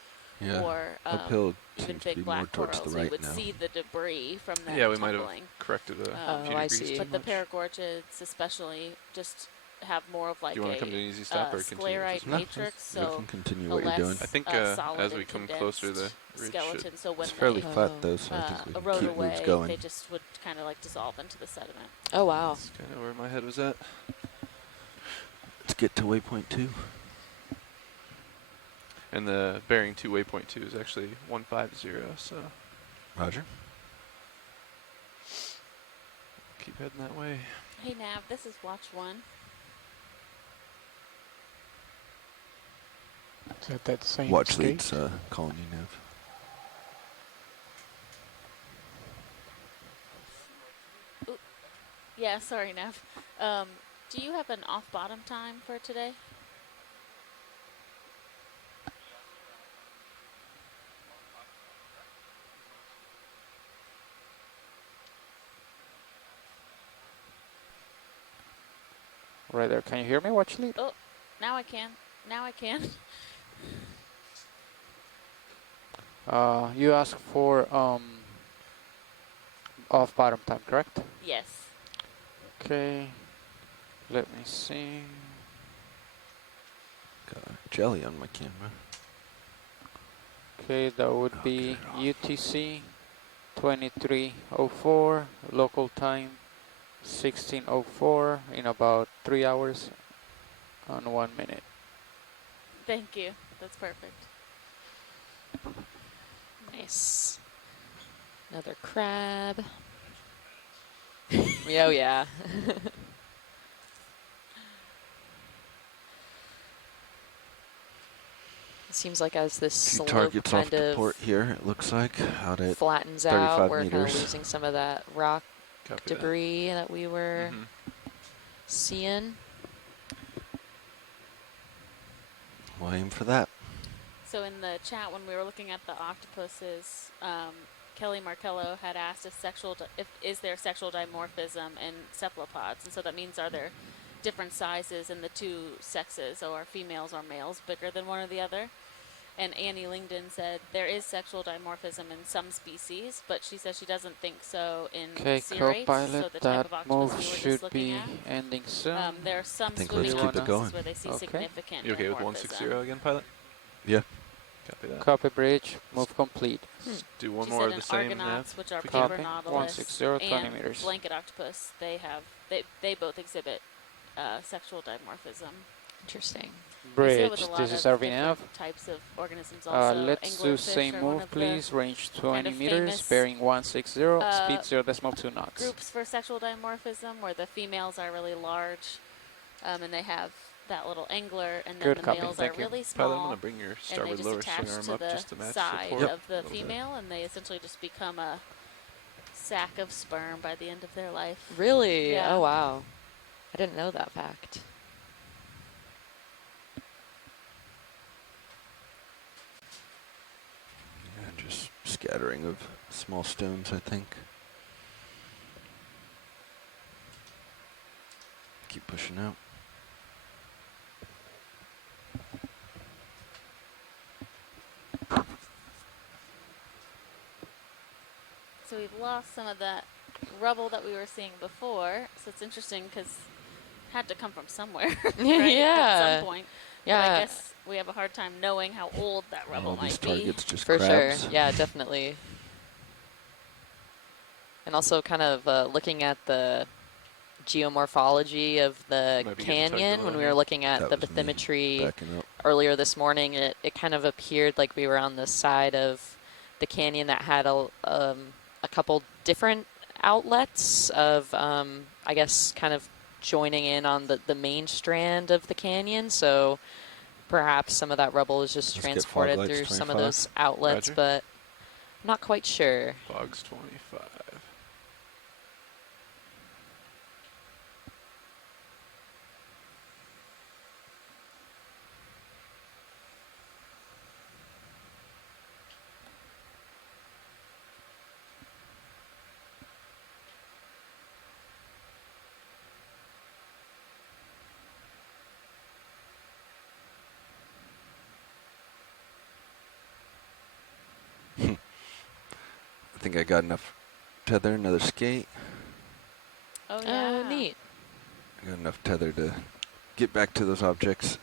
or uphill even seems to be big more black towards corals, the we right would now. see the debris from them Yeah, we might have tumbling. corrected a few I degrees see. too But the much. paragorgids especially just have more of like Do you want a to come to an easy stop or continue? sclerite No, matrix, you so can continue a what you're less doing. I think solid as we and come closer, the condensed ridge skeleton. should. So when It's fairly they flat though, so I think we can erode keep away, moves going. they just would kind of like dissolve into the sediment. Oh, wow. That's kind of where my head was at. Let's get to waypoint 2. And the bearing 2 waypoint 2 is actually 150, so Roger. keep heading that way. Hey Nav, this is watch 1. Is that that same Watch skate? leads calling you, Nev. Yeah, sorry Nav. Do you have an off bottom time for today? Right there. Can you hear me, watch lead? Oh, now I can. Now I can. You asked for off bottom time, correct? Yes. Okay. Let me see. Got a jelly on my camera. Okay, that would be UTC 2304, local time 1604 in about 3 hours and 1 minute. Thank you. That's perfect. Nice. Another crab. Oh, yeah. It seems like as this Few slope targets off kind the of port here, it looks like, out at flattens 35 out, we're kind of meters. losing some of that rock Copy that. debris that we were seeing. We'll aim for that. So in the chat when we were looking at the octopuses, Kelly Markello had asked if is there sexual dimorphism in cephalopods, and so that means are there different sizes in the two sexes, or are females or males bigger than one or the other? And Annie Lingdon said there is sexual dimorphism in some species, but she says she doesn't think so in Okay, cirrates, co-pilot, so the type that of octopus move we were just should looking be at. ending soon. There are some think swimming let's keep it octopuses going. where they see Okay. significant You okay with dimorphism. 160 again, pilot? Yeah. Copy that. Copy bridge. Move complete. Do one She more said of the in same. Argonauts, which are if we paper can. Copy. nautilus 160, 20 and meters. blanket octopus, they both exhibit sexual dimorphism. Interesting. We see it Bridge. with a lot This is of RVNF. different types of organisms also. Let's do Anglerfish same are one move, of please. Range the 20 kind of meters. famous, Bearing 160. Speed 0.2 knots. groups for sexual dimorphism where the females are really large and they have that little angler, and then Good the copy. males Thank are you. really Tyler, I'm small, gonna bring your and they starboard just lower attach swing arm to up the just to match side support. of the a little bit. female, and they essentially just become a sack of sperm by the end of their life. Really? Yeah. Oh, wow. I didn't know that fact. Yeah, just scattering of small stones, I think. Keep pushing out. So we've lost some of that rubble that we were seeing before. So it's interesting because it had to come from somewhere, right? Yeah. At some point. Yeah. But I guess we have a hard time knowing how old that rubble All these might be. targets just For crabs. sure. Yeah, definitely. And also kind of looking at the geomorphology of the Might be getting tugged a canyon little when we here. were looking at That the was me bathymetry backing up. earlier this morning. It kind of appeared like we were on the side of the canyon that had a couple different outlets of, I guess, kind of joining in on the main strand of the canyon. So perhaps some of that rubble is just Let's get transported fog lights, through some of 25. those outlets, Roger. but I'm not quite sure. Fogs 25. I think I got enough tether, another skate. Oh, yeah. Oh, neat. I got enough tether to get back to those objects.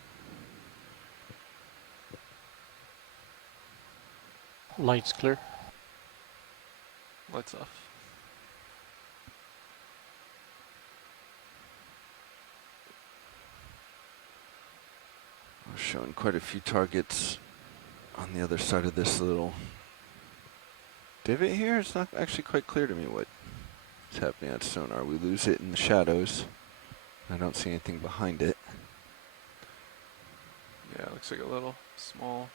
Lights clear. Lights off. We're showing quite a few targets on the other side of this little divot here. It's not actually quite clear to me what's happening at sonar. We lose it in the shadows. I don't see anything behind it. Yeah, it looks like a little small.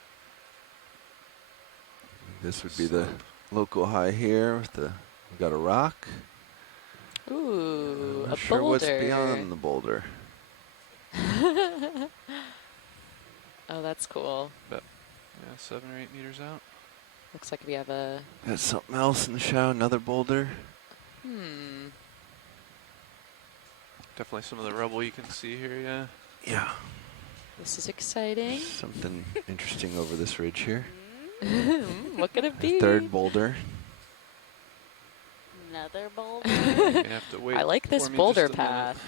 This would be the local high here. With the we got a rock. Ooh, I'm a not sure boulder. what's beyond the boulder. Oh, that's cool. About 7 or 8 meters out. Looks like we have a... Got something else in the shadow. Another boulder. Definitely some of the rubble you can see here, yeah. Yeah. This is exciting. Something interesting over this ridge here. What could it be? Third boulder. Another boulder. You have to wait I like this for me boulder just a minute. path.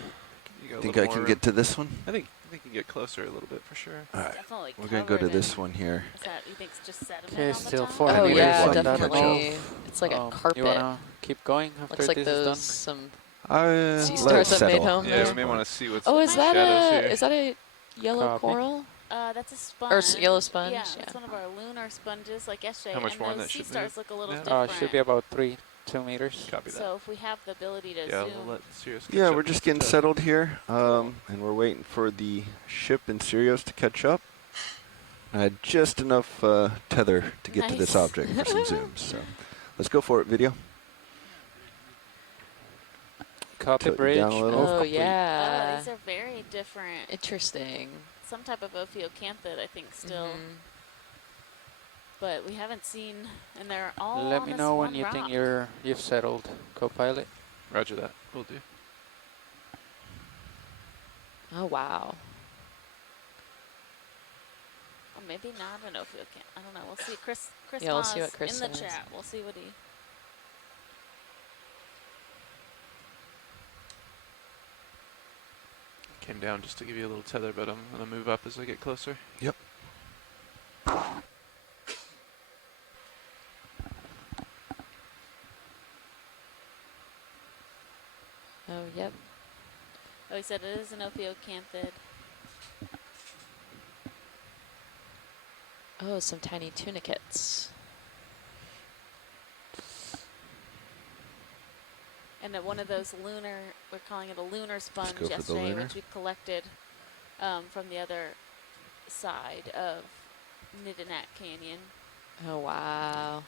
You got a Think little I can more get to this one? I think you can get closer a little bit for sure. All right. Definitely We're going to go to covered this in- one here. Is that, you think, it's just sediment Okay, on still the top? 4 Oh meters yeah, on that definitely. move. It's like a carpet. You wanna keep going after Looks like this those is some let sea it stars have made settle. home Yeah, there. we may want to see what's Oh, in is the that shadows here. is that a yellow Copy. coral? That's a sponge. yellow sponge, Yeah, yeah. it's one of our lunar sponges, like yesterday. How much and more on those that sea should stars move? look a little Yeah. different. should be about 2 meters. Copy that. So if we have the ability to Yeah, zoom, we'll let Sirius catch Yeah, up we're just with getting the- settled here, and we're waiting for the ship and Sirius to catch up. I had just enough tether to get to this Nice. object for some zooms. So let's go for it, video. Copy Tilt you bridge. down a little. Oh oh, yeah. these are very different. Interesting. Some type of Ophiocanthid, I think, still. Mhm. But we haven't seen, and they're all Let on me this know when one you rock. think you've settled, co-pilot. Roger that. We'll do. Oh wow. Or maybe not an Ophiocanthid. I don't know. We'll see. Chris Yeah, we'll see Haas what Chris in the says. chat. We'll see what he. Came down just to give you a little tether, but I'm going to move up as I get closer. Yep. I said it is an Ophiocanthid. Oh, some tiny tunicates. And one of those lunar, we're calling it a lunar sponge go for the yesterday, lunar. which we collected from the other side of Nitinat Canyon. Oh, wow.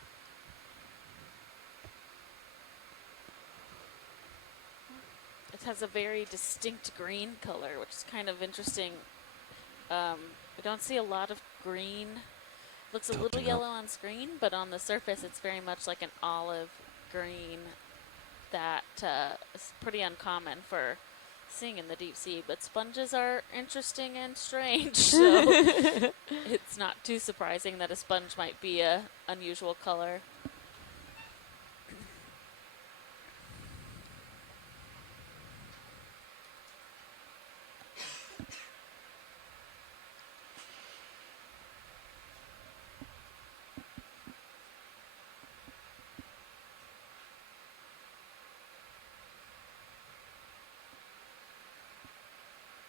It has a very distinct green color, which is kind of interesting. We don't see a lot of green. Looks a little Tilting yellow up. on screen, but on the surface it's very much like an olive green that is pretty uncommon for seeing in the deep sea. But sponges are interesting and strange, so it's not too surprising that a sponge might be a unusual color.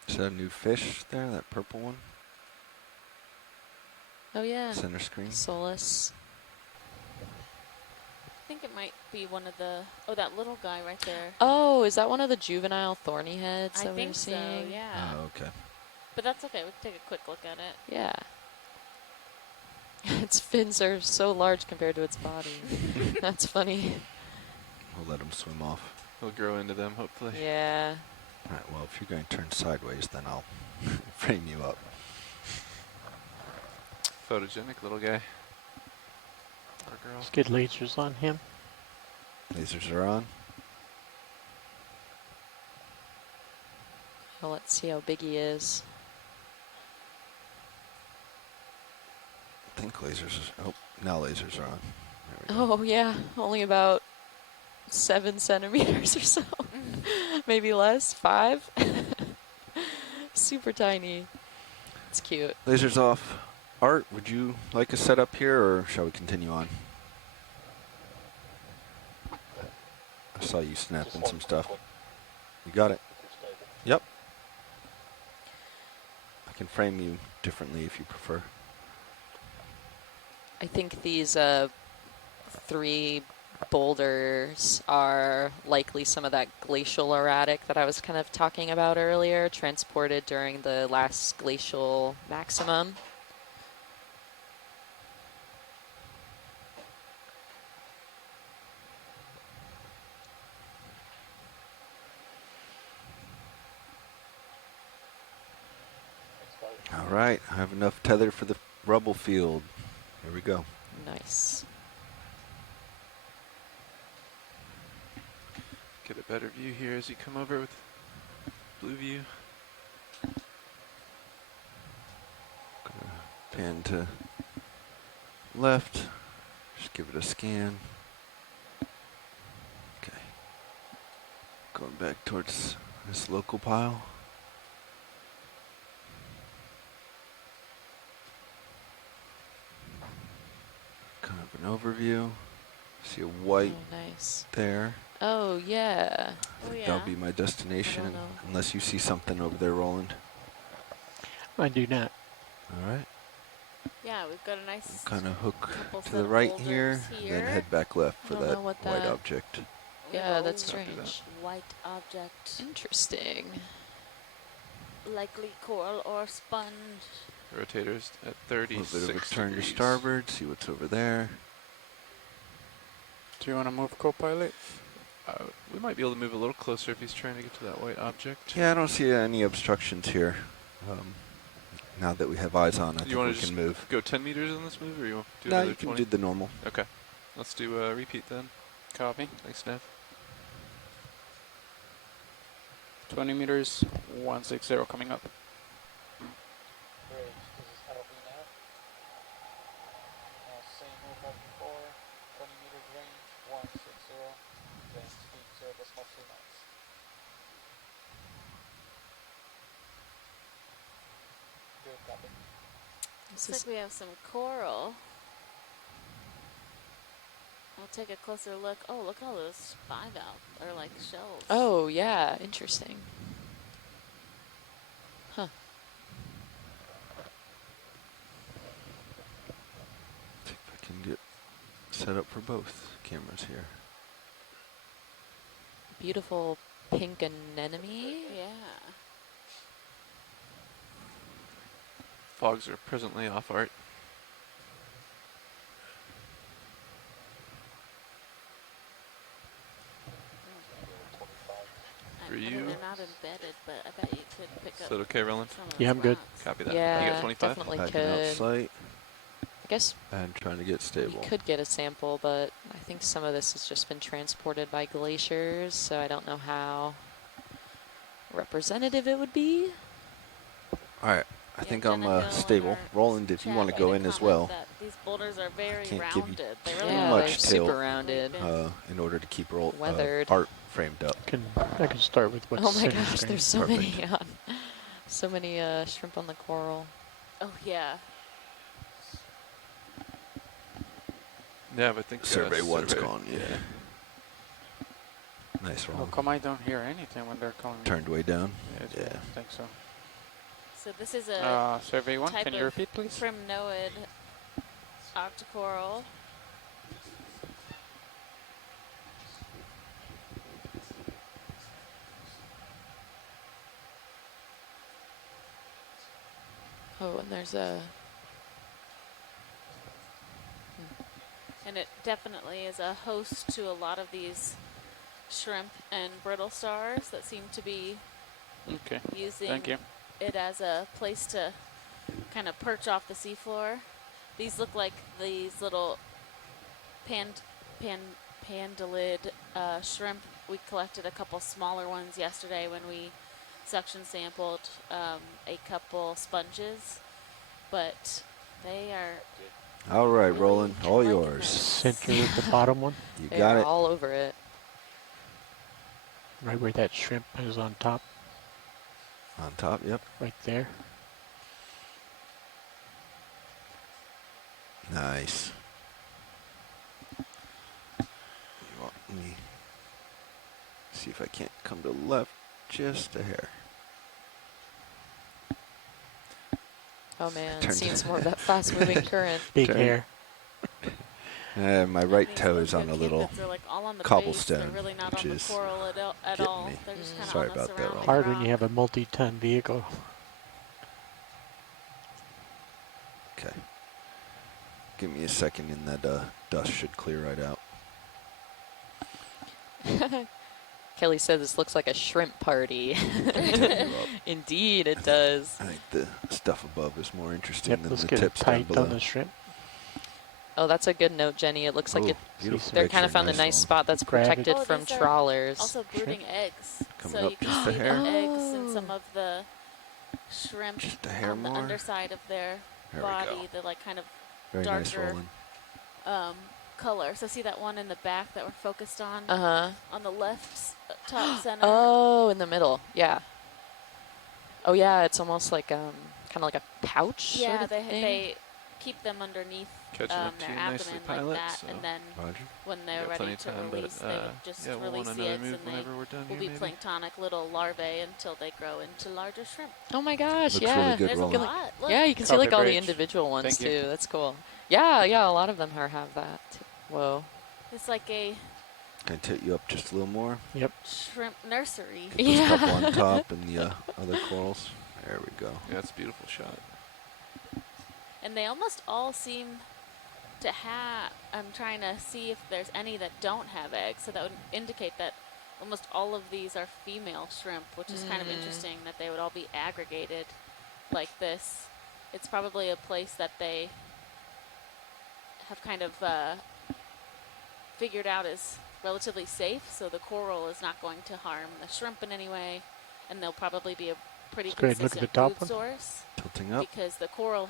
Is that a new fish there, that purple one? Oh, yeah. Center screen. Solus. I think it might be one of the, that little guy right there. Oh, is that one of the juvenile thorny heads I that we think were so, seeing? yeah. Oh, okay. But that's okay, we can take a quick look at it. Yeah. Its fins are so large compared to its body. That's funny. We'll let him swim off. He'll grow into them, hopefully. Yeah. All right, well, if you're going to turn sideways, then I'll frame you up. Photogenic little guy. Or girl. Let's get lasers on him. Lasers are on. Well, let's see how big he is. I think lasers are, oh, now lasers are on. Oh, yeah. Only about 7 centimeters or so. Maybe less. 5. Super tiny. It's cute. Lasers off. Art, would you like a setup here, or shall we continue on? I saw you snapping some stuff. You got it? Yep. I can frame you differently if you prefer. I think these 3 boulders are likely some of that glacial erratic that I was kind of talking about earlier, transported during the last glacial maximum. All right, I have enough tether for the rubble field. Here we go. Nice. Get a better view here as you come over with blue view. Pan to left. Just give it a scan. Okay. Going back towards this local pile. Kind of an overview. See a white nice. there. Oh, yeah. That'll be my destination, unless you see something over there, Roland. I do not. All right. Yeah, we've got a nice Kind of hook couple to set the of right boulders here, and then head back left for Don't that know what white that- object. Yeah, that's Little strange. White object. Interesting. Likely coral or sponge. Rotators at A 36 little bit of a turn to degrees. starboard, see what's over there. Do you want to move co-pilot? We might be able to move a little closer if he's trying to get to that white object. Yeah, I don't see any obstructions here. Now that we have eyes on, I You think want we to can just move. go 10 meters on this move, or you want to do No, another you can 20? do the normal. Okay. Let's do a repeat then. Copy. Thanks, Nev. 20 meters, 160 coming up. Great, this is LV now. Same move as before, 20 meters range, 160, then speed 0.2 knots. Good, copy. Looks like we have some coral. I'll take a closer look. Oh, look at all those bivalve, or like shells. Oh, yeah. Interesting. can get set up for both cameras here. Beautiful pink anemone. Yeah. Fogs are presently off, Art. For you. They're not embedded, but I bet you could pick Is up. that okay, Roland? Some of Yeah, those I'm good. rocks. Copy that. Yeah, You got 25? definitely Backing could. out sight I guess and trying to get we stable. could get a sample, but I think some of this has just been transported by glaciers, so I don't know how representative it would be. All right, I think I'm stable. Roland, if you want to go in as well. These boulders are very Can't give you rounded. They really too Yeah, are. much they're till super rounded. in order to keep Weathered. Art framed up. I can start with what's Oh my in the gosh, screen. there's so Perfect. many so many shrimp on the coral. Oh yeah. Yeah, but I think Survey one's survey. gone, yeah. Nice How roll. come I don't hear anything when they're calling me? Turned way down. Yeah, Yeah. I think so. So this is a Survey 1, type can you of repeat, please? primnoid octocoral. Oh, and there's a... And it definitely is a host to a lot of these shrimp and brittle stars that seem to be Okay, using thank you. it as a place to kind of perch off the seafloor. These look like these little pandalid shrimp. We collected a couple smaller ones yesterday when we suction sampled a couple sponges, but they are All right, Roland, all liking yours. this. Center with the bottom one, You They're got it. all over it. right where that shrimp is on top, On top, yep. right there. Nice. You want me see if I can't come to the left just a hair. Oh man, Turned seeing it. some more of that fast-moving current. Big Turn. hair. My right These toe is on a little Okeanos are like all on the cobblestone, base. They're really not which on the is coral at getting all. me. They're just kind of Sorry on the about that, surrounding Roland. Hard when rock. you have a multi-ton vehicle. Okay. Give me a second and that dust should clear right out. Kelly said this looks like a shrimp party. Tighten you up. Indeed, it does. I think the stuff above is more interesting Yep, than let's the get it tips down tight below. on the shrimp. Oh, that's a good note, Jenny. It looks like Oh, it. beautiful They're kind picture, of found a nice nice one. spot that's Grab it. protected Oh, from these are trawlers. Also brooding eggs. Coming So up you can just a see hair. the eggs and some of the shrimp Just a hair on the more. underside of their There we body, go. the like kind of Very nice, darker Roland. color. So see that one in the back that we're focused on Uh-huh. on the left top center? Oh, in the middle. Yeah. Oh yeah, it's almost like kind of like a pouch. Yeah, sort of thing. they keep them underneath Catching up to their you nicely, abdomen pilot. like that, So and then Roger. when we they're got ready plenty of to time, release, but they would just yeah, we'll release want the another eggs, move and they whenever we're done will here, be maybe. planktonic little larvae until they grow into larger shrimp. Oh my gosh, Looks yeah. really good, There's a Roland. lot. Look. Yeah, you can see Copy, like all the Bridge. individual ones Thank you. too. That's cool. Yeah, yeah, a lot of them have that. Whoa. It's like a Can I tilt you up just a little more? shrimp nursery. Get those couple on top and the other corals. There we go. Yeah, it's a beautiful shot. And they almost all seem to have, I'm trying to see if there's any that don't have eggs, so that would indicate that almost all of these are female shrimp, which is kind of interesting that they would all be aggregated like this. It's probably a place that they have kind of figured out is relatively safe, so the coral is not going to harm the shrimp in any way, and they'll probably be a pretty Let's go ahead and look at consistent the top food one. source Tilting up. because the coral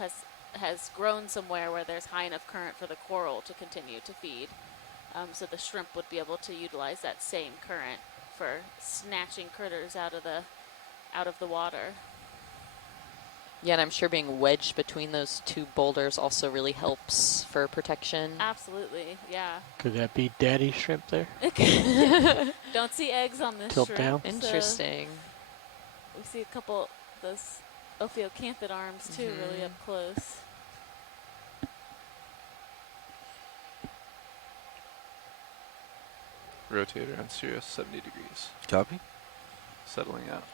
has grown somewhere where there's high enough current for the coral to continue to feed. So the shrimp would be able to utilize that same current for snatching critters out of the water. Yeah, and I'm sure being wedged between those two boulders also really helps for protection. Absolutely, yeah. Could that be daddy shrimp there? Don't see eggs on this Tilt shrimp. down. so Interesting. we see a couple those Ophiocanthid arms too, really up close. rotate around Sirius 70 degrees. Copy. Settling out.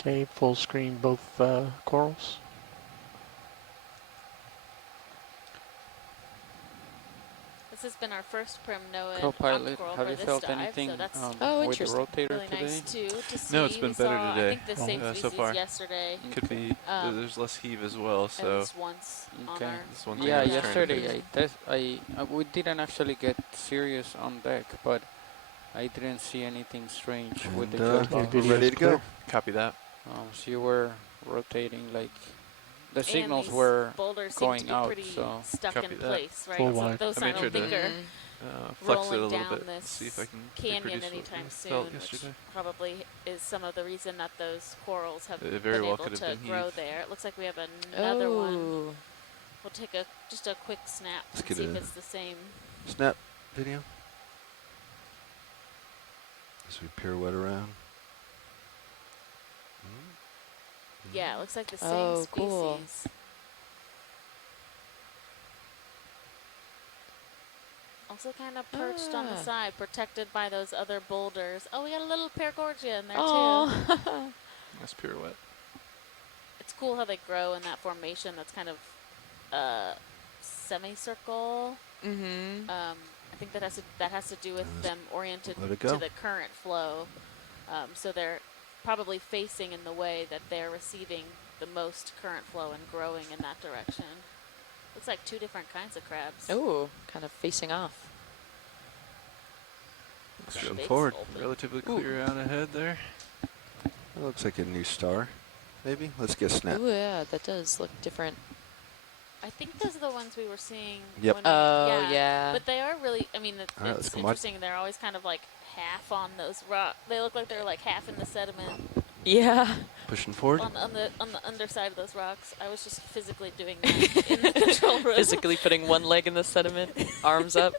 Okay, full screen both corals. This has been our first prim NOAA Co-pilot, coral have for you this felt dive, anything so that's with the rotator really today? nice too to see. No, it's been We better saw, today. I think the same so species far. yesterday. Could be there's less heave as well. At So least once on Okay. our That's one thing Yeah, I was trying to yesterday we didn't actually get serious on deck, but I didn't see anything strange with the jellyfish. We're ready to go. Copy that. So you were rotating like the And signals these were boulders seem going to be out. pretty So stuck Copy in that. place, right? Full So wide. those I I made sure don't think to are flex it a rolling little down bit. this See if I can canyon reproduce what anytime we soon, felt which yesterday. probably is some of the reason that those corals have It very been well able could have to been grow heave. there. It looks like we have another one. Oh. We'll take just a quick snap Let's and get see if a it's the same. Snap video. As we pirouette around. Yeah, it looks like the same Oh, species. cool. Also kind of perched on the side, protected by those other boulders. Oh, we got a little Paragorgia in there too. Oh. Nice pirouette. It's cool how they grow in that formation that's kind of semicircle. Mm-hmm. I think that has to do with them oriented let it to go. the current flow. So they're probably facing in the way that they're receiving the most current flow and growing in that direction. Looks like two different kinds of crabs. Oh, kind of facing off. Pushing Big forward. sculpin. Relatively clear out ahead there. That looks like a new star. Maybe. Let's get a snap. Oh yeah, that does look different. I think those are the ones we were seeing. Yep. When we, Oh, yeah. But they are really, I mean, All right, let's it's come on. interesting. They're always kind of like half on those rocks. They look like they're like half in the sediment. Yeah. Pushing forward. On the underside of those rocks. I was just physically doing that in the control room. Physically putting one leg in the sediment, arms up.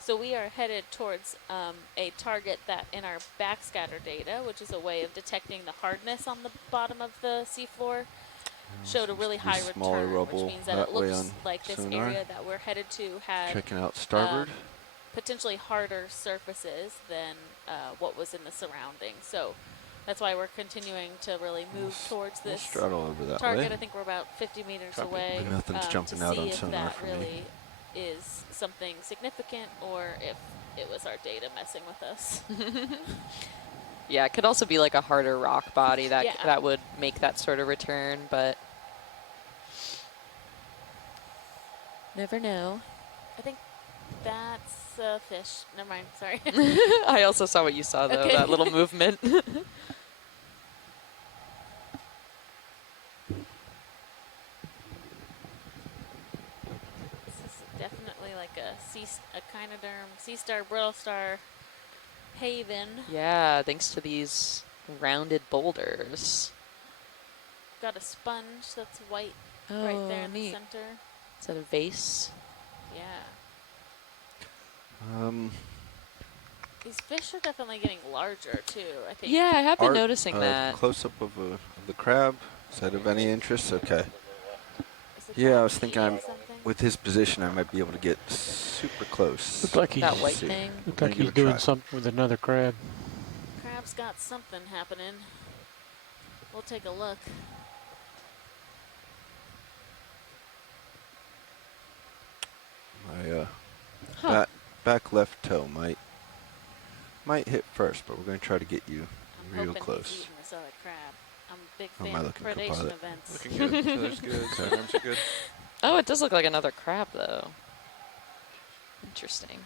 So we are headed towards a target that in our backscatter data, which is a way of detecting the hardness on the bottom of the seafloor, showed a really high smaller return, rubble which means that that it way looks on like this sonar. area that we're headed to had Checking out starboard. potentially harder surfaces than what was in the surroundings. So that's why we're continuing to really move towards We'll this straddle over that target. way. I think we're about 50 meters Copy. away Nothing's jumping to out see on if sonar that for me. really is something significant or if it was our data messing with us. Yeah, it could also be like a harder rock body that Yeah. that would make that sort of return, but never know. I think that's a fish. Never mind. Sorry. I also saw what you saw though, Okay. that little movement. This is definitely like a echinoderm, sea star, brittle star haven. Yeah, thanks to these rounded boulders. Got a sponge that's white Oh, right there in neat. the center. Is that a vase? Yeah. Um, These fish are definitely getting larger too, I think. Yeah, I have been Art, noticing that. Close up of the crab. Is that of any interest? Okay. Is it Yeah, I that was thinking pea or something? with his position, I might be able to get super close. Looked like That he's, white See. thing. looked Gonna like give he's it a doing try. something with another crab. Crab's got something happening. We'll take a look. My Huh. back left toe might hit first, but we're going to try to get you I'm real hoping close. he's eating this other crab. I'm a big How am fan I of looking, predation co-pilot? events. Looking good. Feathers good. Arms are good. Oh, it does look like another crab though. Interesting.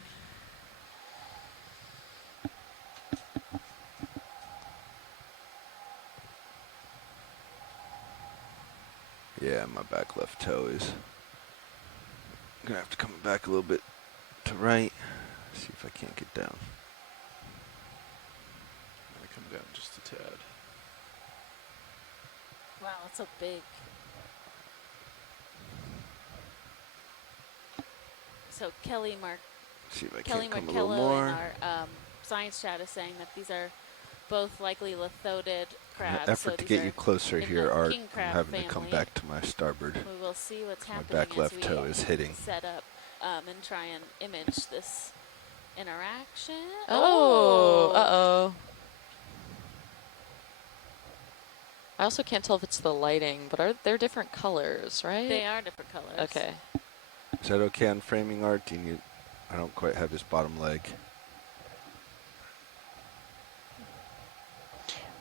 Yeah, my back left toe is going to have to come back a little bit to right. See if I can't get down. I come down just a tad. Wow, that's so big. So Kelly See if I Kelly can't come a little Markello more. in our science chat is saying that these are both likely lithoded crabs. Effort so to these get are you closer in here, the Art. king I'm crab having family. to come back to my starboard. We will see what's My happening back as left we toe is hitting. set up and try and image this interaction. Oh, uh-oh. I also can't tell if it's the lighting, but they're different colors, right? They are different colors. Okay. Is that okay on framing, Art? Do you need, I don't quite have his bottom leg.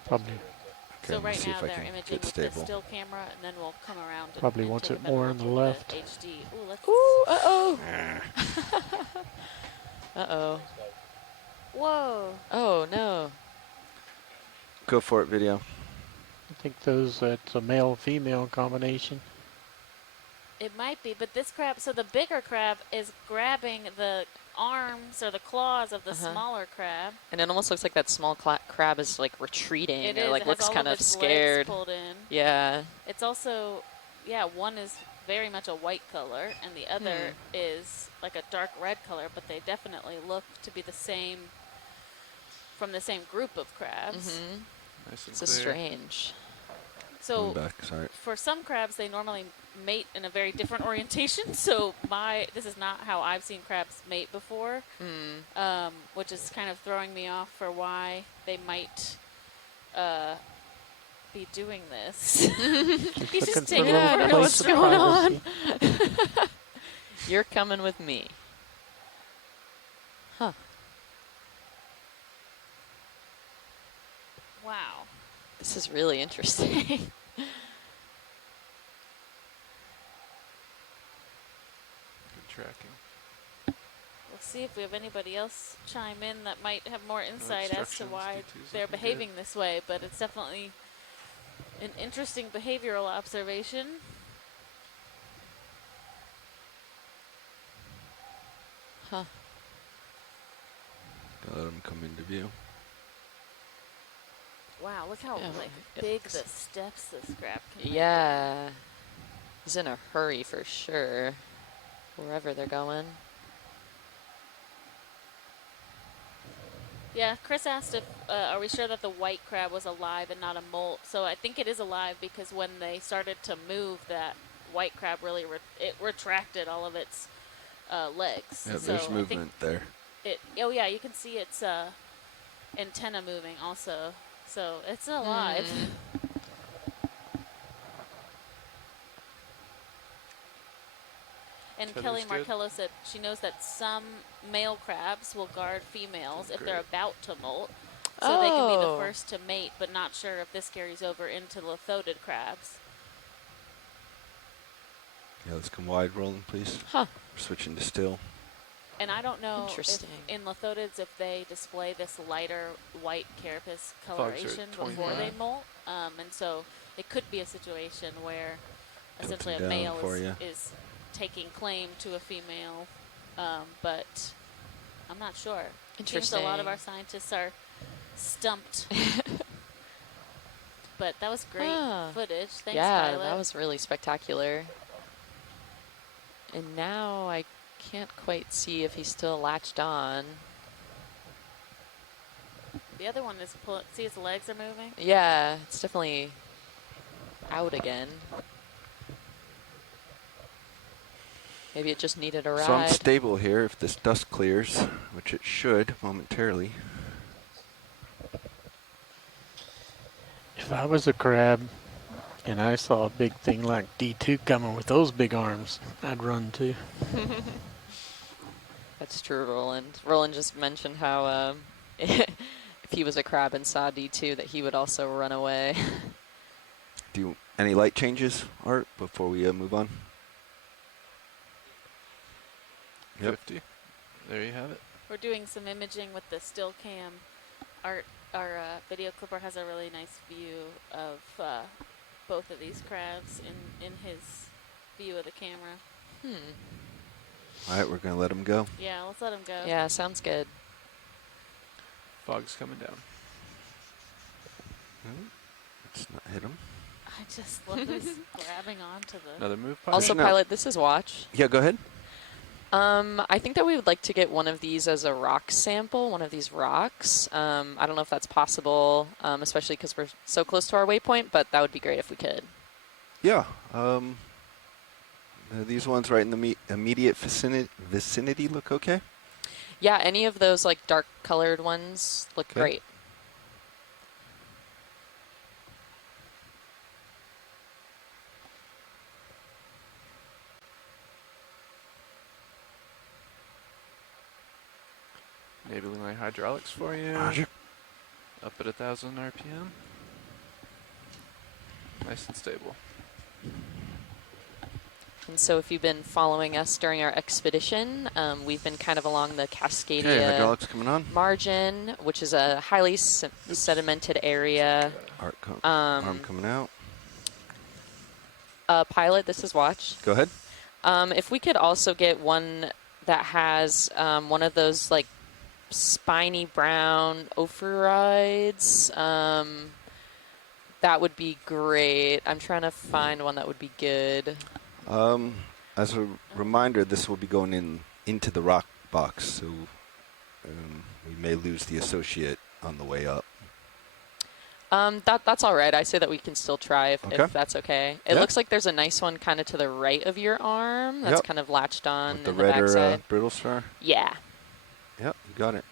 Probably. Okay, So let me right see now if I they're can imaging get with stable. the still camera, and then we'll come around and, Probably and wants take it a better more look on the with left. The HD. Ooh, let's. Ooh, uh-oh. Uh-oh. Whoa. Oh, no. Go for it, video. I think it's a male-female combination. It might be, but this crab, so the bigger crab is grabbing the arms or the claws of the smaller crab. And it almost looks like that small crab is like retreating. It or is. like It has looks all kind of of its scared. legs pulled in. Yeah. It's also, yeah, one is very much a white color, and the other is like a dark red color, but they definitely look to be the same, from the same group of crabs. Mm-hmm. Nice and It's a clear. strange. So back, sorry. for some crabs, they normally mate in a very different orientation. So this is not how I've seen crabs mate before, which is kind of throwing me off for why they might be doing this. He's just taking I over. don't know what's going on. You're coming with me. Huh. Wow. This is really interesting. Good tracking. We'll see if we have anybody else chime in that might have more insight as to instructions, why D2's they're looking behaving this way, but it's definitely an interesting behavioral observation. Huh. Gotta let him come into view. Wow, look how big the steps this crab can make. Yeah. He's in a hurry for sure. Wherever they're going. Yeah, Chris asked if, are we sure that the white crab was alive and not a molt? So I think it is alive because when they started to move, that white crab really, it retracted all of its legs. Yeah, so there's movement there. Oh yeah, you can see its antenna moving also. So it's alive. And Kelly Markello said she knows that some male crabs will guard females if they're about to molt. So they can be the first to mate, but not sure if this carries over into lithoded crabs. Yeah, let's come wide rolling, please. Huh. We're switching to still. And I don't know if in lithodeds if they display this lighter white carapace coloration before they molt. And so it could be a situation where essentially a male is taking claim to a female, but I'm not sure. Seems a lot of our scientists are stumped. But that was great footage. Thanks, Pilot. That was really spectacular. And now I can't quite see if he's still latched on. The other one is see his legs are moving? Yeah, it's definitely out again. Maybe it just needed a ride. So I'm stable here if this dust clears, which it should momentarily. If I was a crab and I saw a big thing like D2 coming with those big arms, I'd run too. That's true, Roland. Roland just mentioned how if he was a crab and saw D2 that he would also run away. Any light changes, Art, before we move on? 50. There you have it. We're doing some imaging with the still cam. Our video clipper has a really nice view of both of these crabs in his view of the camera. All right, we're going to let him go. Yeah, let's let him go. Yeah, sounds good. Fog's coming down. Let's not hit him. I just love this grabbing onto the... Another move, Pilot? Also, Pilot, this is Watch. Yeah, go ahead. I think that we would like to get one of these as a rock sample, one of these rocks. I don't know if that's possible, especially because we're so close to our waypoint, but that would be great if we could. Yeah. These ones right in the immediate vicinity look okay? Yeah, any of those like dark colored ones look Okay. great. Enabling my hydraulics for you. Roger. Up at 1,000 RPM. Nice and stable. And so if you've been following us during our expedition, we've been kind of along the Cascadia hydraulics coming on. margin, which is a highly sedimented area. Arm coming out. Pilot, this is Watch. Go ahead. If we could also get one that has one of those like spiny brown ophiurides, that would be great. I'm trying to find one that would be good. As a reminder, this will be going into the rock box, so we may lose the associate on the way up. That's all right. I say that we can still try if that's okay. It Yeah. looks like there's a nice one kind of to the right of your arm that's kind of latched on With the in the redder backside. brittle star? Yeah. Yep, you got it.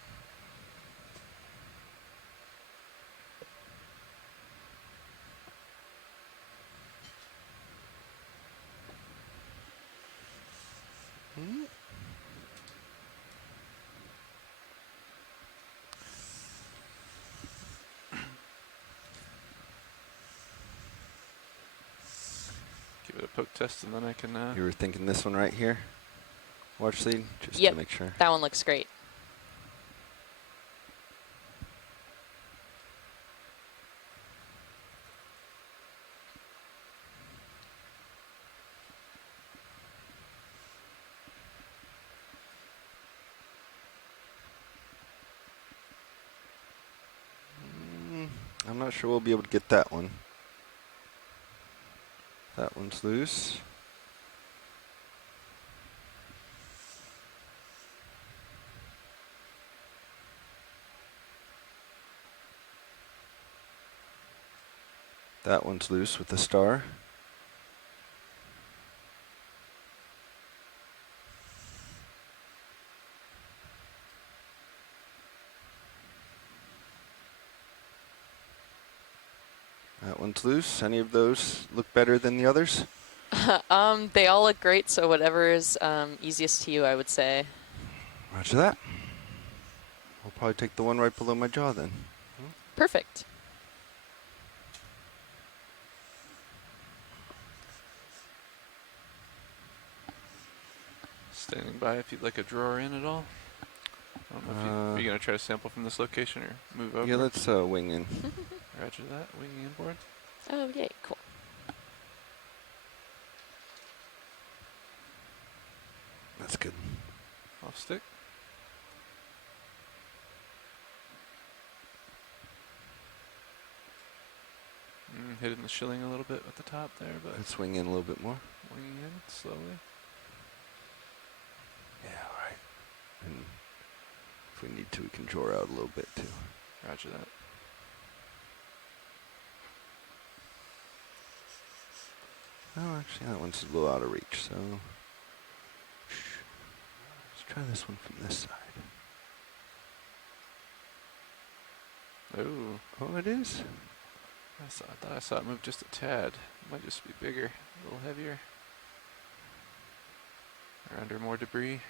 Give it a poke test and then I can... You were thinking this one right here? Watch lead, just Yep, to make sure. that one looks great. I'm not sure we'll be able to get that one. That one's loose. That one's loose with the star. That one's loose. Any of those look better than the others? They all look great, so whatever is easiest to you, I would say. Roger that. We'll probably take the one right below my jaw then. Perfect. Standing by if you'd like a drawer in at all. I don't know if are you going to try to sample from this location or move over? Yeah, let's wing in. Roger that. Winging inboard. Oh, yay, cool. That's good. Off stick. Hitting the shilling a little bit at the top there, but... Let's wing in a little bit more. Winging in slowly. Yeah, all right. And if we need to, we can draw out a little bit too. Roger that. Oh, actually, that one's a little out of reach, so... Let's try this one from this side. Oh. Oh, it is? I thought I saw it move just a tad. It might just be bigger, a little heavier. Or under more debris.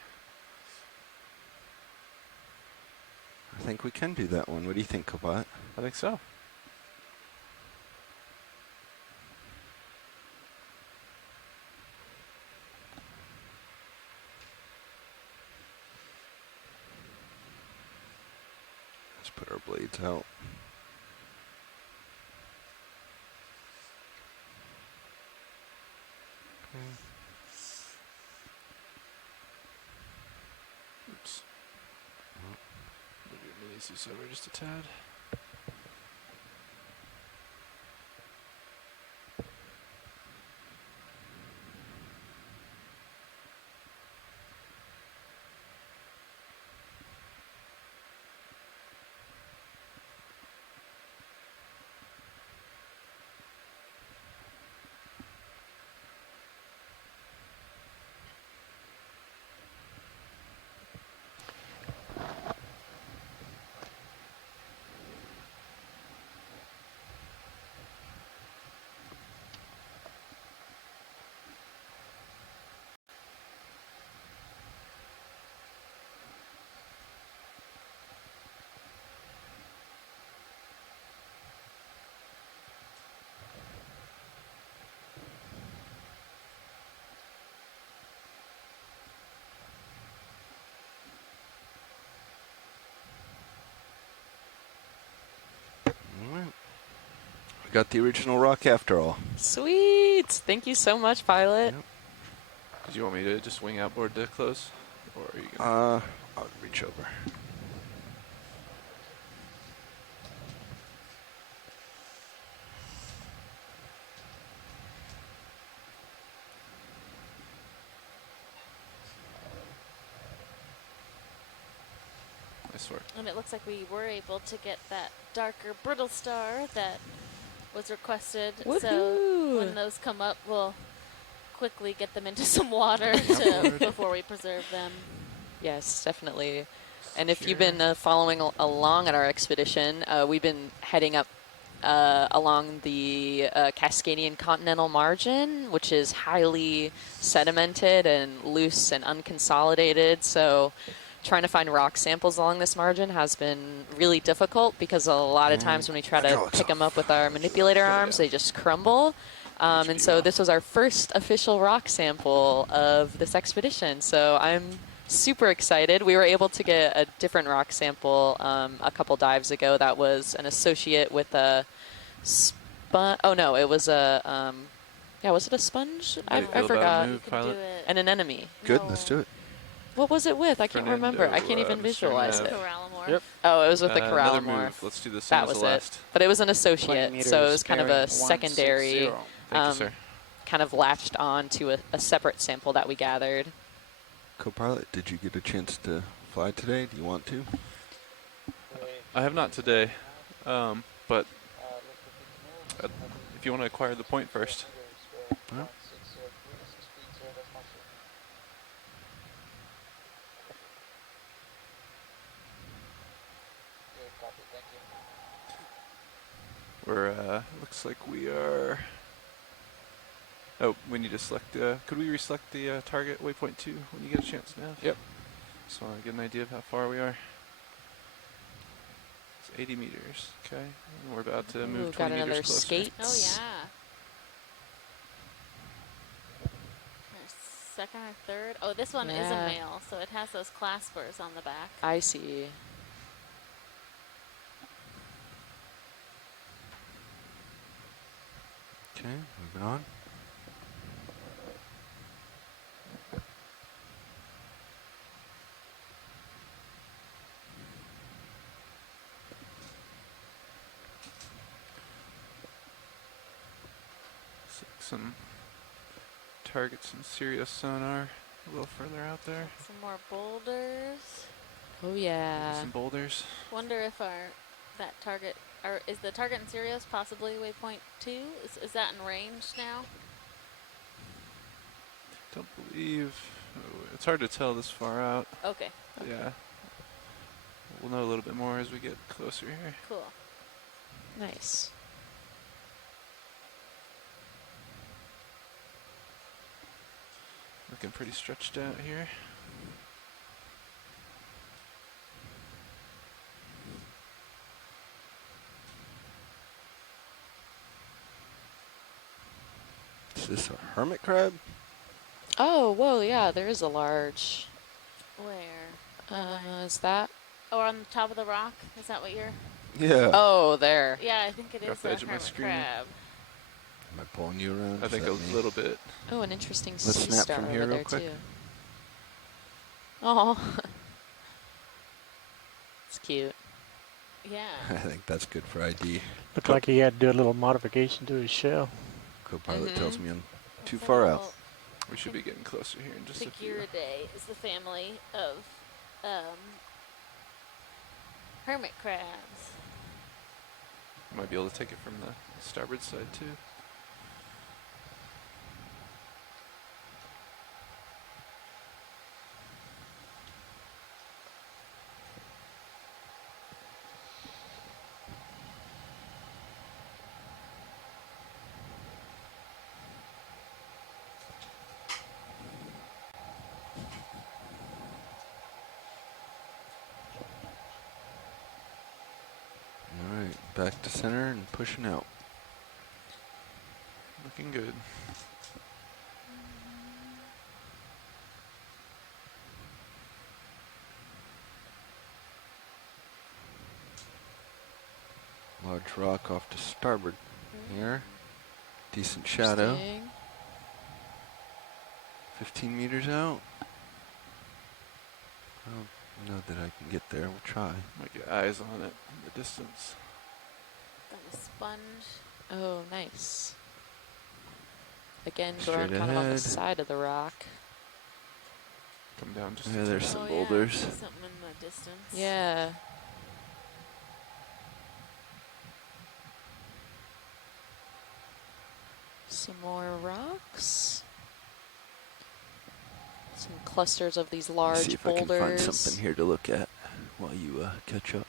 I think we can do that one. What do you think, Cobot? I think so. Let's put our blades out. Oops. Maybe it releases over just a tad. got the original rock after all. Sweet. Thank you so much, pilot. Yep. Did you want me to just wing outboard to close? Or are you gonna I'll reach over. Nice work. And it looks like we were able to get that darker brittle star that was requested. So Woohoo! when those come up, we'll quickly get them into some water before we preserve them. Yes, definitely. And if you've been following along at our expedition, we've been heading up along the Cascadian continental margin, which is highly sedimented and loose and unconsolidated. So trying to find rock samples along this margin has been really difficult because a lot of times when we try to pick them up with our manipulator arms, they just crumble. And so this was our first official rock sample of this expedition. So I'm super excited. We were able to get a different rock sample a couple dives ago that was an associate with a sponge. Oh no, it was a, yeah, was it a sponge? I forgot. An anemone. Good, let's do it. What was it with? I can't remember. I can't even visualize it. Yep. Oh, it was with the corallimorph. Let's do the same That as was the it. last. But it was an associate, so it was kind of a bearing secondary, 160. Thank you, sir. kind of latched on to a separate sample that we gathered. Co-pilot, did you get a chance to fly today? Do you want to? I have not today, but if you want to acquire the point first. Well. We're, looks like we are, oh, we need to select, could we reselect the target waypoint 2 when you get a chance now? Yep. Just want to get an idea of how far we are. It's 80 meters, okay. And we're about to move 20 got meters another closer. skate. Oh, yeah. There's second or third. Oh, this one is a Yeah. male, so it has those claspers on the back. I see. Okay, moving on. Some targets in Sirius sonar a little further out there. Some more boulders. Oh yeah. Some boulders. Wonder if that target, or is the target in Sirius possibly waypoint 2? Is that in range now? Don't believe, it's hard to tell this far out. Okay. Yeah. We'll know a little bit more as we get closer here. Cool. Nice. Looking pretty stretched out here. Is this a hermit crab? Oh, whoa, yeah, there is a large. Where? Is that? Oh, on the top of the rock? Is that what you're? Yeah. Oh, there. Yeah, I think it Off is the a edge of my hermit screen. crab. Am I pulling you around? I Is think that a me? little bit. Oh, an interesting Let's sea snap star from here over real there quick. too. Oh, it's cute. Yeah. I think that's good for ID. Looked like he had to do a little modification to his shell. Co-pilot tells me I'm too So far out. We should be getting closer here in just a few. Figuridae is the family of hermit crabs. Might be able to take it from the starboard side too. Alright, back to center and pushing out. Looking good. Large rock off to starboard. Here. Decent shadow. Interesting. 15 meters out. I don't know that I can get there. We'll try. Might get eyes on it in the distance. Got a sponge. Oh, nice. Again, Straight growing kind of on the ahead. side of the rock. Come down just Yeah, a there's tad. some Oh, boulders. Yeah, I see something in the distance. Yeah. Some more rocks. Some clusters of these large See if boulders. I can find something here to look at while you catch up.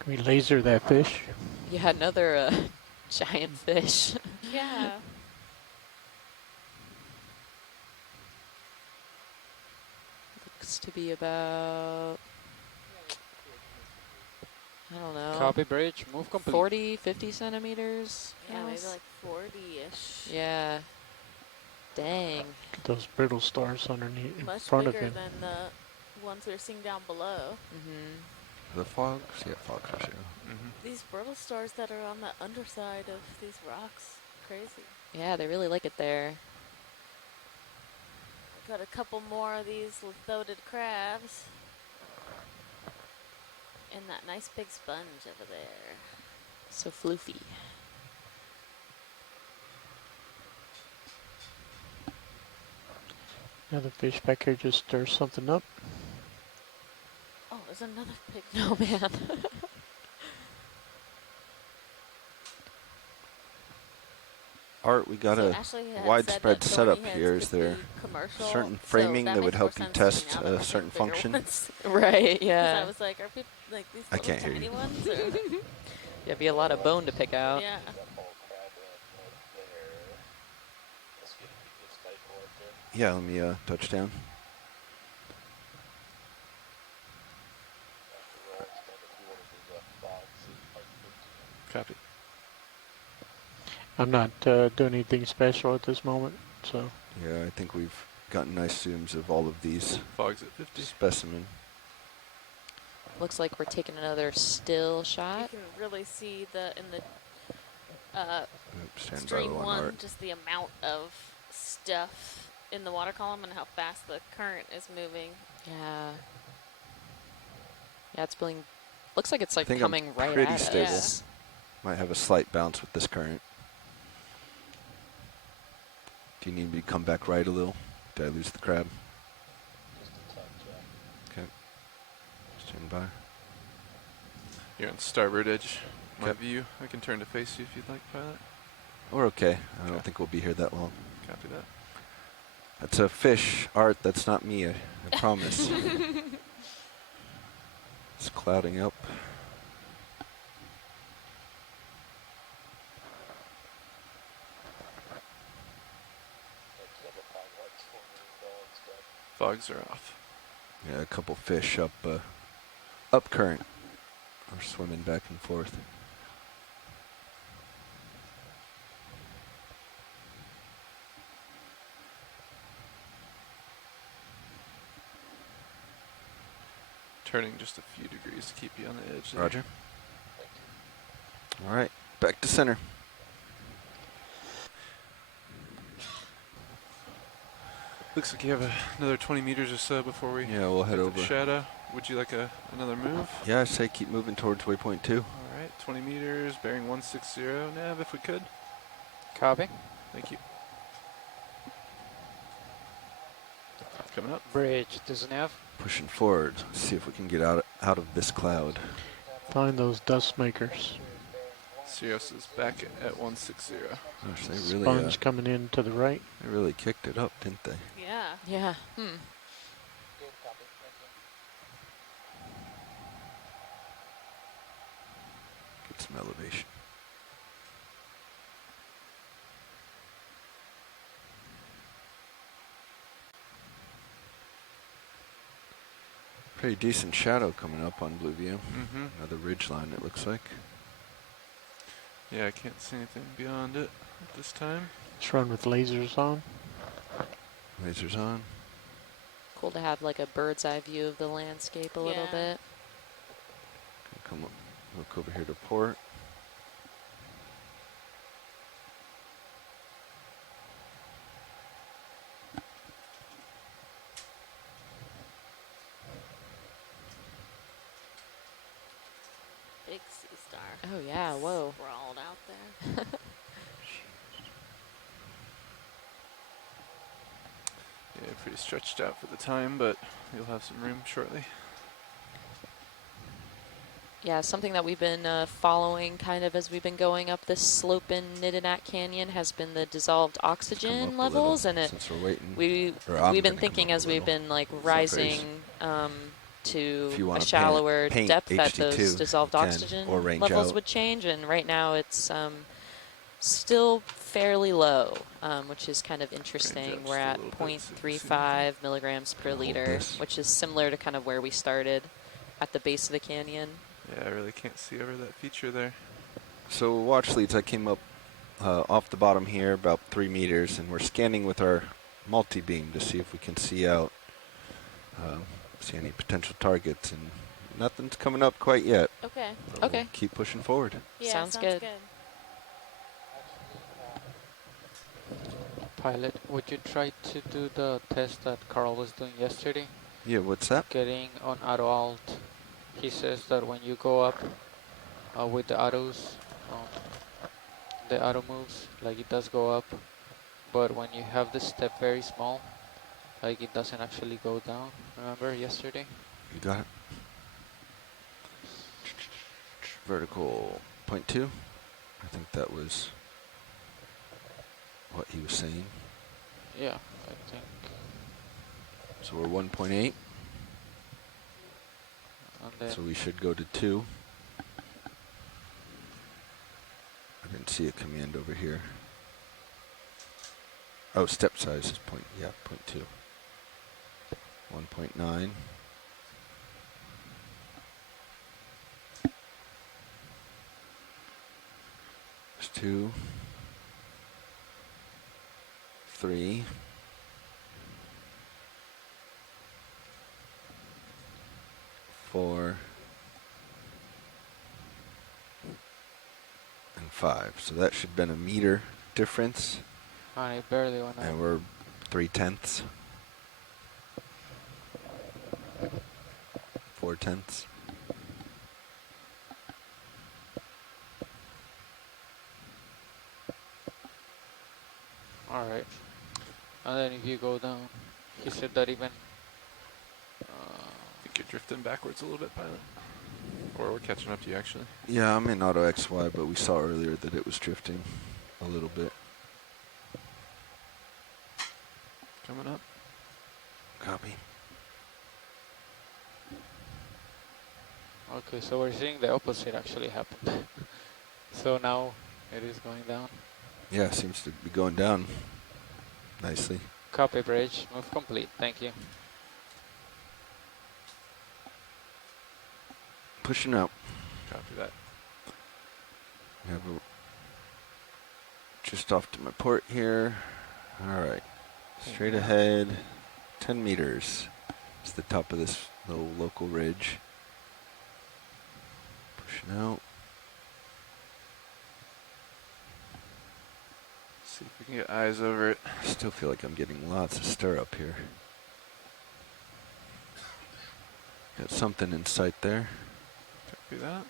Can we laser that fish? Yeah, another giant fish. Yeah. Looks to be about, I don't know. Copy bridge, move complete. 40, 50 centimeters. Yeah, maybe else? like 40-ish. Yeah. Dang. Get those brittle stars underneath in Much front of bigger him. than the ones we were seeing down below. Mm-hmm. The fogs? Yeah, fogs are zero. These brittle stars that are on the underside of these rocks. Crazy. Yeah, they really like it there. Got a couple more of these lithoid crabs. And that nice big sponge over there. So floofy. Another fish back here just stirs something up. Oh, there's another big Oh, fish. man. Art, we got So a Ashley had widespread said that setup thorny here. heads Is could there be commercial, certain so framing that that would makes more help you sense to me test now that a we're certain seeing bigger function? ones. Right, 'Cause yeah. I was like, are people like these I little can't hear tiny you. ones? Or? Yeah, be a lot of bone to pick out. Yeah. Yeah, let me touch down. Copy. I'm not doing anything special at this moment, so. Yeah, I think we've gotten nice zooms of all of these. Fogs at 50. Specimen. Looks like we're taking another still You shot. can really see in the Stand by stream low on one, Art. just the amount of stuff in the water column and how fast the current is moving. Yeah. Yeah, it's being. Looks like it's I like think coming I'm right pretty at stable. us. Might have a slight bounce with this current. Do you need me to come back right a little? Did I lose the crab? Okay. Stand by. You're on starboard edge. My view. I can turn to face you if you'd like, pilot. We're okay. I don't think we'll be here that long. Copy that. That's a fish, Art. That's not me. I promise. It's clouding up. Fogs are off. Yeah, a couple fish up up current are swimming back and forth. Turning just a few degrees to keep you on the edge there. Roger. All right, back to center. Looks like you have another 20 meters or so before we We'll head hit the over. shadow. Would you like another move? Yeah, I say keep moving towards waypoint 2. All right, 20 meters, bearing 160 nav if we could. Copy. Thank you. Coming up. Bridge to nav. Pushing forward. See if we can get out of this cloud. Find those dust makers. Sirius is back at 160. Gosh, they really Sponge coming in to the right. they really kicked it up, didn't they? Yeah. Yeah. Get some elevation. Pretty decent shadow coming up on Blue View. Another ridge line, it looks like. Yeah, I can't see anything beyond it at this time. Let's run with lasers on. Lasers on. Cool to have like a bird's eye view of the landscape a little bit. Come up, look over here to port. Oh yeah, whoa. Sprawled out there. Yeah, pretty stretched out for the time, but you'll have some room shortly. Yeah, something that we've been following kind of as we've been going up this slope in Nitinat Canyon has been the dissolved oxygen levels, and since we're waiting. we've been thinking as we've been like rising to a shallower paint depth that HD2, those dissolved you can, oxygen or range levels out. would change, and right now it's still fairly low, which is kind of interesting. We're at 0.35 milligrams per liter, which is similar to kind of where we started at the base of the canyon. Yeah, I really can't see over that feature there. So watch leads, I came up off the bottom here about 3 meters, and we're scanning with our multi-beam to see if we can see out, see any potential targets, and nothing's coming up quite yet. Okay. But we'll keep pushing forward. Yeah, sounds good. Pilot, would you try to do the test that Carl was doing yesterday? Yeah, what's that? Getting on auto alt. He says that when you go up with the autos, the auto moves, like it does go up, but when you have the step very small, like it doesn't actually go down. Remember yesterday? You got it. Vertical 0.2. I think that was what he was saying. Yeah, I think. So we're 1.8. So we should go to 2. I didn't see a command over here. Oh, step size is 0.2. 1.9. There's 2. 3. 4. And 5. So that should have been a meter difference. I barely went up. And we're 3/10. 4/10. Alright. And then if you go down, he said that even... I think you're drifting backwards a little bit, Pilot. Or we're catching up to you, actually. Yeah, I'm in auto XY, but we saw earlier that it was drifting a little bit. Coming up. Copy. Okay, so we're seeing the opposite actually happen. So now it is going down. Yeah, seems to be going down nicely. Copy bridge, move complete, thank you. Pushing out. Copy that. We have just off to my port here. All right, straight ahead, 10 meters. It's the top of this little local ridge. Pushing out. See if we can get eyes over it. Still feel like I'm getting lots of stir up here. Got something in sight there. Copy that.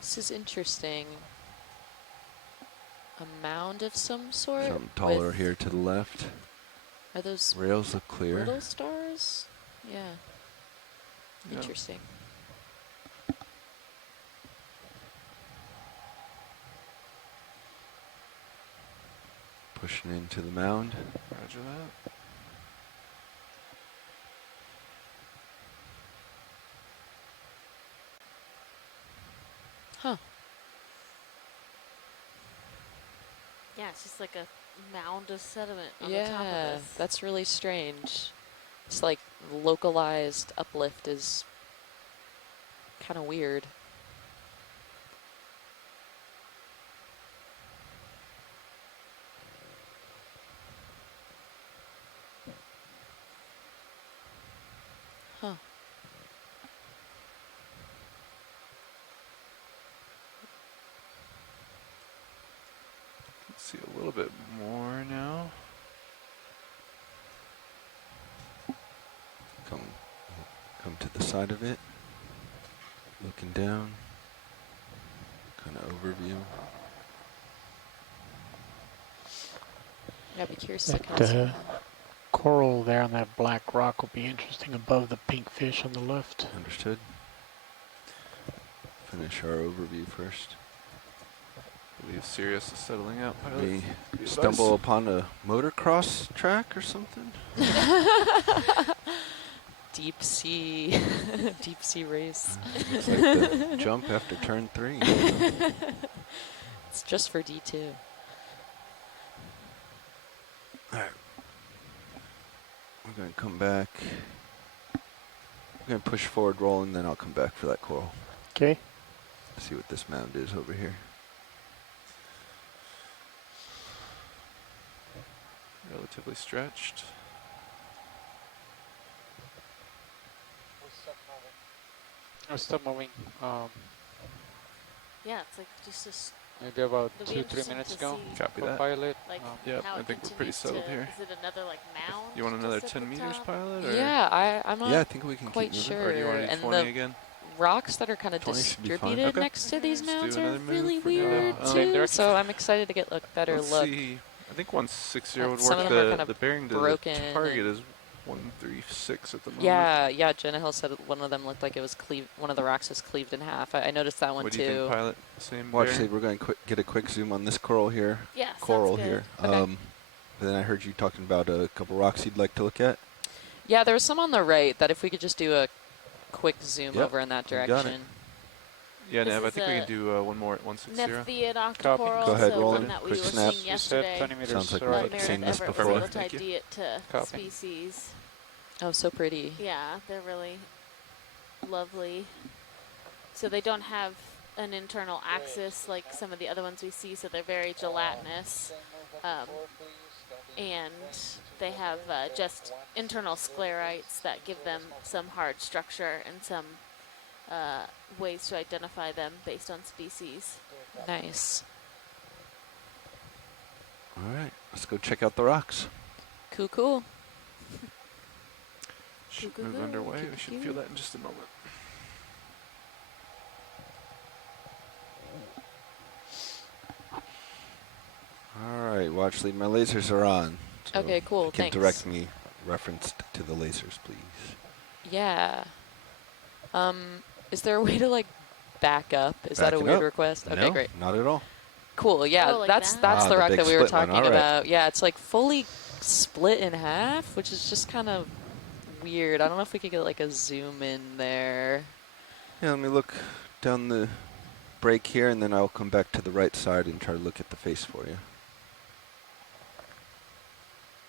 This is interesting. A mound of some sort? Something taller with- here to the left. Are those rails look clear? little stars? Yeah. Yeah. Interesting. Pushing into the mound. Roger that. Huh. Yeah, it's just like a mound of sediment on the top of Yeah, this. that's really strange. It's like localized uplift is kind of weird. Huh. Let's see a little bit more now. to the side of it, looking down, kind of overview. Yeah, I'd be curious to kind That of coral there on that black rock will be interesting above the pink fish on the left. Understood. Finish our overview first. Believe Sirius is settling out. We stumble upon a motocross track or something? deep sea, deep sea race. Looks like the jump after turn 3. It's just for D2. Alright. We're going to come back. We're going to push forward, roll, and then I'll come back for that coral. Okay. See what this mound is over here. Relatively stretched. We're still moving. Yeah, it's like just Maybe about it'll be 2-3 interesting minutes to ago. see, Copy for that. pilot. like Yep, how I it think we're pretty continues settled to- here. Is it another like mound? You want to another sit at 10 the meters, top? pilot? Or Yeah, I'm Yeah, I not think we can quite keep moving. sure. Or do you want to do And 20 the again? rocks that are kind of 20 should be fine. distributed Okay. next to these Let's do mounds are another move really for now. weird Same too. direction. So I'm excited to get a better Let's look. see. I think 160 would Some work. of them are kind The of bearing to the broken target and- is 136 at the moment. Yeah, Jenna Hill said one of them looked like it was cleaved. One of the rocks was cleaved in half. I noticed that one What too. do you think, pilot? Same Well, bearing? actually, we're going to get a quick zoom on this coral here. Yeah, sounds Coral good. here. Okay. Then I heard you talking about a couple rocks you'd like to look at. Yeah, there was some on the right that if we could just do a quick zoom Yep, over in that you got it. direction. Yeah, This Nev, I is think we a can do one more at 160. Nepthian Copy. octocoral, Go ahead, so roll one it. that we Quick were snap. seeing You said yesterday. 20 meters. Sounds like right. we've But seen Meredith this Everett before. was able to Thank you. ID it to Copy. species. Oh, so pretty. Yeah, they're really lovely. So they don't have an internal axis like some of the other ones we see, so they're very gelatinous. And they have just internal sclerites that give them some hard structure and some ways to identify them based on species. Nice. All right, let's go check out the rocks. Cool. Should Cool, move cool, underway. cool, We should cool. feel that in just a moment. All right, watch lead. My lasers are on. So Okay, cool, you can thanks. direct me referenced to the lasers, please. Yeah. Is there a way to like back up? Is that a Back it weird up. request? Okay, No, great. not at all. Cool. Yeah, Oh, like that's that? that's Ah, the the rock big that we were split one, talking all right. about. Yeah, it's like fully split in half, which is just kind of weird. I don't know if we could get like a zoom in there. Yeah, let me look down the break here, and then I'll come back to the right side and try to look at the face for you.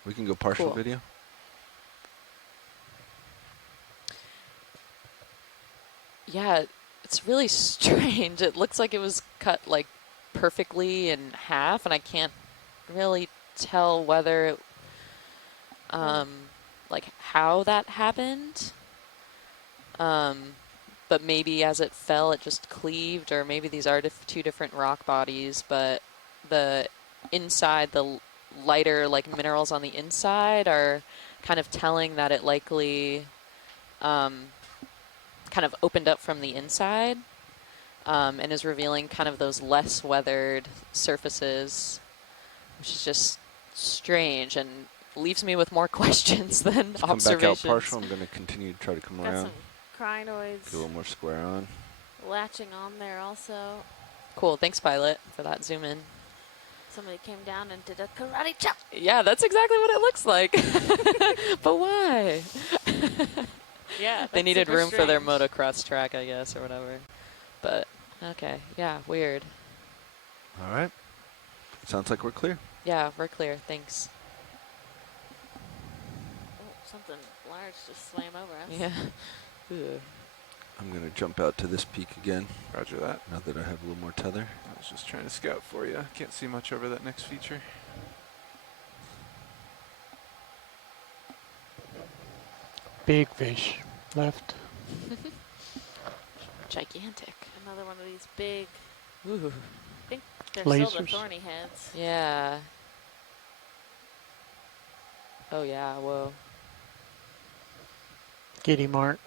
We can go partial Cool. video. Yeah, it's really strange. It looks like it was cut like perfectly in half, and I can't really tell whether it, like how that happened. But maybe as it fell, it just cleaved, or maybe these are two different rock bodies, but the inside, the lighter like minerals on the inside are kind of telling that it likely kind of opened up from the inside and is revealing kind of those less weathered surfaces, which is just strange and leaves me with more questions than Let's come observations. back out partial. I'm going to continue to try to come Got around. some crinoids Get a little more square on. latching on there also. Cool, thanks Pilot for that zoom in. Somebody came down and did a karate chop. Yeah, that's exactly what it looks like. But why? Yeah, They that's needed super room for their strange. motocross track, I guess, or whatever. But, okay, yeah, weird. All right. Sounds like we're clear. Yeah, we're clear, thanks. Oh, something large just swam over us. Yeah. Ugh. I'm going to jump out to this peak again. Roger that. Now that I have a little more tether. I was just trying to scout for you. Can't see much over that next feature. Big fish left. Gigantic. Another one of these big, Ooh. I think they're still the Lasers. thorny heads. Yeah. Oh, yeah, whoa. Kitty Mart.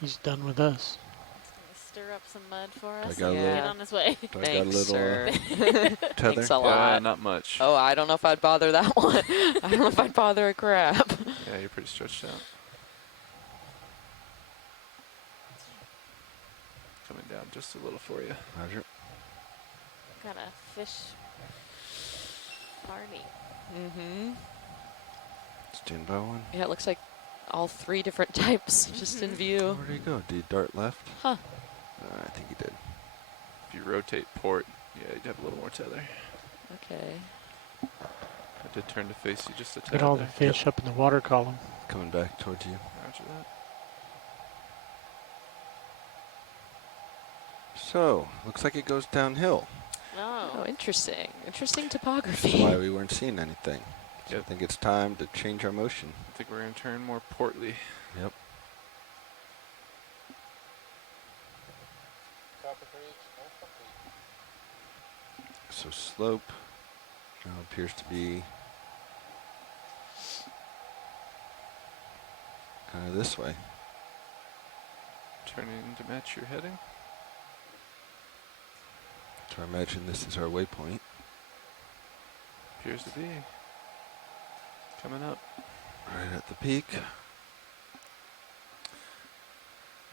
He's done with us. Stir up some mud for I us got a and little- get on his way. I got a Thanks, little sir. tether? Thanks a lot. Not much. Oh, I don't know if I'd bother that one. I don't know if I'd bother a crab. Yeah, you're pretty stretched out. Coming down just a little for you. Roger. Got a fish party. Mm-hmm. Stand by one. Yeah, it looks like all 3 different types just in view. Where'd he go? Did he dart left? Huh. I think he did. If you rotate port, yeah, you'd have a little more tether. Okay. I did turn to face you just a tad Look at all there. the fish up in the water column. Coming back towards you. Roger that. So, looks like it goes downhill. Oh, interesting. Interesting That's topography. why we weren't seeing anything. So Yep. I think it's time to change our motion. I think we're going to turn more portly. Yep. So slope now appears to be kind of this way. Turning to match your heading. So I imagine this is our waypoint. Appears to be. Coming up. Right at the peak.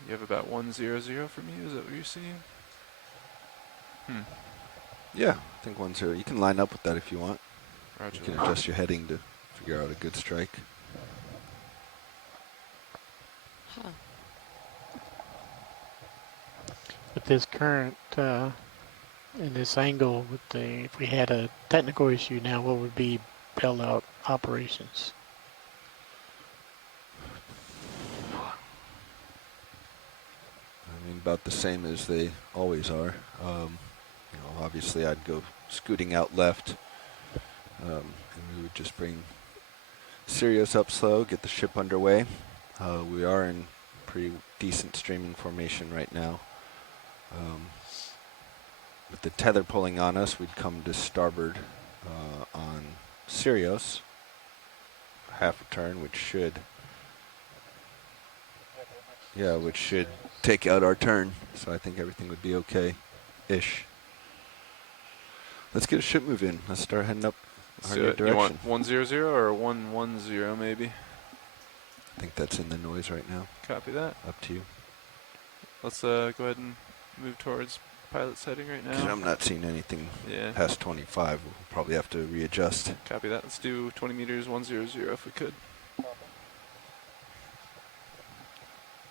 You have about 100 from you, is that what you're seeing? Yeah, I think 10. You can line up with that if you want. Roger You can that. adjust your heading to figure out a good strike. Huh. With this current and this angle, with the if we had a technical issue now, what would be bailout operations? I mean, about the same as they always are. You know, obviously I'd go scooting out left, and we would just bring Sirius up slow, get the ship underway. We are in pretty decent streaming formation right now. With the tether pulling on us, we'd come to starboard on Sirius, half a turn, which should take out our turn. So I think everything would be okay-ish. Let's get a ship move in. Let's start heading up our So new you direction. want 100 or 110 maybe? I think that's in the noise right now. Copy that. Up to you. Let's go ahead and move towards pilot's heading right Because now. I'm not seeing anything Yeah. past 25. We'll probably have to readjust. Copy that. Let's do 20 meters, 100 if we could.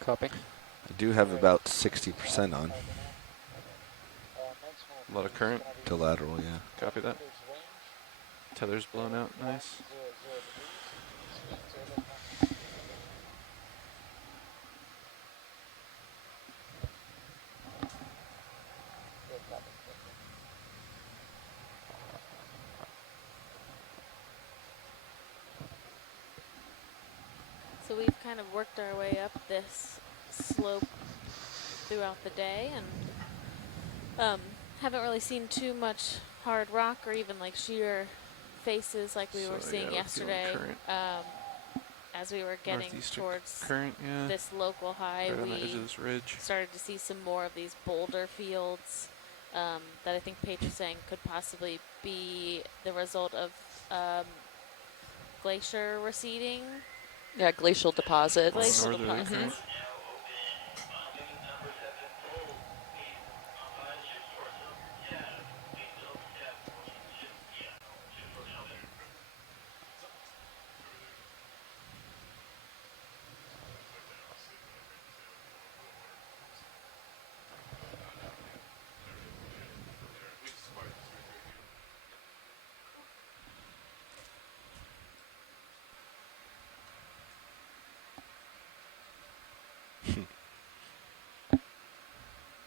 Copy. I do have about 60% on. A lot of current. To lateral, yeah. Copy that. Tether's blown out. Nice. So we've kind of worked our way up this slope throughout the day and haven't really seen too much hard rock or even like sheer faces like we were So, seeing yeah, we're feeling yesterday. current. As we were getting Northeastern towards current, yeah. this local high, Right on the we edge of this ridge. started to see some more of these boulder fields that I think Paige was saying could possibly be the result of glacier receding. Yeah, glacial deposits. Glacial Northerly deposits. current.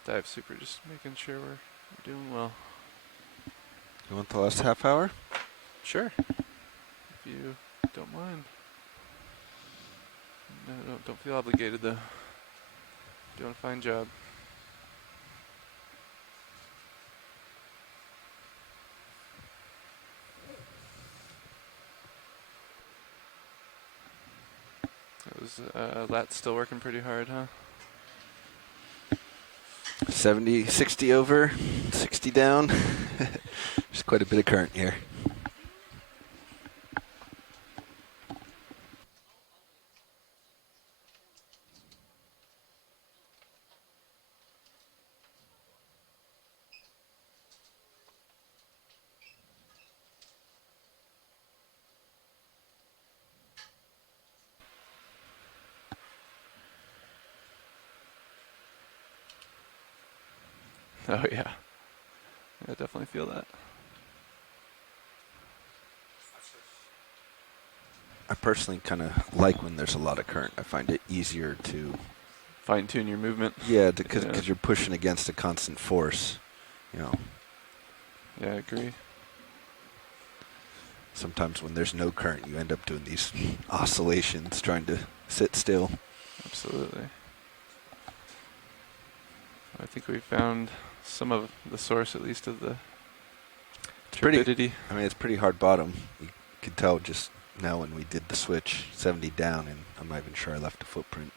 Dive super, just making sure we're doing well. You want the last half hour? Sure. If you don't mind. No, don't feel obligated though. Doing a fine job. That was lat's still working pretty hard, huh? 70, 60 over, 60 down. There's quite a bit of current here. Oh yeah. I definitely feel that. I personally kind of like when there's a lot of current. I find it easier to fine tune your movement. Yeah, because you're pushing against a constant force, you know. Yeah, I agree. Sometimes when there's no current, you end up doing these oscillations, trying to sit still. Absolutely. I think we found some of the source, at least, of the turbidity. I mean, it's pretty hard bottom. You could tell just now when we did the switch, 70 down, and I'm not even sure I left a footprint.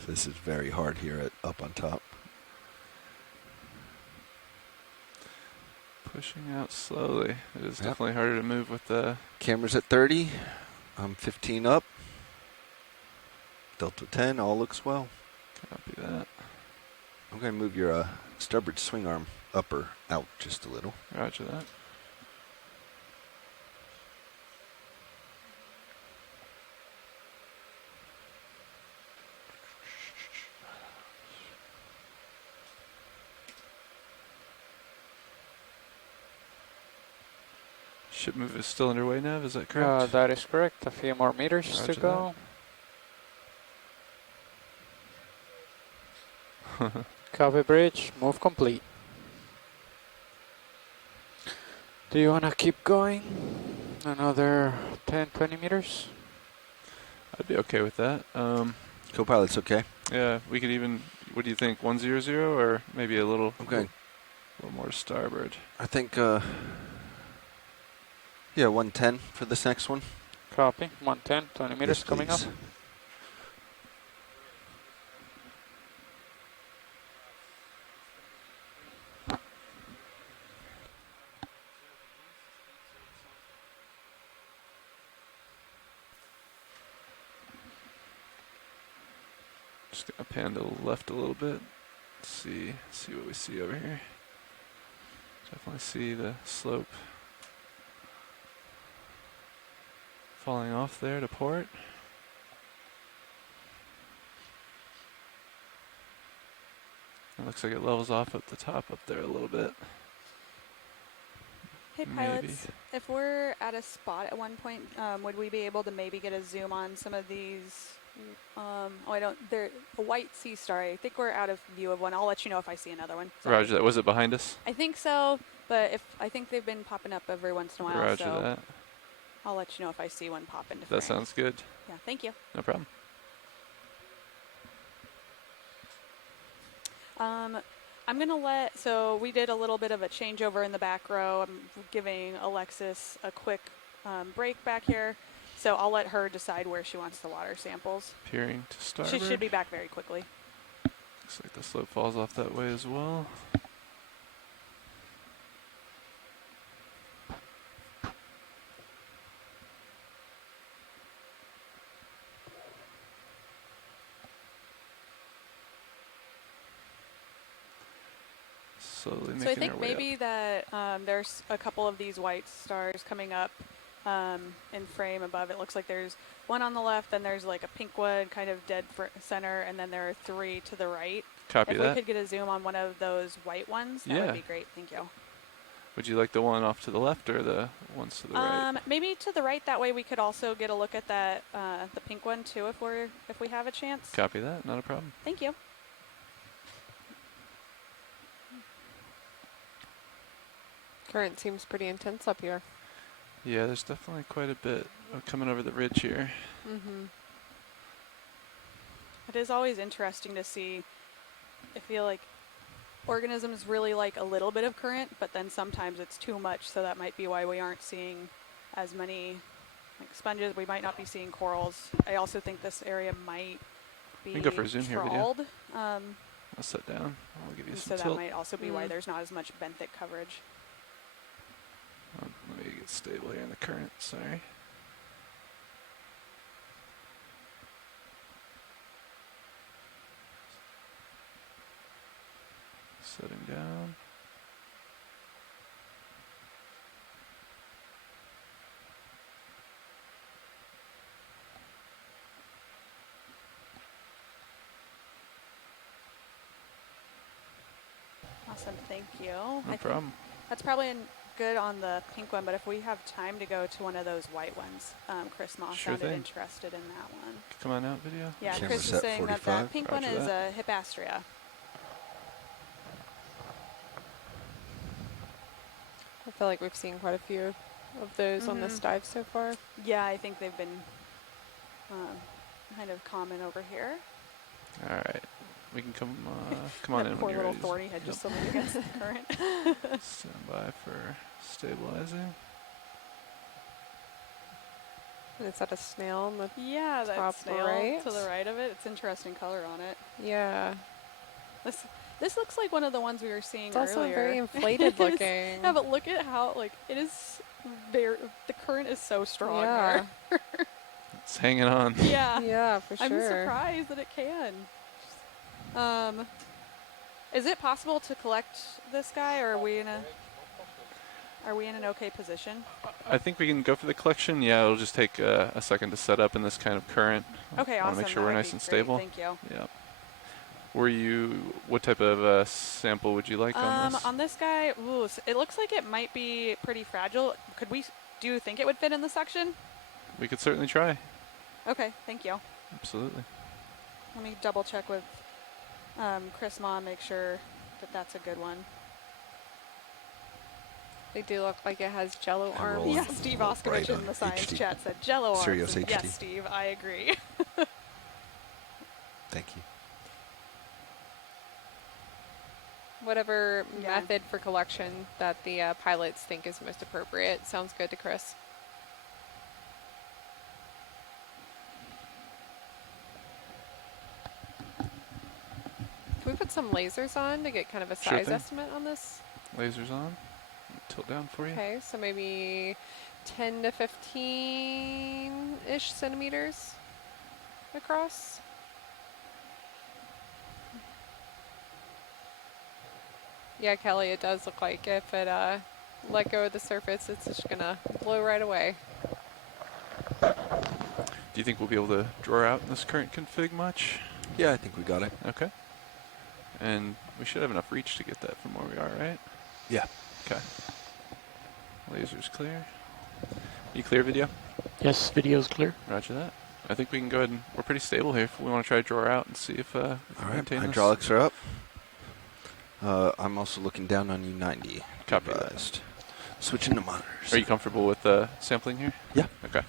So this is very hard here up on top. Pushing out slowly. It is definitely harder to move with the... Camera's at 30. I'm 15 up. Delta 10, all looks well. Copy that. I'm going to move your starboard swing arm upper out just a little. Roger that. Ship move is still underway, Nev, is that correct? That is correct. A few more meters Roger to go. Copy bridge, move complete. Do you want to keep going? Another 10, 20 meters? I'd be okay with that. Co-pilot's okay. Yeah, we could even, what do you think, 100 or maybe a little, Okay. a little more starboard? I think, yeah, 110 for this next one. Copy, 110, 20 meters Yes, coming up. please. Just gonna pan to the left a little bit. See what we see over here. Definitely see the slope falling off there to port. It looks like it levels off at the top up there a little bit. Hey pilots, if we're at a spot at one point, would we be able to maybe get a zoom on some of these? They're a white sea star. I think we're out of view of one. I'll let you know if I see another one. Sorry. Roger that. Was it behind us? I think so, but I think they've been popping up every once in a while. Roger so that. I'll let you know if I see one pop into frame. That sounds good. Yeah, thank you. No problem. I'm gonna so we did a little bit of a changeover in the back row. I'm giving Alexis a quick break back here. So I'll let her decide where she wants the water samples. Peering to starboard. She should be back very quickly. Looks like the slope falls off that way as well. Slowly making So I think our way maybe up. that there's a couple of these white stars coming up in frame above. It looks like there's one on the left, then there's like a pink one kind of dead center, and then there are three to the right. Copy if that. we could get a zoom on one of those white ones, that would be great. Thank you. Would you like the one off to the left or the ones to the right? Maybe to the right. That way we could also get a look at that the pink one too, if we have a chance. Copy that. Not a problem. Thank you. Current seems pretty intense up here. Yeah, there's definitely quite a bit coming over the ridge here. Mm-hmm. It is always interesting to see. I feel like organisms really like a little bit of current, but then sometimes it's too much, so that might be why we aren't seeing as many like sponges. We might not be seeing corals. I also think this area might be We can go for a zoom here, video. trawled. I'll set down. I'll give you And some so tilt. that might also be why there's not as much benthic coverage. Let me get stable here in the current. Sorry. Setting down. Awesome, thank you. No I think problem. that's probably good on the pink one, but if we have time to go to one of those white ones, Chris Moss Sure sounded thing. interested in that one. Come on out, video. Yeah, Camera Chris is set saying that 45. that pink one Roger is that. a Hippastria. I feel like we've seen quite a few of those on this dive so far. Yeah, I think they've been kind of common over here. All right. We can come on in Poor when you're little ready. thorny head just swimming against the current. Stand by for stabilizing. And it's at a snail on the Yeah, that top snail right. to the right of it. It's interesting color on it. Yeah. This looks like one of the ones we were seeing It's also earlier. very inflated looking. Yeah, but look at how it is very. The current is so strong Yeah. here. It's hanging on. Yeah. Yeah, for sure. I'm surprised that it can. Is it possible to collect this guy, or are we in an okay position? I think we can go for the collection. Yeah, it'll just take a second to set up in this kind of current. Okay, I want awesome. to make sure That we're would nice be and great. stable. Thank you. Yeah. What type of sample would you like on this? On this guy, it looks like it might be pretty fragile. Do you think it would fit in the section? We could certainly try. Okay, thank you. Absolutely. Let me double check with Chris Ma, make sure that that's a good one. They do look like it has jello arms. Yeah, Steve Oskovich in the science HD. chat said jello arms. Serious And HD. yes, Steve, I agree. Thank you. Whatever method for collection that the pilots think is most appropriate. Sounds good to Chris. Can we put some lasers on to get kind of a Sure size thing. estimate on this? Lasers on. Tilt down for you. Okay, so maybe 10 to 15-ish centimeters across. Yeah, Kelly, it does look like if it let go of the surface, it's just gonna blow right away. Do you think we'll be able to draw out in this current config much? Yeah, I think we got it. Okay. And we should have enough reach to get that from where we are, right? Yeah. Okay. Laser's clear. You clear, video? Yes, video's clear. Roger that. I think we can go ahead and we're pretty stable here. If we want to try to draw out and see if All right, maintain this. hydraulics are up. I'm also looking down on U90. Copy Advised. Switching to monitors. Are you comfortable with sampling here? Yeah. Okay.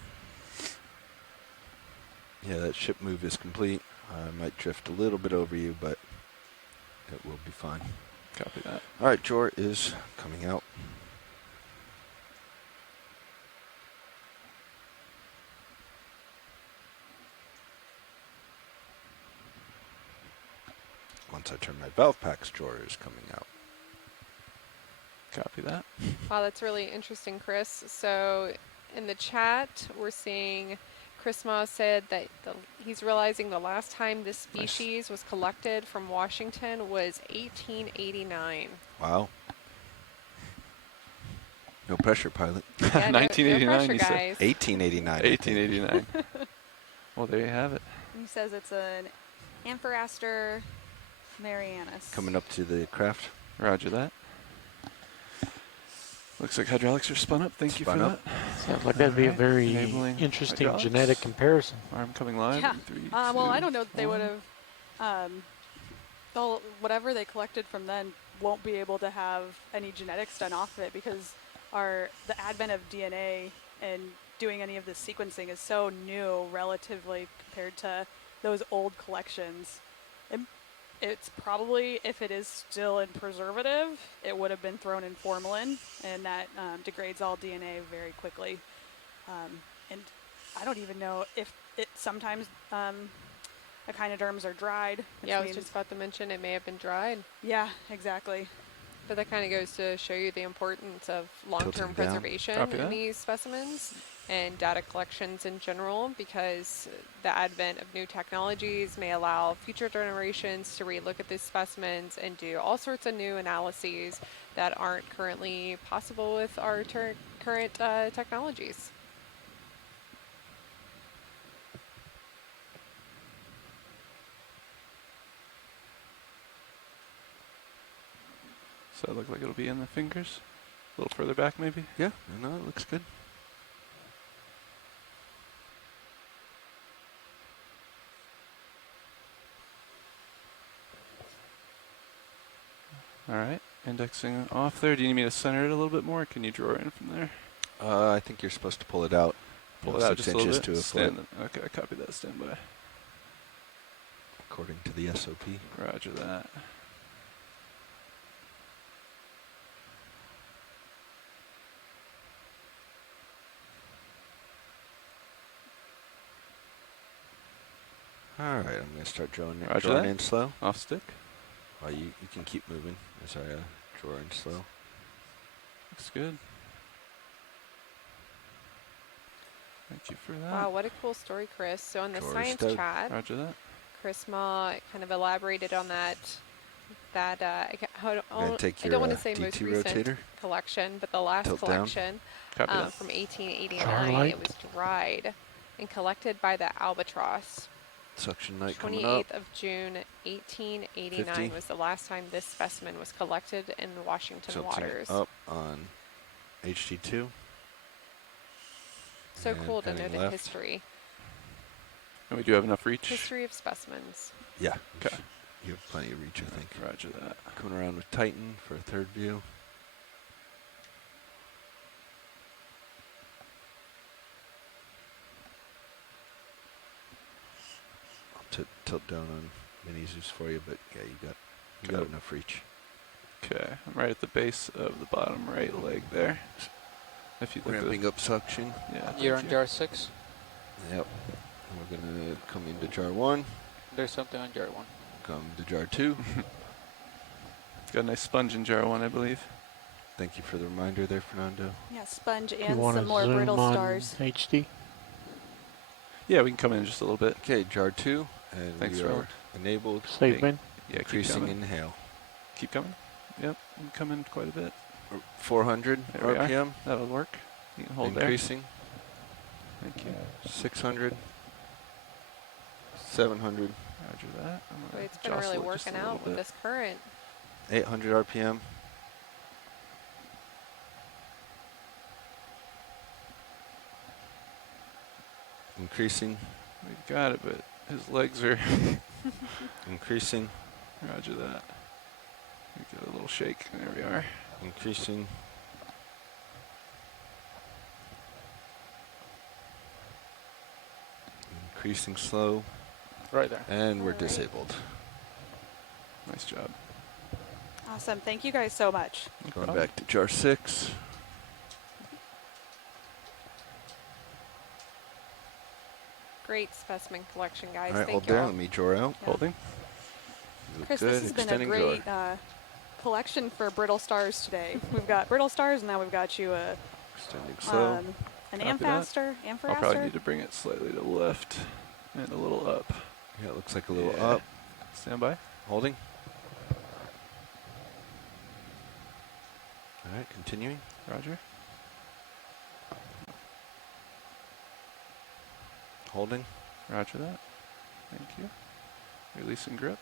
Yeah, that ship move is complete. I might drift a little bit over you, but it will be fine. Copy that. All right, Jor is coming out. Once I turn my valve packs, Jor is coming out. Copy that. Wow, that's really interesting, Chris. So in the chat, we're seeing Chris Ma said that he's realizing the last time this species was collected from Washington was 1889. Wow. No pressure, pilot. Yeah, no 1989, pressure, you said. guys. 1889. 1889. Well, there you have it. He says it's an Amphoraster marianus. Coming up to the craft. Roger that. Looks like hydraulics are spun up. Thank you for Spun up. that. Sounds like that'd be a Alright, very enabling interesting hydraulics. genetic comparison. Arm coming live. Yeah. in 3, Well, 2, I don't know that they 1. would have. Whatever they collected from then won't be able to have any genetics done off of it because the advent of DNA and doing any of this sequencing is so new relatively compared to those old collections. It's probably, if it is still in preservative, it would have been thrown in formalin, and that degrades all DNA very quickly. And I don't even know if it sometimes echinoderms are dried. Yeah, I was means- just about to mention it may have been dried. Yeah, exactly. But that kind of goes to show you the importance of long-term Tilting down. preservation Copy in that. these specimens and data collections in general, because the advent of new technologies may allow future generations to relook at these specimens and do all sorts of new analyses that aren't currently possible with our current technologies. So it look like it'll be in the fingers. A little further back, maybe. Yeah, no, it looks good. All right, indexing off there. Do you need me to center it a little bit more? Or can you draw in from there? I think you're supposed to pull it out. Pull You it know, out 6 just a little inches bit. to a foot, Okay, I copy that. Stand by. according to the SOP. Roger that. All right, I'm going to start drawing Roger drawing that. in slow. Off stick. You can keep moving as I draw in slow. Looks good. Thank you for that. Wow, what a cool story, Chris. So in the Drawers science stowed. chat, Roger that. Chris Ma kind of elaborated on that. Gonna take I your, don't want to say most D2 recent rotator. collection, but the last Tilt down. collection Copy that. from Jar 1889. light. It was dried and collected by the Albatross. Suction night coming up. 28th of June, 1889 50. was the last time this specimen was collected in the Washington Tilting waters. up on HD2. So and cool to know heading the left. history. And we do have enough reach. History of specimens. Yeah. Okay. You have plenty of reach, I think. Roger that. Coming around with Titan for a third view. I'll tilt down on mini Zeus for you, but yeah, you got enough reach. Okay, I'm right at the base of the bottom right leg there. If you look at Ramping up suction. Yeah. You're thank on you. jar 6. Yep. And we're gonna come into jar 1, There's something on jar 1. come to jar 2. Got a nice sponge in jar 1, I believe. Thank you for the reminder there, Fernando. Yeah, sponge Do you and want to some more zoom brittle on stars. HD? Yeah, we can come in just a little bit. Okay, jar 2, and Thanks, we are Robert. enabled. Save bin? Yeah, keep Increasing coming. inhale. Keep coming. Yep, we can come in quite a bit. 400 There we are. RPM. That'll work. You can hold Increasing. there. Thank you. 600. 700. Roger that. I'm Boy, gonna it's been really jostle it just working a little out with bit. this current. 800 RPM. Increasing. We've got it, but his legs are Increasing. Roger that. We get a little shake. There we are. Increasing. Increasing slow. Right there. And we're Alright. disabled. Nice job. Awesome. Thank you guys so much. No Going problem. back to jar 6. Great specimen collection, guys. All right, Thank hold you there. all. Let me draw out. Yeah. Holding. You look Chris, good. this has been a Extending great drawer. collection for brittle stars today. We've got brittle stars, and now we've got you Extending slow. an Copy amphaster. I'll probably need to bring it slightly to the left and a little up. Yeah, it looks like a little Yeah. up. Stand by. Holding. All right, continuing. Roger. Holding. Roger that. Thank you. Release and grip.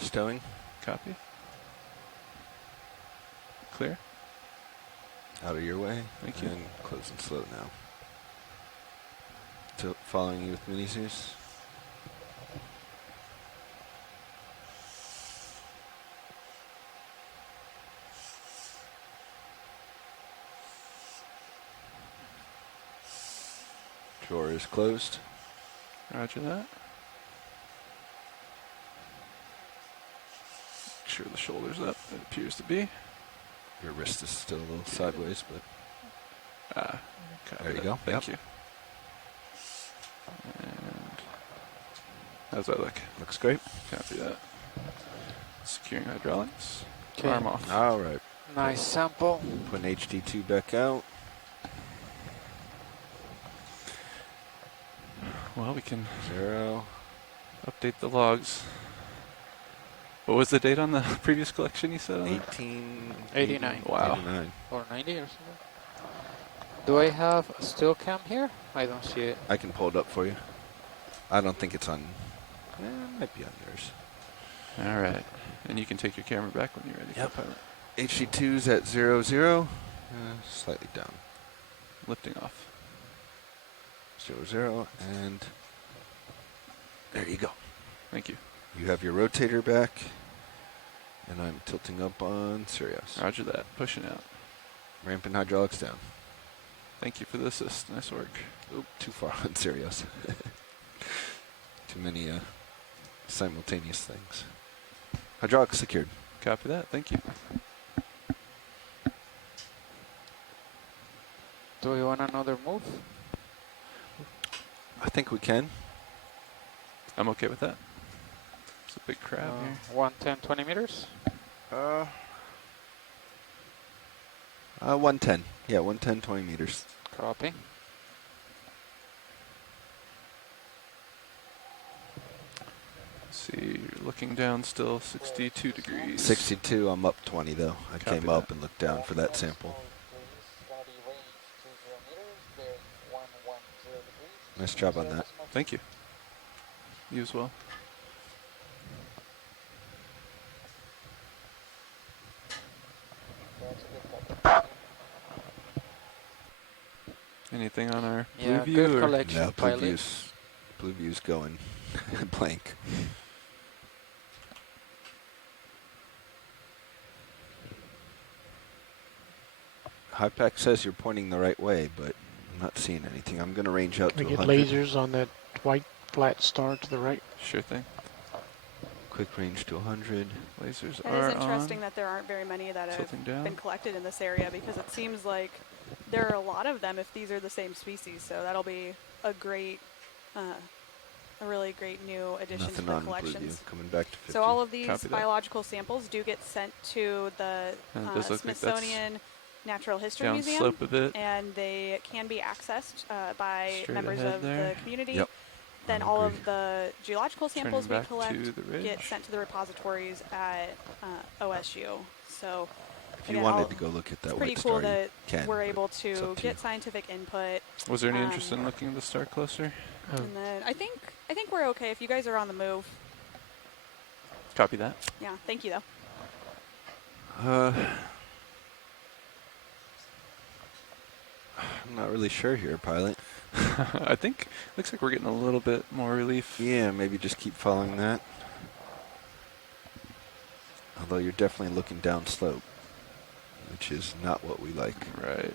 Stowing. Copy. Clear. Out of your way. Thank you. And closing slow now. So following you with mini Zeus. Drawer is closed. Roger that. Make sure the shoulder's up. It appears to be. Your wrist is still a little sideways, but There you go. Thank Yep. you. And how's that look? Looks great. Copy that. Securing hydraulics. Okay. Arm off. All right. Nice sample. Put an HD2 back out. Well, we can 0. update the logs. What was the date on the previous collection you said? 1889. Wow. 89. Or 90 or something. Do I have a still cam here? I don't see it. I can pull it up for you. I don't think it's on. It might be on yours. All right. And you can take your camera back when you're ready. Yep. Pilot. HD2's at 0, 0. Slightly down. Lifting off. 0, 0. And there you go. Thank you. You have your rotator back. And I'm tilting up on Sirius. Roger that. Pushing out. Ramping hydraulics down. Thank you for the assist. Nice work. Oop, too far on Sirius. Too many simultaneous things. Hydraulics secured. Copy that. Thank you. Do we want another move? I think we can. I'm okay with that. It's a big crab here. 110, 20 meters? 110. Yeah, 110, 20 meters. Copy. See, you're looking down still 62 degrees. 62, I'm up 20 though. I Copy came that. up and looked down for that sample. Nice job on that. Thank you. You as well. Anything on our blue Yeah, view? good or- collection, No, pilot. blue view's going blank. HiPAC says you're pointing the right way, but I'm not seeing anything. I'm going to range out We to get 100. lasers on that white flat star to the right. Sure thing. Quick range to 100. Lasers It are is interesting on. that there aren't very many that have Tilting down. been collected in this area because it seems like there are a lot of them if these are the same species. So that'll be a great, a really great new addition Nothing to the on blue view. collections. Coming back to 50. So all of these Copy that. biological samples do get sent to the And it does look like that's Smithsonian Natural History down Museum, slope a bit. and they can be accessed by Straight members ahead of there. the community. Yep. Then I all agree. of the geological samples we Turning back collect to the ridge. get sent to the repositories at OSU. So If you again, wanted to go look at that it's pretty white cool star, you that can. we're but able it's to up to get you. scientific input. Was there any interest in looking at the star closer? And then I think we're okay if you guys are on the move. Copy that. Yeah, thank you though. I'm not really sure here, pilot. I think looks like we're getting a little bit more relief. Yeah, maybe just keep following that. Although you're definitely looking down slope, which is not what we like. Right.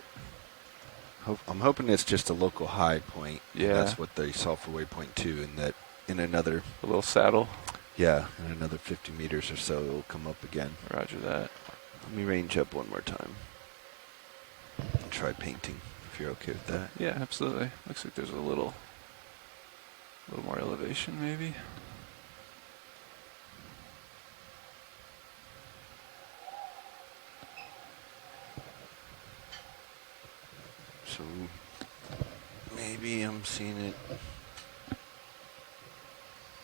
I'm hoping it's just a local high point. Yeah. That's what they saw for waypoint 2, and that in another... A little saddle. Yeah, in another 50 meters or so, it'll come up again. Roger that. Let me range up one more time. And try painting, if you're okay with that. Yeah, absolutely. Looks like there's a little more elevation, maybe. So maybe I'm seeing it.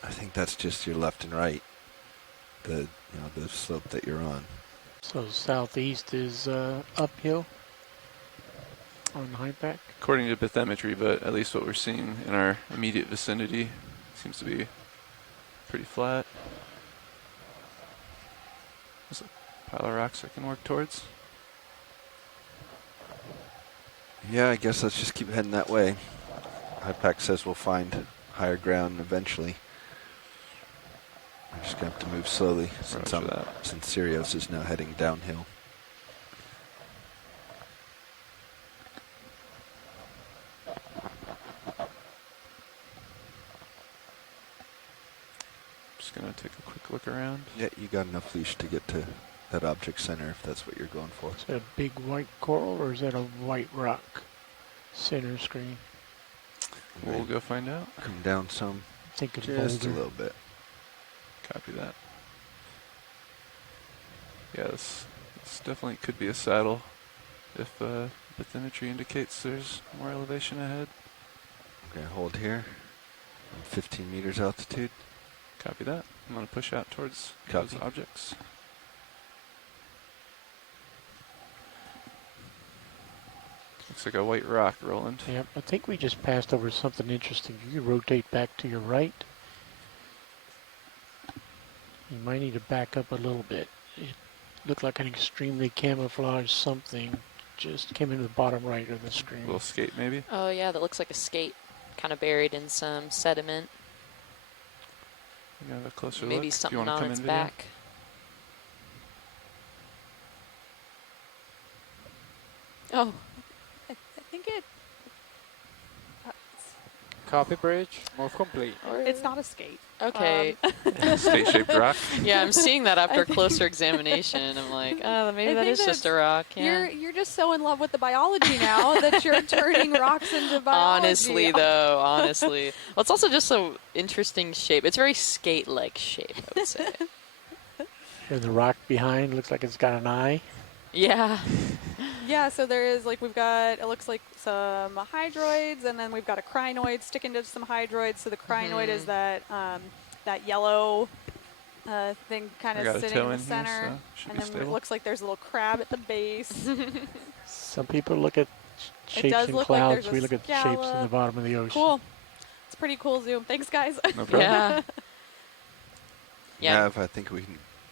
I think that's just your left and right. The slope that you're on. So southeast is uphill on HiPAC. According to bathymetry, but at least what we're seeing in our immediate vicinity seems to be pretty flat. There's a pile of rocks I can work towards. Yeah, I guess let's just keep heading that way. HiPAC says we'll find higher ground eventually. We're just going to have to move slowly since Sirius is now heading downhill. Just going to take a quick look around. Yeah, you got enough leash to get to that object center if that's what you're going for. Is that a big white coral or is that a white rock? Center screen. We'll go find out. Come down some. Think of Just a boulder. little bit. Copy that. Yeah, this definitely could be a saddle if bathymetry indicates there's more elevation ahead. I'm going to hold here. I'm 15 meters altitude. Copy that. I'm going to push out towards Copy. those objects. Looks like a white rock, Roland. Yep, I think we just passed over something interesting. You rotate back to your right. You might need to back up a little bit. It looked like an extremely camouflaged something just came into the bottom right of the screen. A little skate, maybe? Oh, yeah, that looks like a skate, kind of buried in some sediment. You got a closer Maybe look. something you on come its in video? back. Oh, I think it. Copy bridge. Move complete. It's not a skate. Okay. Skate-shaped rock? Yeah, I'm seeing that after I think- closer examination. I'm like, oh, maybe I that think is just a rock. Yeah. You're just so in love with the biology now that you're turning rocks into biology. Honestly, though, honestly. Well, it's also just so interesting shape. It's very skate-like shape, I would say. And the rock behind looks like it's got an eye. Yeah. Yeah, so there is, like, we've got, it looks like some hydroids, and then we've got a crinoid sticking to some hydroids. So the crinoid is that that yellow thing kind of sitting in the center. And then it looks like there's a little crab at the base. Some people look at shapes does in look like clouds. there's a We look at shapes in the scallop. bottom of the ocean. Cool. It's a pretty cool zoom. Thanks, guys. No problem. Yeah. Yeah. Nav, I think we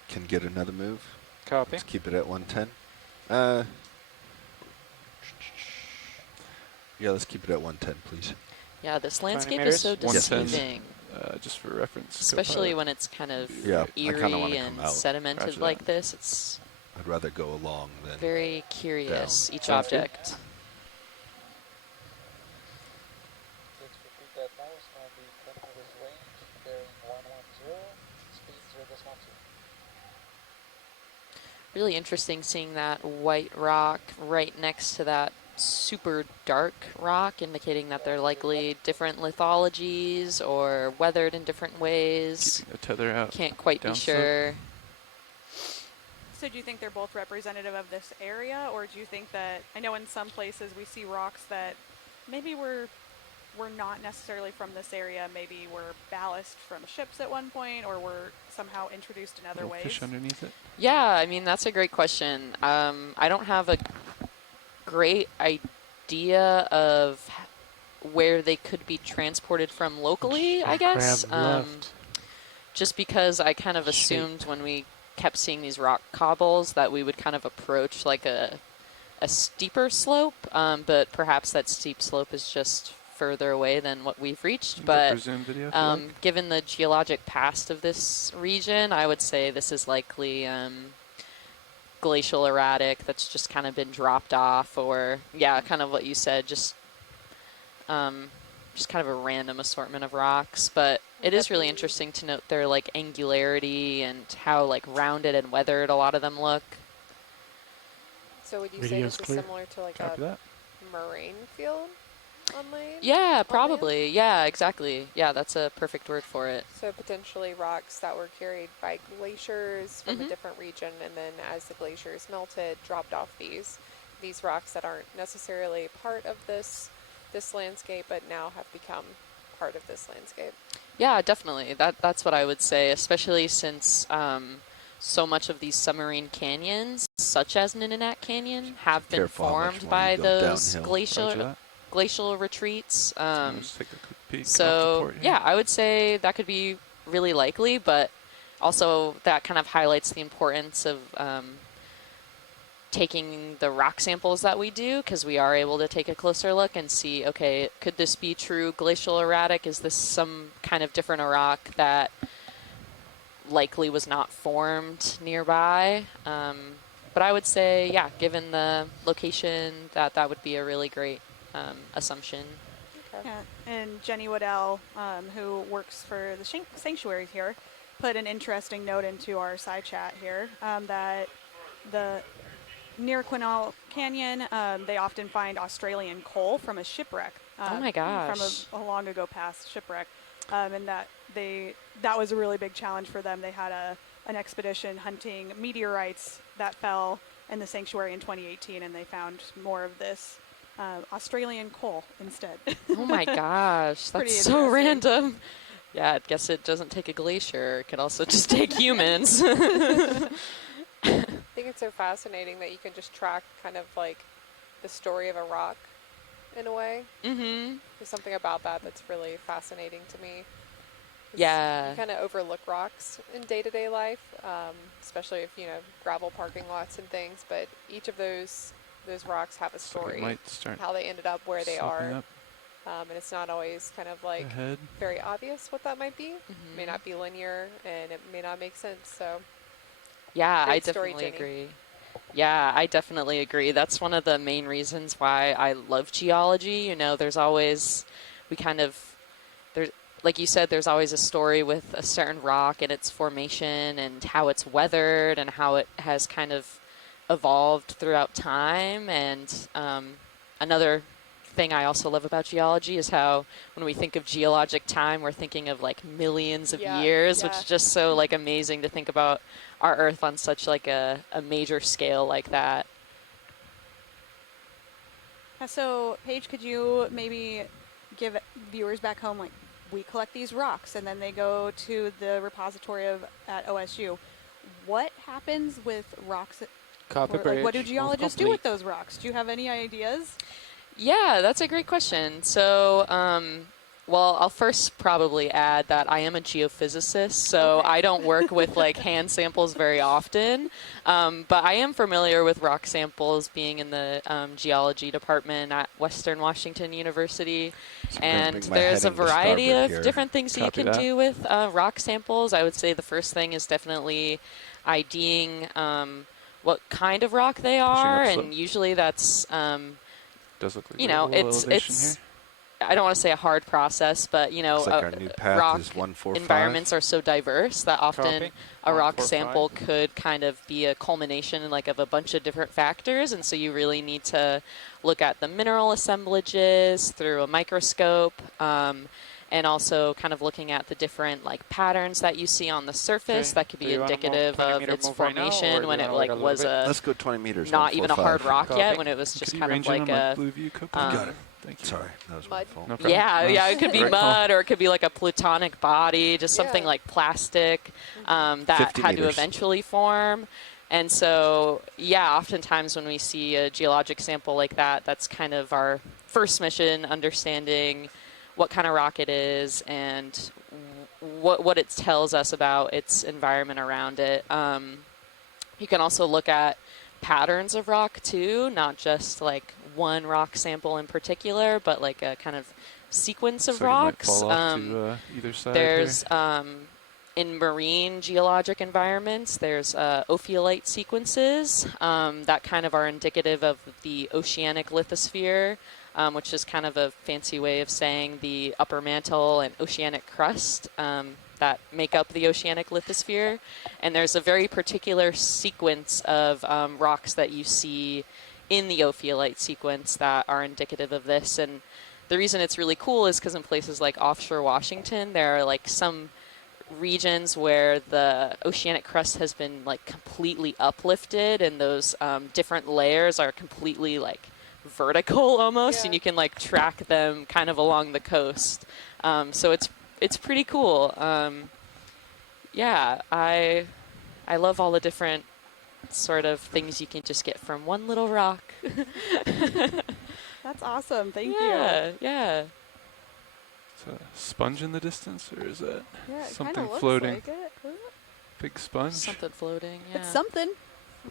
can get another move. Copy. Let's keep it at 110. Yeah, let's keep it at 110, please. Yeah, this 20 landscape meters? is so Yes, please. deceiving. Just for reference. Especially when it's kind of Yeah, I kinda eerie wanna and come out. sedimented Roger like that. this. It's I'd rather go along than very curious, down. each Sounds good. object. Let's repeat that now. It's going to be 10 meters range, bearing 110, speed 0.2. Really interesting seeing that white rock right next to that super dark rock, indicating that they're likely different lithologies or weathered in different ways. Keeping a tether out. Can't quite be downslope. sure. So do you think they're both representative of this area, or do you think that, I know in some places we see rocks that maybe were not necessarily from this area, maybe were ballast from ships at one point, or were somehow introduced in other Little ways? fish underneath it. Yeah, I mean, that's a great question. I don't have a great idea of where they could be transported from locally, I guess. Crab left. Just because I kind of assumed when we kept seeing these rock cobbles that we would kind of approach like a steeper slope, but perhaps that steep slope is just further away than what we've reached. Go But for zoom video if you like. given the geologic past of this region, I would say this is likely glacial erratic that's just kind of been dropped off, or yeah, kind of what you said, just kind of a random assortment of rocks. But it is really interesting to note their like angularity and how like rounded and weathered a lot of them look. So would you say Video's this clear. is similar to like Copy a that. moraine field on land? Yeah, probably. Yeah, exactly. Yeah, that's a perfect word for it. So potentially rocks that were carried by glaciers from a Mhm. different region, and then as the glaciers melted, dropped off these rocks that aren't necessarily part of this landscape, but now have become part of this landscape. Yeah, definitely. That's what I would say, especially since so much of these submarine canyons, such as Nitinat Canyon, have been Careful how much formed more by you go those downhill. Roger glacial retreats. Let's take a quick peek off the So port here. yeah, I would say that could be really likely, but also that kind of highlights the importance of taking the rock samples that we do, because we are able to take a closer look and see, okay, could this be true glacial erratic? Is this some kind of different rock that likely was not formed nearby? But I would say, yeah, given the location, that would be a really great assumption. Okay. Yeah, and Jenny Waddell, who works for the sanctuary here, put an interesting note into our side chat here that the near Nitinat Canyon, they often find Australian coal from a shipwreck. Oh my gosh. From a long ago past shipwreck, and that was a really big challenge for them. They had an expedition hunting meteorites that fell in the sanctuary in 2018, and they found more of this Australian coal instead. Oh my gosh, that's so random. Yeah, I guess it doesn't take a glacier. It can also just take humans. I think it's so fascinating that you can just track kind of like the story of a rock in a way. Mm-hmm. There's something about that that's really fascinating to me. Yeah. You kind of overlook rocks in day-to-day life, especially if, you know, gravel parking lots and things, but each of those rocks have a story, how they ended up where they are. And it's not always kind of like very obvious what that might be. Mm-hmm. It may not be linear, and it may not make sense. So, yeah, I great story, definitely Jenny. agree. Yeah, I definitely agree. That's one of the main reasons why I love geology. You know, there's always, like you said, there's always a story with a certain rock and its formation and how it's weathered and how it has kind of evolved throughout time. And another thing I also love about geology is how when we think of geologic time, we're thinking of like millions of years, which is just so like amazing to think about our Earth on such like a major scale like that. So, Paige, could you maybe give viewers back home, like, we collect these rocks and then they go to the repository at OSU. What happens with rocks? What do geologists do with those rocks? Do you have any ideas? Yeah, that's a great question. So, well, I'll first probably add that I am a geophysicist, so I don't work with like hand samples very often, but I am familiar with rock samples being in the geology department at Western Washington University, and there's a variety of different things that you can do with rock samples. I would say the first thing is definitely IDing what kind of rock they are, and usually that's does look like you know, it's I don't want to say a hard process, but you know, like rock environments are so diverse that often a rock sample could kind of be a culmination like of a bunch of different factors, and so you really need to look at the mineral assemblages through a microscope, and also kind of looking at the different like patterns that you see on the surface that could be indicative of its formation when it like was a let's go 20 meters, not even a hard rock yet, when it was just kind of like a got it. Thank you. Sorry, that was my fault. No yeah, it could be mud or it could be like a plutonic body, just something like plastic that had to eventually form. And so, yeah, oftentimes when we see a geologic sample like that, that's kind of our first mission, understanding what kind of rock it is and what it tells us about its environment around it. You can also look at patterns of rock too, not just like one rock sample in particular, but like a kind of sequence of rocks. Fall off to either side there's in marine geologic environments, there's ophiolite sequences that kind of are indicative of the oceanic lithosphere, which is kind of a fancy way of saying the upper mantle and oceanic crust that make up the oceanic lithosphere. And there's a very particular sequence of rocks that you see in the ophiolite sequence that are indicative of this. And the reason it's really cool is because in places like offshore Washington, there are like some regions where the oceanic crust has been like completely uplifted, and those different layers are completely like vertical almost, and you can like track them kind of along the coast. So it's pretty cool. Yeah, I love all the different sort of things you can just get from one little rock. That's awesome. Thank you. Yeah. Is a sponge in the distance, or is that something looks floating? Like it. Big sponge? Something floating, yeah. It's something.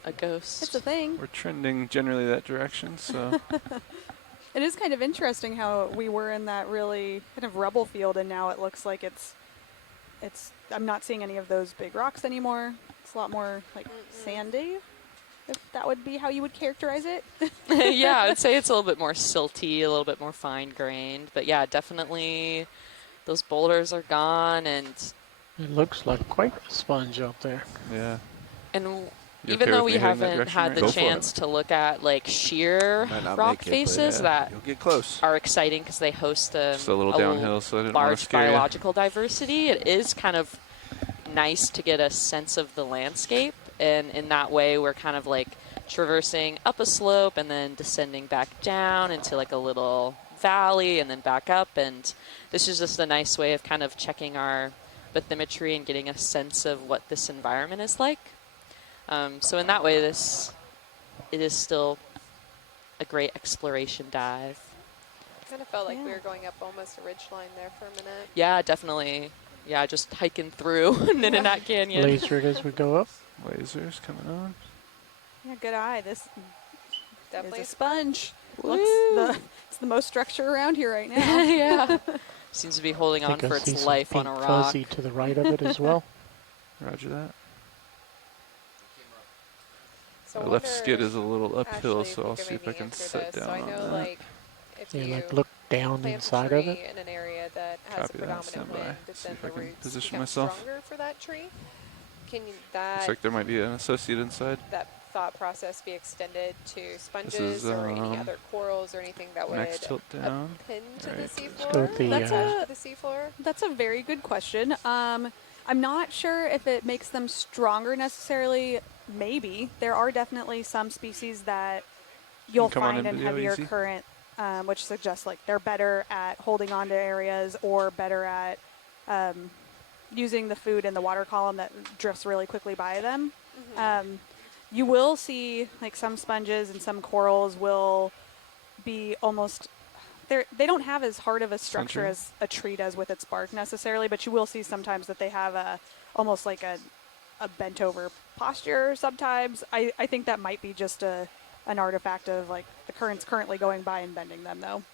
A ghost. It's a thing. We're trending generally that direction, so. It is kind of interesting how we were in that really kind of rubble field, and now it looks like it's I'm not seeing any of those big rocks anymore. It's a lot more like sandy, if that would be how you would characterize it. Yeah, I would say it's a little bit more silty, a little bit more fine-grained. But yeah, definitely those boulders are gone, and it looks like quite a sponge out there. Yeah. And You Even okay though with we me heading that haven't direction, had right? the Go for chance to look at like sheer Might not rock make it, but faces yeah, that you'll get close. are exciting because they host Just a little downhill, so I didn't want to large scare you. biological diversity, it is kind of nice to get a sense of the landscape. And in that way, we're kind of like traversing up a slope and then descending back down into like a little valley and then back up. And this is just a nice way of kind of checking our bathymetry and getting a sense of what this environment is like. So in that way, it is still a great exploration dive. Kind of felt like we were going up almost a ridge line there for a minute. Yeah, definitely. Yeah, just hiking through Nitinat Canyon. Laser as we go up. Lasers coming on. Yeah, good eye. This Definitely is a sponge. Woo. It's the most structure around here right now. Yeah. Seems to be holding on I for see its some life on pink a rock. fuzzy to the right of it as well. Roger that. So My I left wonder, skid is a little uphill, Ashley, so if I'll you could see if I maybe can answer sit this. down So I on know, that. like, if Yeah, you like look down plant inside a of tree it. in an area that has Copy a that, predominant stand by. wind, See then if I the can roots position become myself. stronger for that tree. Can that Looks like there might be an associate inside. that thought process be extended to sponges is, or any other corals or anything that would next tilt down. append to the Right. seafloor? go with the, That's Attach to the seafloor? That's a very good question. I'm not sure if it makes them stronger necessarily. Maybe. There are definitely some species that you'll Come on find in in video heavier easy. current, which suggests like they're better at holding on to areas or better at using the food in the water column that drifts really quickly by them. You will see like some sponges and some corals will be almost they don't have as hard of a structure Century. as a tree does with its bark necessarily, but you will see sometimes that they have almost like a bent over posture sometimes. I think that might be just an artifact of like the currents currently going by and bending them though.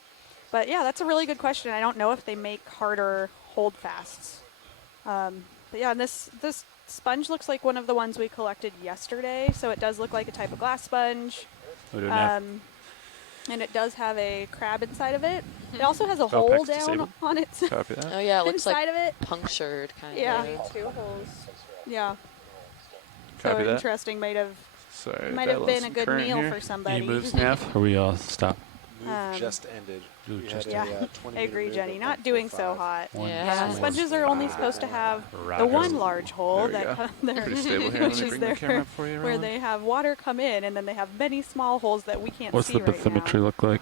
But yeah, that's a really good question. I don't know if they make harder holdfasts. But yeah, and this sponge looks like one of the ones we collected yesterday, so it does look like a type of glass sponge. And it does have a crab inside of it. It also has a hole Apex down disabled. on its Copy that. Oh yeah, it looks inside like of it. punctured kind Yeah. of. Two holes. Yeah. Copy So that. interesting. Might have Sorry, been a some good current meal here. for somebody. Any moves, Nav? Or we all stop? Move just ended. Move We just had Yeah, a 20 I agree, meter Jenny. move Not at doing so 145. hot. One, Yeah. four, Sponges are only supposed to have the one large hole There we that go. there, Pretty stable here. Let which me is bring the there, camera up for you, where Roland. they have water come in, and then they have many small holes that we can't What's see the right bathymetry now. look like?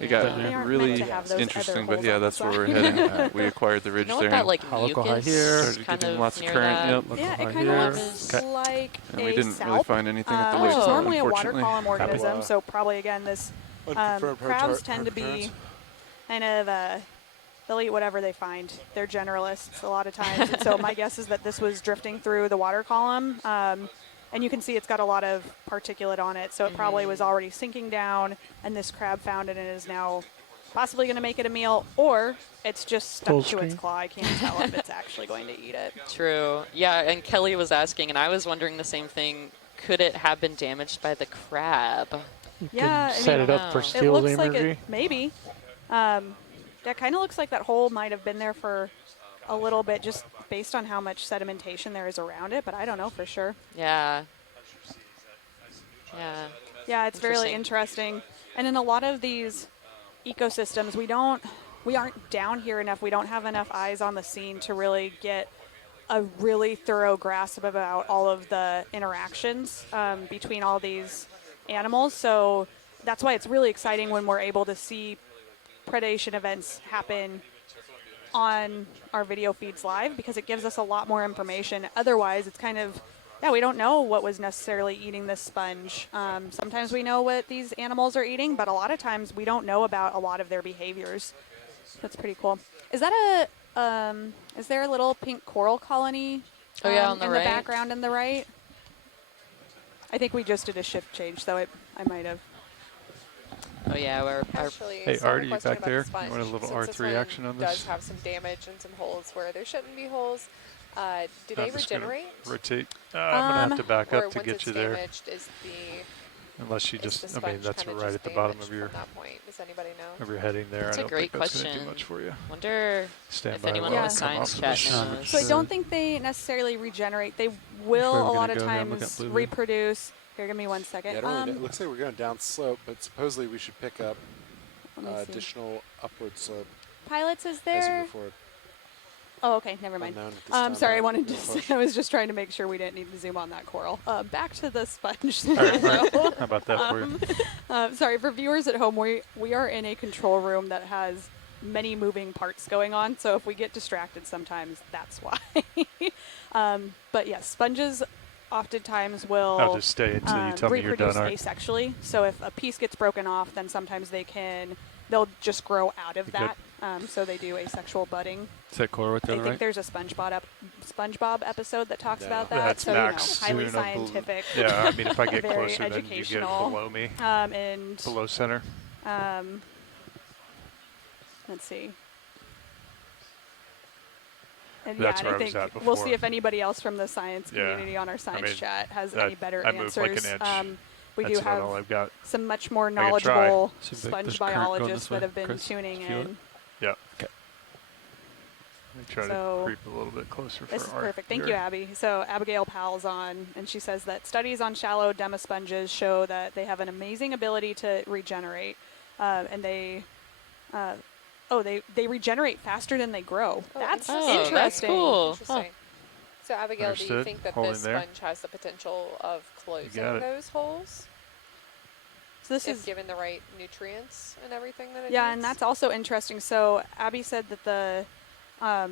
It got They aren't really meant to have those interesting, other but holes yeah, on the that's where we're side. heading. We acquired the ridge You know there. what that and like Helical high mucus here. Started kind getting of lots of near current. that? Yep. Yeah, High it kind here. of looks like And a we didn't really salp, find anything at the which lake, is Oh. normally a water unfortunately. column organism. Wow. So probably again, this Unconfirmed crabs tend to be hydrocurrents. kind of they'll eat whatever they find. They're generalists a lot of times, and so my guess is that this was drifting through the water column. And you can see it's got a lot of particulate on it, so it probably was already sinking down, and this crab found it and is now possibly going to make it a meal, or it's just stuck Full to its screen. claw. I can't tell if it's actually going to eat it. True. Yeah, and Kelly was asking, and I was wondering the same thing. Could it have been damaged by the crab? You Yeah, can I set mean, it up for it It still looks like imagery. it, maybe. That kind of looks like that hole might have been there for a little bit, just based on how much sedimentation there is around it, but I don't know for sure. Yeah. Yeah. Yeah, it's really interesting. And in a lot of these ecosystems, we aren't down here enough. We don't have enough eyes on the scene to really get a really thorough grasp about all of the interactions between all these animals. So that's why it's really exciting when we're able to see predation events happen on our video feeds live, because it gives us a lot more information. Otherwise, it's kind of, we don't know what was necessarily eating this sponge. Sometimes we know what these animals are eating, but a lot of times we don't know about a lot of their behaviors. That's pretty cool. Is that is there a little pink coral colony Oh, yeah, on the in right? the background in the right? I think we just did a shift change, so I might have. Oh yeah, our Actually, Hey, so I have a Artie, you question back about there? the sponge. You want a little Since this R3 one action on this? does have some damage and some holes where there shouldn't be holes. Do they I'm just gonna regenerate? rotate. I'm gonna have to back or up to once get it's you there. damaged, is the Unless you is just, the I mean, sponge that's kinda right just at the bottom damaged of your from that point? Does anybody know? of your heading there. That's I a don't great think that's going to question. do much for you. Wonder Stand if by anyone while in I the come science off of chat this. knows. So I don't think they necessarily regenerate. They Which way will we're a gonna lot of go here? I'm looking at times Blue View. reproduce. Here, give me 1 second. Yeah, it looks like we're going down slope, but supposedly we should pick up Let me see. additional upward slope Pilots, is as we there? move forward. Oh, okay, never mind. Unknown at this time, Sorry, I but wanted we'll to. push. I was just trying to make sure we didn't need to zoom on that coral. Back to the sponge. All right. How about that for you? Sorry for viewers at home. We are in a control room that has many moving parts going on. So if we get distracted, sometimes that's why. But yes, sponges oftentimes will I'll just stay until you tell me you're reproduce done, Art. asexually. So if a piece gets broken off, then sometimes they'll just grow out of You that. So they do asexual budding. Is that coral right there I on the think right? there's a SpongeBob episode that talks about that. That's so max. highly Soon of scientific. Yeah, I mean, if I get very closer, then you get educational. below me. And Below center. let's see. And That's yeah, where and I was at we'll before. see if anybody else from the science Yeah. community on our science mean, chat has that- any better I moved like answers. an inch. We That's do about have all I've got. some much more I can try. knowledgeable Seems like sponge there's current going biologists this way. that have been Chris, tuning feel it? in. Yeah. Okay. Let me try So- to creep a little bit closer This for is our perfect. Thank you, viewers. Abby. So Abigail Powell's on, and she says that studies on shallow demisponges show that they have an amazing ability to regenerate, and they regenerate faster than they grow. Oh, That's interesting. that's cool. Interesting. So Abigail, do you Understood. think that Holding this there. sponge has the potential of closing got it. those holes? So this if is given the right nutrients and everything that it yeah, needs? and that's also interesting. So Abby said that the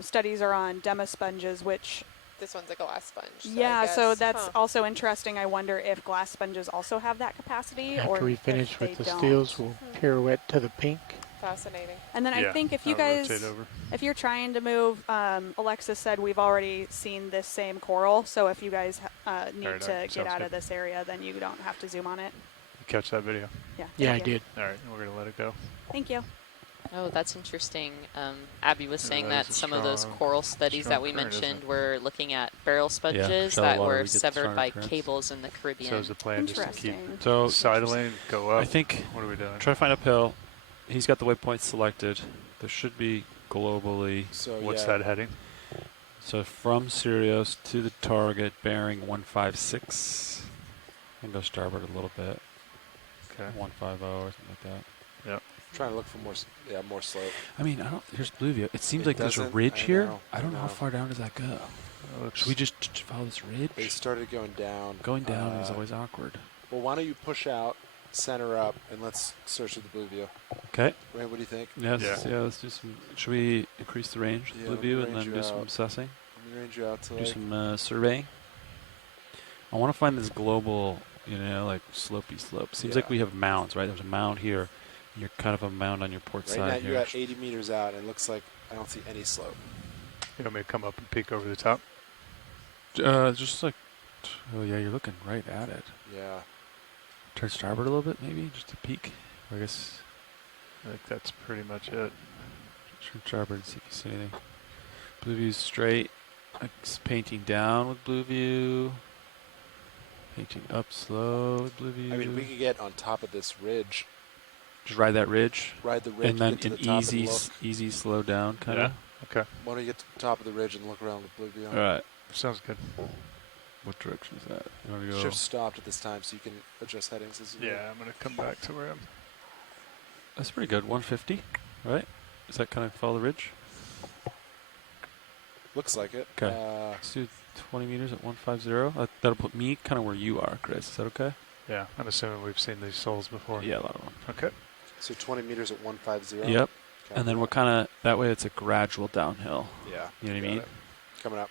studies are on demisponges, which This one's a glass sponge. So I yeah, so guess- that's huh. also interesting. I wonder if glass sponges also have that capacity, or After we if finish they with the don't. steels, we'll pirouette to the pink. Fascinating. And then I Yeah, think if you I'll guys, rotate over. if you're trying to move, Alexis said we've already seen this same coral. So if you guys need Alright, to sounds get out good. of this area, then you don't have to zoom on it. You catch that video? Yeah. Yeah, I thank you. did. All right, we're going to let it go. Thank you. Oh, that's interesting. Abby was saying that that is a some of those strong- coral studies strong that we current, isn't mentioned it? were looking at barrel sponges shallow that water, were we get severed stronger by currents. cables in the Caribbean. So is the plan just to keep Interesting. So sidling, go up? I think What are we doing? try to find uphill. He's got the waypoint selected. There should be globally. So What's yeah, that heading? So from Sirius to the target, bearing 156. And go starboard a little bit. Okay. 150 or something like that. Yep. trying to look for more slope. I mean, I don't. Here's Blue View. It seems It like there's a doesn't- ridge I here. know, I don't I know how know. far down does that go. Should we just follow this ridge? They started going down. Going down is always awkward. Well, why don't you push out, center up, and let's search with the Blue View. Okay. Ray, what do you think? Yes. Yeah. Let's do some. Should we increase the range, Yeah, Blue let me View, and range then you do some out. assessing? Let me range you out to Do like some surveying. I want to find this global, like slopey slope. Seems like Yeah. we have mounds, right? There's a mound here. And you're kind of a mound on your port right side now here. you're at 80 meters out, and it looks like I don't see any slope. You want me to come up and peek over the top? Just like, oh yeah, you're looking right at it. Yeah. Turn starboard a little bit, maybe, just to peek. Or I guess. I think that's pretty much it. Turn starboard and see if you see anything. Blue View's straight. It's painting down with Blue View. Painting up slow with Blue View. I mean, we could get on top of this ridge. Just ride that ridge. Ride the ridge and then get to an the top easy, and look. easy slow down kind of. Okay. Why don't you get to the top of the ridge and look around with Blue View? All right. Sounds good. What direction is that? You want to go? Shift stopped at this time, so you can adjust headings as you Yeah, I'm going to come back to where I'm. That's pretty good. 150, right? Does that kind of follow the ridge? Looks like it. Okay. Let's do 20 meters at 150. That'll put me kind of where you are, Chris. Is that okay? Yeah, I'm assuming we've seen these soles before. Yeah, a lot of them. Okay. So 20 meters at 150. Yep. Okay. And then we're kind of, that way it's a gradual downhill. Yeah. You know what I got mean? it. Coming up.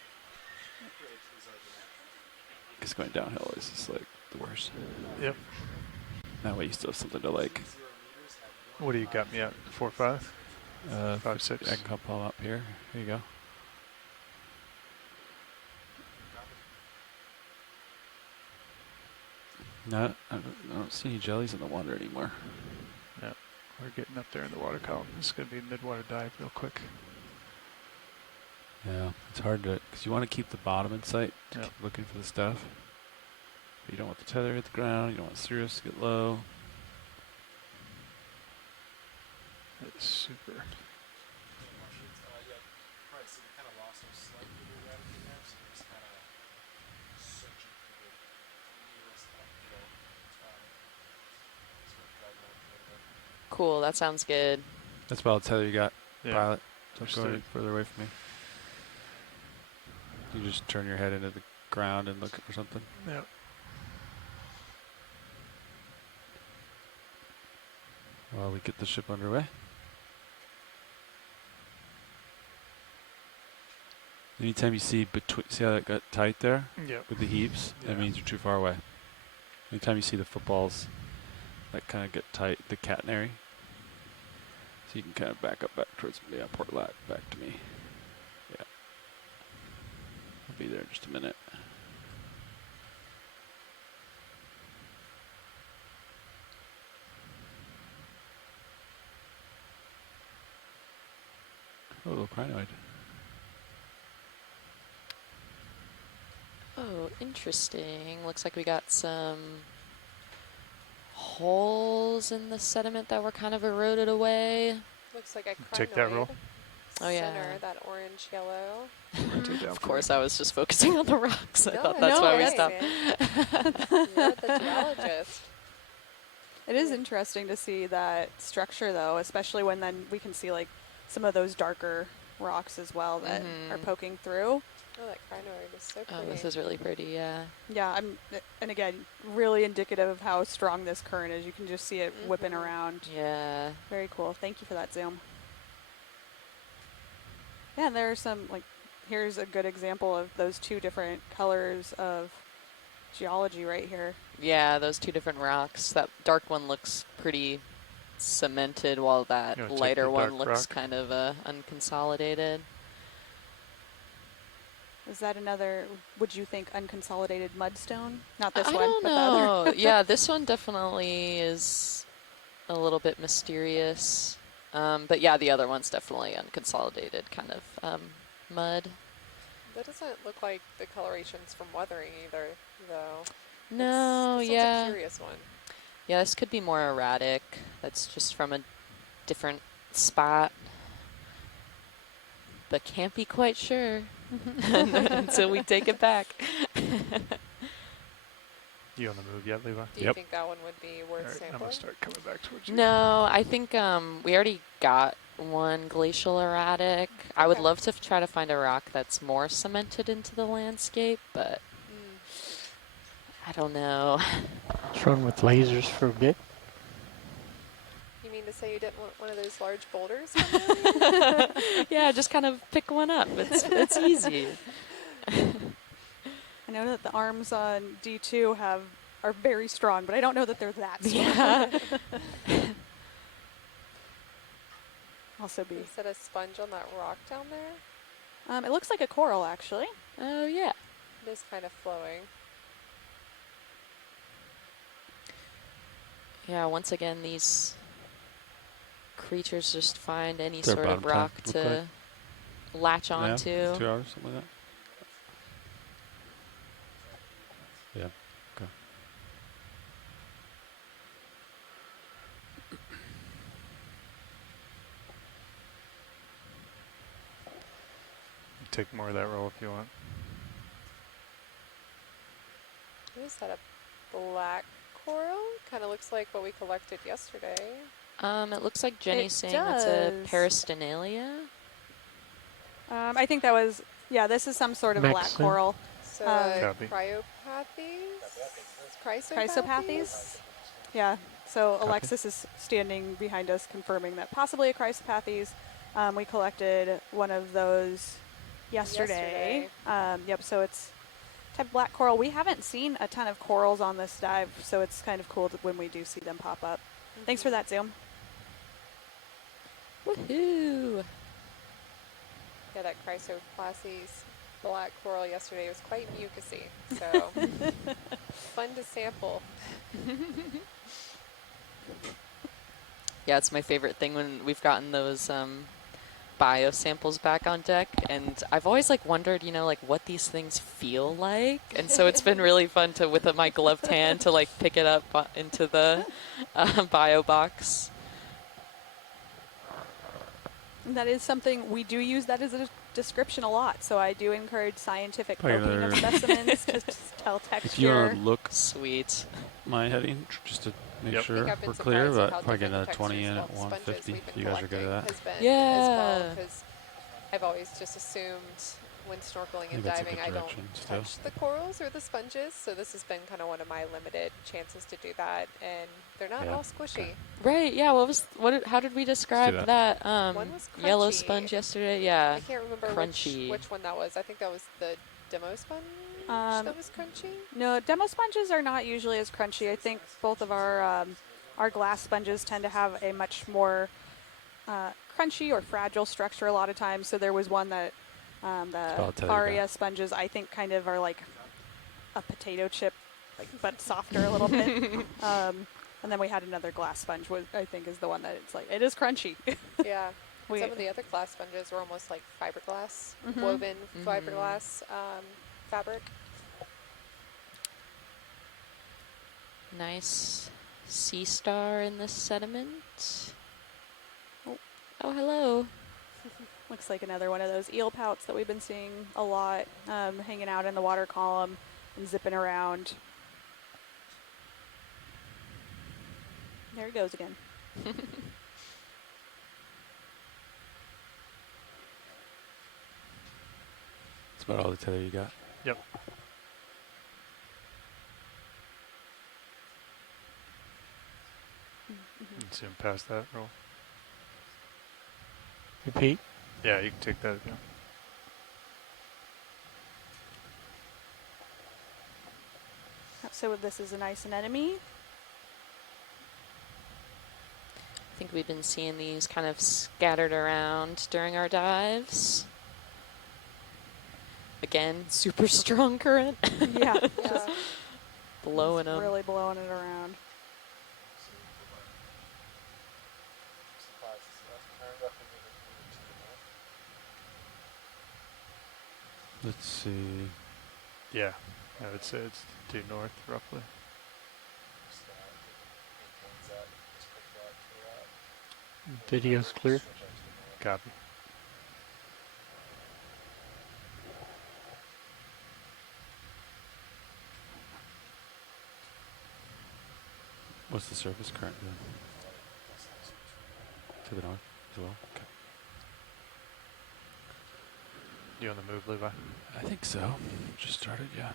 Because going downhill is just like the worst. Yep. That way you still have something to like. What do you got me at? 4, 5? 5, 6. I can come pull up here. Here you go. No, I don't see any jellies in the water anymore. Yeah, we're getting up there in the water column. This is going to be a mid-water dive real quick. Yeah, it's hard to, because you want to keep the bottom in sight, to Yep. keep looking for the stuff. But you don't want the tether to hit the ground. You don't want cirrus to get low. That's super. Cool, that sounds good. That's about the tether you got, Yeah. pilot. Don't go any Understood. further away from me. You just turn your head into the ground and look for something. Yep. While we get the ship underway. Anytime you see between, see how that got tight there? Yep. With the heaves, that means you're too far away. Anytime you see the footballs that kind of get tight, the catenary, so you can kind of back up back towards port lat, back to me. Yeah. I'll be there in just a minute. Oh, a little crinoid. Oh, interesting. Looks like we got some holes in the sediment that were kind of eroded away. Looks like a crinoid. Take that roll. Oh, yeah. Center, that orange yellow. Of course, I was just focusing on the rocks. I No, thought that's no why we way, stopped. You're the geologist. It is interesting to see that structure, though, especially when then we can see like some of those darker rocks as well that are poking through. Oh, that crinoid is so pretty. Oh, this is really pretty, yeah. Yeah, and again, really indicative of how strong this current is. You can just see it whipping around. Yeah. Very cool. Thank you for that zoom. Yeah, and there are some, like, here's a good example of those two different colors of geology right here. Yeah, those two different rocks. That dark one looks pretty cemented, while that You wanna take lighter the one dark looks rock? kind of unconsolidated. Is that another, would you think, unconsolidated mudstone? Not this I one, don't but know. the other. Yeah, this one definitely is a little bit mysterious. But yeah, the other one's definitely unconsolidated kind of mud. That doesn't look like the colorations from weathering either, though. No, this yeah. one's a curious one. Yeah, this could be more erratic. That's just from a different spot. But can't be quite sure until we take it back. You on the move yet, Levi? Do you think that one would be worth sampling? I'm going to start coming back towards you. No, I think we already got one glacial erratic. I would love to try to find a rock that's more cemented into the landscape, but I don't know. Let's run with lasers for a bit. You mean to say you didn't want one of those large boulders? Yeah, just kind of pick one up. It's easy. I know that the arms on D2 are very strong, but I don't know that they're that strong. Yeah. Also be. Is that a sponge on that rock down there? It looks like a coral, actually. Oh, yeah. It is kind of flowing. Yeah, once again, these creatures just find any Their sort of bottom time, rock look to latch onto. Yeah, 2 hours, something like that. Yeah. Okay. Take more of that roll if you want. Is that a black coral? Kind of looks like what we collected yesterday. It looks like Jenny's saying that's a peristenalia. I think that was, yeah, this is some sort of black Maxim. coral. So Copy. chrysopathes? Yeah, so Alexis is standing behind us confirming that possibly a chrysopathes. We collected one of those yesterday. Yep, so it's type of black coral. We haven't seen a ton of corals on this dive, so it's kind of cool when we do see them pop up. Thanks for that, Zoom. Woohoo! Yeah, that chrysopathes black coral yesterday was quite mucusy, so fun to sample. Yeah, it's my favorite thing when we've gotten those biosamples back on deck, and I've always like wondered, you know, like what these things feel like, and so it's been really fun to, with my gloved hand, to like pick it up into the bio box. And that is something we do use that as a description a lot, so I do encourage scientific Probably poking of another- specimens to tell texture. If you want to look, sweet, my heading just to make Yep. I sure think I've been we're clear, surprised at but how probably get different another the 20 in textures at of sponges 150. we've been You guys are good at collecting that. has been Yeah. as well, because I've always just assumed when snorkeling and think that's a diving good I don't direction still. touch the corals or the sponges, so this has been kind of one of my limited chances to do that, and they're not Yeah. all squishy. Right? Yeah. How did we describe that. that? One was Yellow crunchy. sponge yesterday. Yeah. I can't remember Crunchy. which one that was. I think that was the demo sponge that was crunchy. No, demo sponges are not usually as crunchy. I think both of our glass sponges tend to have a much more crunchy or fragile structure a lot of times. So there was one that I'll the tell you Aria that. sponges I think kind of are like a potato chip, like but softer a little bit. And then we had another glass sponge, I think is the one that it's like it is crunchy. Yeah. We- Some of the other glass sponges were almost like fiberglass, Mhm. woven fiberglass fabric. Nice sea star in the sediment. Oh, hello. Looks like another one of those eel pouts that we've been seeing a lot, hanging out in the water column and zipping around. There it goes again. That's about all the tether you got. Yep. You can see him past that roll. Repeat. Yeah, you can take that again. So this is a nice anemone. I think we've been seeing these kind of scattered around during our dives. Again, super strong current. Yeah. Just blowing them. Really blowing it around. Let's see. Yeah, I would say it's due north roughly. Video's clear. Copy. What's the surface current doing? To the north as well? Okay. You on the move, Levi? I think so. Just started, yeah.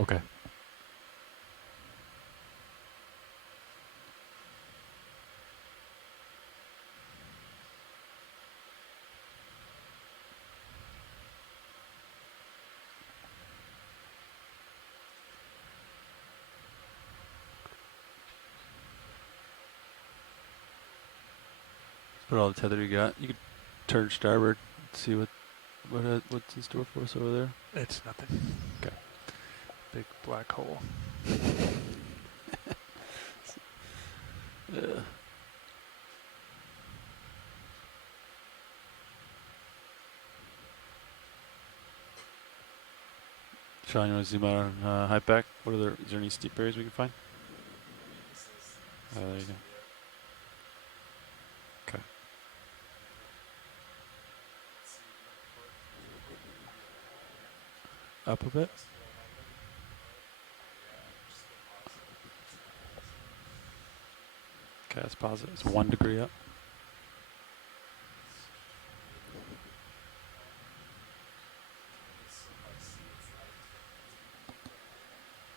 Okay. Put all the tether you got. You could turn starboard, see what's in store for us over there. It's nothing. Okay. Big black hole. Yeah. Sean, you want to zoom out on high back? Is there any steep areas we can find? There you go. Okay. Up a bit. Okay, that's positive. It's 1 degree up.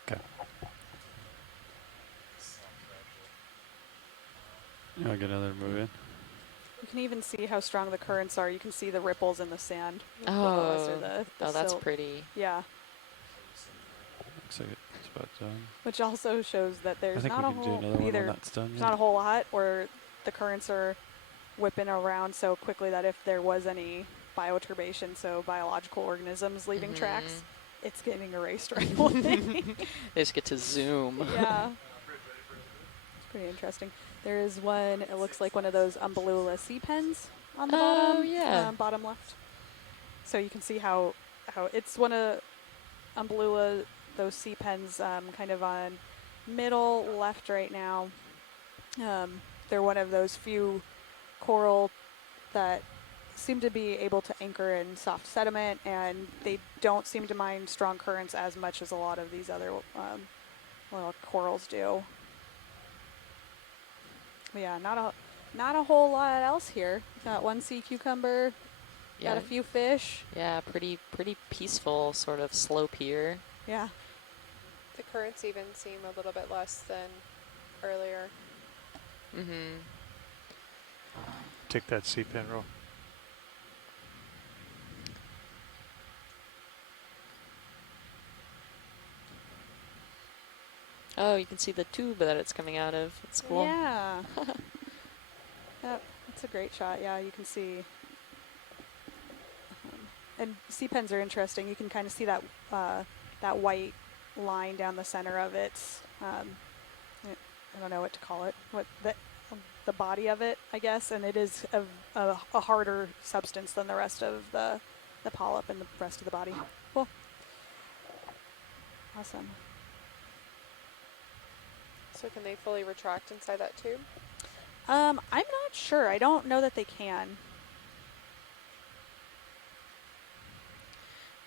Okay. I'll get another move in. You can even see how strong the currents are. You can see the ripples in the sand. Oh, Or the that's silt. pretty. Yeah. Looks like it's about done. Which also shows that I there's think not we a can do whole another one when either. that's done, There's yeah. not a whole lot, or the currents are whipping around so quickly that if there was any bioturbation, so biological organisms leaving tracks. It's getting erased right away. They just get to zoom. Yeah. It's pretty interesting. There is one, it looks like one of those Umbellula sea pens on the bottom. Yeah. Bottom left. So you can see how it's one of Umbellula, those sea pens, kind of on middle left right now. They're one of those few coral that seem to be able to anchor in soft sediment, and they don't seem to mind strong currents as much as a lot of these other corals do. But yeah, not a whole lot else here. Got one sea cucumber, got a few fish. Yeah, pretty peaceful sort of slope here. Yeah. The currents even seem a little bit less than earlier. Take that sea pen roll. Oh, you can see the tube that it's coming out of. It's cool. Yeah. That's a great shot. Yeah, you can see. And sea pens are interesting. You can kind of see that that white line down the center of it. I don't know what to call it. What the body of it, I guess. And it is a harder substance than the rest of the polyp and the rest of the body. Cool. Awesome. So can they fully retract inside that tube? I'm not sure. I don't know that they can.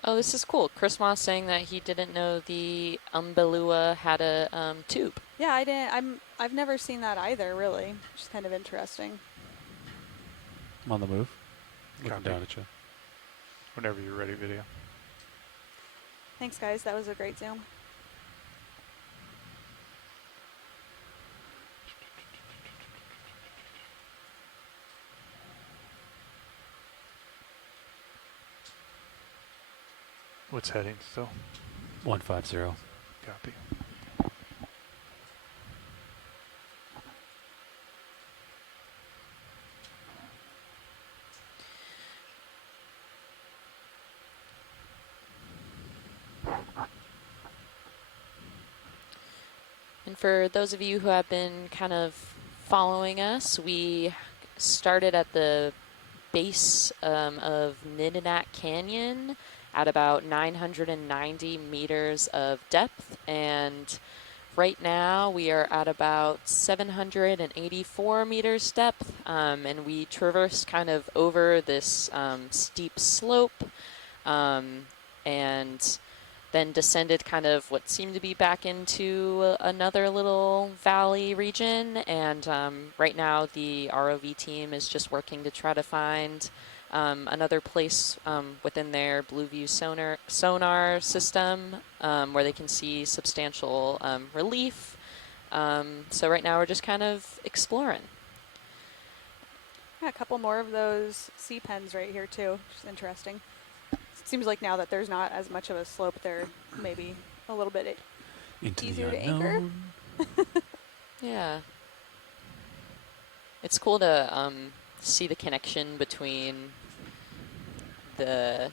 Oh, this is cool. Chris Moss saying that he didn't know the Umbellula had a tube. Yeah, I didn't. I've never seen that either, really. Which is kind of interesting. I'm on the move. Looking Copy. down at you. Whenever you're ready, video. Thanks, guys. That was a great Zoom. What's heading still? 150. Copy. And for those of you who have been kind of following us, we started at the base of Nitinat Canyon at about 990 meters of depth, and right now we are at about 784 meters depth, and we traversed kind of over this steep slope, and then descended kind of what seemed to be back into another little valley region, and right now the ROV team is just working to try to find another place within their Blue View sonar system where they can see substantial relief. So right now we're just kind of exploring. Yeah, a couple more of those sea pens right here too, which is interesting. It seems like now that there's not as much of a slope, they're maybe a little bit easier to anchor. Yeah. It's cool to see the connection between the,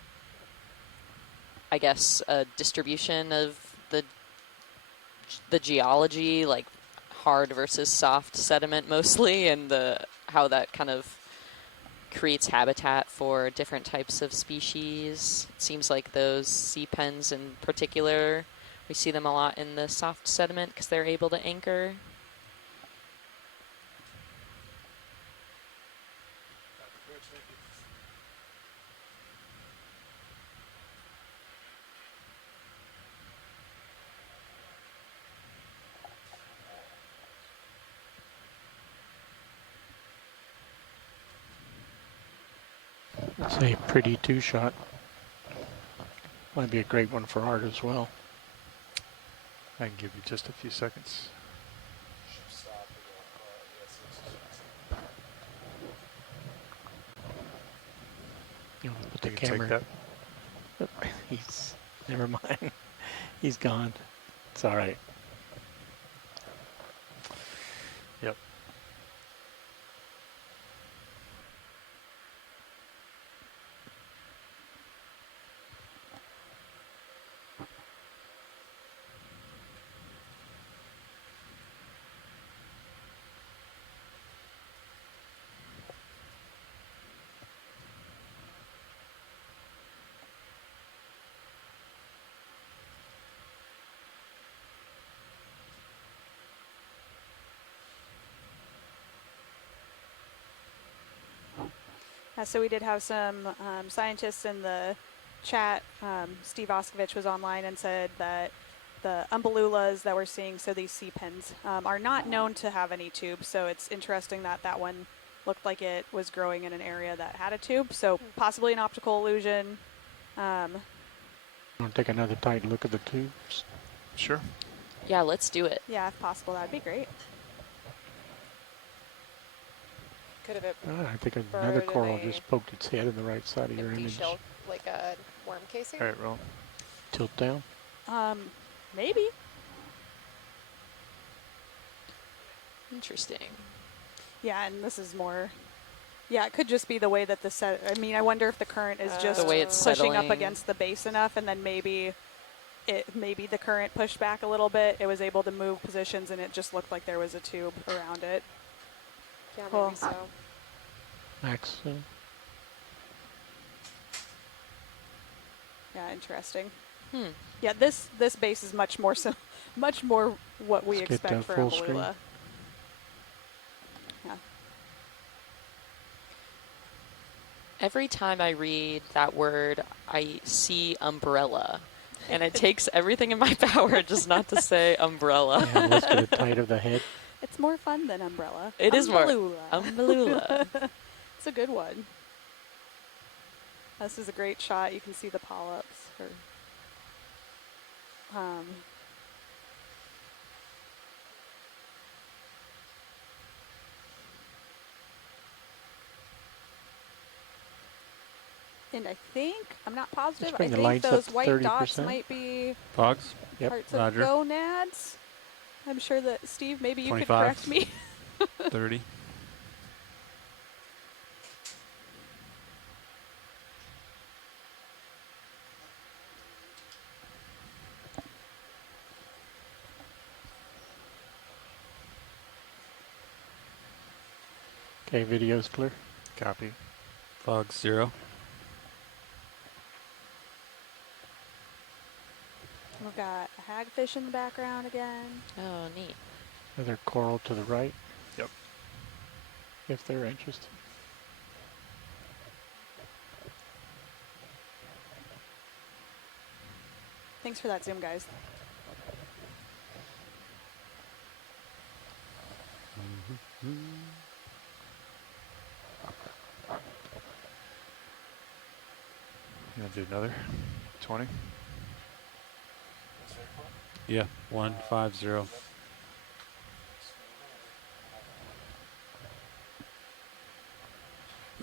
I guess, distribution of the geology, like hard versus soft sediment mostly, and how that kind of creates habitat for different types of species. It seems like those sea pens in particular, we see them a lot in the soft sediment because they're able to anchor. It's a pretty two-shot. Might be a great one for art as well. I can give you just a few seconds. You want to put the You can take camera. He's never mind. He's gone. It's all right. Yep. So we did have some scientists in the chat. Steve Oskovich was online and said that the umbellulas that we're seeing, so these sea pens, are not known to have any tubes. So it's interesting that that one looked like it was growing in an area that had a tube. So possibly an optical illusion. Want to take another tight look at the tubes? Sure. Yeah, let's do it. Yeah, if possible, that'd be great. Could have it I think another burrowed in coral a just poked its head in the right side of your empty image. shell, like a worm casing? All right, roll. Tilt down. Maybe. Interesting. Yeah, and this is more. Yeah, it could just be the way that the set. I mean, I wonder if the current is just The way it's pushing up settling. against the base enough, and then maybe the current pushed back a little bit. It was able to move positions, and it just looked like there was a tube around it. Yeah, Cool. maybe so. Max. Yeah, interesting. Hmm. Yeah, this base is much more much more what we Let's get expect for full a screen. beluga. Yeah. Every time I read that word, I see umbrella. And it takes everything in my power just not to say umbrella. Yeah, let's get it tight of the head. It's more fun than umbrella. It is more. Umbellula. Umbellula. It's a good one. This is a great shot. You can see the polyps. And I think, I'm not positive, I bring the think lights up those to white dots 30%. might be Fogs? parts Roger. of gonads. I'm sure that, Steve, maybe you could 25. correct me. 30. Okay, video's clear. Copy. Fog 0. We've got a hagfish in the background again. Oh, neat. Another coral to the right. Yep. If they're interested. Thanks for that zoom, guys. You want to do another 20? Yeah, 150.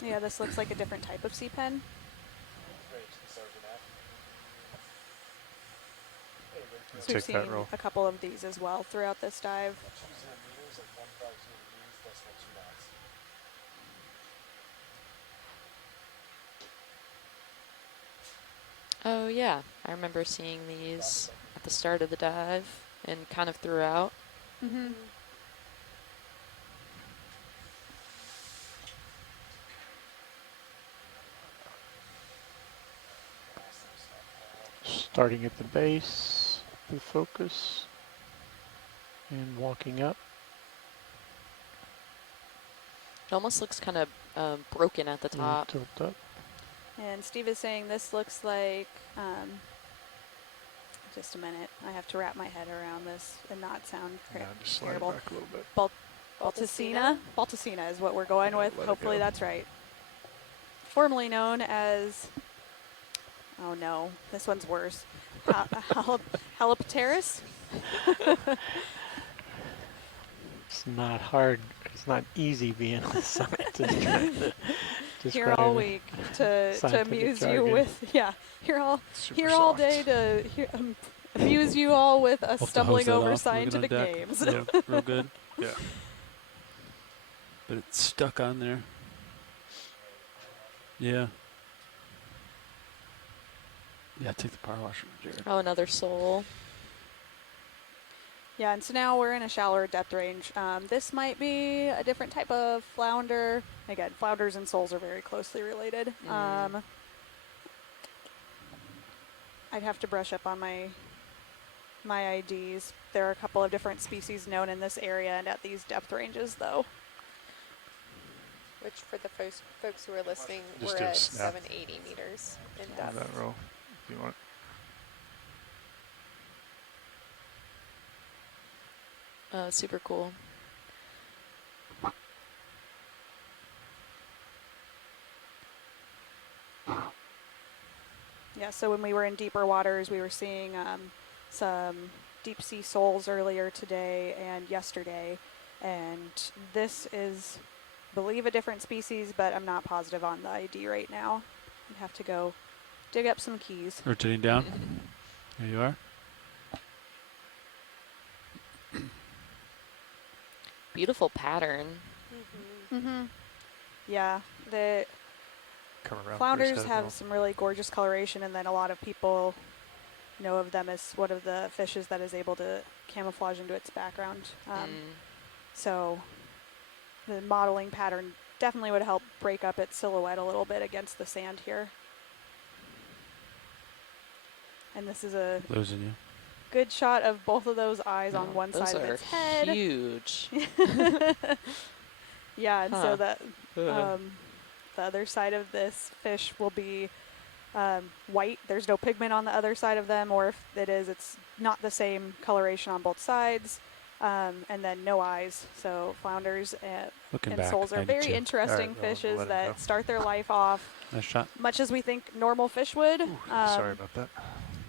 Yeah, this looks like a different type of sea pen. So we've Take seen that roll. a couple of these as well throughout this dive. Oh, yeah. I remember seeing these at the start of the dive and kind of throughout. Mm-hmm. Starting at the base, the focus, and walking up. It almost looks kind of broken at the top. Tilt up. And Steve is saying this looks like, just a minute, I have to wrap my head around this and not sound Just slide it terrible. back a little bit. Balticina? Balticina is what we're going with. Let it Hopefully go. that's right. Formerly known as, oh no, this one's worse. Halopteris? It's not hard. It's not easy being a scientist. trying to Here all describe week to scientific amuse you jargon. with, yeah, here all soft. day to amuse you all with us We'll have to stumbling hose that over off, scientific moving on deck. names. Yeah, real good. Yeah. But it's stuck on there. Yeah. Yeah, take the power washer, Jared. Oh, another soul. Yeah, and so now we're in a shallower depth range. This might be a different type of flounder. Again, flounders and soles are very closely related. I'd have to brush up on my IDs. There are a couple of different species known in this area and at these depth ranges, though. which for the folks who are listening, Just we're do a at snap 780 meters in on depth. that roll if you want. Super cool. Yeah, so when we were in deeper waters, we were seeing some deep sea soles earlier today and yesterday. And this is, I believe, a different species, but I'm not positive on the ID right now. I'd have to go dig up some keys. Rotating down. There you are. Beautiful pattern. Mm-hmm. Yeah, the Come around flounders first, have some really gorgeous coloration, and then a lot of people know of them as one of the fishes that is able to camouflage into its background. So the modeling pattern definitely would help break up its silhouette a little bit against the sand here. And this is a Losing you. good shot of both of those eyes on one Those side of are its head. huge. Yeah, and so that Ugh. the other side of this fish will be white. There's no pigment on the other side of them, or if it is, it's not the same coloration on both sides. And then no eyes. So flounders and back, soles are 92. very interesting All right, fishes we'll let 'em go. that start their life off Nice shot. much as we think normal fish would. Sorry about that.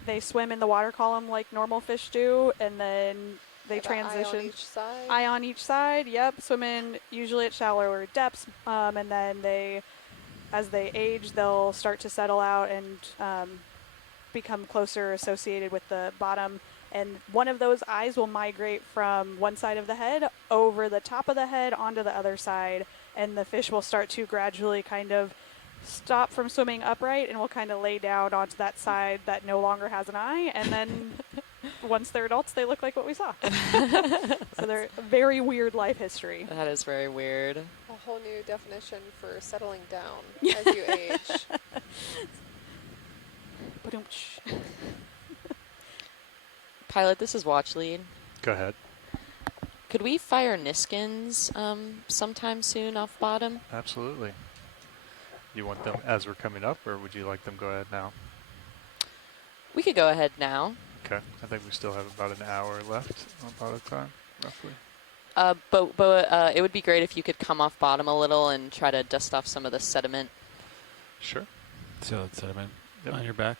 They swim in the water column like normal fish do, and then they Have an eye on transition. each side. Eye on each side, yep. Swim in usually at shallower depths, and then as they age, they'll start to settle out and become closer associated with the bottom. And one of those eyes will migrate from one side of the head over the top of the head onto the other side, and the fish will start to gradually kind of stop from swimming upright and will kind of lay down onto that side that no longer has an eye, and then once they're adults, they look like what we saw. So they're a very weird life history. That is very weird. A whole new definition for settling down as you age. Ba-dum-tsh. Pilot, this is Watch Lead. Go ahead. Could we fire Niskins sometime soon off bottom? Absolutely. You want them as we're coming up, or would you like them go ahead now? We could go ahead now. Okay. I think we still have about an hour left on bottom time, roughly. But it would be great if you could come off bottom a little and try to dust off some of the sediment. Sure. So that sediment on your back.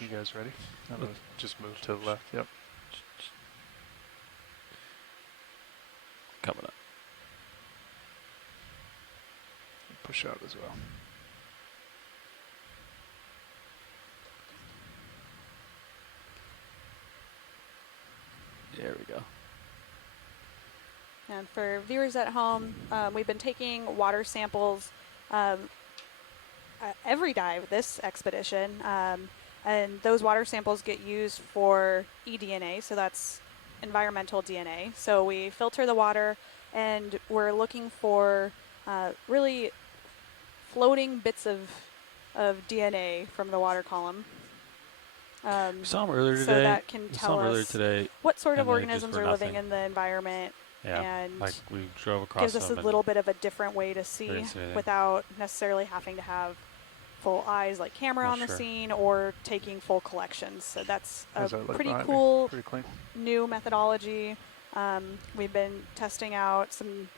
You guys ready? I'm gonna just move to the left. Yep. Coming up. Push out as well. There we go. And for viewers at home, we've been taking water samples every dive this expedition, and those water samples get used for eDNA, so that's environmental DNA. So we filter the water, and we're looking for really floating bits of DNA from the water column. We saw them earlier today. So that can tell us what sort of and they just organisms were are living nothing. in the environment. Yeah, and like we drove across gives us a them little bit of a different way to see didn't see anything. without necessarily having to have full eyes like camera on the sure. scene or taking full collections. So that's a How's that look pretty behind me? cool Pretty clean. new methodology. We've been testing out some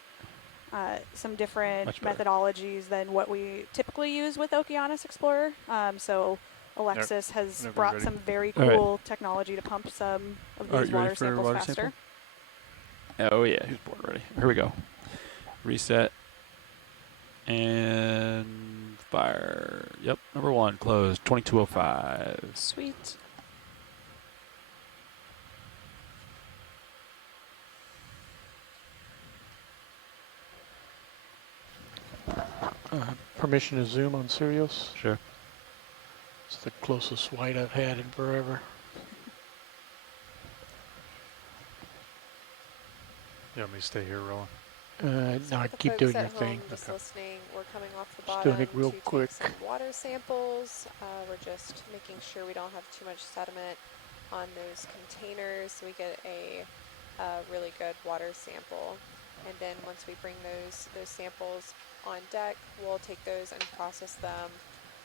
different Much better. methodologies than what we typically use with Okeanos Explorer. So Alexis has Whenever brought ready. some very All right. cool technology to pump some of All right, these you ready water for samples water faster. sample? Oh yeah, who's bored already? Here we go. Reset. And fire. Yep, number one, closed, 2205. Sweet. Permission to zoom on Sirius? Sure. It's the closest white I've had in forever. You want me to stay here rolling? No, For the keep folks doing at your thing. home just listening, we're coming off the Just bottom doing it real to quick. take some water samples. We're just making sure we don't have too much sediment on those containers so we get a really good water sample. And then once we bring those samples on deck, we'll take those and process them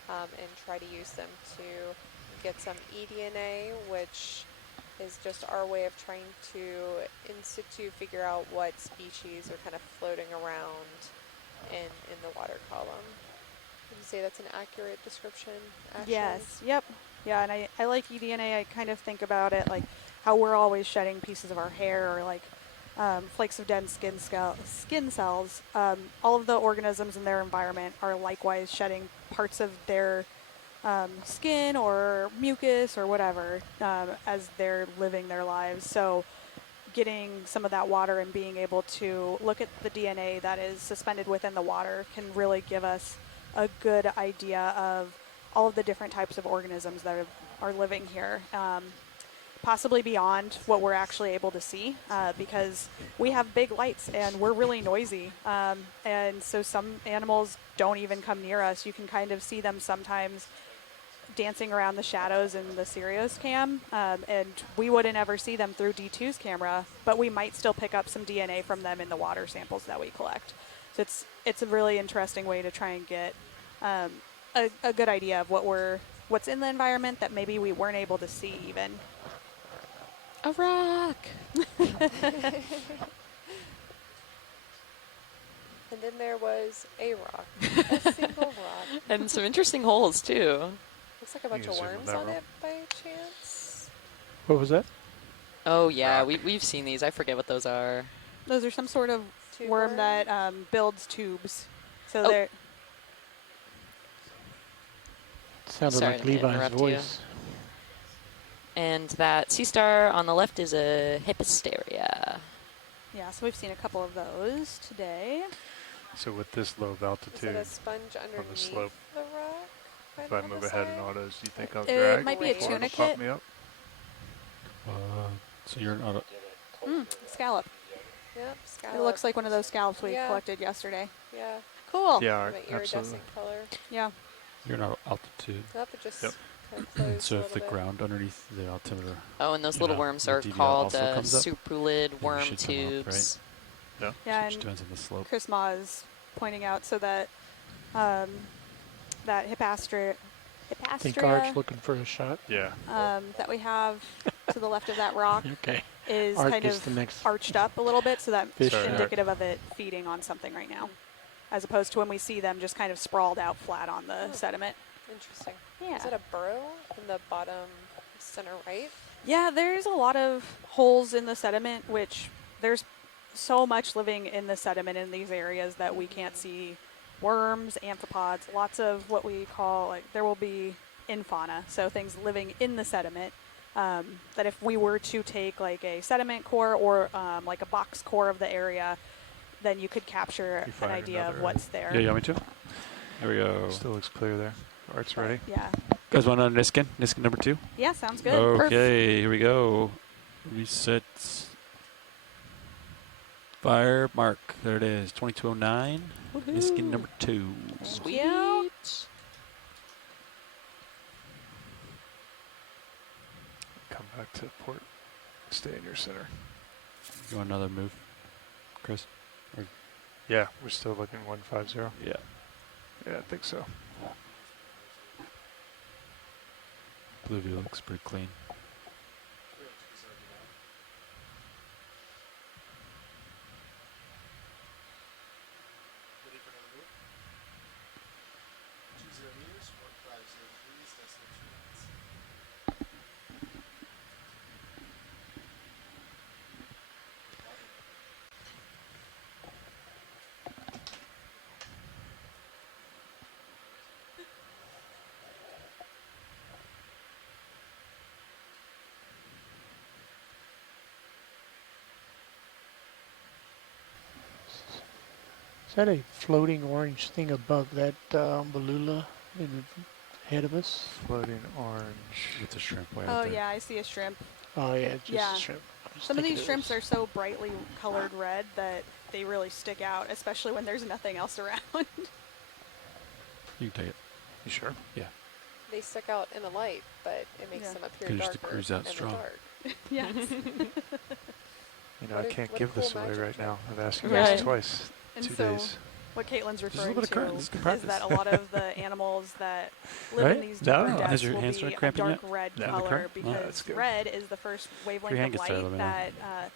and try to use them to get some eDNA, which is just our way of trying to in situ figure out what species are kind of floating around in the water column. Would you say that's an accurate description, Ashley? Yes, yep. Yeah, and I like eDNA. I kind of think about it like how we're always shedding pieces of our hair or like flakes of dead skin cells. All of the organisms in their environment are likewise shedding parts of their skin or mucus or whatever as they're living their lives. So getting some of that water and being able to look at the DNA that is suspended within the water can really give us a good idea of all of the different types of organisms that are living here, possibly beyond what we're actually able to see, because we have big lights and we're really noisy, and so some animals don't even come near us. You can kind of see them sometimes dancing around the shadows in the Sirius cam, and we wouldn't ever see them through D2's camera, but we might still pick up some DNA from them in the water samples that we collect. So it's a really interesting way to try and get a good idea of what's in the environment that maybe we weren't able to see even. A rock! And then there was a rock, a single rock. And some interesting holes too. Looks like a bunch of worms on it by chance. What was that? Oh yeah, we've seen these. I forget what those are. Those are some sort of worm that builds tubes. So Oh. they're Sounded Sorry like to Levi's interrupt you. voice. And that sea star on the left is a Hippisteria. yeah. So we've seen a couple of those today. So with this low Is it altitude a sponge on the underneath slope, the rock? if I move ahead in autos, do you think I'll It drag might be a before it'll tunicate. pump me up? So you're not. Scallop. Yep, scallop. It looks like one of those scallops we Yeah. collected yesterday. Yeah. Cool. Yeah, Of an iridescent absolutely. color. Yeah. You're not altitude. Yep, it just Yep. kind of closed So a if little the bit. ground underneath the altimeter. Oh, and those you little know, worms the are DDL called also comes up, suprulid then you worm should come up, right? tubes. Yeah. Yeah, Which and depends on the slope. Chris Ma is pointing out so that that Hipastria I think Art's looking for a shot. Yeah. that we have to the left of that rock Okay. is Art kind gets the of next arched up a little bit, so that's fish shot. indicative of it feeding on something right now, as opposed to when we see them just kind of sprawled out flat on the sediment. Interesting. Yeah. Is it a burrow in the bottom center right? Yeah, there's a lot of holes in the sediment, which there's so much living in the sediment in these areas that we can't see worms, amphipods, lots of what we call, like, there will be infauna, so things living in the sediment, that if we were to take like a sediment core or like a box core of the area, then you could capture You an find idea of another- what's there. Yeah, you want me to? There we go. Still looks clear there. Art's ready. Yeah. Guys want on Niskin? Niskin number 2? Yeah, sounds good. Okay, here we go. Reset. Fire mark. There it is. 2209. Niskin number 2. Sweet. Come back to port. Stay in your center. You want another move, Chris? Or Yeah, we're still looking 150. yeah. Yeah, I think so. Blue view looks pretty clean. Is that a floating orange thing above that Balula in the head of us? Floating orange. With the shrimp way Oh out there. yeah, I see a shrimp. Oh yeah, just Yeah. shrimp. I was Some of thinking these it shrimps was- are so brightly colored red that they really stick out, especially when there's nothing else around. You can take it. You sure? Yeah. They stick out in the light, but it makes them appear Finish the darker cruise out in strong. the dark. Yes. You know, What I a- can't what a give this cool away magic right trick. now. I've asked you Right. guys twice. And 2 so days. what Caitlin's Just a referring little bit of to this is good is practice. that a lot of the animals that live in Right? these deeper No. depths Has your will hand be started a cramping dark yet? red Yeah. color Oh, because that's good. red is the first wavelength hand of gets started, light let me know. that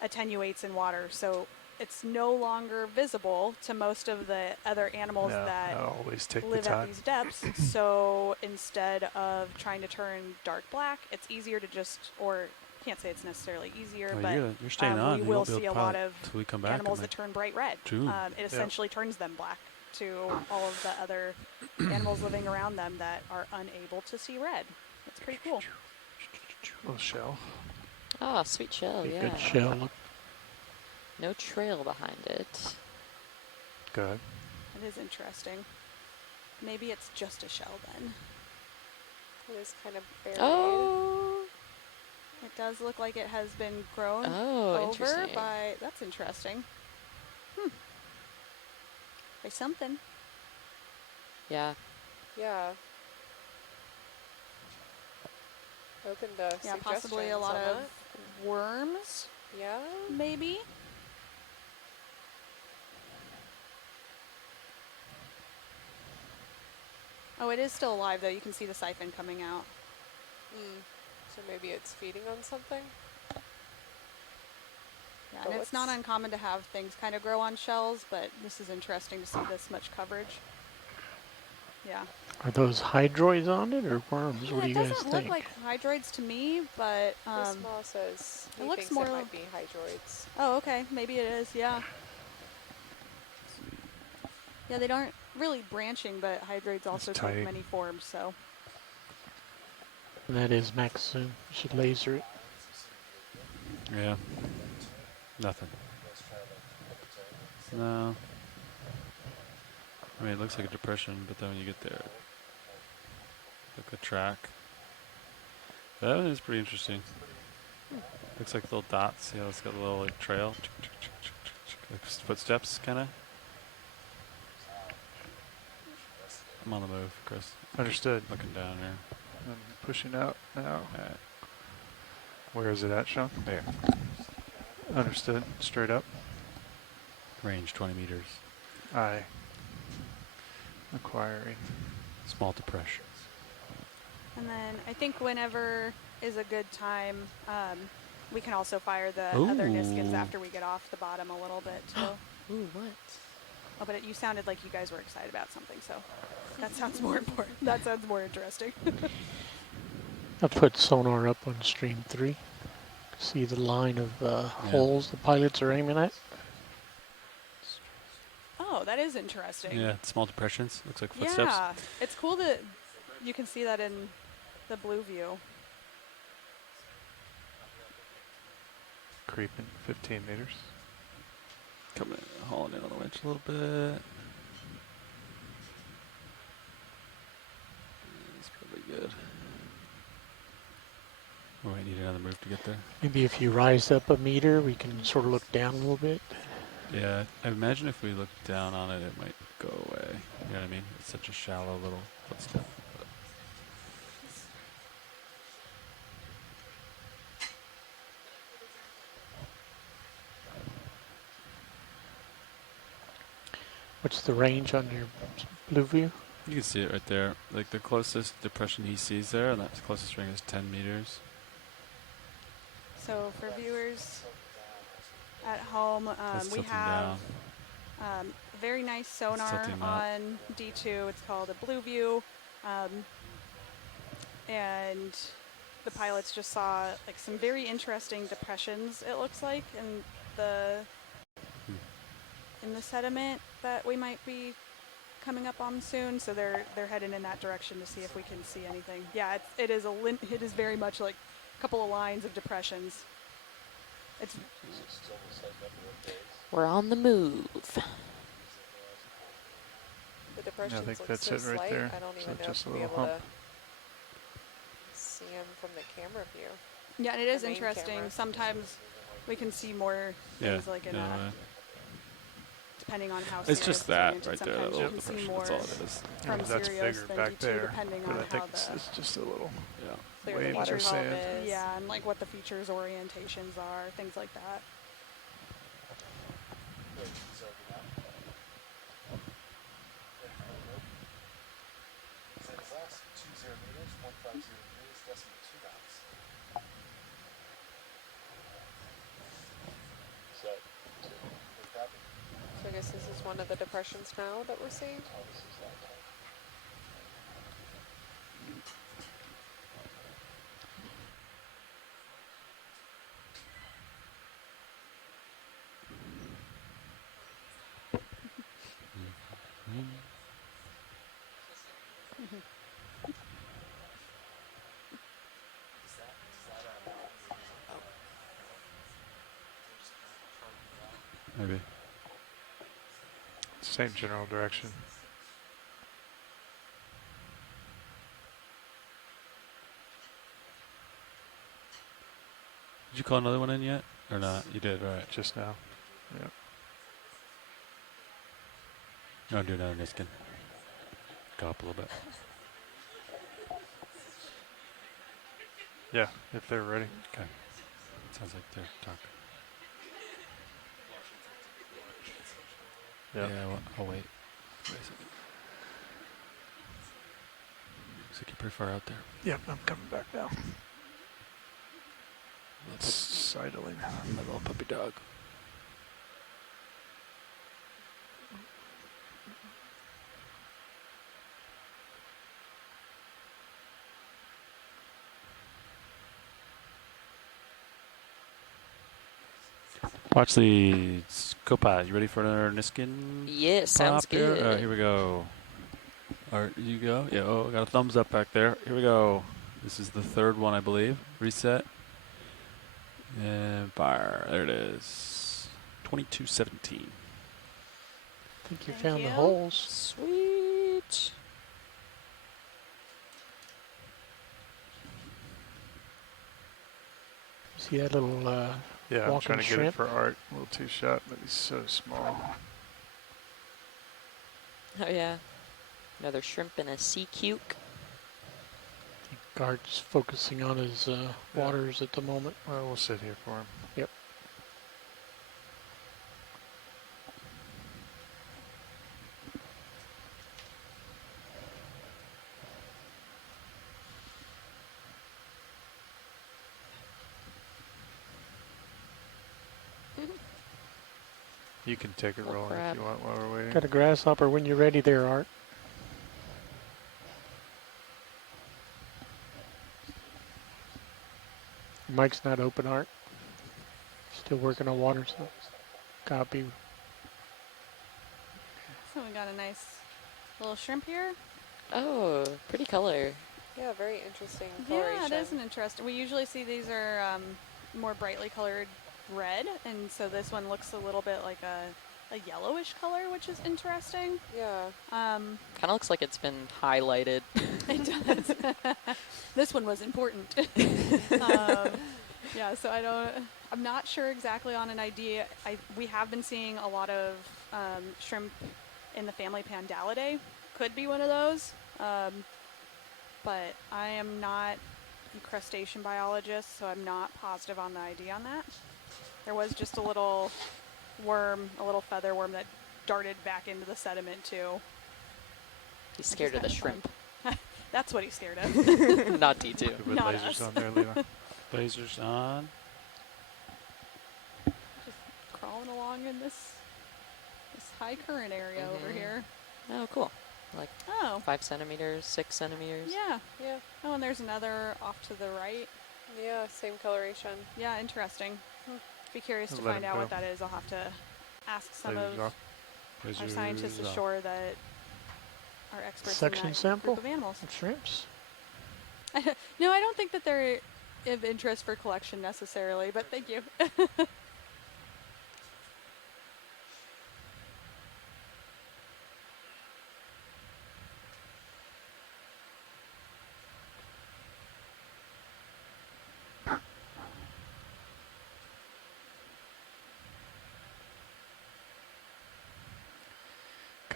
attenuates in water. So it's no longer visible to most of the other animals No, that no, always take the live at time. these depths. So instead of trying to turn dark black, it's easier to just, or can't say it's necessarily easier, Well, but you're staying on. we You will won't be able see to a lot pilot of till we come back in, animals like, that turn bright red. June. It essentially turns them black to all of the other animals living around them that are unable to see red. It's pretty cool. Little shell. Ah, sweet shell, A yeah. good shell. No trail behind it. Good. It is interesting. Maybe it's just a shell then. It is kind of buried. Oh. It does look like it has been grown Oh, over interesting. by, that's interesting. By something. Yeah. Yeah. Open to Yeah, possibly a suggestions lot on of that. worms, Yeah. maybe. Oh, it is still alive though. You can see the siphon coming out. So maybe it's feeding on something? Yeah, But and it's not what's- uncommon to have things kind of grow on shells, but this is interesting to see this much coverage. Yeah. Are those hydroids on it or worms? What do it you guys doesn't think? look like hydroids to me, but This mall says it he looks thinks more it might be hydroids. Oh, okay. Maybe it is, yeah. Yeah, they aren't really branching, but hydroids also take tight. many forms, so. That is max zoom. You should laser it. Yeah. Nothing. No. I mean, it looks like a depression, but then when you get there, like a track. That one is pretty interesting. Looks like little dots. See how it's got a little like trail, like footsteps, kind of. I'm on the move, Chris. Understood. Looking down here. I'm pushing out now. Alright. Where is it at, Sean? There. Understood. Straight up. Range 20 meters. Aye. Acquiring. Small depression. And then I think whenever is a good time, we can also fire the other Niskins Ooh. after we get off the bottom a little bit, too. Ooh, what? Oh, but you sounded like you guys were excited about something, so that sounds more important. That sounds more interesting. I put sonar up on stream 3. See the line of holes the pilots are aiming at? Oh, that is interesting. Yeah, small depressions. Looks like footsteps. Yeah, it's cool that you can see that in the blue view. Creeping 15 meters. Coming, hauling in on the winch a little bit. That's probably good. Oh, I need another move to get there. Maybe if you rise up a meter, we can sort of look down a little bit. Yeah, I imagine if we look down on it, it might go away. You know what I mean? It's such a shallow little footstep. But What's the range on your blue view? you can see it right there. Like the closest depression he sees there, and that closest ring is 10 meters. So for viewers at home, That's we tilting have down. a very nice sonar tilting up. on D2. It's called a blue view. And the pilots just saw like some very interesting depressions, it looks like, in the sediment that we might be coming up on soon. So they're heading in that direction to see if we can see anything. Yeah, it is very much like a couple of lines of depressions. It's We're on the move. The depressions think look that's so it right slight, there. I don't So even know just if a we'll be little able hump. to see them from the camera view. Yeah, and it is The main interesting. camera. Sometimes we can see more Yeah, things like in no, a depending on how It's Sirius just is that oriented. right there, that Sometimes little you can see depression. more That's all it is. from that's Sirius bigger than back you do, there, depending but on I think how the it's just a little clear the waves water of sand. is. Yeah, and like what the features orientations are, things like that. So I guess this is one of the depressions now that we're seeing. Maybe. Same general direction. Did you call another one in yet? Or not? You did, right? Just now. Yep. No, do another Niskin. Go up a little bit. Yeah, if they're ready. Okay. Sounds like they're talking. Yep. Yeah, well, I'll wait. Wait a second. Looks like you're pretty far out there. Yep, I'm coming back now. It's sidling. My little puppy dog. Watch the Copaz. You ready for another Niskin? Yeah, sounds pop here? good. Here we go. Art, you go. Yeah, oh, got a thumbs up back there. Here we go. This is the third one, I believe. Reset. And fire. There it is. 2217. I think you found the holes. Sweet. See that little Yeah, I'm walking trying to get shrimp? it for Art. A little too shot, but he's so small. Oh yeah. Another shrimp and a sea cuke. Art's focusing on his waters at the moment. Well, we'll sit here for him. Yep. You can take it Oh, rolling crap. if you want while we're waiting. Got a grasshopper when you're ready there, Art. Your mic's not open, Art. Still working on water, so copy. So we got a nice little shrimp here. Oh, pretty color. Yeah, very interesting Yeah, coloration. it is an interesting. We usually see these are more brightly colored red, and so this one looks a little bit like a yellowish color, which is interesting. Yeah. Kind of looks like it's been highlighted. It does. This one was important. Yeah, so I'm not sure exactly on an idea. We have been seeing a lot of shrimp in the family Pandalidae. Could be one of those. But I am not a crustacean biologist, so I'm not positive on the ID on that. There was just a little worm, a little feather worm that darted back into the sediment too. He's scared of the shrimp. That's what he's scared of. Not T2. With Not lasers us. on there, Leela. Lasers on. Just crawling along in this high current area over here. Oh, cool. Like Oh. 5 centimeters, 6 centimeters. Yeah. Yeah. Oh, and there's another off to the right. Yeah, same coloration. Yeah, interesting. Be curious to Let find him out go. what that is. I'll have to ask some Lasers of off. our scientists Lasers ashore that are experts Section in that sample group of animals. of shrimps. No, I don't think that they're of interest for collection necessarily, but thank you.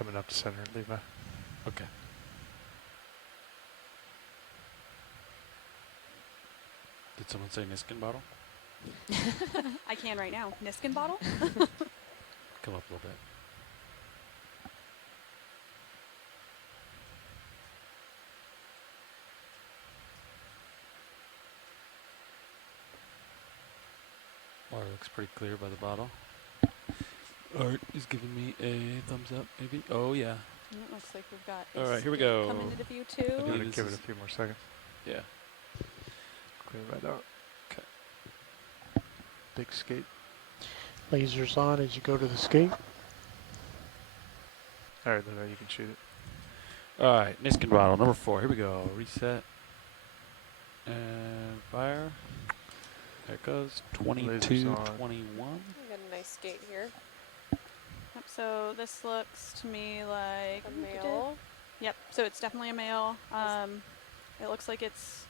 coming up to center, Levi. Okay. Did someone say Niskin bottle? I can right now. Niskin bottle? Come up a little bit. Water looks pretty clear by the bottle. Art is giving me a thumbs up, maybe. Oh, yeah. It looks like we've got All right, here we skate go. coming into view too. I'm going to give it a few more seconds. Yeah. Clear that out. Okay. Big skate. Lasers on as you go to the skate. All right, Levi, you can shoot it. All right, Niskin bottle, number 4. Here we go. Reset. And fire. There it goes. 22, 21. We got a nice skate here. Yep, so this looks to me like A male. Yep, so it's definitely a male. It looks like it's,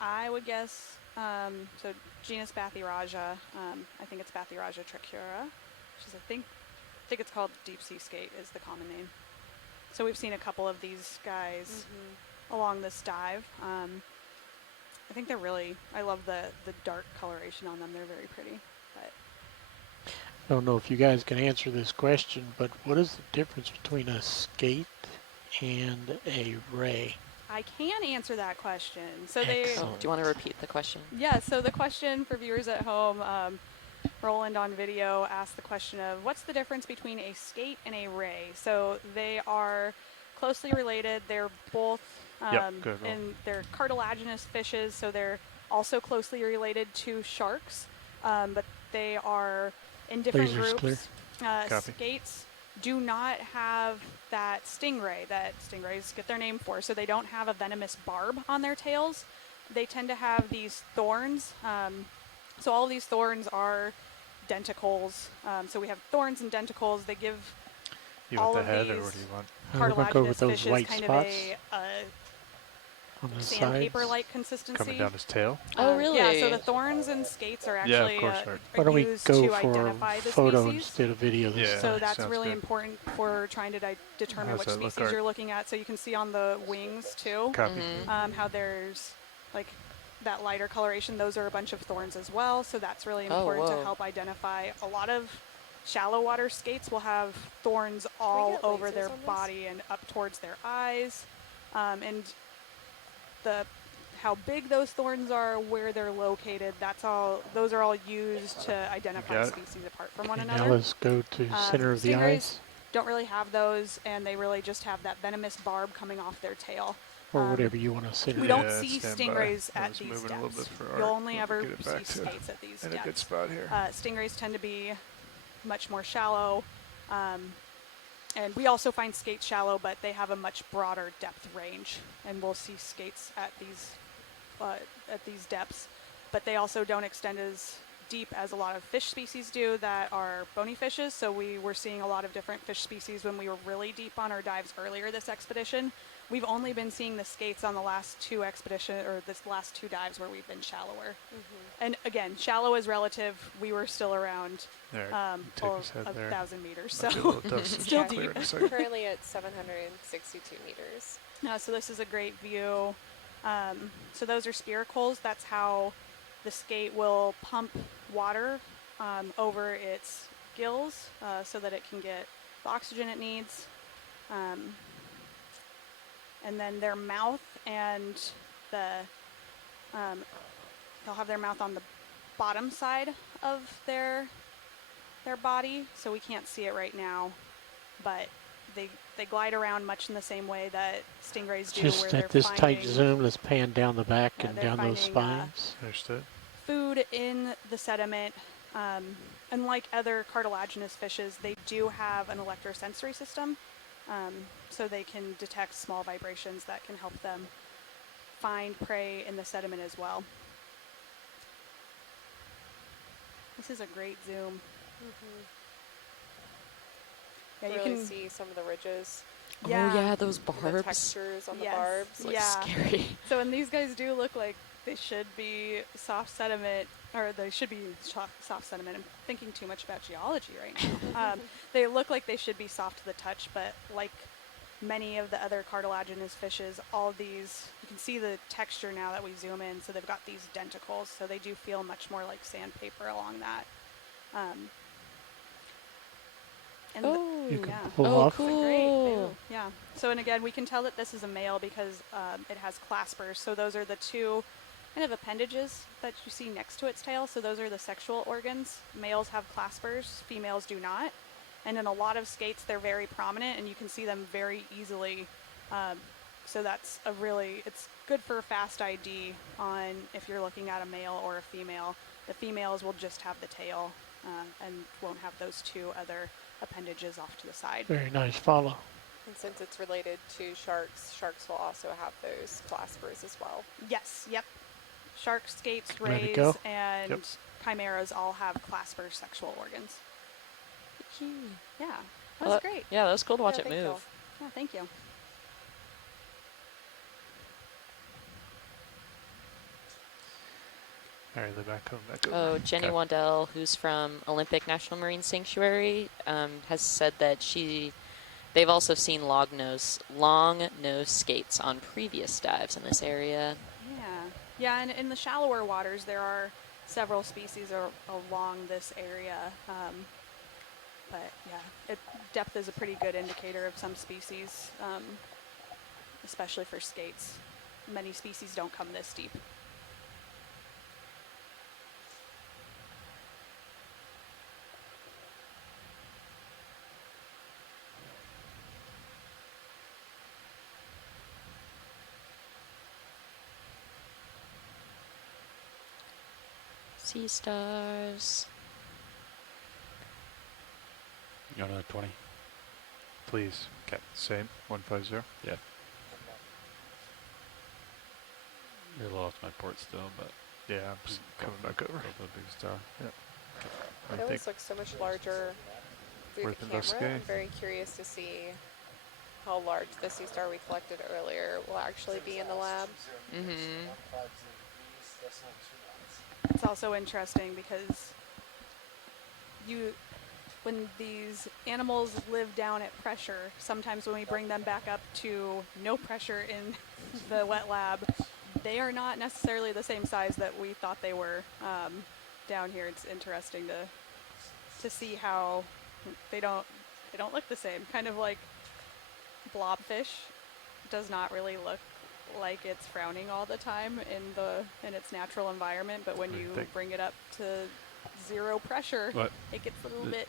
I would guess, so genus Bathiraja. I think it's Bathiraja trichiura, which is I think it's called deep sea skate is the common name. So we've seen a couple of these guys along this dive. I think they're really, I love the dark coloration on them. They're very pretty. But I don't know if you guys can answer this question, but what is the difference between a skate and a ray? I can answer that question. So they. Oh, do you want to repeat the question? Yeah. So the question for viewers at home, Roland on video asked the question of what's the difference between a skate and a ray? So they are closely related. They're both good, and they're cartilaginous fishes, so they're also closely related to sharks, but they are in different Lasers groups. Copy. Skates do not have that stingray that stingrays get their name for, so they don't have a venomous barb on their tails. They tend to have these thorns. So all of these thorns are denticles. So we have thorns and denticles. They give You all want the of head, these or what do you want? We're gonna go with those fishes white kind spots of on the sides. sandpaper-like consistency. Coming down his tail? Oh, really? Yeah, so the thorns and skates are Yeah, of actually course, right. Why don't we used go to for identify the photo species. instead of video this Yeah. So time? that's sounds really good. important for trying to determine How's which that look, species Art? you're looking at. So you can see on the wings too, Copy. how there's like that lighter coloration. Those are a bunch of thorns as well. So that's really Oh, important to whoa. help identify. A lot of shallow water skates will have thorns all get over lasers their on this? body and up towards their eyes, and how big those thorns are, where they're located. That's all. Those are all used to identify got it. species apart from one Okay, another. now let's go to center of the Stingrays eyes, don't really have those, and they really just have that venomous barb coming off their tail. or whatever you want to center. We Yeah, don't see stand by. stingrays I at was these moving a little depths. bit for You'll Art. only Let me ever get it see back to skates at these in a good depths. spot here. Stingrays tend to be much more shallow, and we also find skates shallow, but they have a much broader depth range, and we'll see skates at these depths, but they also don't extend as deep as a lot of fish species do that are bony fishes. So we were seeing a lot of different fish species when we were really deep on our dives earlier this expedition. We've only been seeing the skates on the last two last two dives where we've been shallower. And again, shallow is relative. We were still around There, take his head there. 1,000 meters, Might be a so little dusty. still Clear deep. in a second. Currently at 762 meters. So this is a great view. So those are spiracles. That's how the skate will pump water over its gills so that it can get the oxygen it needs. And then their mouth and they'll have their mouth on the bottom side of their body, so we can't see it right now, but they glide around much in the same way that stingrays do. Just where at they're this tight finding zoom, let's pan down the back and they're down those finding, spines. Understood. food in the sediment. Unlike other cartilaginous fishes, they do have an electrosensory system, so they can detect small vibrations that can help them find prey in the sediment as well. This is a great zoom. Yeah, you really can see some of the ridges. Yeah. Oh, yeah, those The barbs. textures on the Yes. barbs. Looks Yeah. scary. So, and these guys do look like they should be soft sediment, or they should be soft sediment. I'm thinking too much about geology right now. They look like they should be soft to the touch, but like many of the other cartilaginous fishes, all of these, you can see the texture now that we zoom in, so they've got these denticles, so they do feel much more like sandpaper along that. And You can yeah. pull off. It's a great view. Yeah. So, and again, we can tell that this is a male because it has claspers. So those are the two kind of appendages that you see next to its tail. So those are the sexual organs. Males have claspers, females do not. And in a lot of skates, they're very prominent, and you can see them very easily. So that's it's good for fast ID on if you're looking at a male or a female. The females will just have the tail and won't have those two other appendages off to the side. Very nice follow. And since it's related to sharks, sharks will also have those claspers as well. Yes, yep. Sharks, skates, Let it rays, go. and chimeras all have clasper sexual organs. Yeah, that was great. Yeah, that was cool to watch it thank move. You. Yeah, thank you. All right, they're back over. Oh, Jenny Waddell, who's from Olympic National Marine Sanctuary, has said that they've also seen long-nose skates on previous dives in this area. Yeah, and in the shallower waters, there are several species along this area. But yeah, depth is a pretty good indicator of some species, especially for skates. Many species don't come this deep. Sea stars. You got another 20? Please. Okay. Same. 150. Yeah. You're a little off my port still, but yeah, I'm just coming back over. The big star. Yeah. It always looks so much larger through the camera. I'm very curious to see how large the sea star we collected earlier will actually be in the lab. Mm-hmm. It's also interesting because when these animals live down at pressure, sometimes when we bring them back up to no pressure in the wet lab, they are not necessarily the same size that we thought they were down here. It's interesting to see how they don't look the same. Kind of like blobfish does not really look like it's frowning all the time in its natural environment, but when you bring it up to zero pressure, it gets a little bit.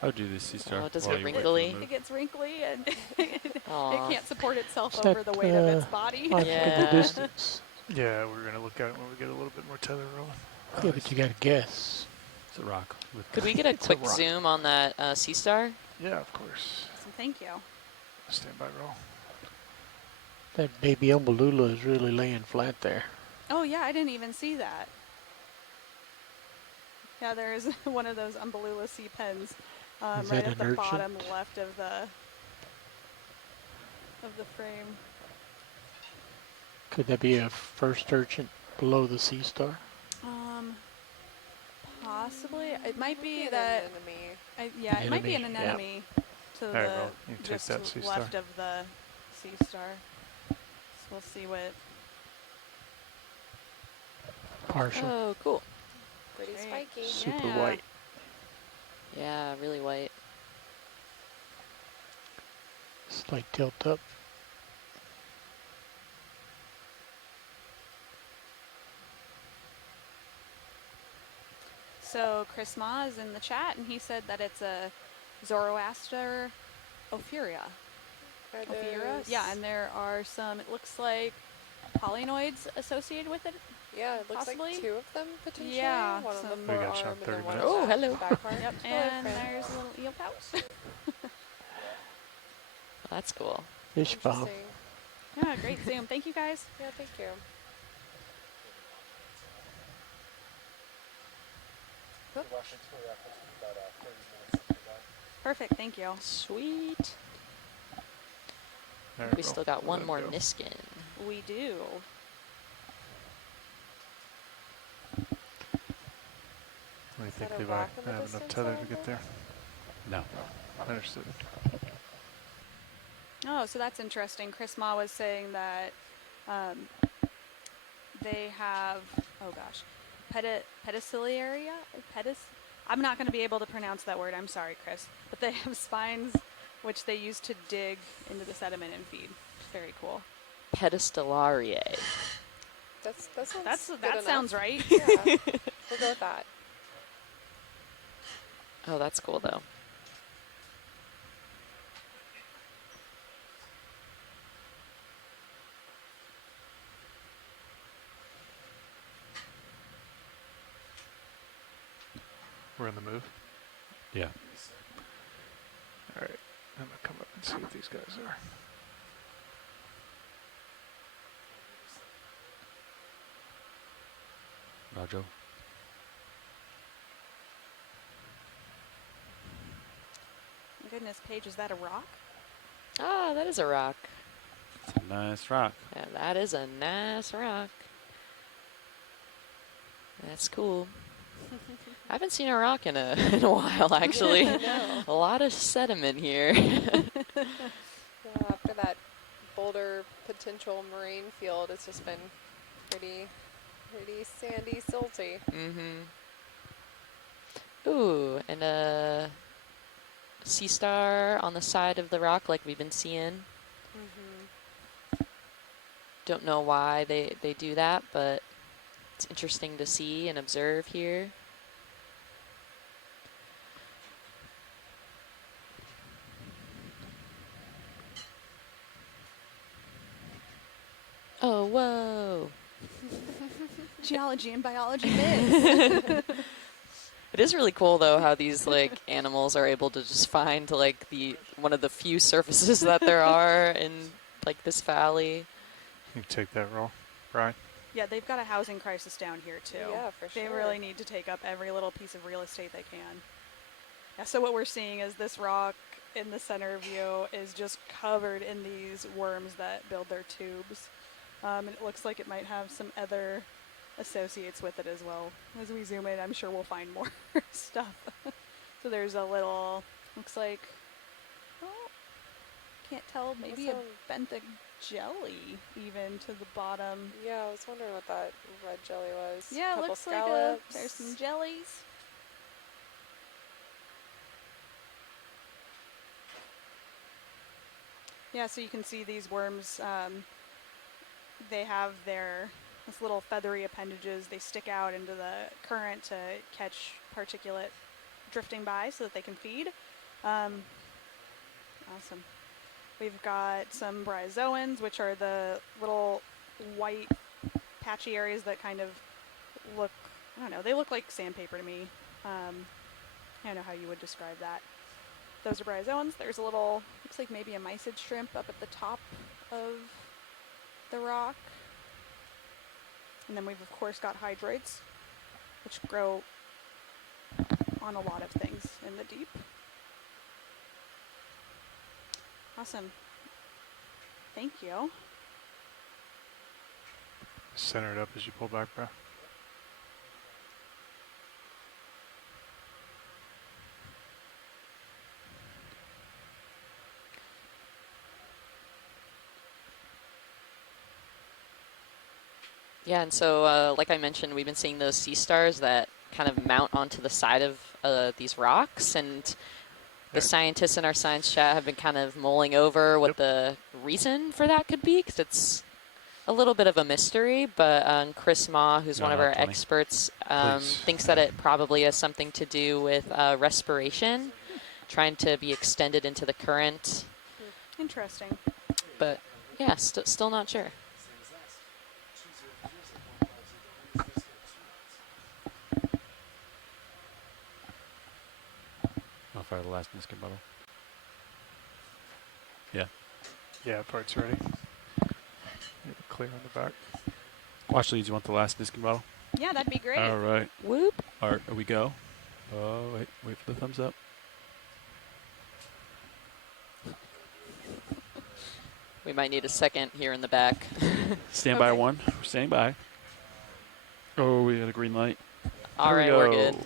How do this sea star? Oh, does it get wrinkly? It gets wrinkly and it Aw. can't support itself over the weight of its body. The distance. Yeah, we're going to look at it when we get a little bit more tether rolling. Yeah, but you got to guess. It's a rock. Could we get a quick zoom on that sea star? Yeah, of course. Thank you. Stand by roll. That baby umbellula is really laying flat there. Oh yeah, I didn't even see that. Yeah, there is one of those umbellula sea pens right at the bottom left of the frame. Could that be a first urchin below the sea star? Possibly. It might be that. It might be an anemone to the just left of the sea star. So we'll see what. Partial. Oh, cool. Pretty spiky. Super white. Yeah, really white. Slight tilt up. So Chris Ma is in the chat, and he said that it's a Zoroaster Ophiura. Yeah, and there are some, it looks like, polynoids associated with it. Yeah, it looks possibly. like two of them potentially. Yeah. One on the We got shot forearm and 30 then one minutes. on hello. the back part. Yep, and there's a little eel pouch. That's cool. Fish bomb. Yeah, great zoom. Thank you guys. Yeah, thank you. Perfect, thank you. Sweet. Right, We still got one more Niskin. We do. do you Is think, that a Levi? rock in I the have enough distance tether over to get there? there. No. Understood. Oh, so that's interesting. Chris Ma was saying that they have, oh gosh, pediciliaria? I'm not going to be able to pronounce that word. I'm sorry, Chris. But they have spines which they use to dig into the sediment and feed. Very cool. Pedicellariae. That sounds good that enough. sounds right. Yeah, we'll go with that. Oh, that's cool though. We're in the move. Yeah. All right. I'm gonna come up and see what these guys are. Roger. My goodness, Paige, is that a rock? Ah, that is a rock. It's a nice rock. Yeah, that is a nice rock. That's cool. I haven't seen a rock in a while, actually. Yeah, A lot of sediment here. Yeah, after that boulder potential moraine field, it's just been pretty sandy, silty. Mm-hmm. Ooh, and a sea star on the side of the rock like we've been seeing. Mm-hmm. Don't know why they do that, but it's interesting to see and observe here. Oh, whoa. Geology and biology mix. It is really cool though how these like animals are able to just find like one of the few surfaces that there are in like this valley. You take that roll, Brian. Yeah, they've got a housing crisis down here too. Yeah, for sure. They really need to take up every little piece of real estate they can. Yeah, so what we're seeing is this rock in the center view is just covered in these worms that build their tubes. And it looks like it might have some other associates with it as well. As we zoom in, I'm sure we'll find more stuff. So there's a little, looks like, oh, can't tell, maybe a benthic jelly even to the bottom. Yeah, I was wondering what that red jelly was. Yeah, it Couple looks scallops. like there's some jellies. Yeah, so you can see these worms, they have this little feathery appendages. They stick out into the current to catch particulate drifting by so that they can feed. Awesome. We've got some bryozoans, which are the little white patchy areas that kind of look, I don't know, they look like sandpaper to me. I don't know how you would describe that. Those are bryozoans. There's a little, looks like maybe a mysid shrimp up at the top of the rock. And then we've of course got hydroids, which grow on a lot of things in the deep. Awesome. Thank you. Center it up as you pull back, bro. Yeah, and so like I mentioned, we've been seeing those sea stars that kind of mount onto the side of these rocks, and the scientists in our science chat have been kind of mulling over what the reason for that could be, because it's a little bit of a mystery, but Chris Ma, who's one of our 20. experts, thinks that it probably has something to do with respiration, trying to be extended into the current. Interesting. But yeah, still not sure. I'll fire the last Niskin bottle. Yeah. Yeah, part's ready. Clear on the back. Watch leads, you want the last Niskin bottle? Yeah, that'd be great. All right. Whoop. All right, we go. Oh, wait for the thumbs up. We might need a second here in the back. Stand by one. We're standing by. Oh, we got a green light. All There we right, we're go. good.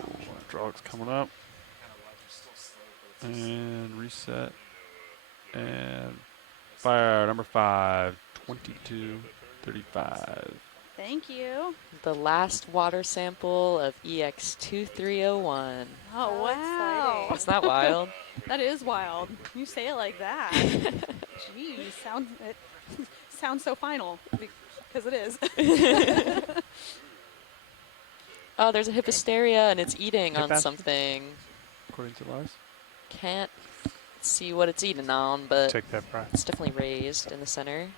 Hydraulics coming up. And reset. And fire, number 5, 2235. Thank you. The last water sample of EX2301. Oh, wow. Isn't that wild? That is wild. You say it like that. Geez, it sounds so final, because it is. Oh, there's a hipposteria, and it's eating on Hippaster? something. According to Lars. Can't see what it's eating on, but Take that breath. it's definitely raised in the center.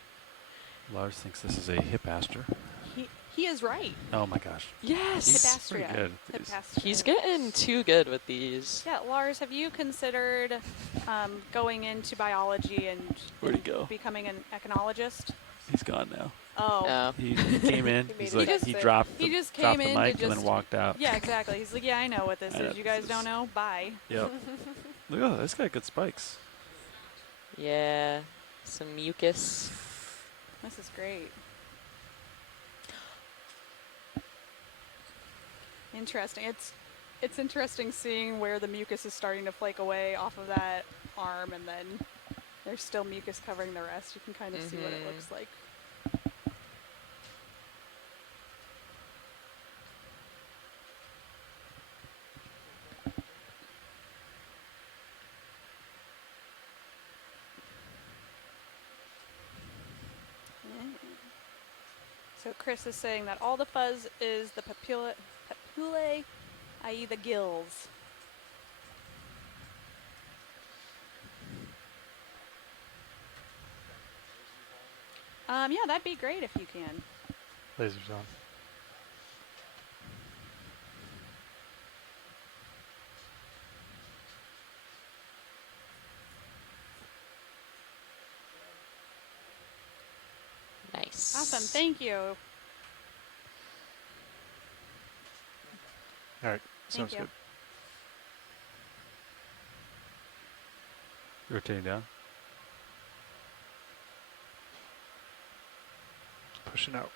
Lars thinks this is a hippaster. He is right. Oh my gosh. Yes. He's pretty Hippastria. good. Hippastria. He's getting too good with these. Yeah, Lars, have you considered going into biology and Where'd he go? becoming an echinologist? He's gone now. Oh. He came in. He He's made like, it. he dropped He the, just dropped came the in to mic and then just- walked out. Yeah, exactly. He's like, yeah, I know what this I know is. You guys don't know? Bye. Yep. Look, oh, this got good spikes. Yeah, some mucus. This is great. Interesting. It's interesting seeing where the mucus is starting to flake away off of that arm, and then there's still mucus covering the rest. You can kind of see what it looks like. So Chris is saying that all the fuzz is the papillae, i.e. the gills. Yeah, that'd be great if you can. Lasers on. Nice. Awesome, thank you. All right, Thank sounds you. good. Rotating down. Pushing out.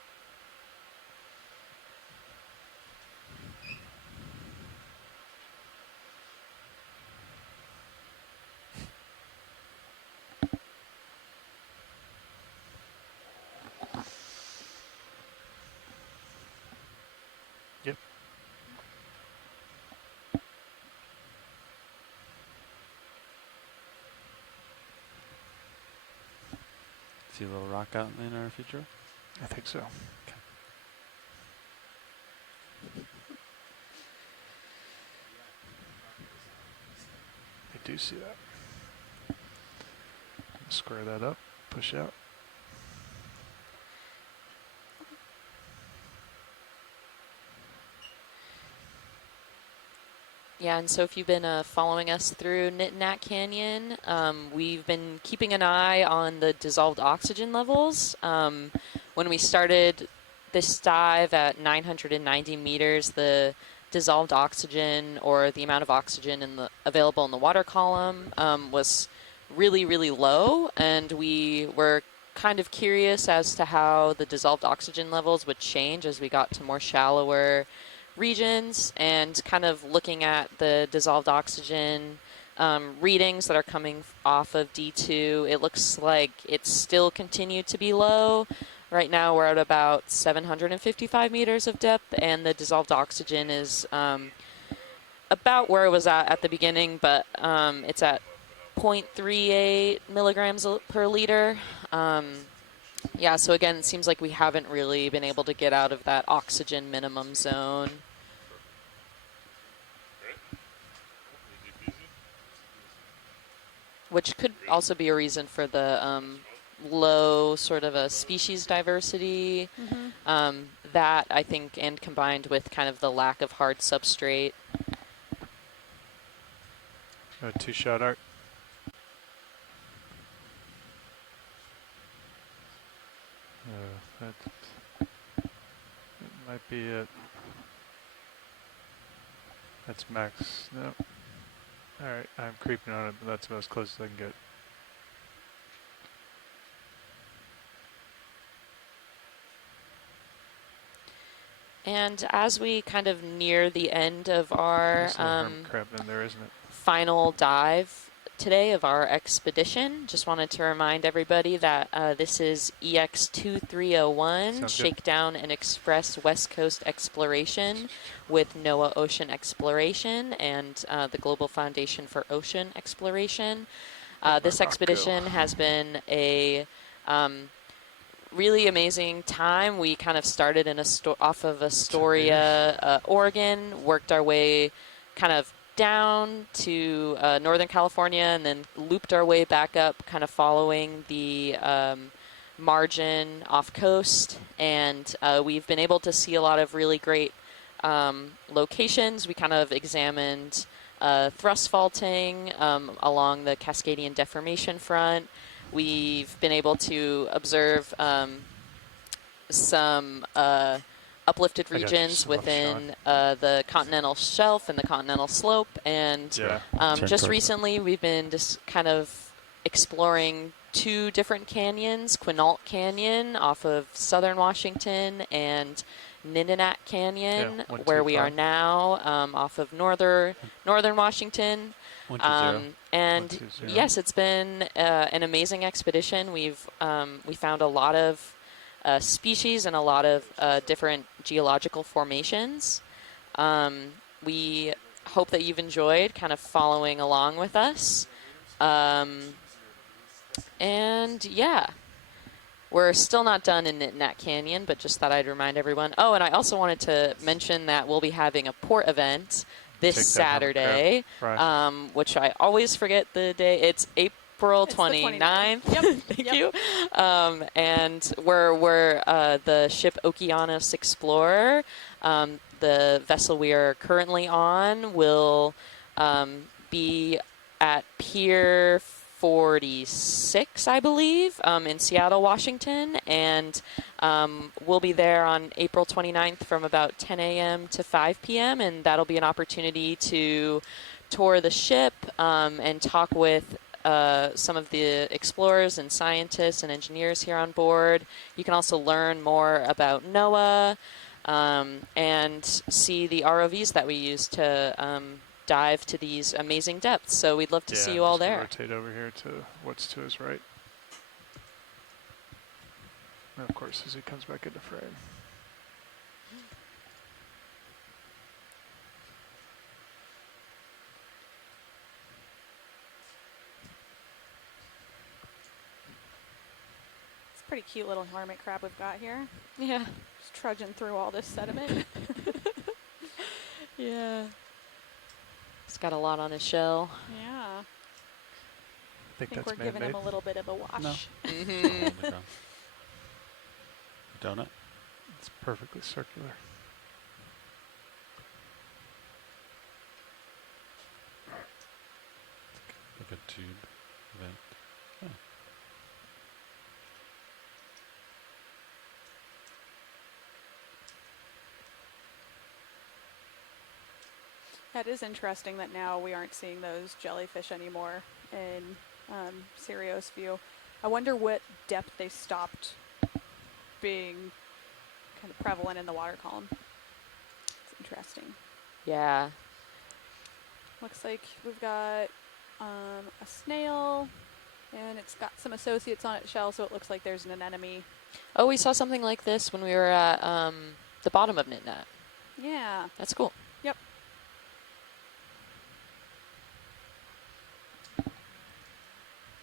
Yep. See a little rock out in our future? I think so. Okay. I do see that. Square that up, push out. Yeah, and so if you've been following us through Nitinat Canyon, we've been keeping an eye on the dissolved oxygen levels. When we started this dive at 990 meters, the dissolved oxygen, or the amount of oxygen available in the water column, was really, really low, and we were kind of curious as to how the dissolved oxygen levels would change as we got to more shallower regions, and kind of looking at the dissolved oxygen readings that are coming off of D2, it looks like it's still continued to be low. Right now we're at about 755 meters of depth, and the dissolved oxygen is about where it was at the beginning, but it's at 0.38 milligrams per liter. Yeah, so again, it seems like we haven't really been able to get out of that oxygen minimum zone. Which could also be a reason for the low sort of a species diversity. That, I think, and combined with kind of the lack of hard substrate. Two-shot art. That might be it. That's max. No. Alright, I'm creeping on it, but that's about as close as I can get. And as we kind of near the end of our There's a little hermit crab in there, isn't it? final dive today of our expedition, just wanted to remind everybody that this is EX2301, Sounds good. Shakedown and Express West Coast Exploration with NOAA Ocean Exploration and the Global Foundation for Ocean Exploration. This expedition has been a really amazing time. We kind of started in off of Astoria, Oregon, worked our way kind of down to Northern California, and then looped our way back up, kind of following the margin off coast. And we've been able to see a lot of really great locations. We kind of examined thrust faulting along the Cascadian Deformation Front. We've been able to observe some uplifted regions within the continental shelf and the continental slope. And just recently, we've been just kind of exploring 2 different canyons, Quinault Canyon off of southern Washington and Nitinat Canyon, where we are now, off of northern Washington. 120. And 120. yes, it's been an amazing expedition. We found a lot of species and a lot of different geological formations. We hope that you've enjoyed kind of following along with us. And yeah, we're still not done in Nitinat Canyon, but just thought I'd remind everyone. Oh, and I also wanted to mention that we'll be having a port event this Saturday, which I always forget the day. It's April 29th. Yep. Thank you. And we're the ship Okeanos Explorer. The vessel we are currently on will be at Pier 46, I believe, in Seattle, Washington, and we'll be there on April 29th from about 10 a.m. to 5 p.m., and that'll be an opportunity to tour the ship and talk with some of the explorers and scientists and engineers here on board. You can also learn more about NOAA and see the ROVs that we use to dive to these amazing depths. So we'd love to see you all there. Rotate over here to what's to his right. And of course, as he comes back into frame. It's a pretty cute little hermit crab we've got here. Yeah. Just trudging through all this sediment. Yeah. It's got a lot on his shell. Yeah. I think we're giving him a little bit of a wash. No. Mm-hmm. Donut. It's perfectly circular. Like a tube vent. Oh. That is interesting that now we aren't seeing those jellyfish anymore in Sirius view. I wonder what depth they stopped being kind of prevalent in the water column. It's interesting. Yeah. Looks like we've got a snail, and it's got some associates on its shell, so it looks like there's an anemone. Oh, we saw something like this when we were at the bottom of Nitinat. Yeah. That's cool. Yep.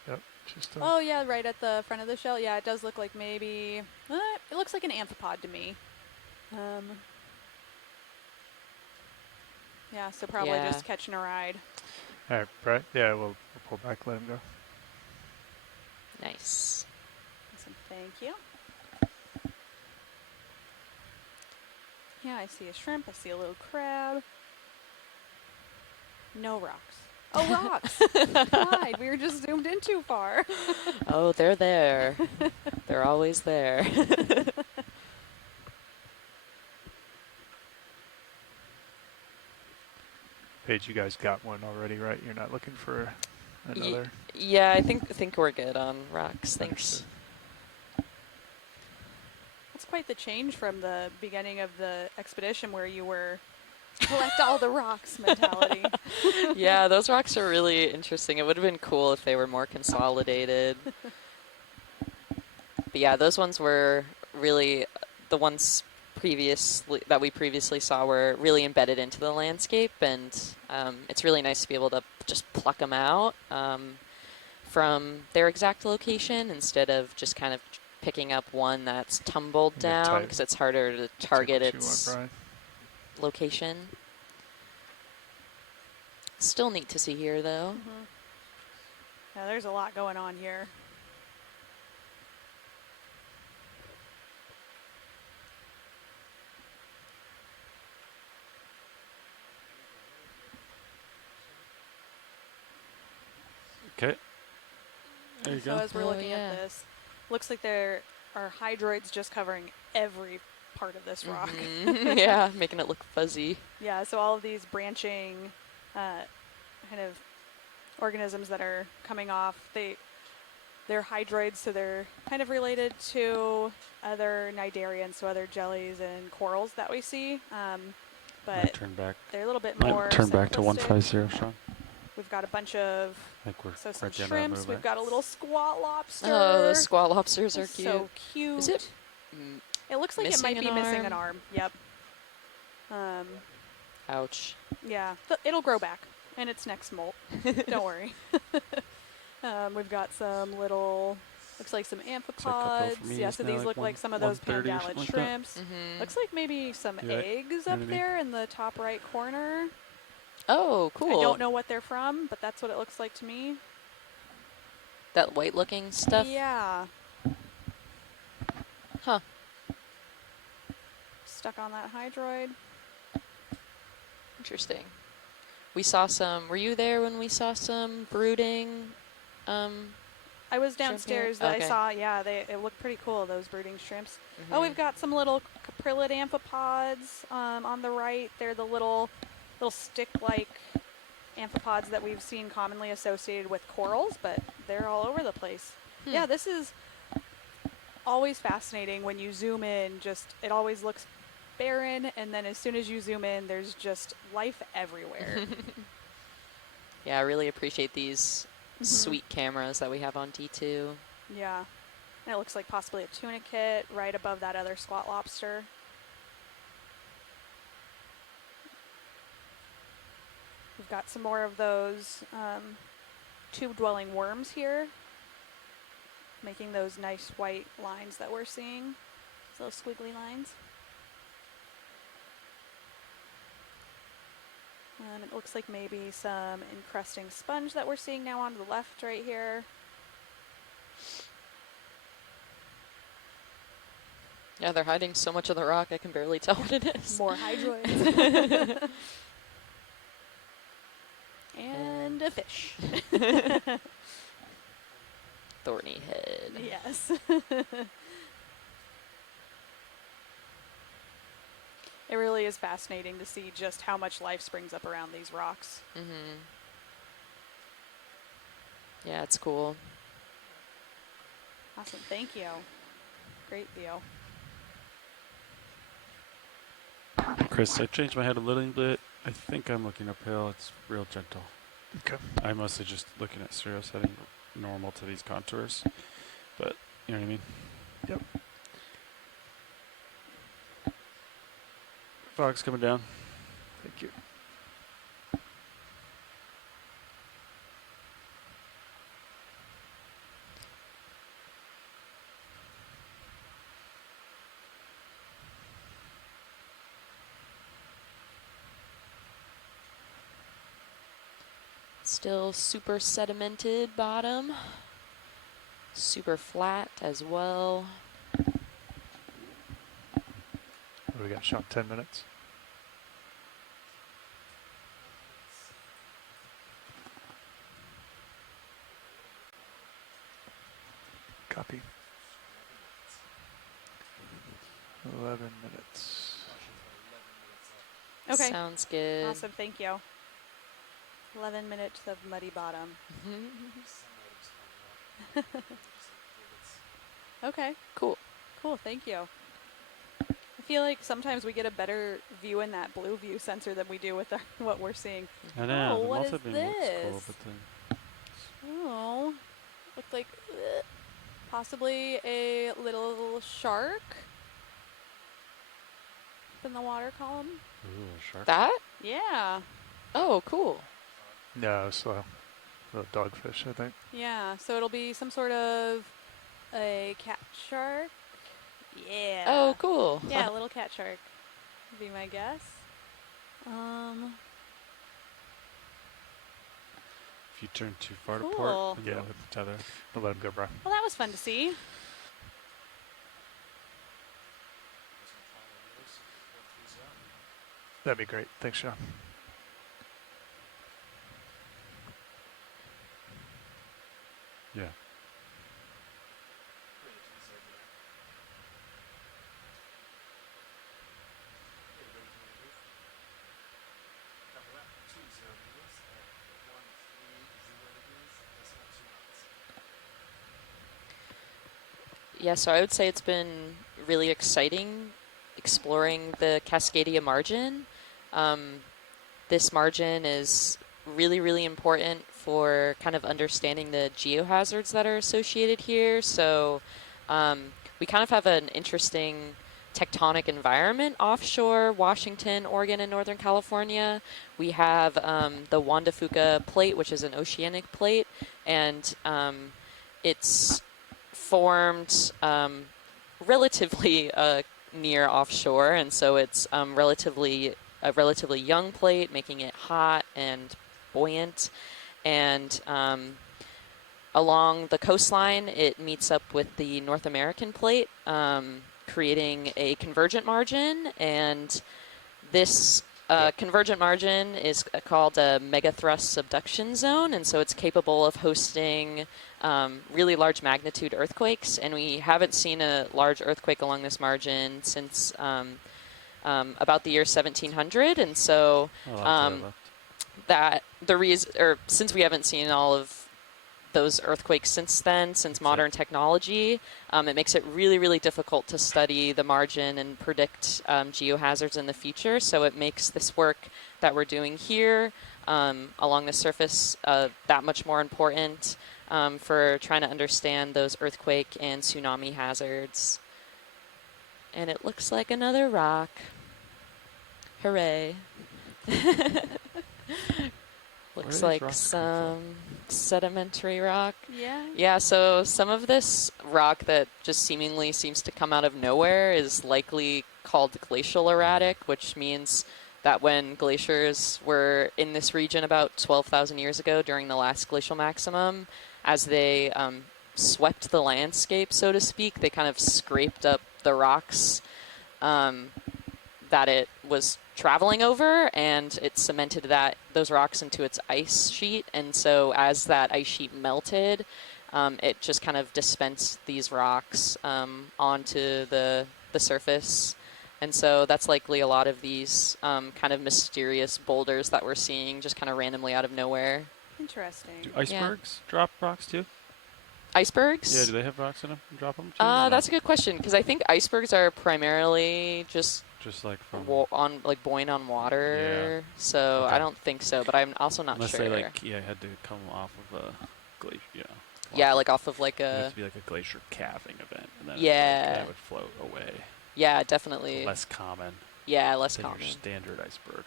Yep. Just Oh, yeah, right at the front of the shell. Yeah, it does look like maybe... it looks like an amphipod to me. Yeah, so probably just catching a ride. All right, Brett. Yeah, we'll pull back, let him go. Nice. Awesome, thank you. Yeah, I see a shrimp. I see a little crab. No rocks. Oh, rocks! Lied. We were just zoomed in too far. Oh, they're there. They're always there. Paige, you guys got one already, right? You're not looking for another? Yeah, I think we're good on rocks. Thanks. Let's quite the change from the beginning of the expedition where you were collect all the rocks mentality. Yeah, those rocks are really interesting. It would have been cool if they were more consolidated. But yeah, those ones were really the ones that we previously saw were really embedded into the landscape, and it's really nice to be able to just pluck them out from their exact location instead of just kind of picking up one that's tumbled down, because it's harder to target its location. Still neat to see here, though. Mm-hmm. Yeah, there's a lot going on here. Okay. There you So go. as we're looking at this, looks like there are hydroids just covering every part of this rock. Yeah, making it look fuzzy. Yeah, so all of these branching kind of organisms that are coming off, they're hydroids, so they're kind of related to other cnidarians, so other jellies and corals that we see. But turn back. they're a little bit Might more turn back to simplistic. 150, Sean. We've got a bunch of some right down that shrimps. We've movement. got a little squat lobster. Oh, those squat lobsters are It's cute. so cute. Is it It looks like it might be missing an arm. Yep. Ouch. Yeah, it'll grow back, and it's next molt. Don't worry. We've got some little, looks like some amphipods. Yeah, so these look like some of those pandalid shrimps. Looks like maybe some eggs up there in the top right corner. Oh, cool. I don't know what they're from, but that's what it looks like to me. That white-looking stuff? Yeah. Huh. Stuck on that hydroid. Interesting. We saw some, were you there when we saw some brooding? I was downstairs. Okay. I saw, yeah, it looked pretty cool, those brooding shrimps. Oh, we've got some little capryllid amphipods on the right. They're the little stick-like amphipods that we've seen commonly associated with corals, but they're all over the place. Yeah, this is always fascinating when you zoom in. Just, it always looks barren, and then as soon as you zoom in, there's just life everywhere. Yeah, I really appreciate these sweet cameras that we have on D2. Yeah. And it looks like possibly a tunicate right above that other squat lobster. We've got some more of those tube-dwelling worms here, making those nice white lines that we're seeing, those squiggly lines. And it looks like maybe some encrusting sponge that we're seeing now on the left right here. Yeah, they're hiding so much of the rock I can barely tell what it is. More hydroids. And a fish. Thorny head. Yes. It really is fascinating to see just how much life springs up around these rocks. Yeah, it's cool. Awesome. Thank you. Great view. Chris, I changed my head a little bit. I think I'm looking uphill. It's real gentle. Okay. I'm mostly just looking at stereo setting normal to these contours. But, you know what I mean? Yep. Fog's coming down. Thank you. Still super sedimented bottom. Super flat as well. We got shot 10 minutes. Copy. 11 minutes. Okay. Sounds good. Awesome. Thank you. 11 minutes of muddy bottom. Okay. Cool. Cool. Thank you. feel like sometimes we get a better view in that blue view sensor than we do with what we're seeing. I know, Oh, the what is multi-beam this? looks cool, but then Oh, looks like possibly a little shark in the water column. ooh, a shark. That? Yeah. Oh, cool. No, it's a little dogfish, I think. Yeah, so it'll be some sort of a cat shark. Yeah. Oh, cool. Yeah, a little cat shark would be my guess. If you turn too far to Cool. port, then Yeah. you'll hit the tether. I'll let him go, bro. Well, that was fun to see. That'd be great. Thanks, Sean. Yeah. Yeah, so I would say it's been really exciting exploring the Cascadia margin. This margin is really, really important for kind of understanding the geohazards that are associated here. So we kind of have an interesting tectonic environment offshore Washington, Oregon, and Northern California. We have the Juan de Fuca plate, which is an oceanic plate, and it's formed relatively near offshore, and so it's a relatively young plate, making it hot and buoyant. And along the coastline, it meets up with the North American plate, creating a convergent margin. And this convergent margin is called a megathrust subduction zone, and so it's capable of hosting really large magnitude earthquakes. And we haven't seen a large earthquake along this margin since about the year 1700, and so since we haven't seen all of those earthquakes since then, since modern technology, it makes it really, really difficult to study the margin and predict geohazards in the future. So it makes this work that we're doing here along the surface that much more important for trying to understand those earthquake and tsunami hazards. And it looks like another rock. Hooray. Looks like some sedimentary rock. Yeah. Yeah, so some of this rock that just seemingly seems to come out of nowhere is likely called glacial erratic, which means that when glaciers were in this region about 12,000 years ago during the last glacial maximum, as they swept the landscape, so to speak, they kind of scraped up the rocks that it was traveling over, and it cemented those rocks into its ice sheet. And so as that ice sheet melted, it just kind of dispensed these rocks onto the surface. And so that's likely a lot of these kind of mysterious boulders that we're seeing just kind of randomly out of nowhere. Interesting. Do icebergs drop rocks too? Icebergs? Yeah, do they have rocks in them? Drop them too? That's a good question, because I think icebergs are primarily just like from buoyant on water. Yeah. So Okay. I don't think so, but I'm also not Unless sure. they had to come off of a glacier. Yeah, like off of like it a. has to be like a glacier calving event, and then Yeah. it would float away. Yeah, definitely. Less common. Yeah, less than common. your standard iceberg.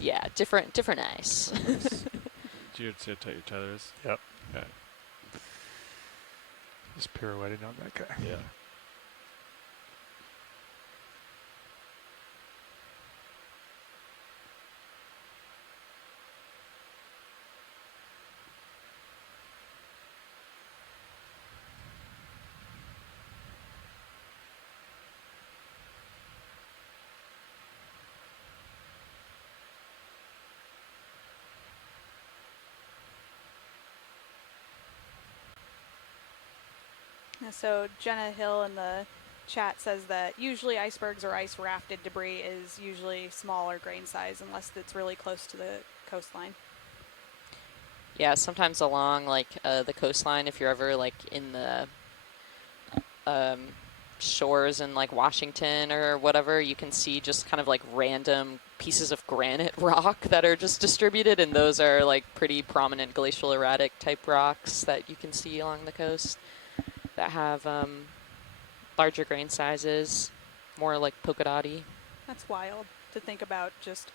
Yeah, different ice. Do you see how tight your tether is? Yep. Okay. Just pirouetting on that guy. Yeah. So Jenna Hill in the chat says that usually icebergs or ice rafted debris is usually smaller grain size unless it's really close to the coastline. Yeah, sometimes along like the coastline, if you're ever like in the shores in like Washington or whatever, you can see just kind of like random pieces of granite rock that are just distributed, and those are like pretty prominent glacial erratic type rocks that you can see along the coast that have larger grain sizes, more like polka dotty. That's wild to think about, just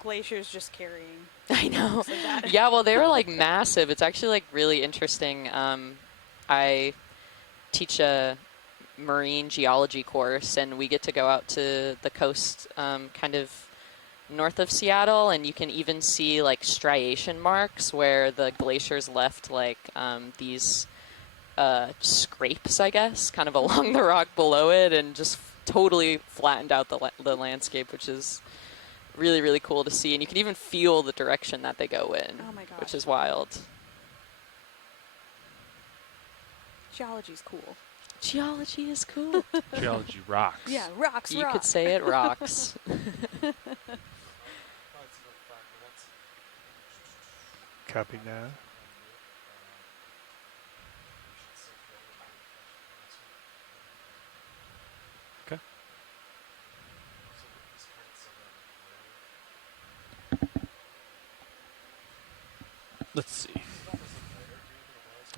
glaciers just carrying. I know. rocks like that. Yeah, well, they were like massive. It's actually like really interesting. I teach a marine geology course, and we get to go out to the coast kind of north of Seattle, and you can even see like striation marks where the glaciers left like these scrapes, I guess, kind of along the rock below it, and just totally flattened out the landscape, which is really, really cool to see. And you can even feel the direction that they go in, Oh my gosh. which is wild. Geology's cool. Geology is cool. Geology rocks. Yeah, rocks You rock. could say it rocks. Copy now. Okay. Let's see.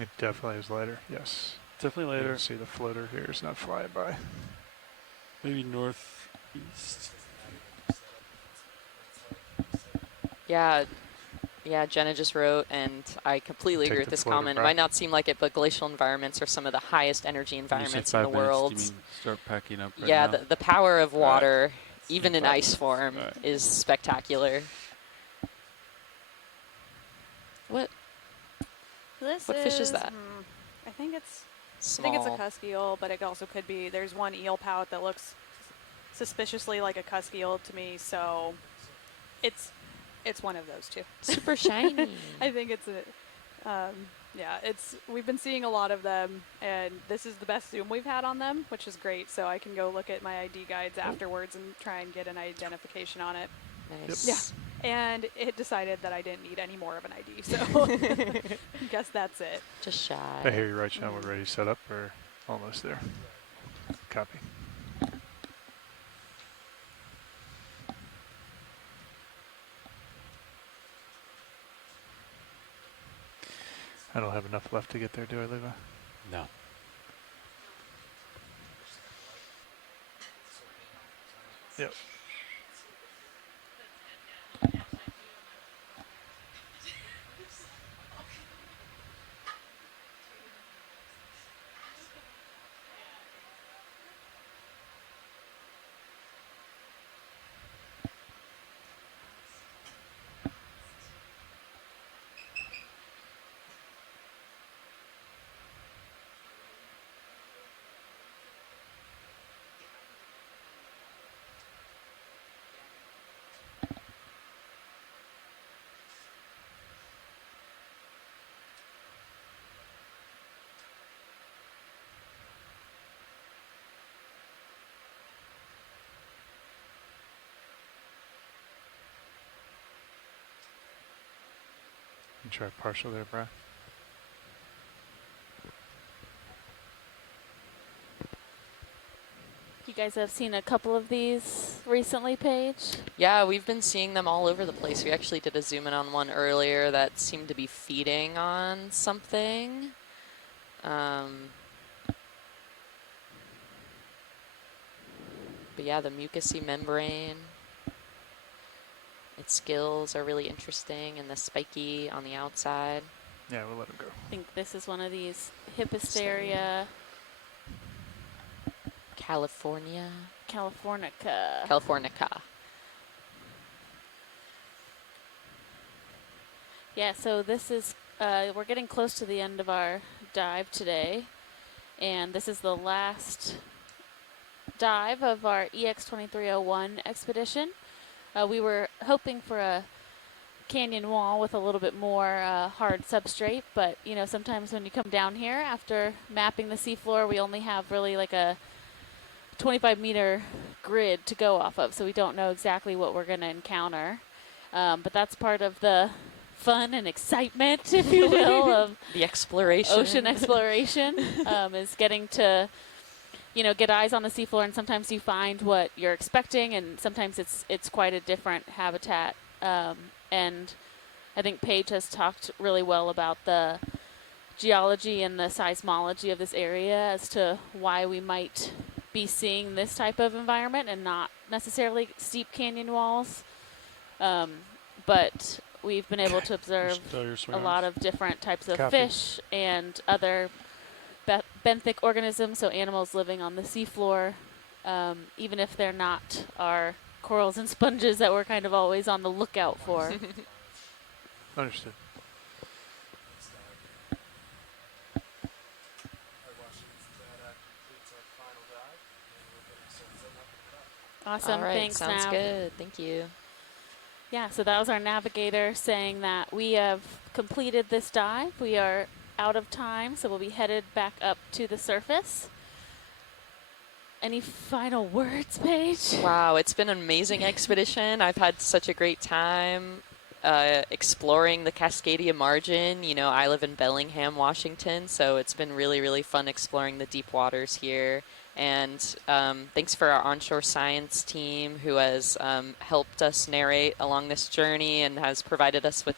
It definitely is lighter. Yes. Definitely You later. can see the floater here is not flying by. Maybe northeast. Yeah, Jenna just wrote, and I completely Take agree with the this floater comment. It back. might not seem like it, but glacial environments are some of the highest energy When you say environments in 5 the minutes, world. do you mean start packing up right Yeah, now? the power of All right. water, even in 5 ice minutes. form, All right. is spectacular. What This What fish is that? I think it's Small. I think it's a cusk eel, but it also could be. There's one eel pout that looks suspiciously like a cusk eel to me, so it's one of those two. Super shiny. I think it's we've been seeing a lot of them, and this is the best zoom we've had on them, which is great. So I can go look at my ID guides afterwards and try and get an identification on it. Nice. Yeah. And it decided that I didn't need any more of an ID, so I guess that's it. Just shy. I hear you right now. We're ready to set up. Or almost there. Copy. I don't have enough left to get there, do I, Levi? No. Yep. You try partial there, Brian. You guys have seen a couple of these recently, Paige? Yeah, we've been seeing them all over the place. We actually did a zoom in on one earlier that seemed to be feeding on something. But yeah, the mucousy membrane. Its scales are really interesting, and the spiky on the outside. Yeah, we'll let him go. I think this is one of these Hippisteria Californica. Californica. Yeah, so this is, we're getting close to the end of our dive today, and this is the last dive of our EX2301 expedition. We were hoping for a canyon wall with a little bit more hard substrate, but you know, sometimes when you come down here after mapping the seafloor, we only have really like a 25-meter grid to go off of, so we don't know exactly what we're going to encounter. But that's part of the fun and excitement, if you will, of the exploration. Ocean exploration, is getting to get eyes on the seafloor, and sometimes you find what you're expecting, and sometimes it's quite a different habitat. And I think Paige has talked really well about the geology and the seismology of this area as to why we might be seeing this type of environment and not necessarily steep canyon walls. But we've been able to observe a lot of different types of fish and other benthic organisms, so animals living on the seafloor, even if they're not our corals and sponges that we're kind of always on the lookout for. Understood. Awesome. All right, Thanks, sounds Nav. good. Thank you. Yeah, so that was our navigator saying that we have completed this dive. We are out of time, so we'll be headed back up to the surface. Any final words, Paige? Wow, it's been an amazing expedition. I've had such a great time exploring the Cascadia margin. I live in Bellingham, Washington, so it's been really, really fun exploring the deep waters here. And thanks for our onshore science team who has helped us narrate along this journey and has provided us with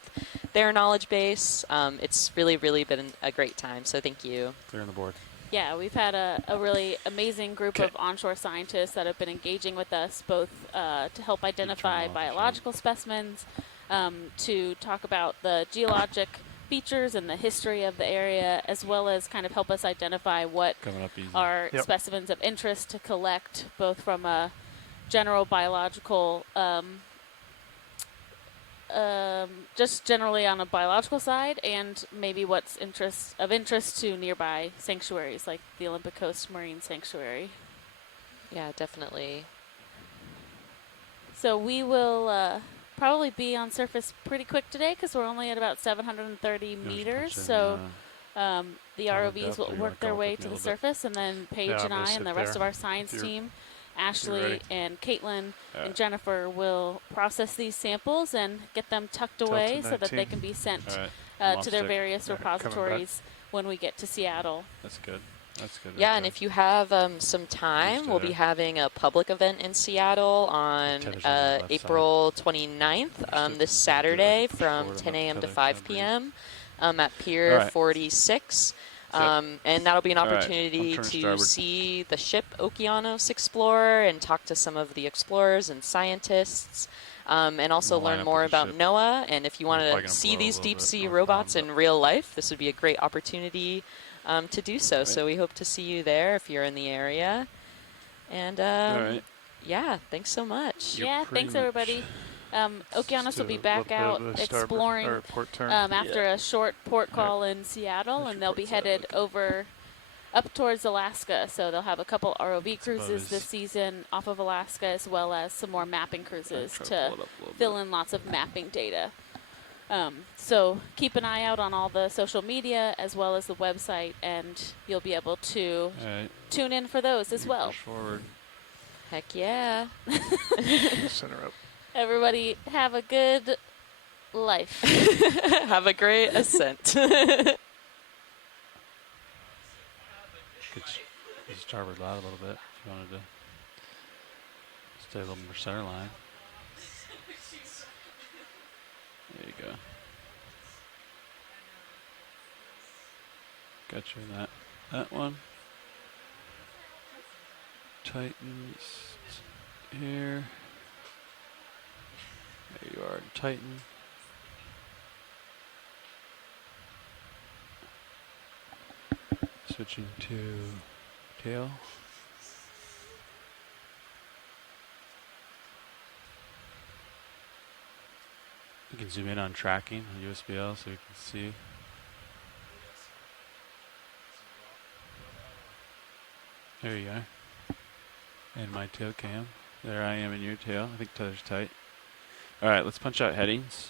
their knowledge base. It's really, really been a great time, so thank you. Clearing the board. Yeah, we've had a really amazing group of onshore scientists that have been engaging with us, both to help identify biological specimens, to talk about the geologic features and the history of the area, as well as kind of help us identify what are specimens of interest to collect, both from a general biological, just generally on a biological side, and maybe what's of interest to nearby sanctuaries like the Olympic Coast Marine Sanctuary. Yeah, definitely. So we will probably be on surface pretty quick today because we're only at about 730 meters. So the ROVs will work their way to the surface, and then Paige and I and the rest of our science team, Ashley and Caitlin and Jennifer, will process these samples and get them tucked away so that they can be sent to their various repositories when we get to Seattle. That's good. That's good. Yeah, and if you have some time, we'll be having a public event in Seattle on April 29th, this Saturday from 10 a.m. to 5 p.m. At Pier 46. And that'll be an opportunity to see the ship Okeanos explore and talk to some of the explorers and scientists, and also learn more about NOAA. And if you want to see these deep sea robots in real life, this would be a great opportunity to do so. So we hope to see you there if you're in the area. And yeah, thanks so much. Yeah, thanks everybody. Okeanos will be back out exploring after a short port call in Seattle, and they'll be headed up towards Alaska. So they'll have a couple ROV cruises this season off of Alaska, as well as some more mapping cruises to fill in lots of mapping data. So keep an eye out on all the social media as well as the website, and you'll be able to tune in for those as well. Heck yeah. Center up. Everybody have a good life. Have a great ascent. Could starboard out a little bit if you wanted to stay a little more center line. There you go. Got you in that one. Tightens here. There you are, Titan. Switching to tail. You can zoom in on tracking on USBL so you can see. There you are. And my tail cam. There I am in your tail. I think tether's tight. Alright, let's punch out headings.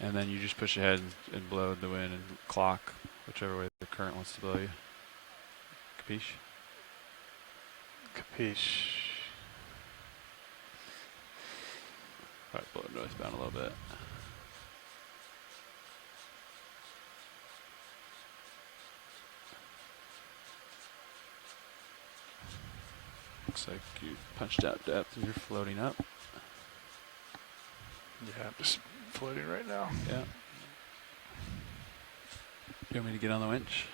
And then you just push ahead and blow the wind and clock whichever way the current wants to blow you. Capiche? Capiche. Alright, blow it northbound a little bit. looks like you punched out depth and you're floating up. Yeah, I'm just floating right now. Yeah. You want me to get on the winch?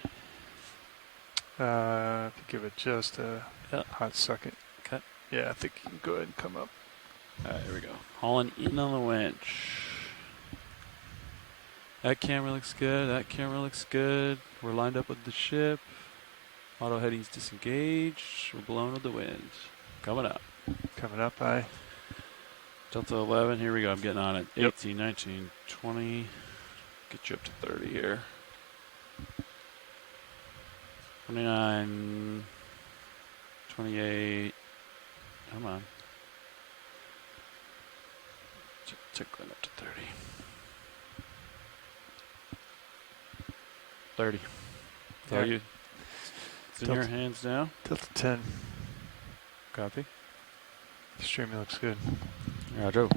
If you give it just a hot second. Okay. Yeah, I think you can go ahead and come up. Alright, here we go. Hauling in on the winch. That camera looks good. That camera looks good. We're lined up with the ship. Auto heading's disengaged. We're blown with the wind. Coming up. Coming up, aye. Delta 11, here we go. I'm getting on it. Yep. 18, 19, 20. Get you up to 30 here. 29, 28. Come on. Tickling up to 30. 30. So Yeah. you, it's in your hands now. Delta 10. Copy. Streaming looks good. Roger.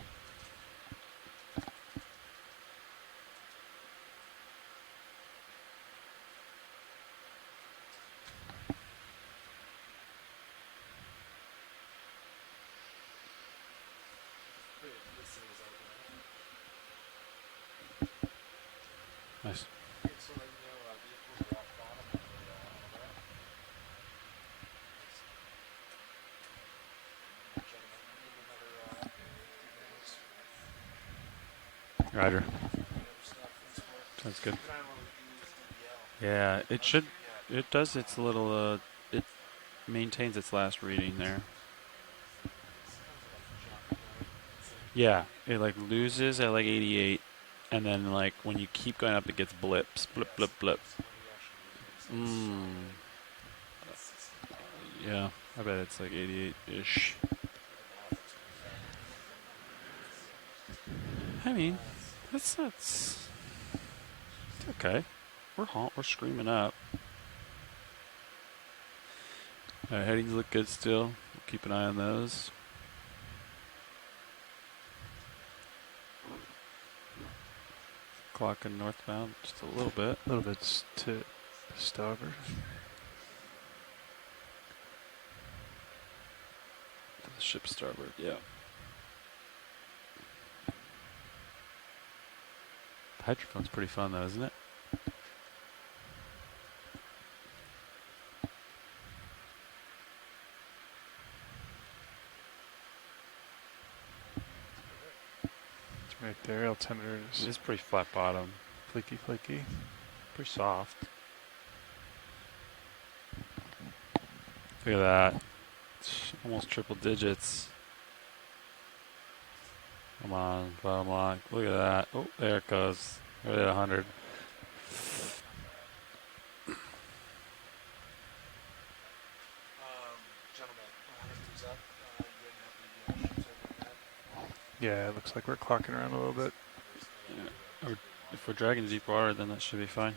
Nice. Roger. Sounds good. Yeah, it should. It does its little. It maintains its last reading there. Yeah, it like loses at like 88, and then like when you keep going up, it gets blips, blip, blip, blip. Yeah, I bet it's like 88-ish. I mean, that's it's okay. We're screaming up. Headings look good still. We'll keep an eye on those. Clocking northbound just a little bit. A little bit to starboard. To the ship starboard, yeah. The hydrophone's pretty fun though, isn't it? Right there, altimeter is... It's pretty flat bottom. Flaky, flaky. Pretty soft. Look at that. It's almost triple digits. Come on, bottom line. Look at that. Oh, there it goes. Right at 100. Yeah, it looks like we're clocking around a little bit. Yeah. If we're dragging deep water, then that should be fine.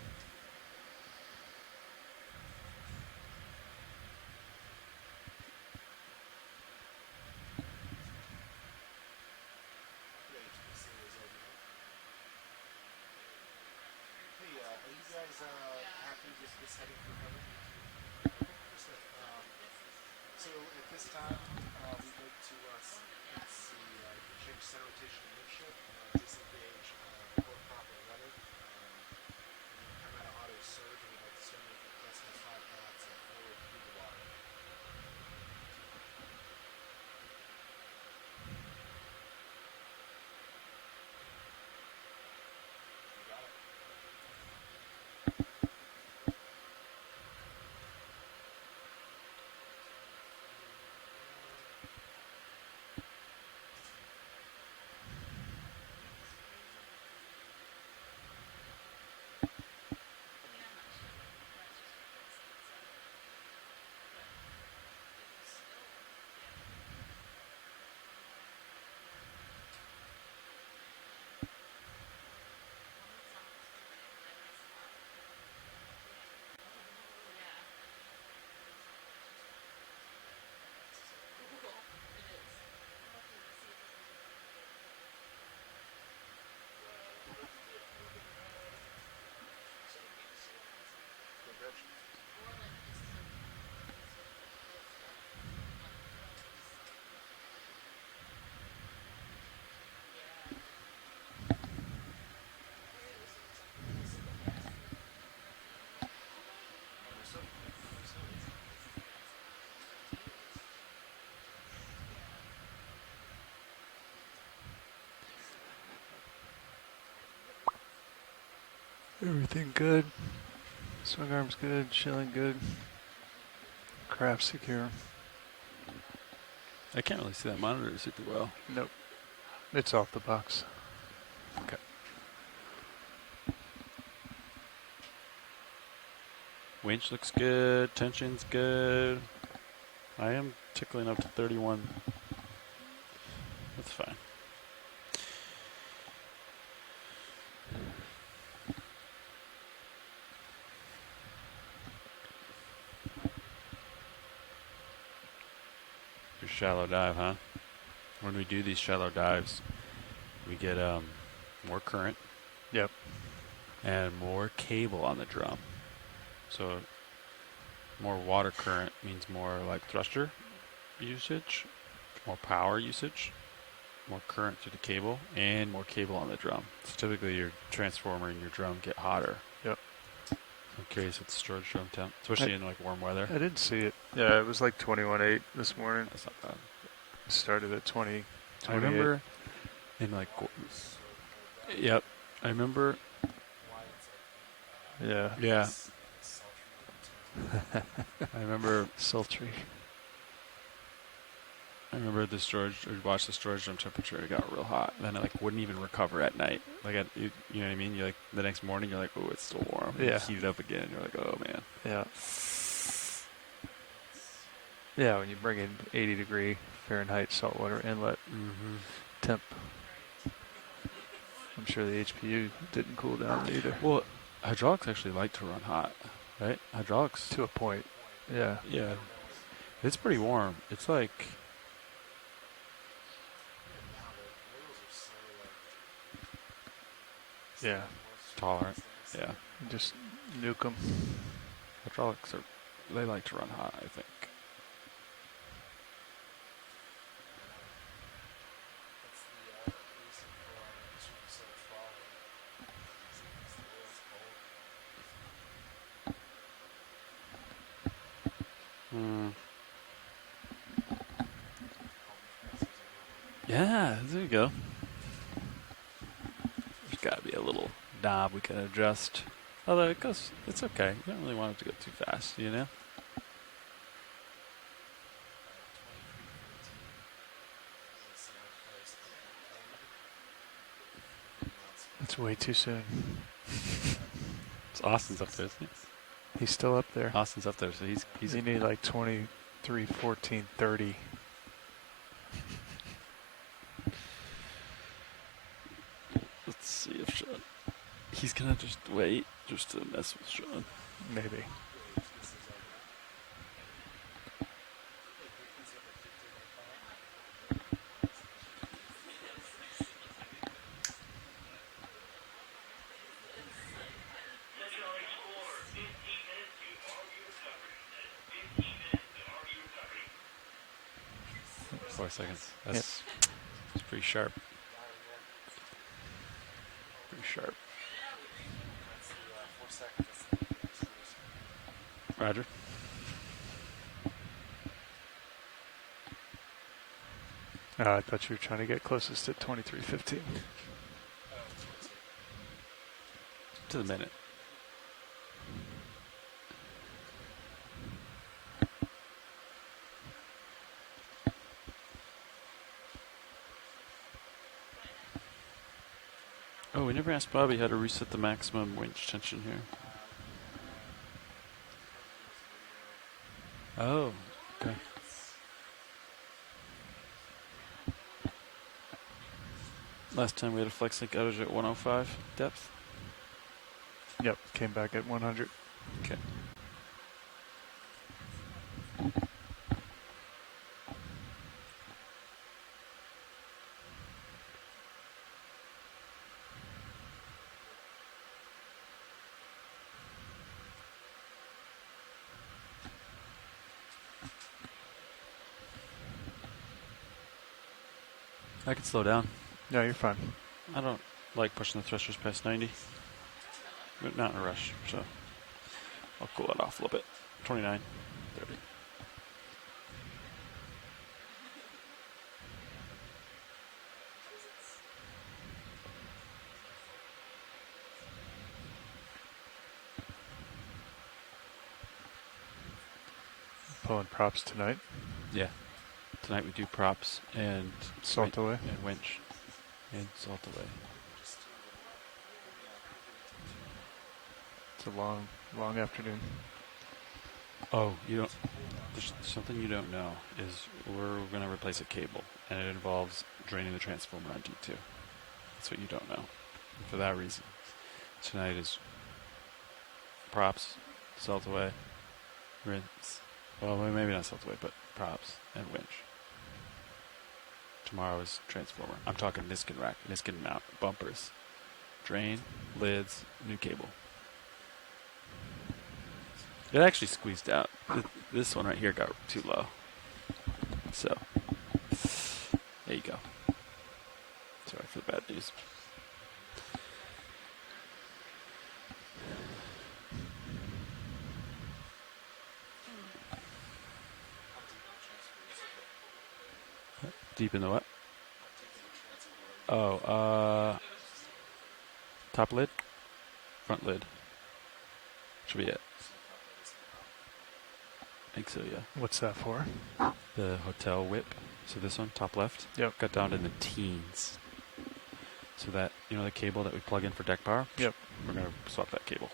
So at this time, we'd like to, let's see, change sedimentation midship, disengage port prop or rudder, come out of auto surge, and we'd like to swim with less than 5 knots and forward through the water. You got it. Everything good. Swing arm's good. Shilling good. Craft secure. I can't really see that monitor super well. Nope. It's off the box. Okay. Winch looks good. Tension's good. I am tickling up to 31. That's fine. Shallow dive, huh? When we do these shallow dives, we get more current. Yep. And more cable on the drum. So more water current means more like thruster usage, more power usage, more current through the cable, and more cable on the drum. So typically your transformer and your drum get hotter. Yep. I'm curious what the storage drum temp, especially in like warm weather. I didn't see it. Yeah, it was like 21.8 this morning. That's not bad. It started at 20. I remember in like, yep. I remember. Yeah. Yeah. I remember sultry. I remember the storage, or watch the storage drum temperature. It got real hot. Then it like wouldn't even recover at night. Like you know what I mean? You're like the next morning, you're like, oh, it's still warm. Yeah. You heat it up again. You're like, oh man. Yeah. Yeah, when you bring in 80 degree Fahrenheit saltwater inlet temp. I'm sure the HPU didn't cool down either. Well, hydraulics actually like to run hot, right? Hydraulics. To a point. Yeah. Yeah. It's pretty warm. It's like. Yeah. Tolerant. Yeah. Just nuke them. Hydraulics they like to run hot, I think. Yeah, there you go. There's got to be a little knob we can adjust. Although it's okay. You don't really want it to go too fast, you know? It's way too soon. It's Austin's up there, isn't he? He's still up there. Austin's up there, so he's. You need like 23, 14, 30. Let's see if Sean. He's gonna just wait just to mess with Sean. Maybe. Seconds. That's pretty sharp. Pretty sharp. Roger. I thought you were trying to get closest at 23:15. To the minute. Oh, we never asked Bobby how to reset the maximum winch tension here. Oh, okay. Last time we had a flex link outage at 105 depth. Yep, came back at 100. Okay. I can slow down. No, you're fine. I don't like pushing the thrusters past 90. But not in a rush, so I'll cool it off a little bit. 29, 30. pulling props tonight. Yeah. Tonight we do props and Salt away. And winch and salt away. It's a long, long afternoon. Oh, there's something you don't know is we're going to replace a cable, and it involves draining the transformer on D2. That's what you don't know. And for that reason, tonight is props, salt away, rinse. Well, maybe not salt away, but props and winch. Tomorrow is transformer. I'm talking Niskin rack, Niskin mount, bumpers, drain, lids, new cable. It actually squeezed out. This one right here got too low. So, there you go. Sorry for the bad news. Deep in the what? Oh, top lid? Front lid. Should be it. I think so, yeah. What's that for? The hotel whip. So this one, top left. Yep. Got down in the teens. So that, the cable that we plug in for deck power? Yep. We're going to swap that cable.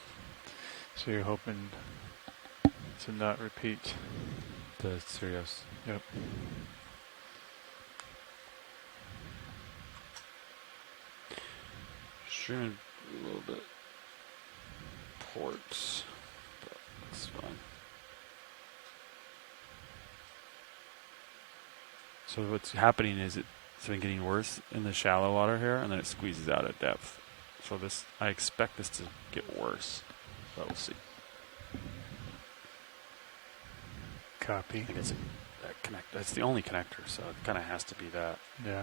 So you're hoping to not repeat the Sirius. Yep. Streaming a little bit. Ports. But that's fine. So what's happening is it's been getting worse in the shallow water here, and then it squeezes out at depth. So I expect this to get worse, but we'll see. Copy. I think it's it's the only connector, so it kind of has to be that. Yeah.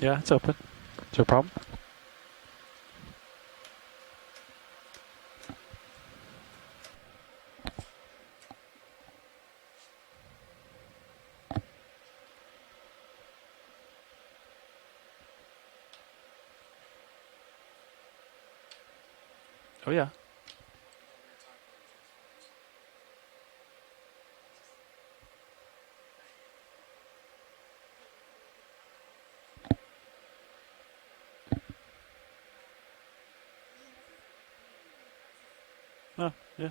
Yeah, it's open. Is there a problem? Oh, yeah. Oh, yeah.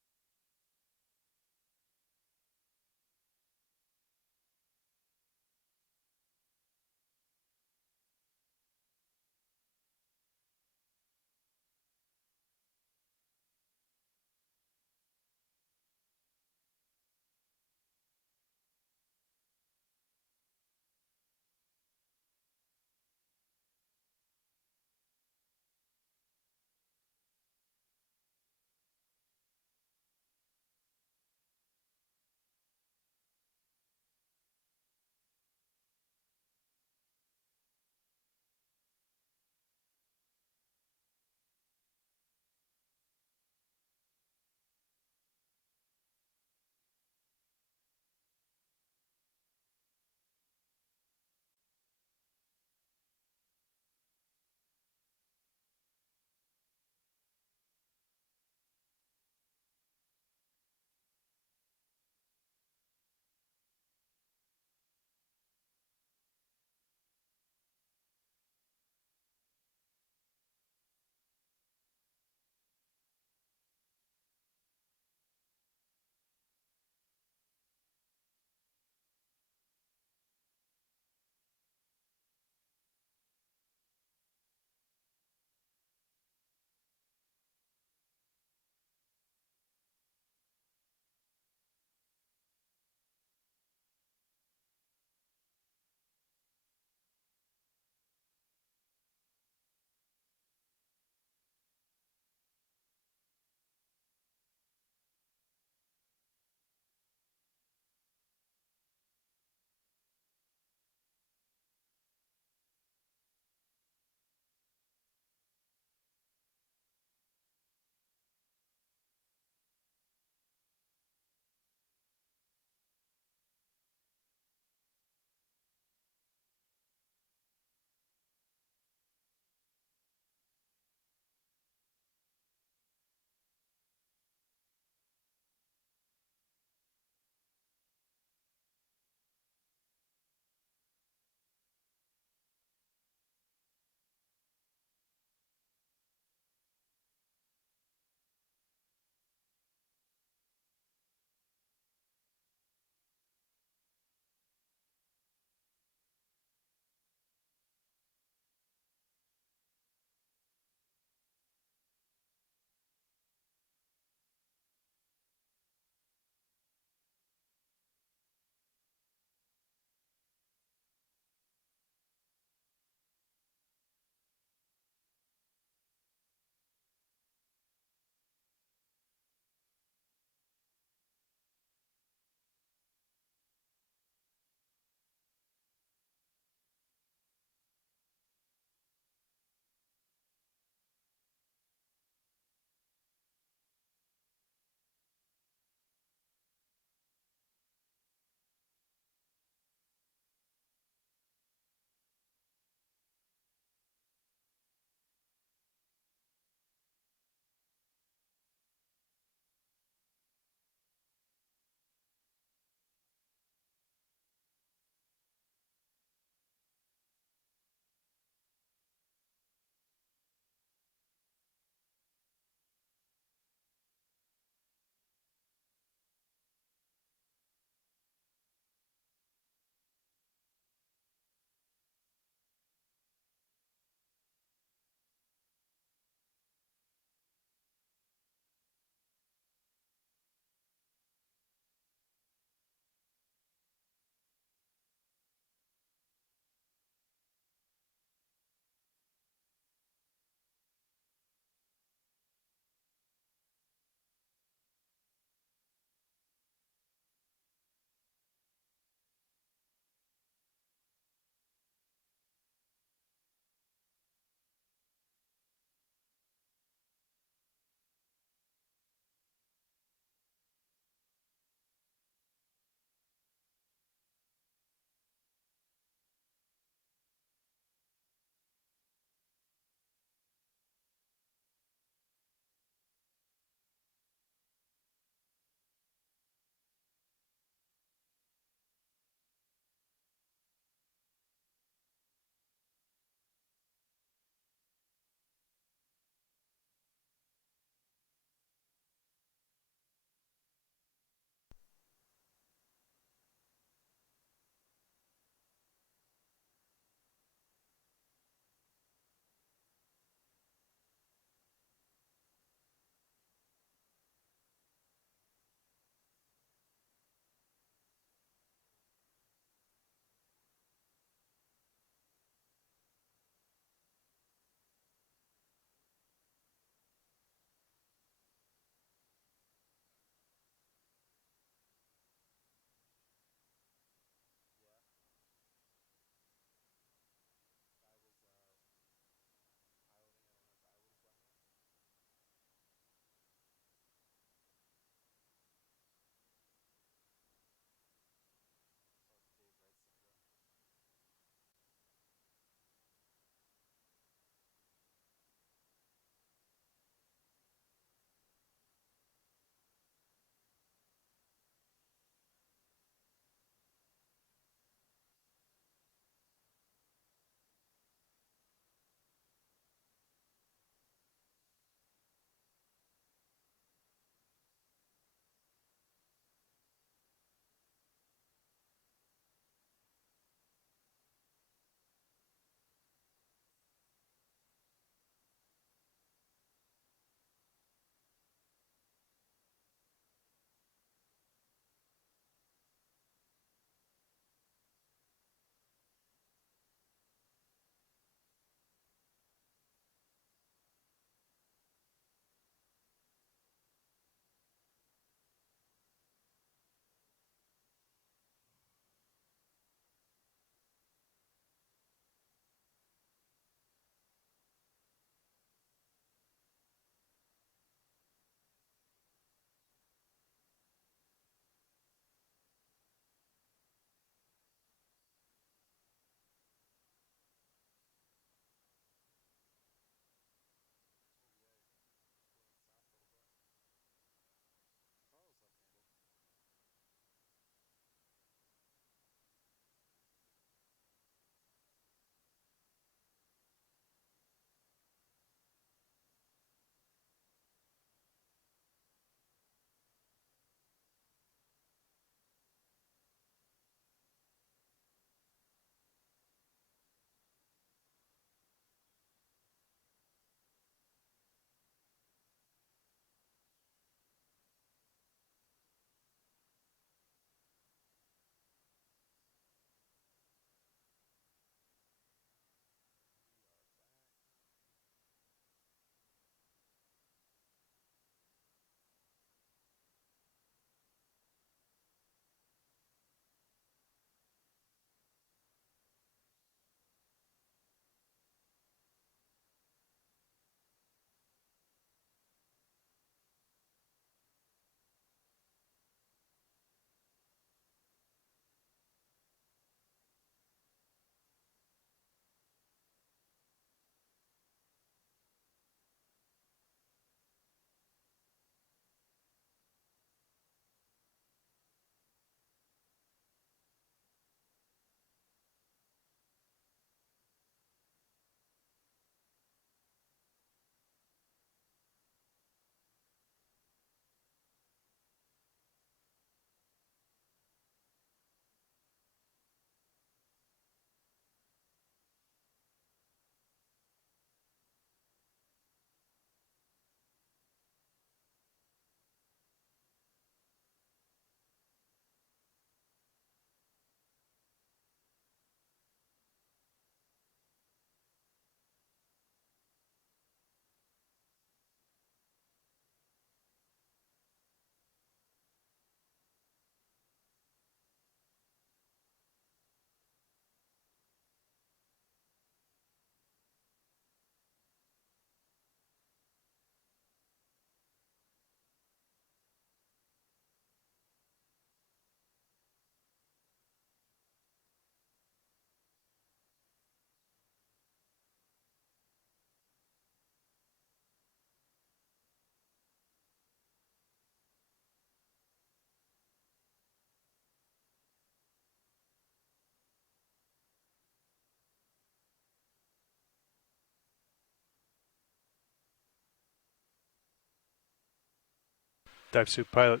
Dive suit pilot.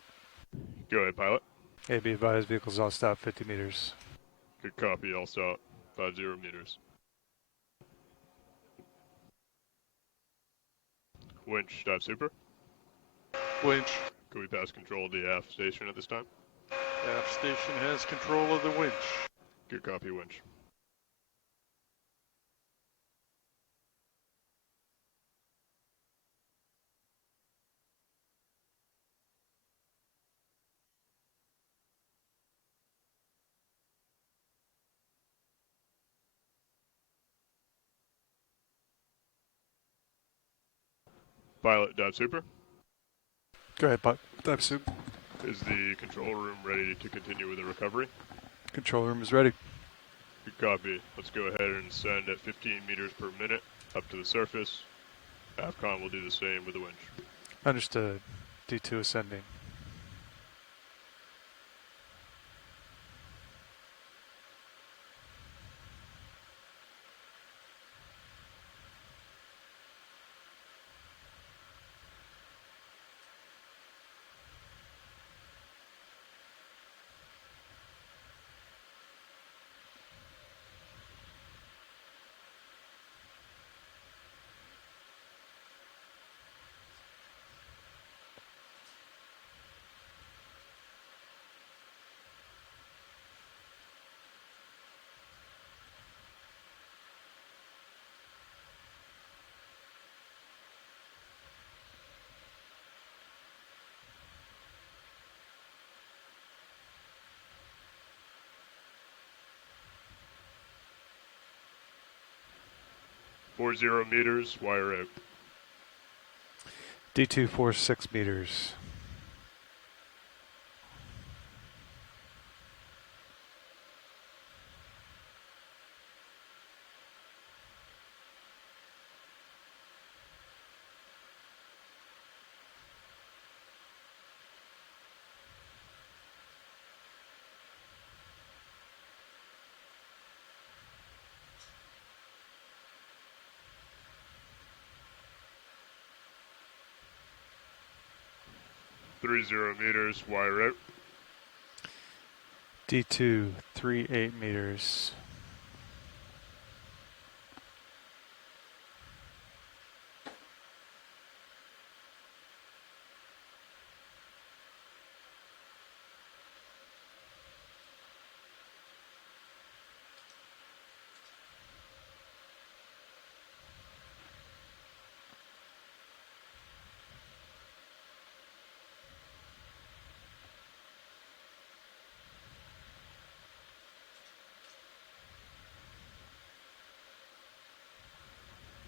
Go ahead, pilot. AB advised vehicles all stop 50 meters. Good copy, all stop. 50 meters. Winch, dive super. Winch. Can we pass control of the aft station at this time? Aft station has control of the winch. Good copy, winch. Pilot, dive super. Go ahead, dive suit. Is the control room ready to continue with the recovery? Control room is ready. Good copy. Let's go ahead and send at 15 meters per minute up to the surface. AFCON will do the same with the winch. Understood. D2 ascending. .40 meters, wire out. D2 46 meters. .30 meters, wire out. D2 38 meters.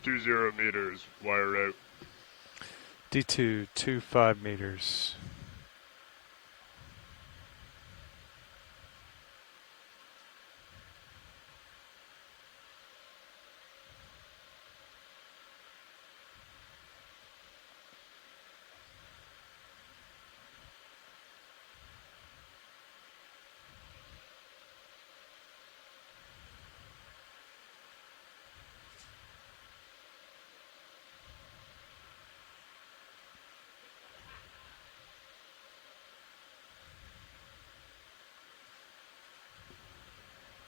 .20 meters, wire out. D2 25 meters.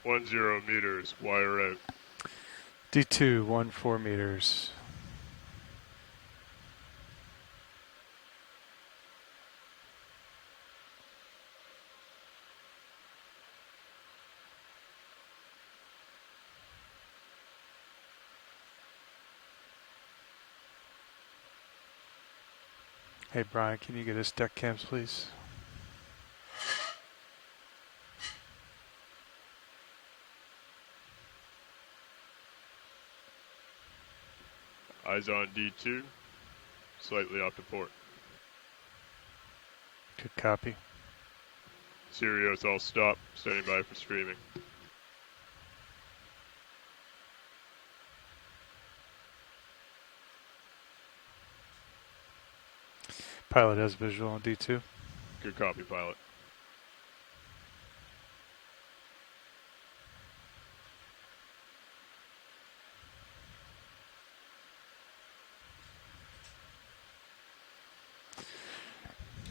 .10 meters, wire out. D2 14 meters. Hey Brian, can you get us deck cams, please? Eyes on D2, slightly off to port. Good copy. Sirius, all stop, standing by for streaming. Pilot has visual on D2. Good copy, pilot.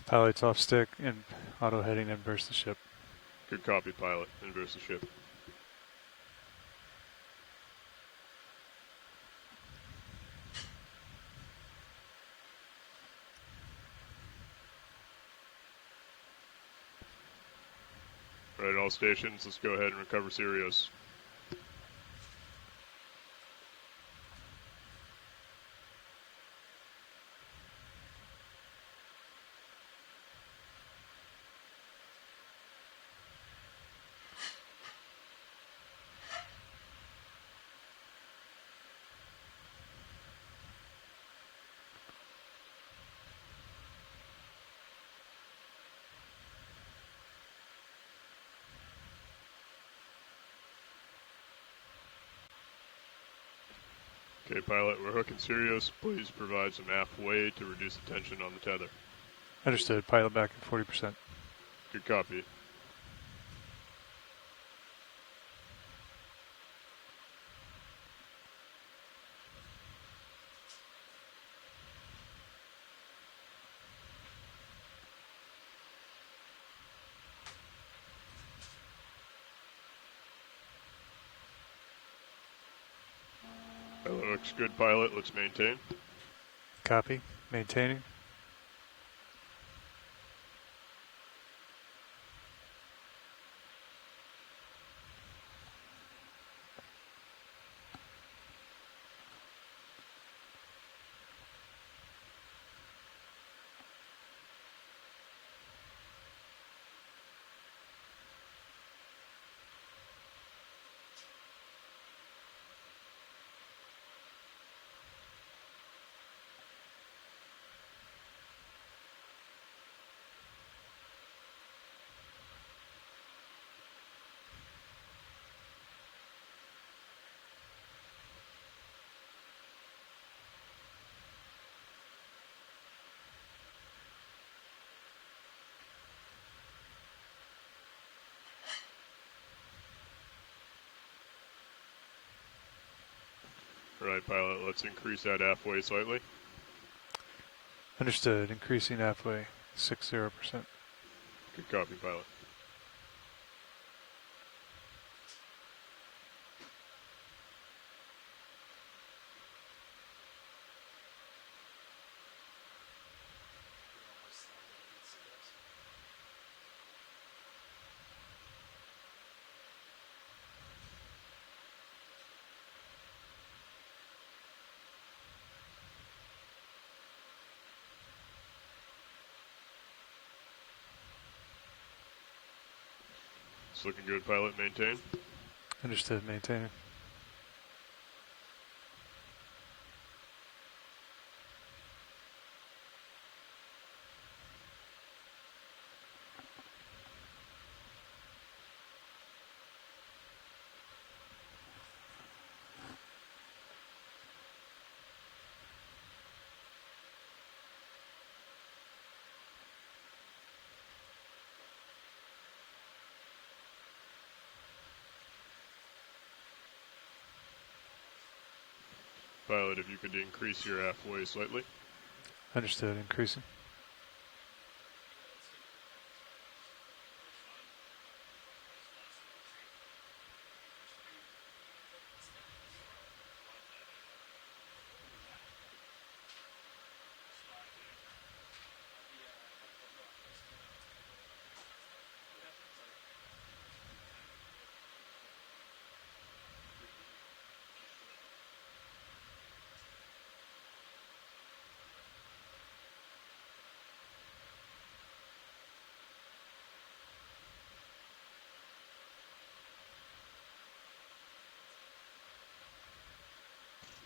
Pilots off stick and auto heading inverse the ship. Good copy, pilot. Inverse the ship. Right, all stations, let's go ahead and recover Sirius. Okay, pilot, we're hooking Sirius. Please provide some aft way to reduce the tension on the tether. Understood. Pilot back at 40%. Good copy. That looks good, pilot. Let's maintain. Copy. Maintaining. Right, pilot. Let's increase that aft way slightly. Understood. Increasing halfway. 60%. Good copy, pilot. It's looking good, pilot. Maintain. Understood. Maintaining. Pilot, if you could increase your aft way slightly. Understood. Increasing.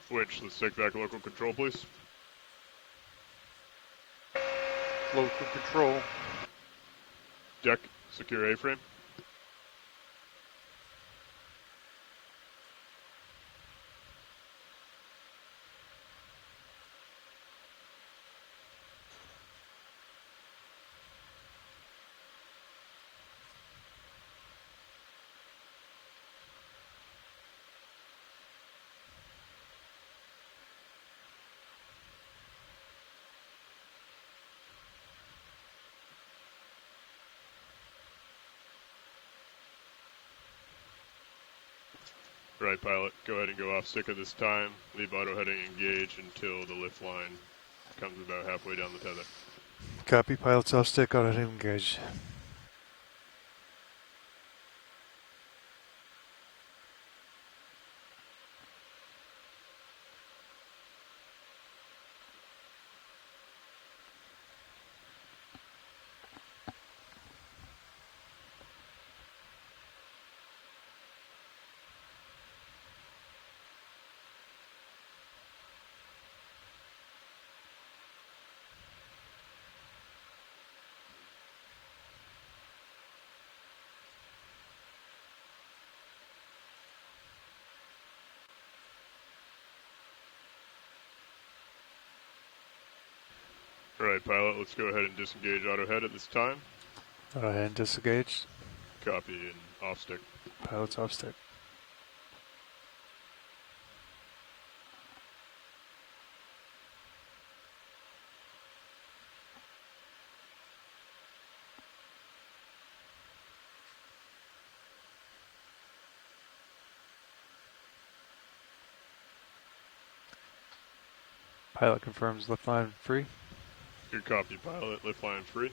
Switch. Let's take back local control, please. Local control. Deck. Secure A-frame. Right, pilot. Go ahead and go off stick at this time. Leave auto heading engaged until the lift line comes about halfway down the tether. Copy. Pilots off stick. Auto heading engaged. Alright, pilot, let's go ahead and disengage auto head at this time. Auto head disengaged. Copy, and off stick. Pilots off stick. Pilot confirms lift line free. Good copy, pilot. Lift line free.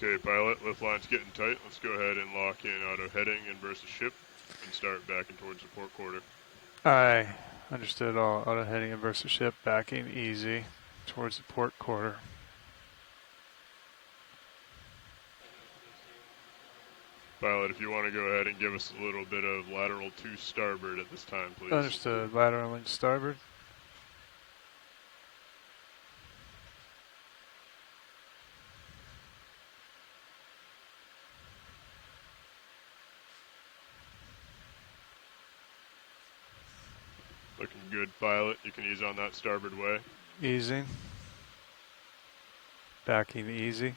Okay, pilot, lift line's getting tight. Let's go ahead and lock in auto heading and versus ship and start backing towards the port quarter. Aye. Understood. All auto heading and versus ship backing easy towards the port quarter. Pilot, if you want to go ahead and give us a little bit of lateral to starboard at this time, please. Understood. Lateraling to starboard. Looking good, pilot. You can ease on that starboard way. Easy. Backing easy.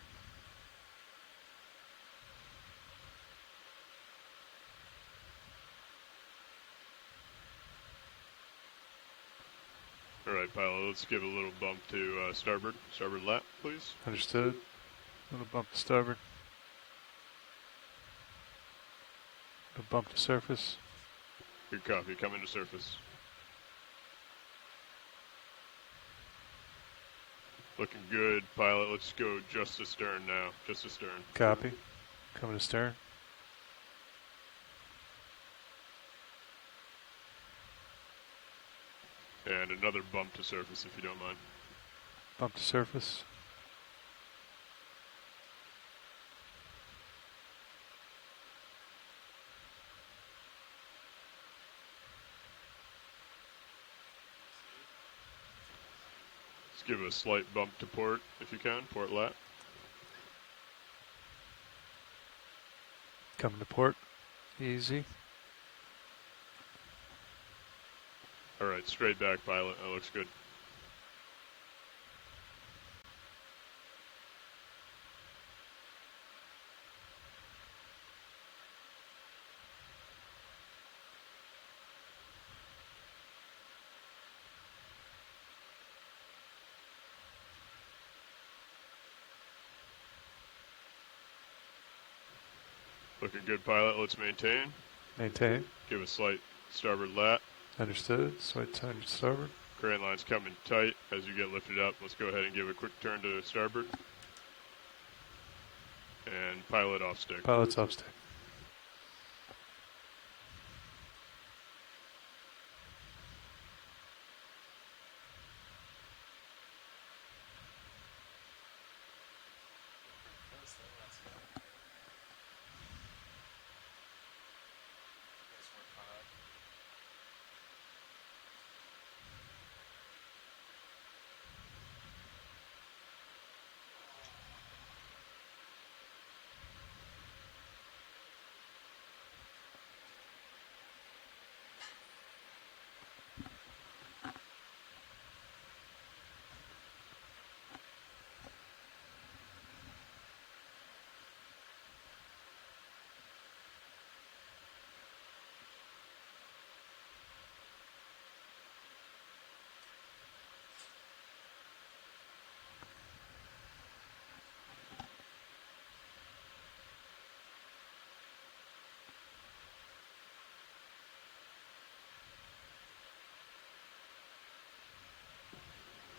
Alright, pilot, let's give a little bump to starboard. Starboard lap, please. Understood. Little bump to starboard. Little bump to surface. Good copy. Coming to surface. Looking good. Pilot, let's go just astern now. Just astern. Copy. Coming to stern. And another bump to surface if you don't mind. Bump to surface. Let's give a slight bump to port if you can. Port lat. Coming to port. Easy. All right, straight back, pilot. That looks good. Looking good, pilot. Let's maintain. Maintain. Give a slight starboard lat. Understood. Slight turn to starboard. Crane line's coming tight as you get lifted up. Let's go ahead and give a quick turn to starboard. And pilot off stick. Pilot's off stick.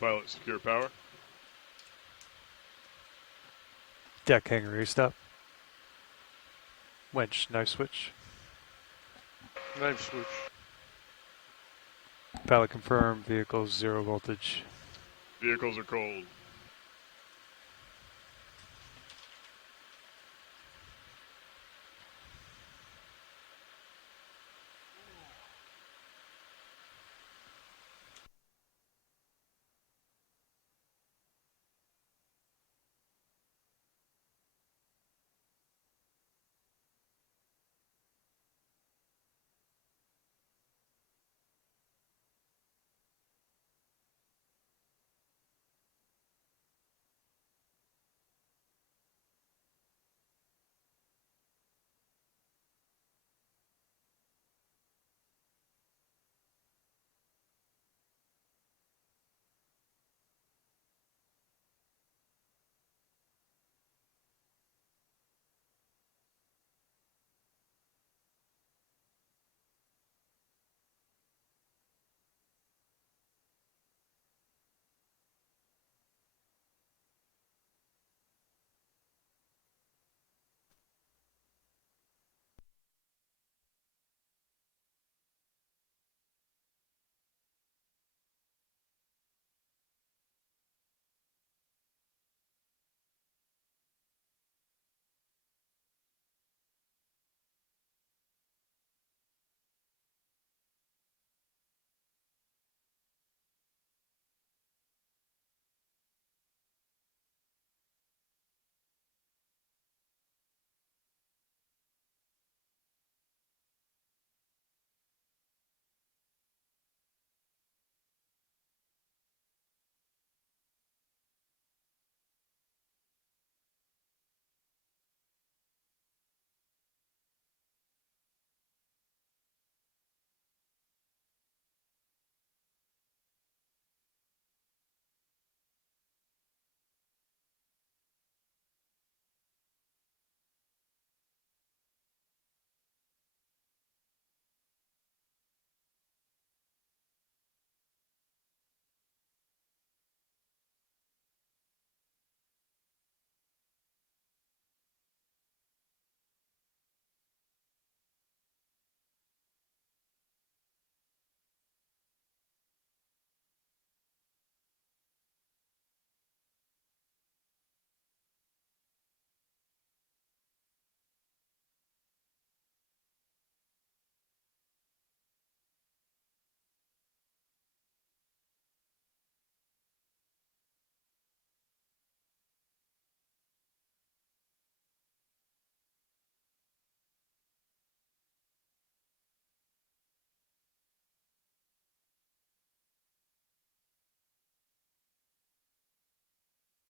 Pilot secure power. Deck hanger restop. Winch, knife switch. Knife switch. Pilot confirmed, vehicles 0 voltage. Vehicles are cold.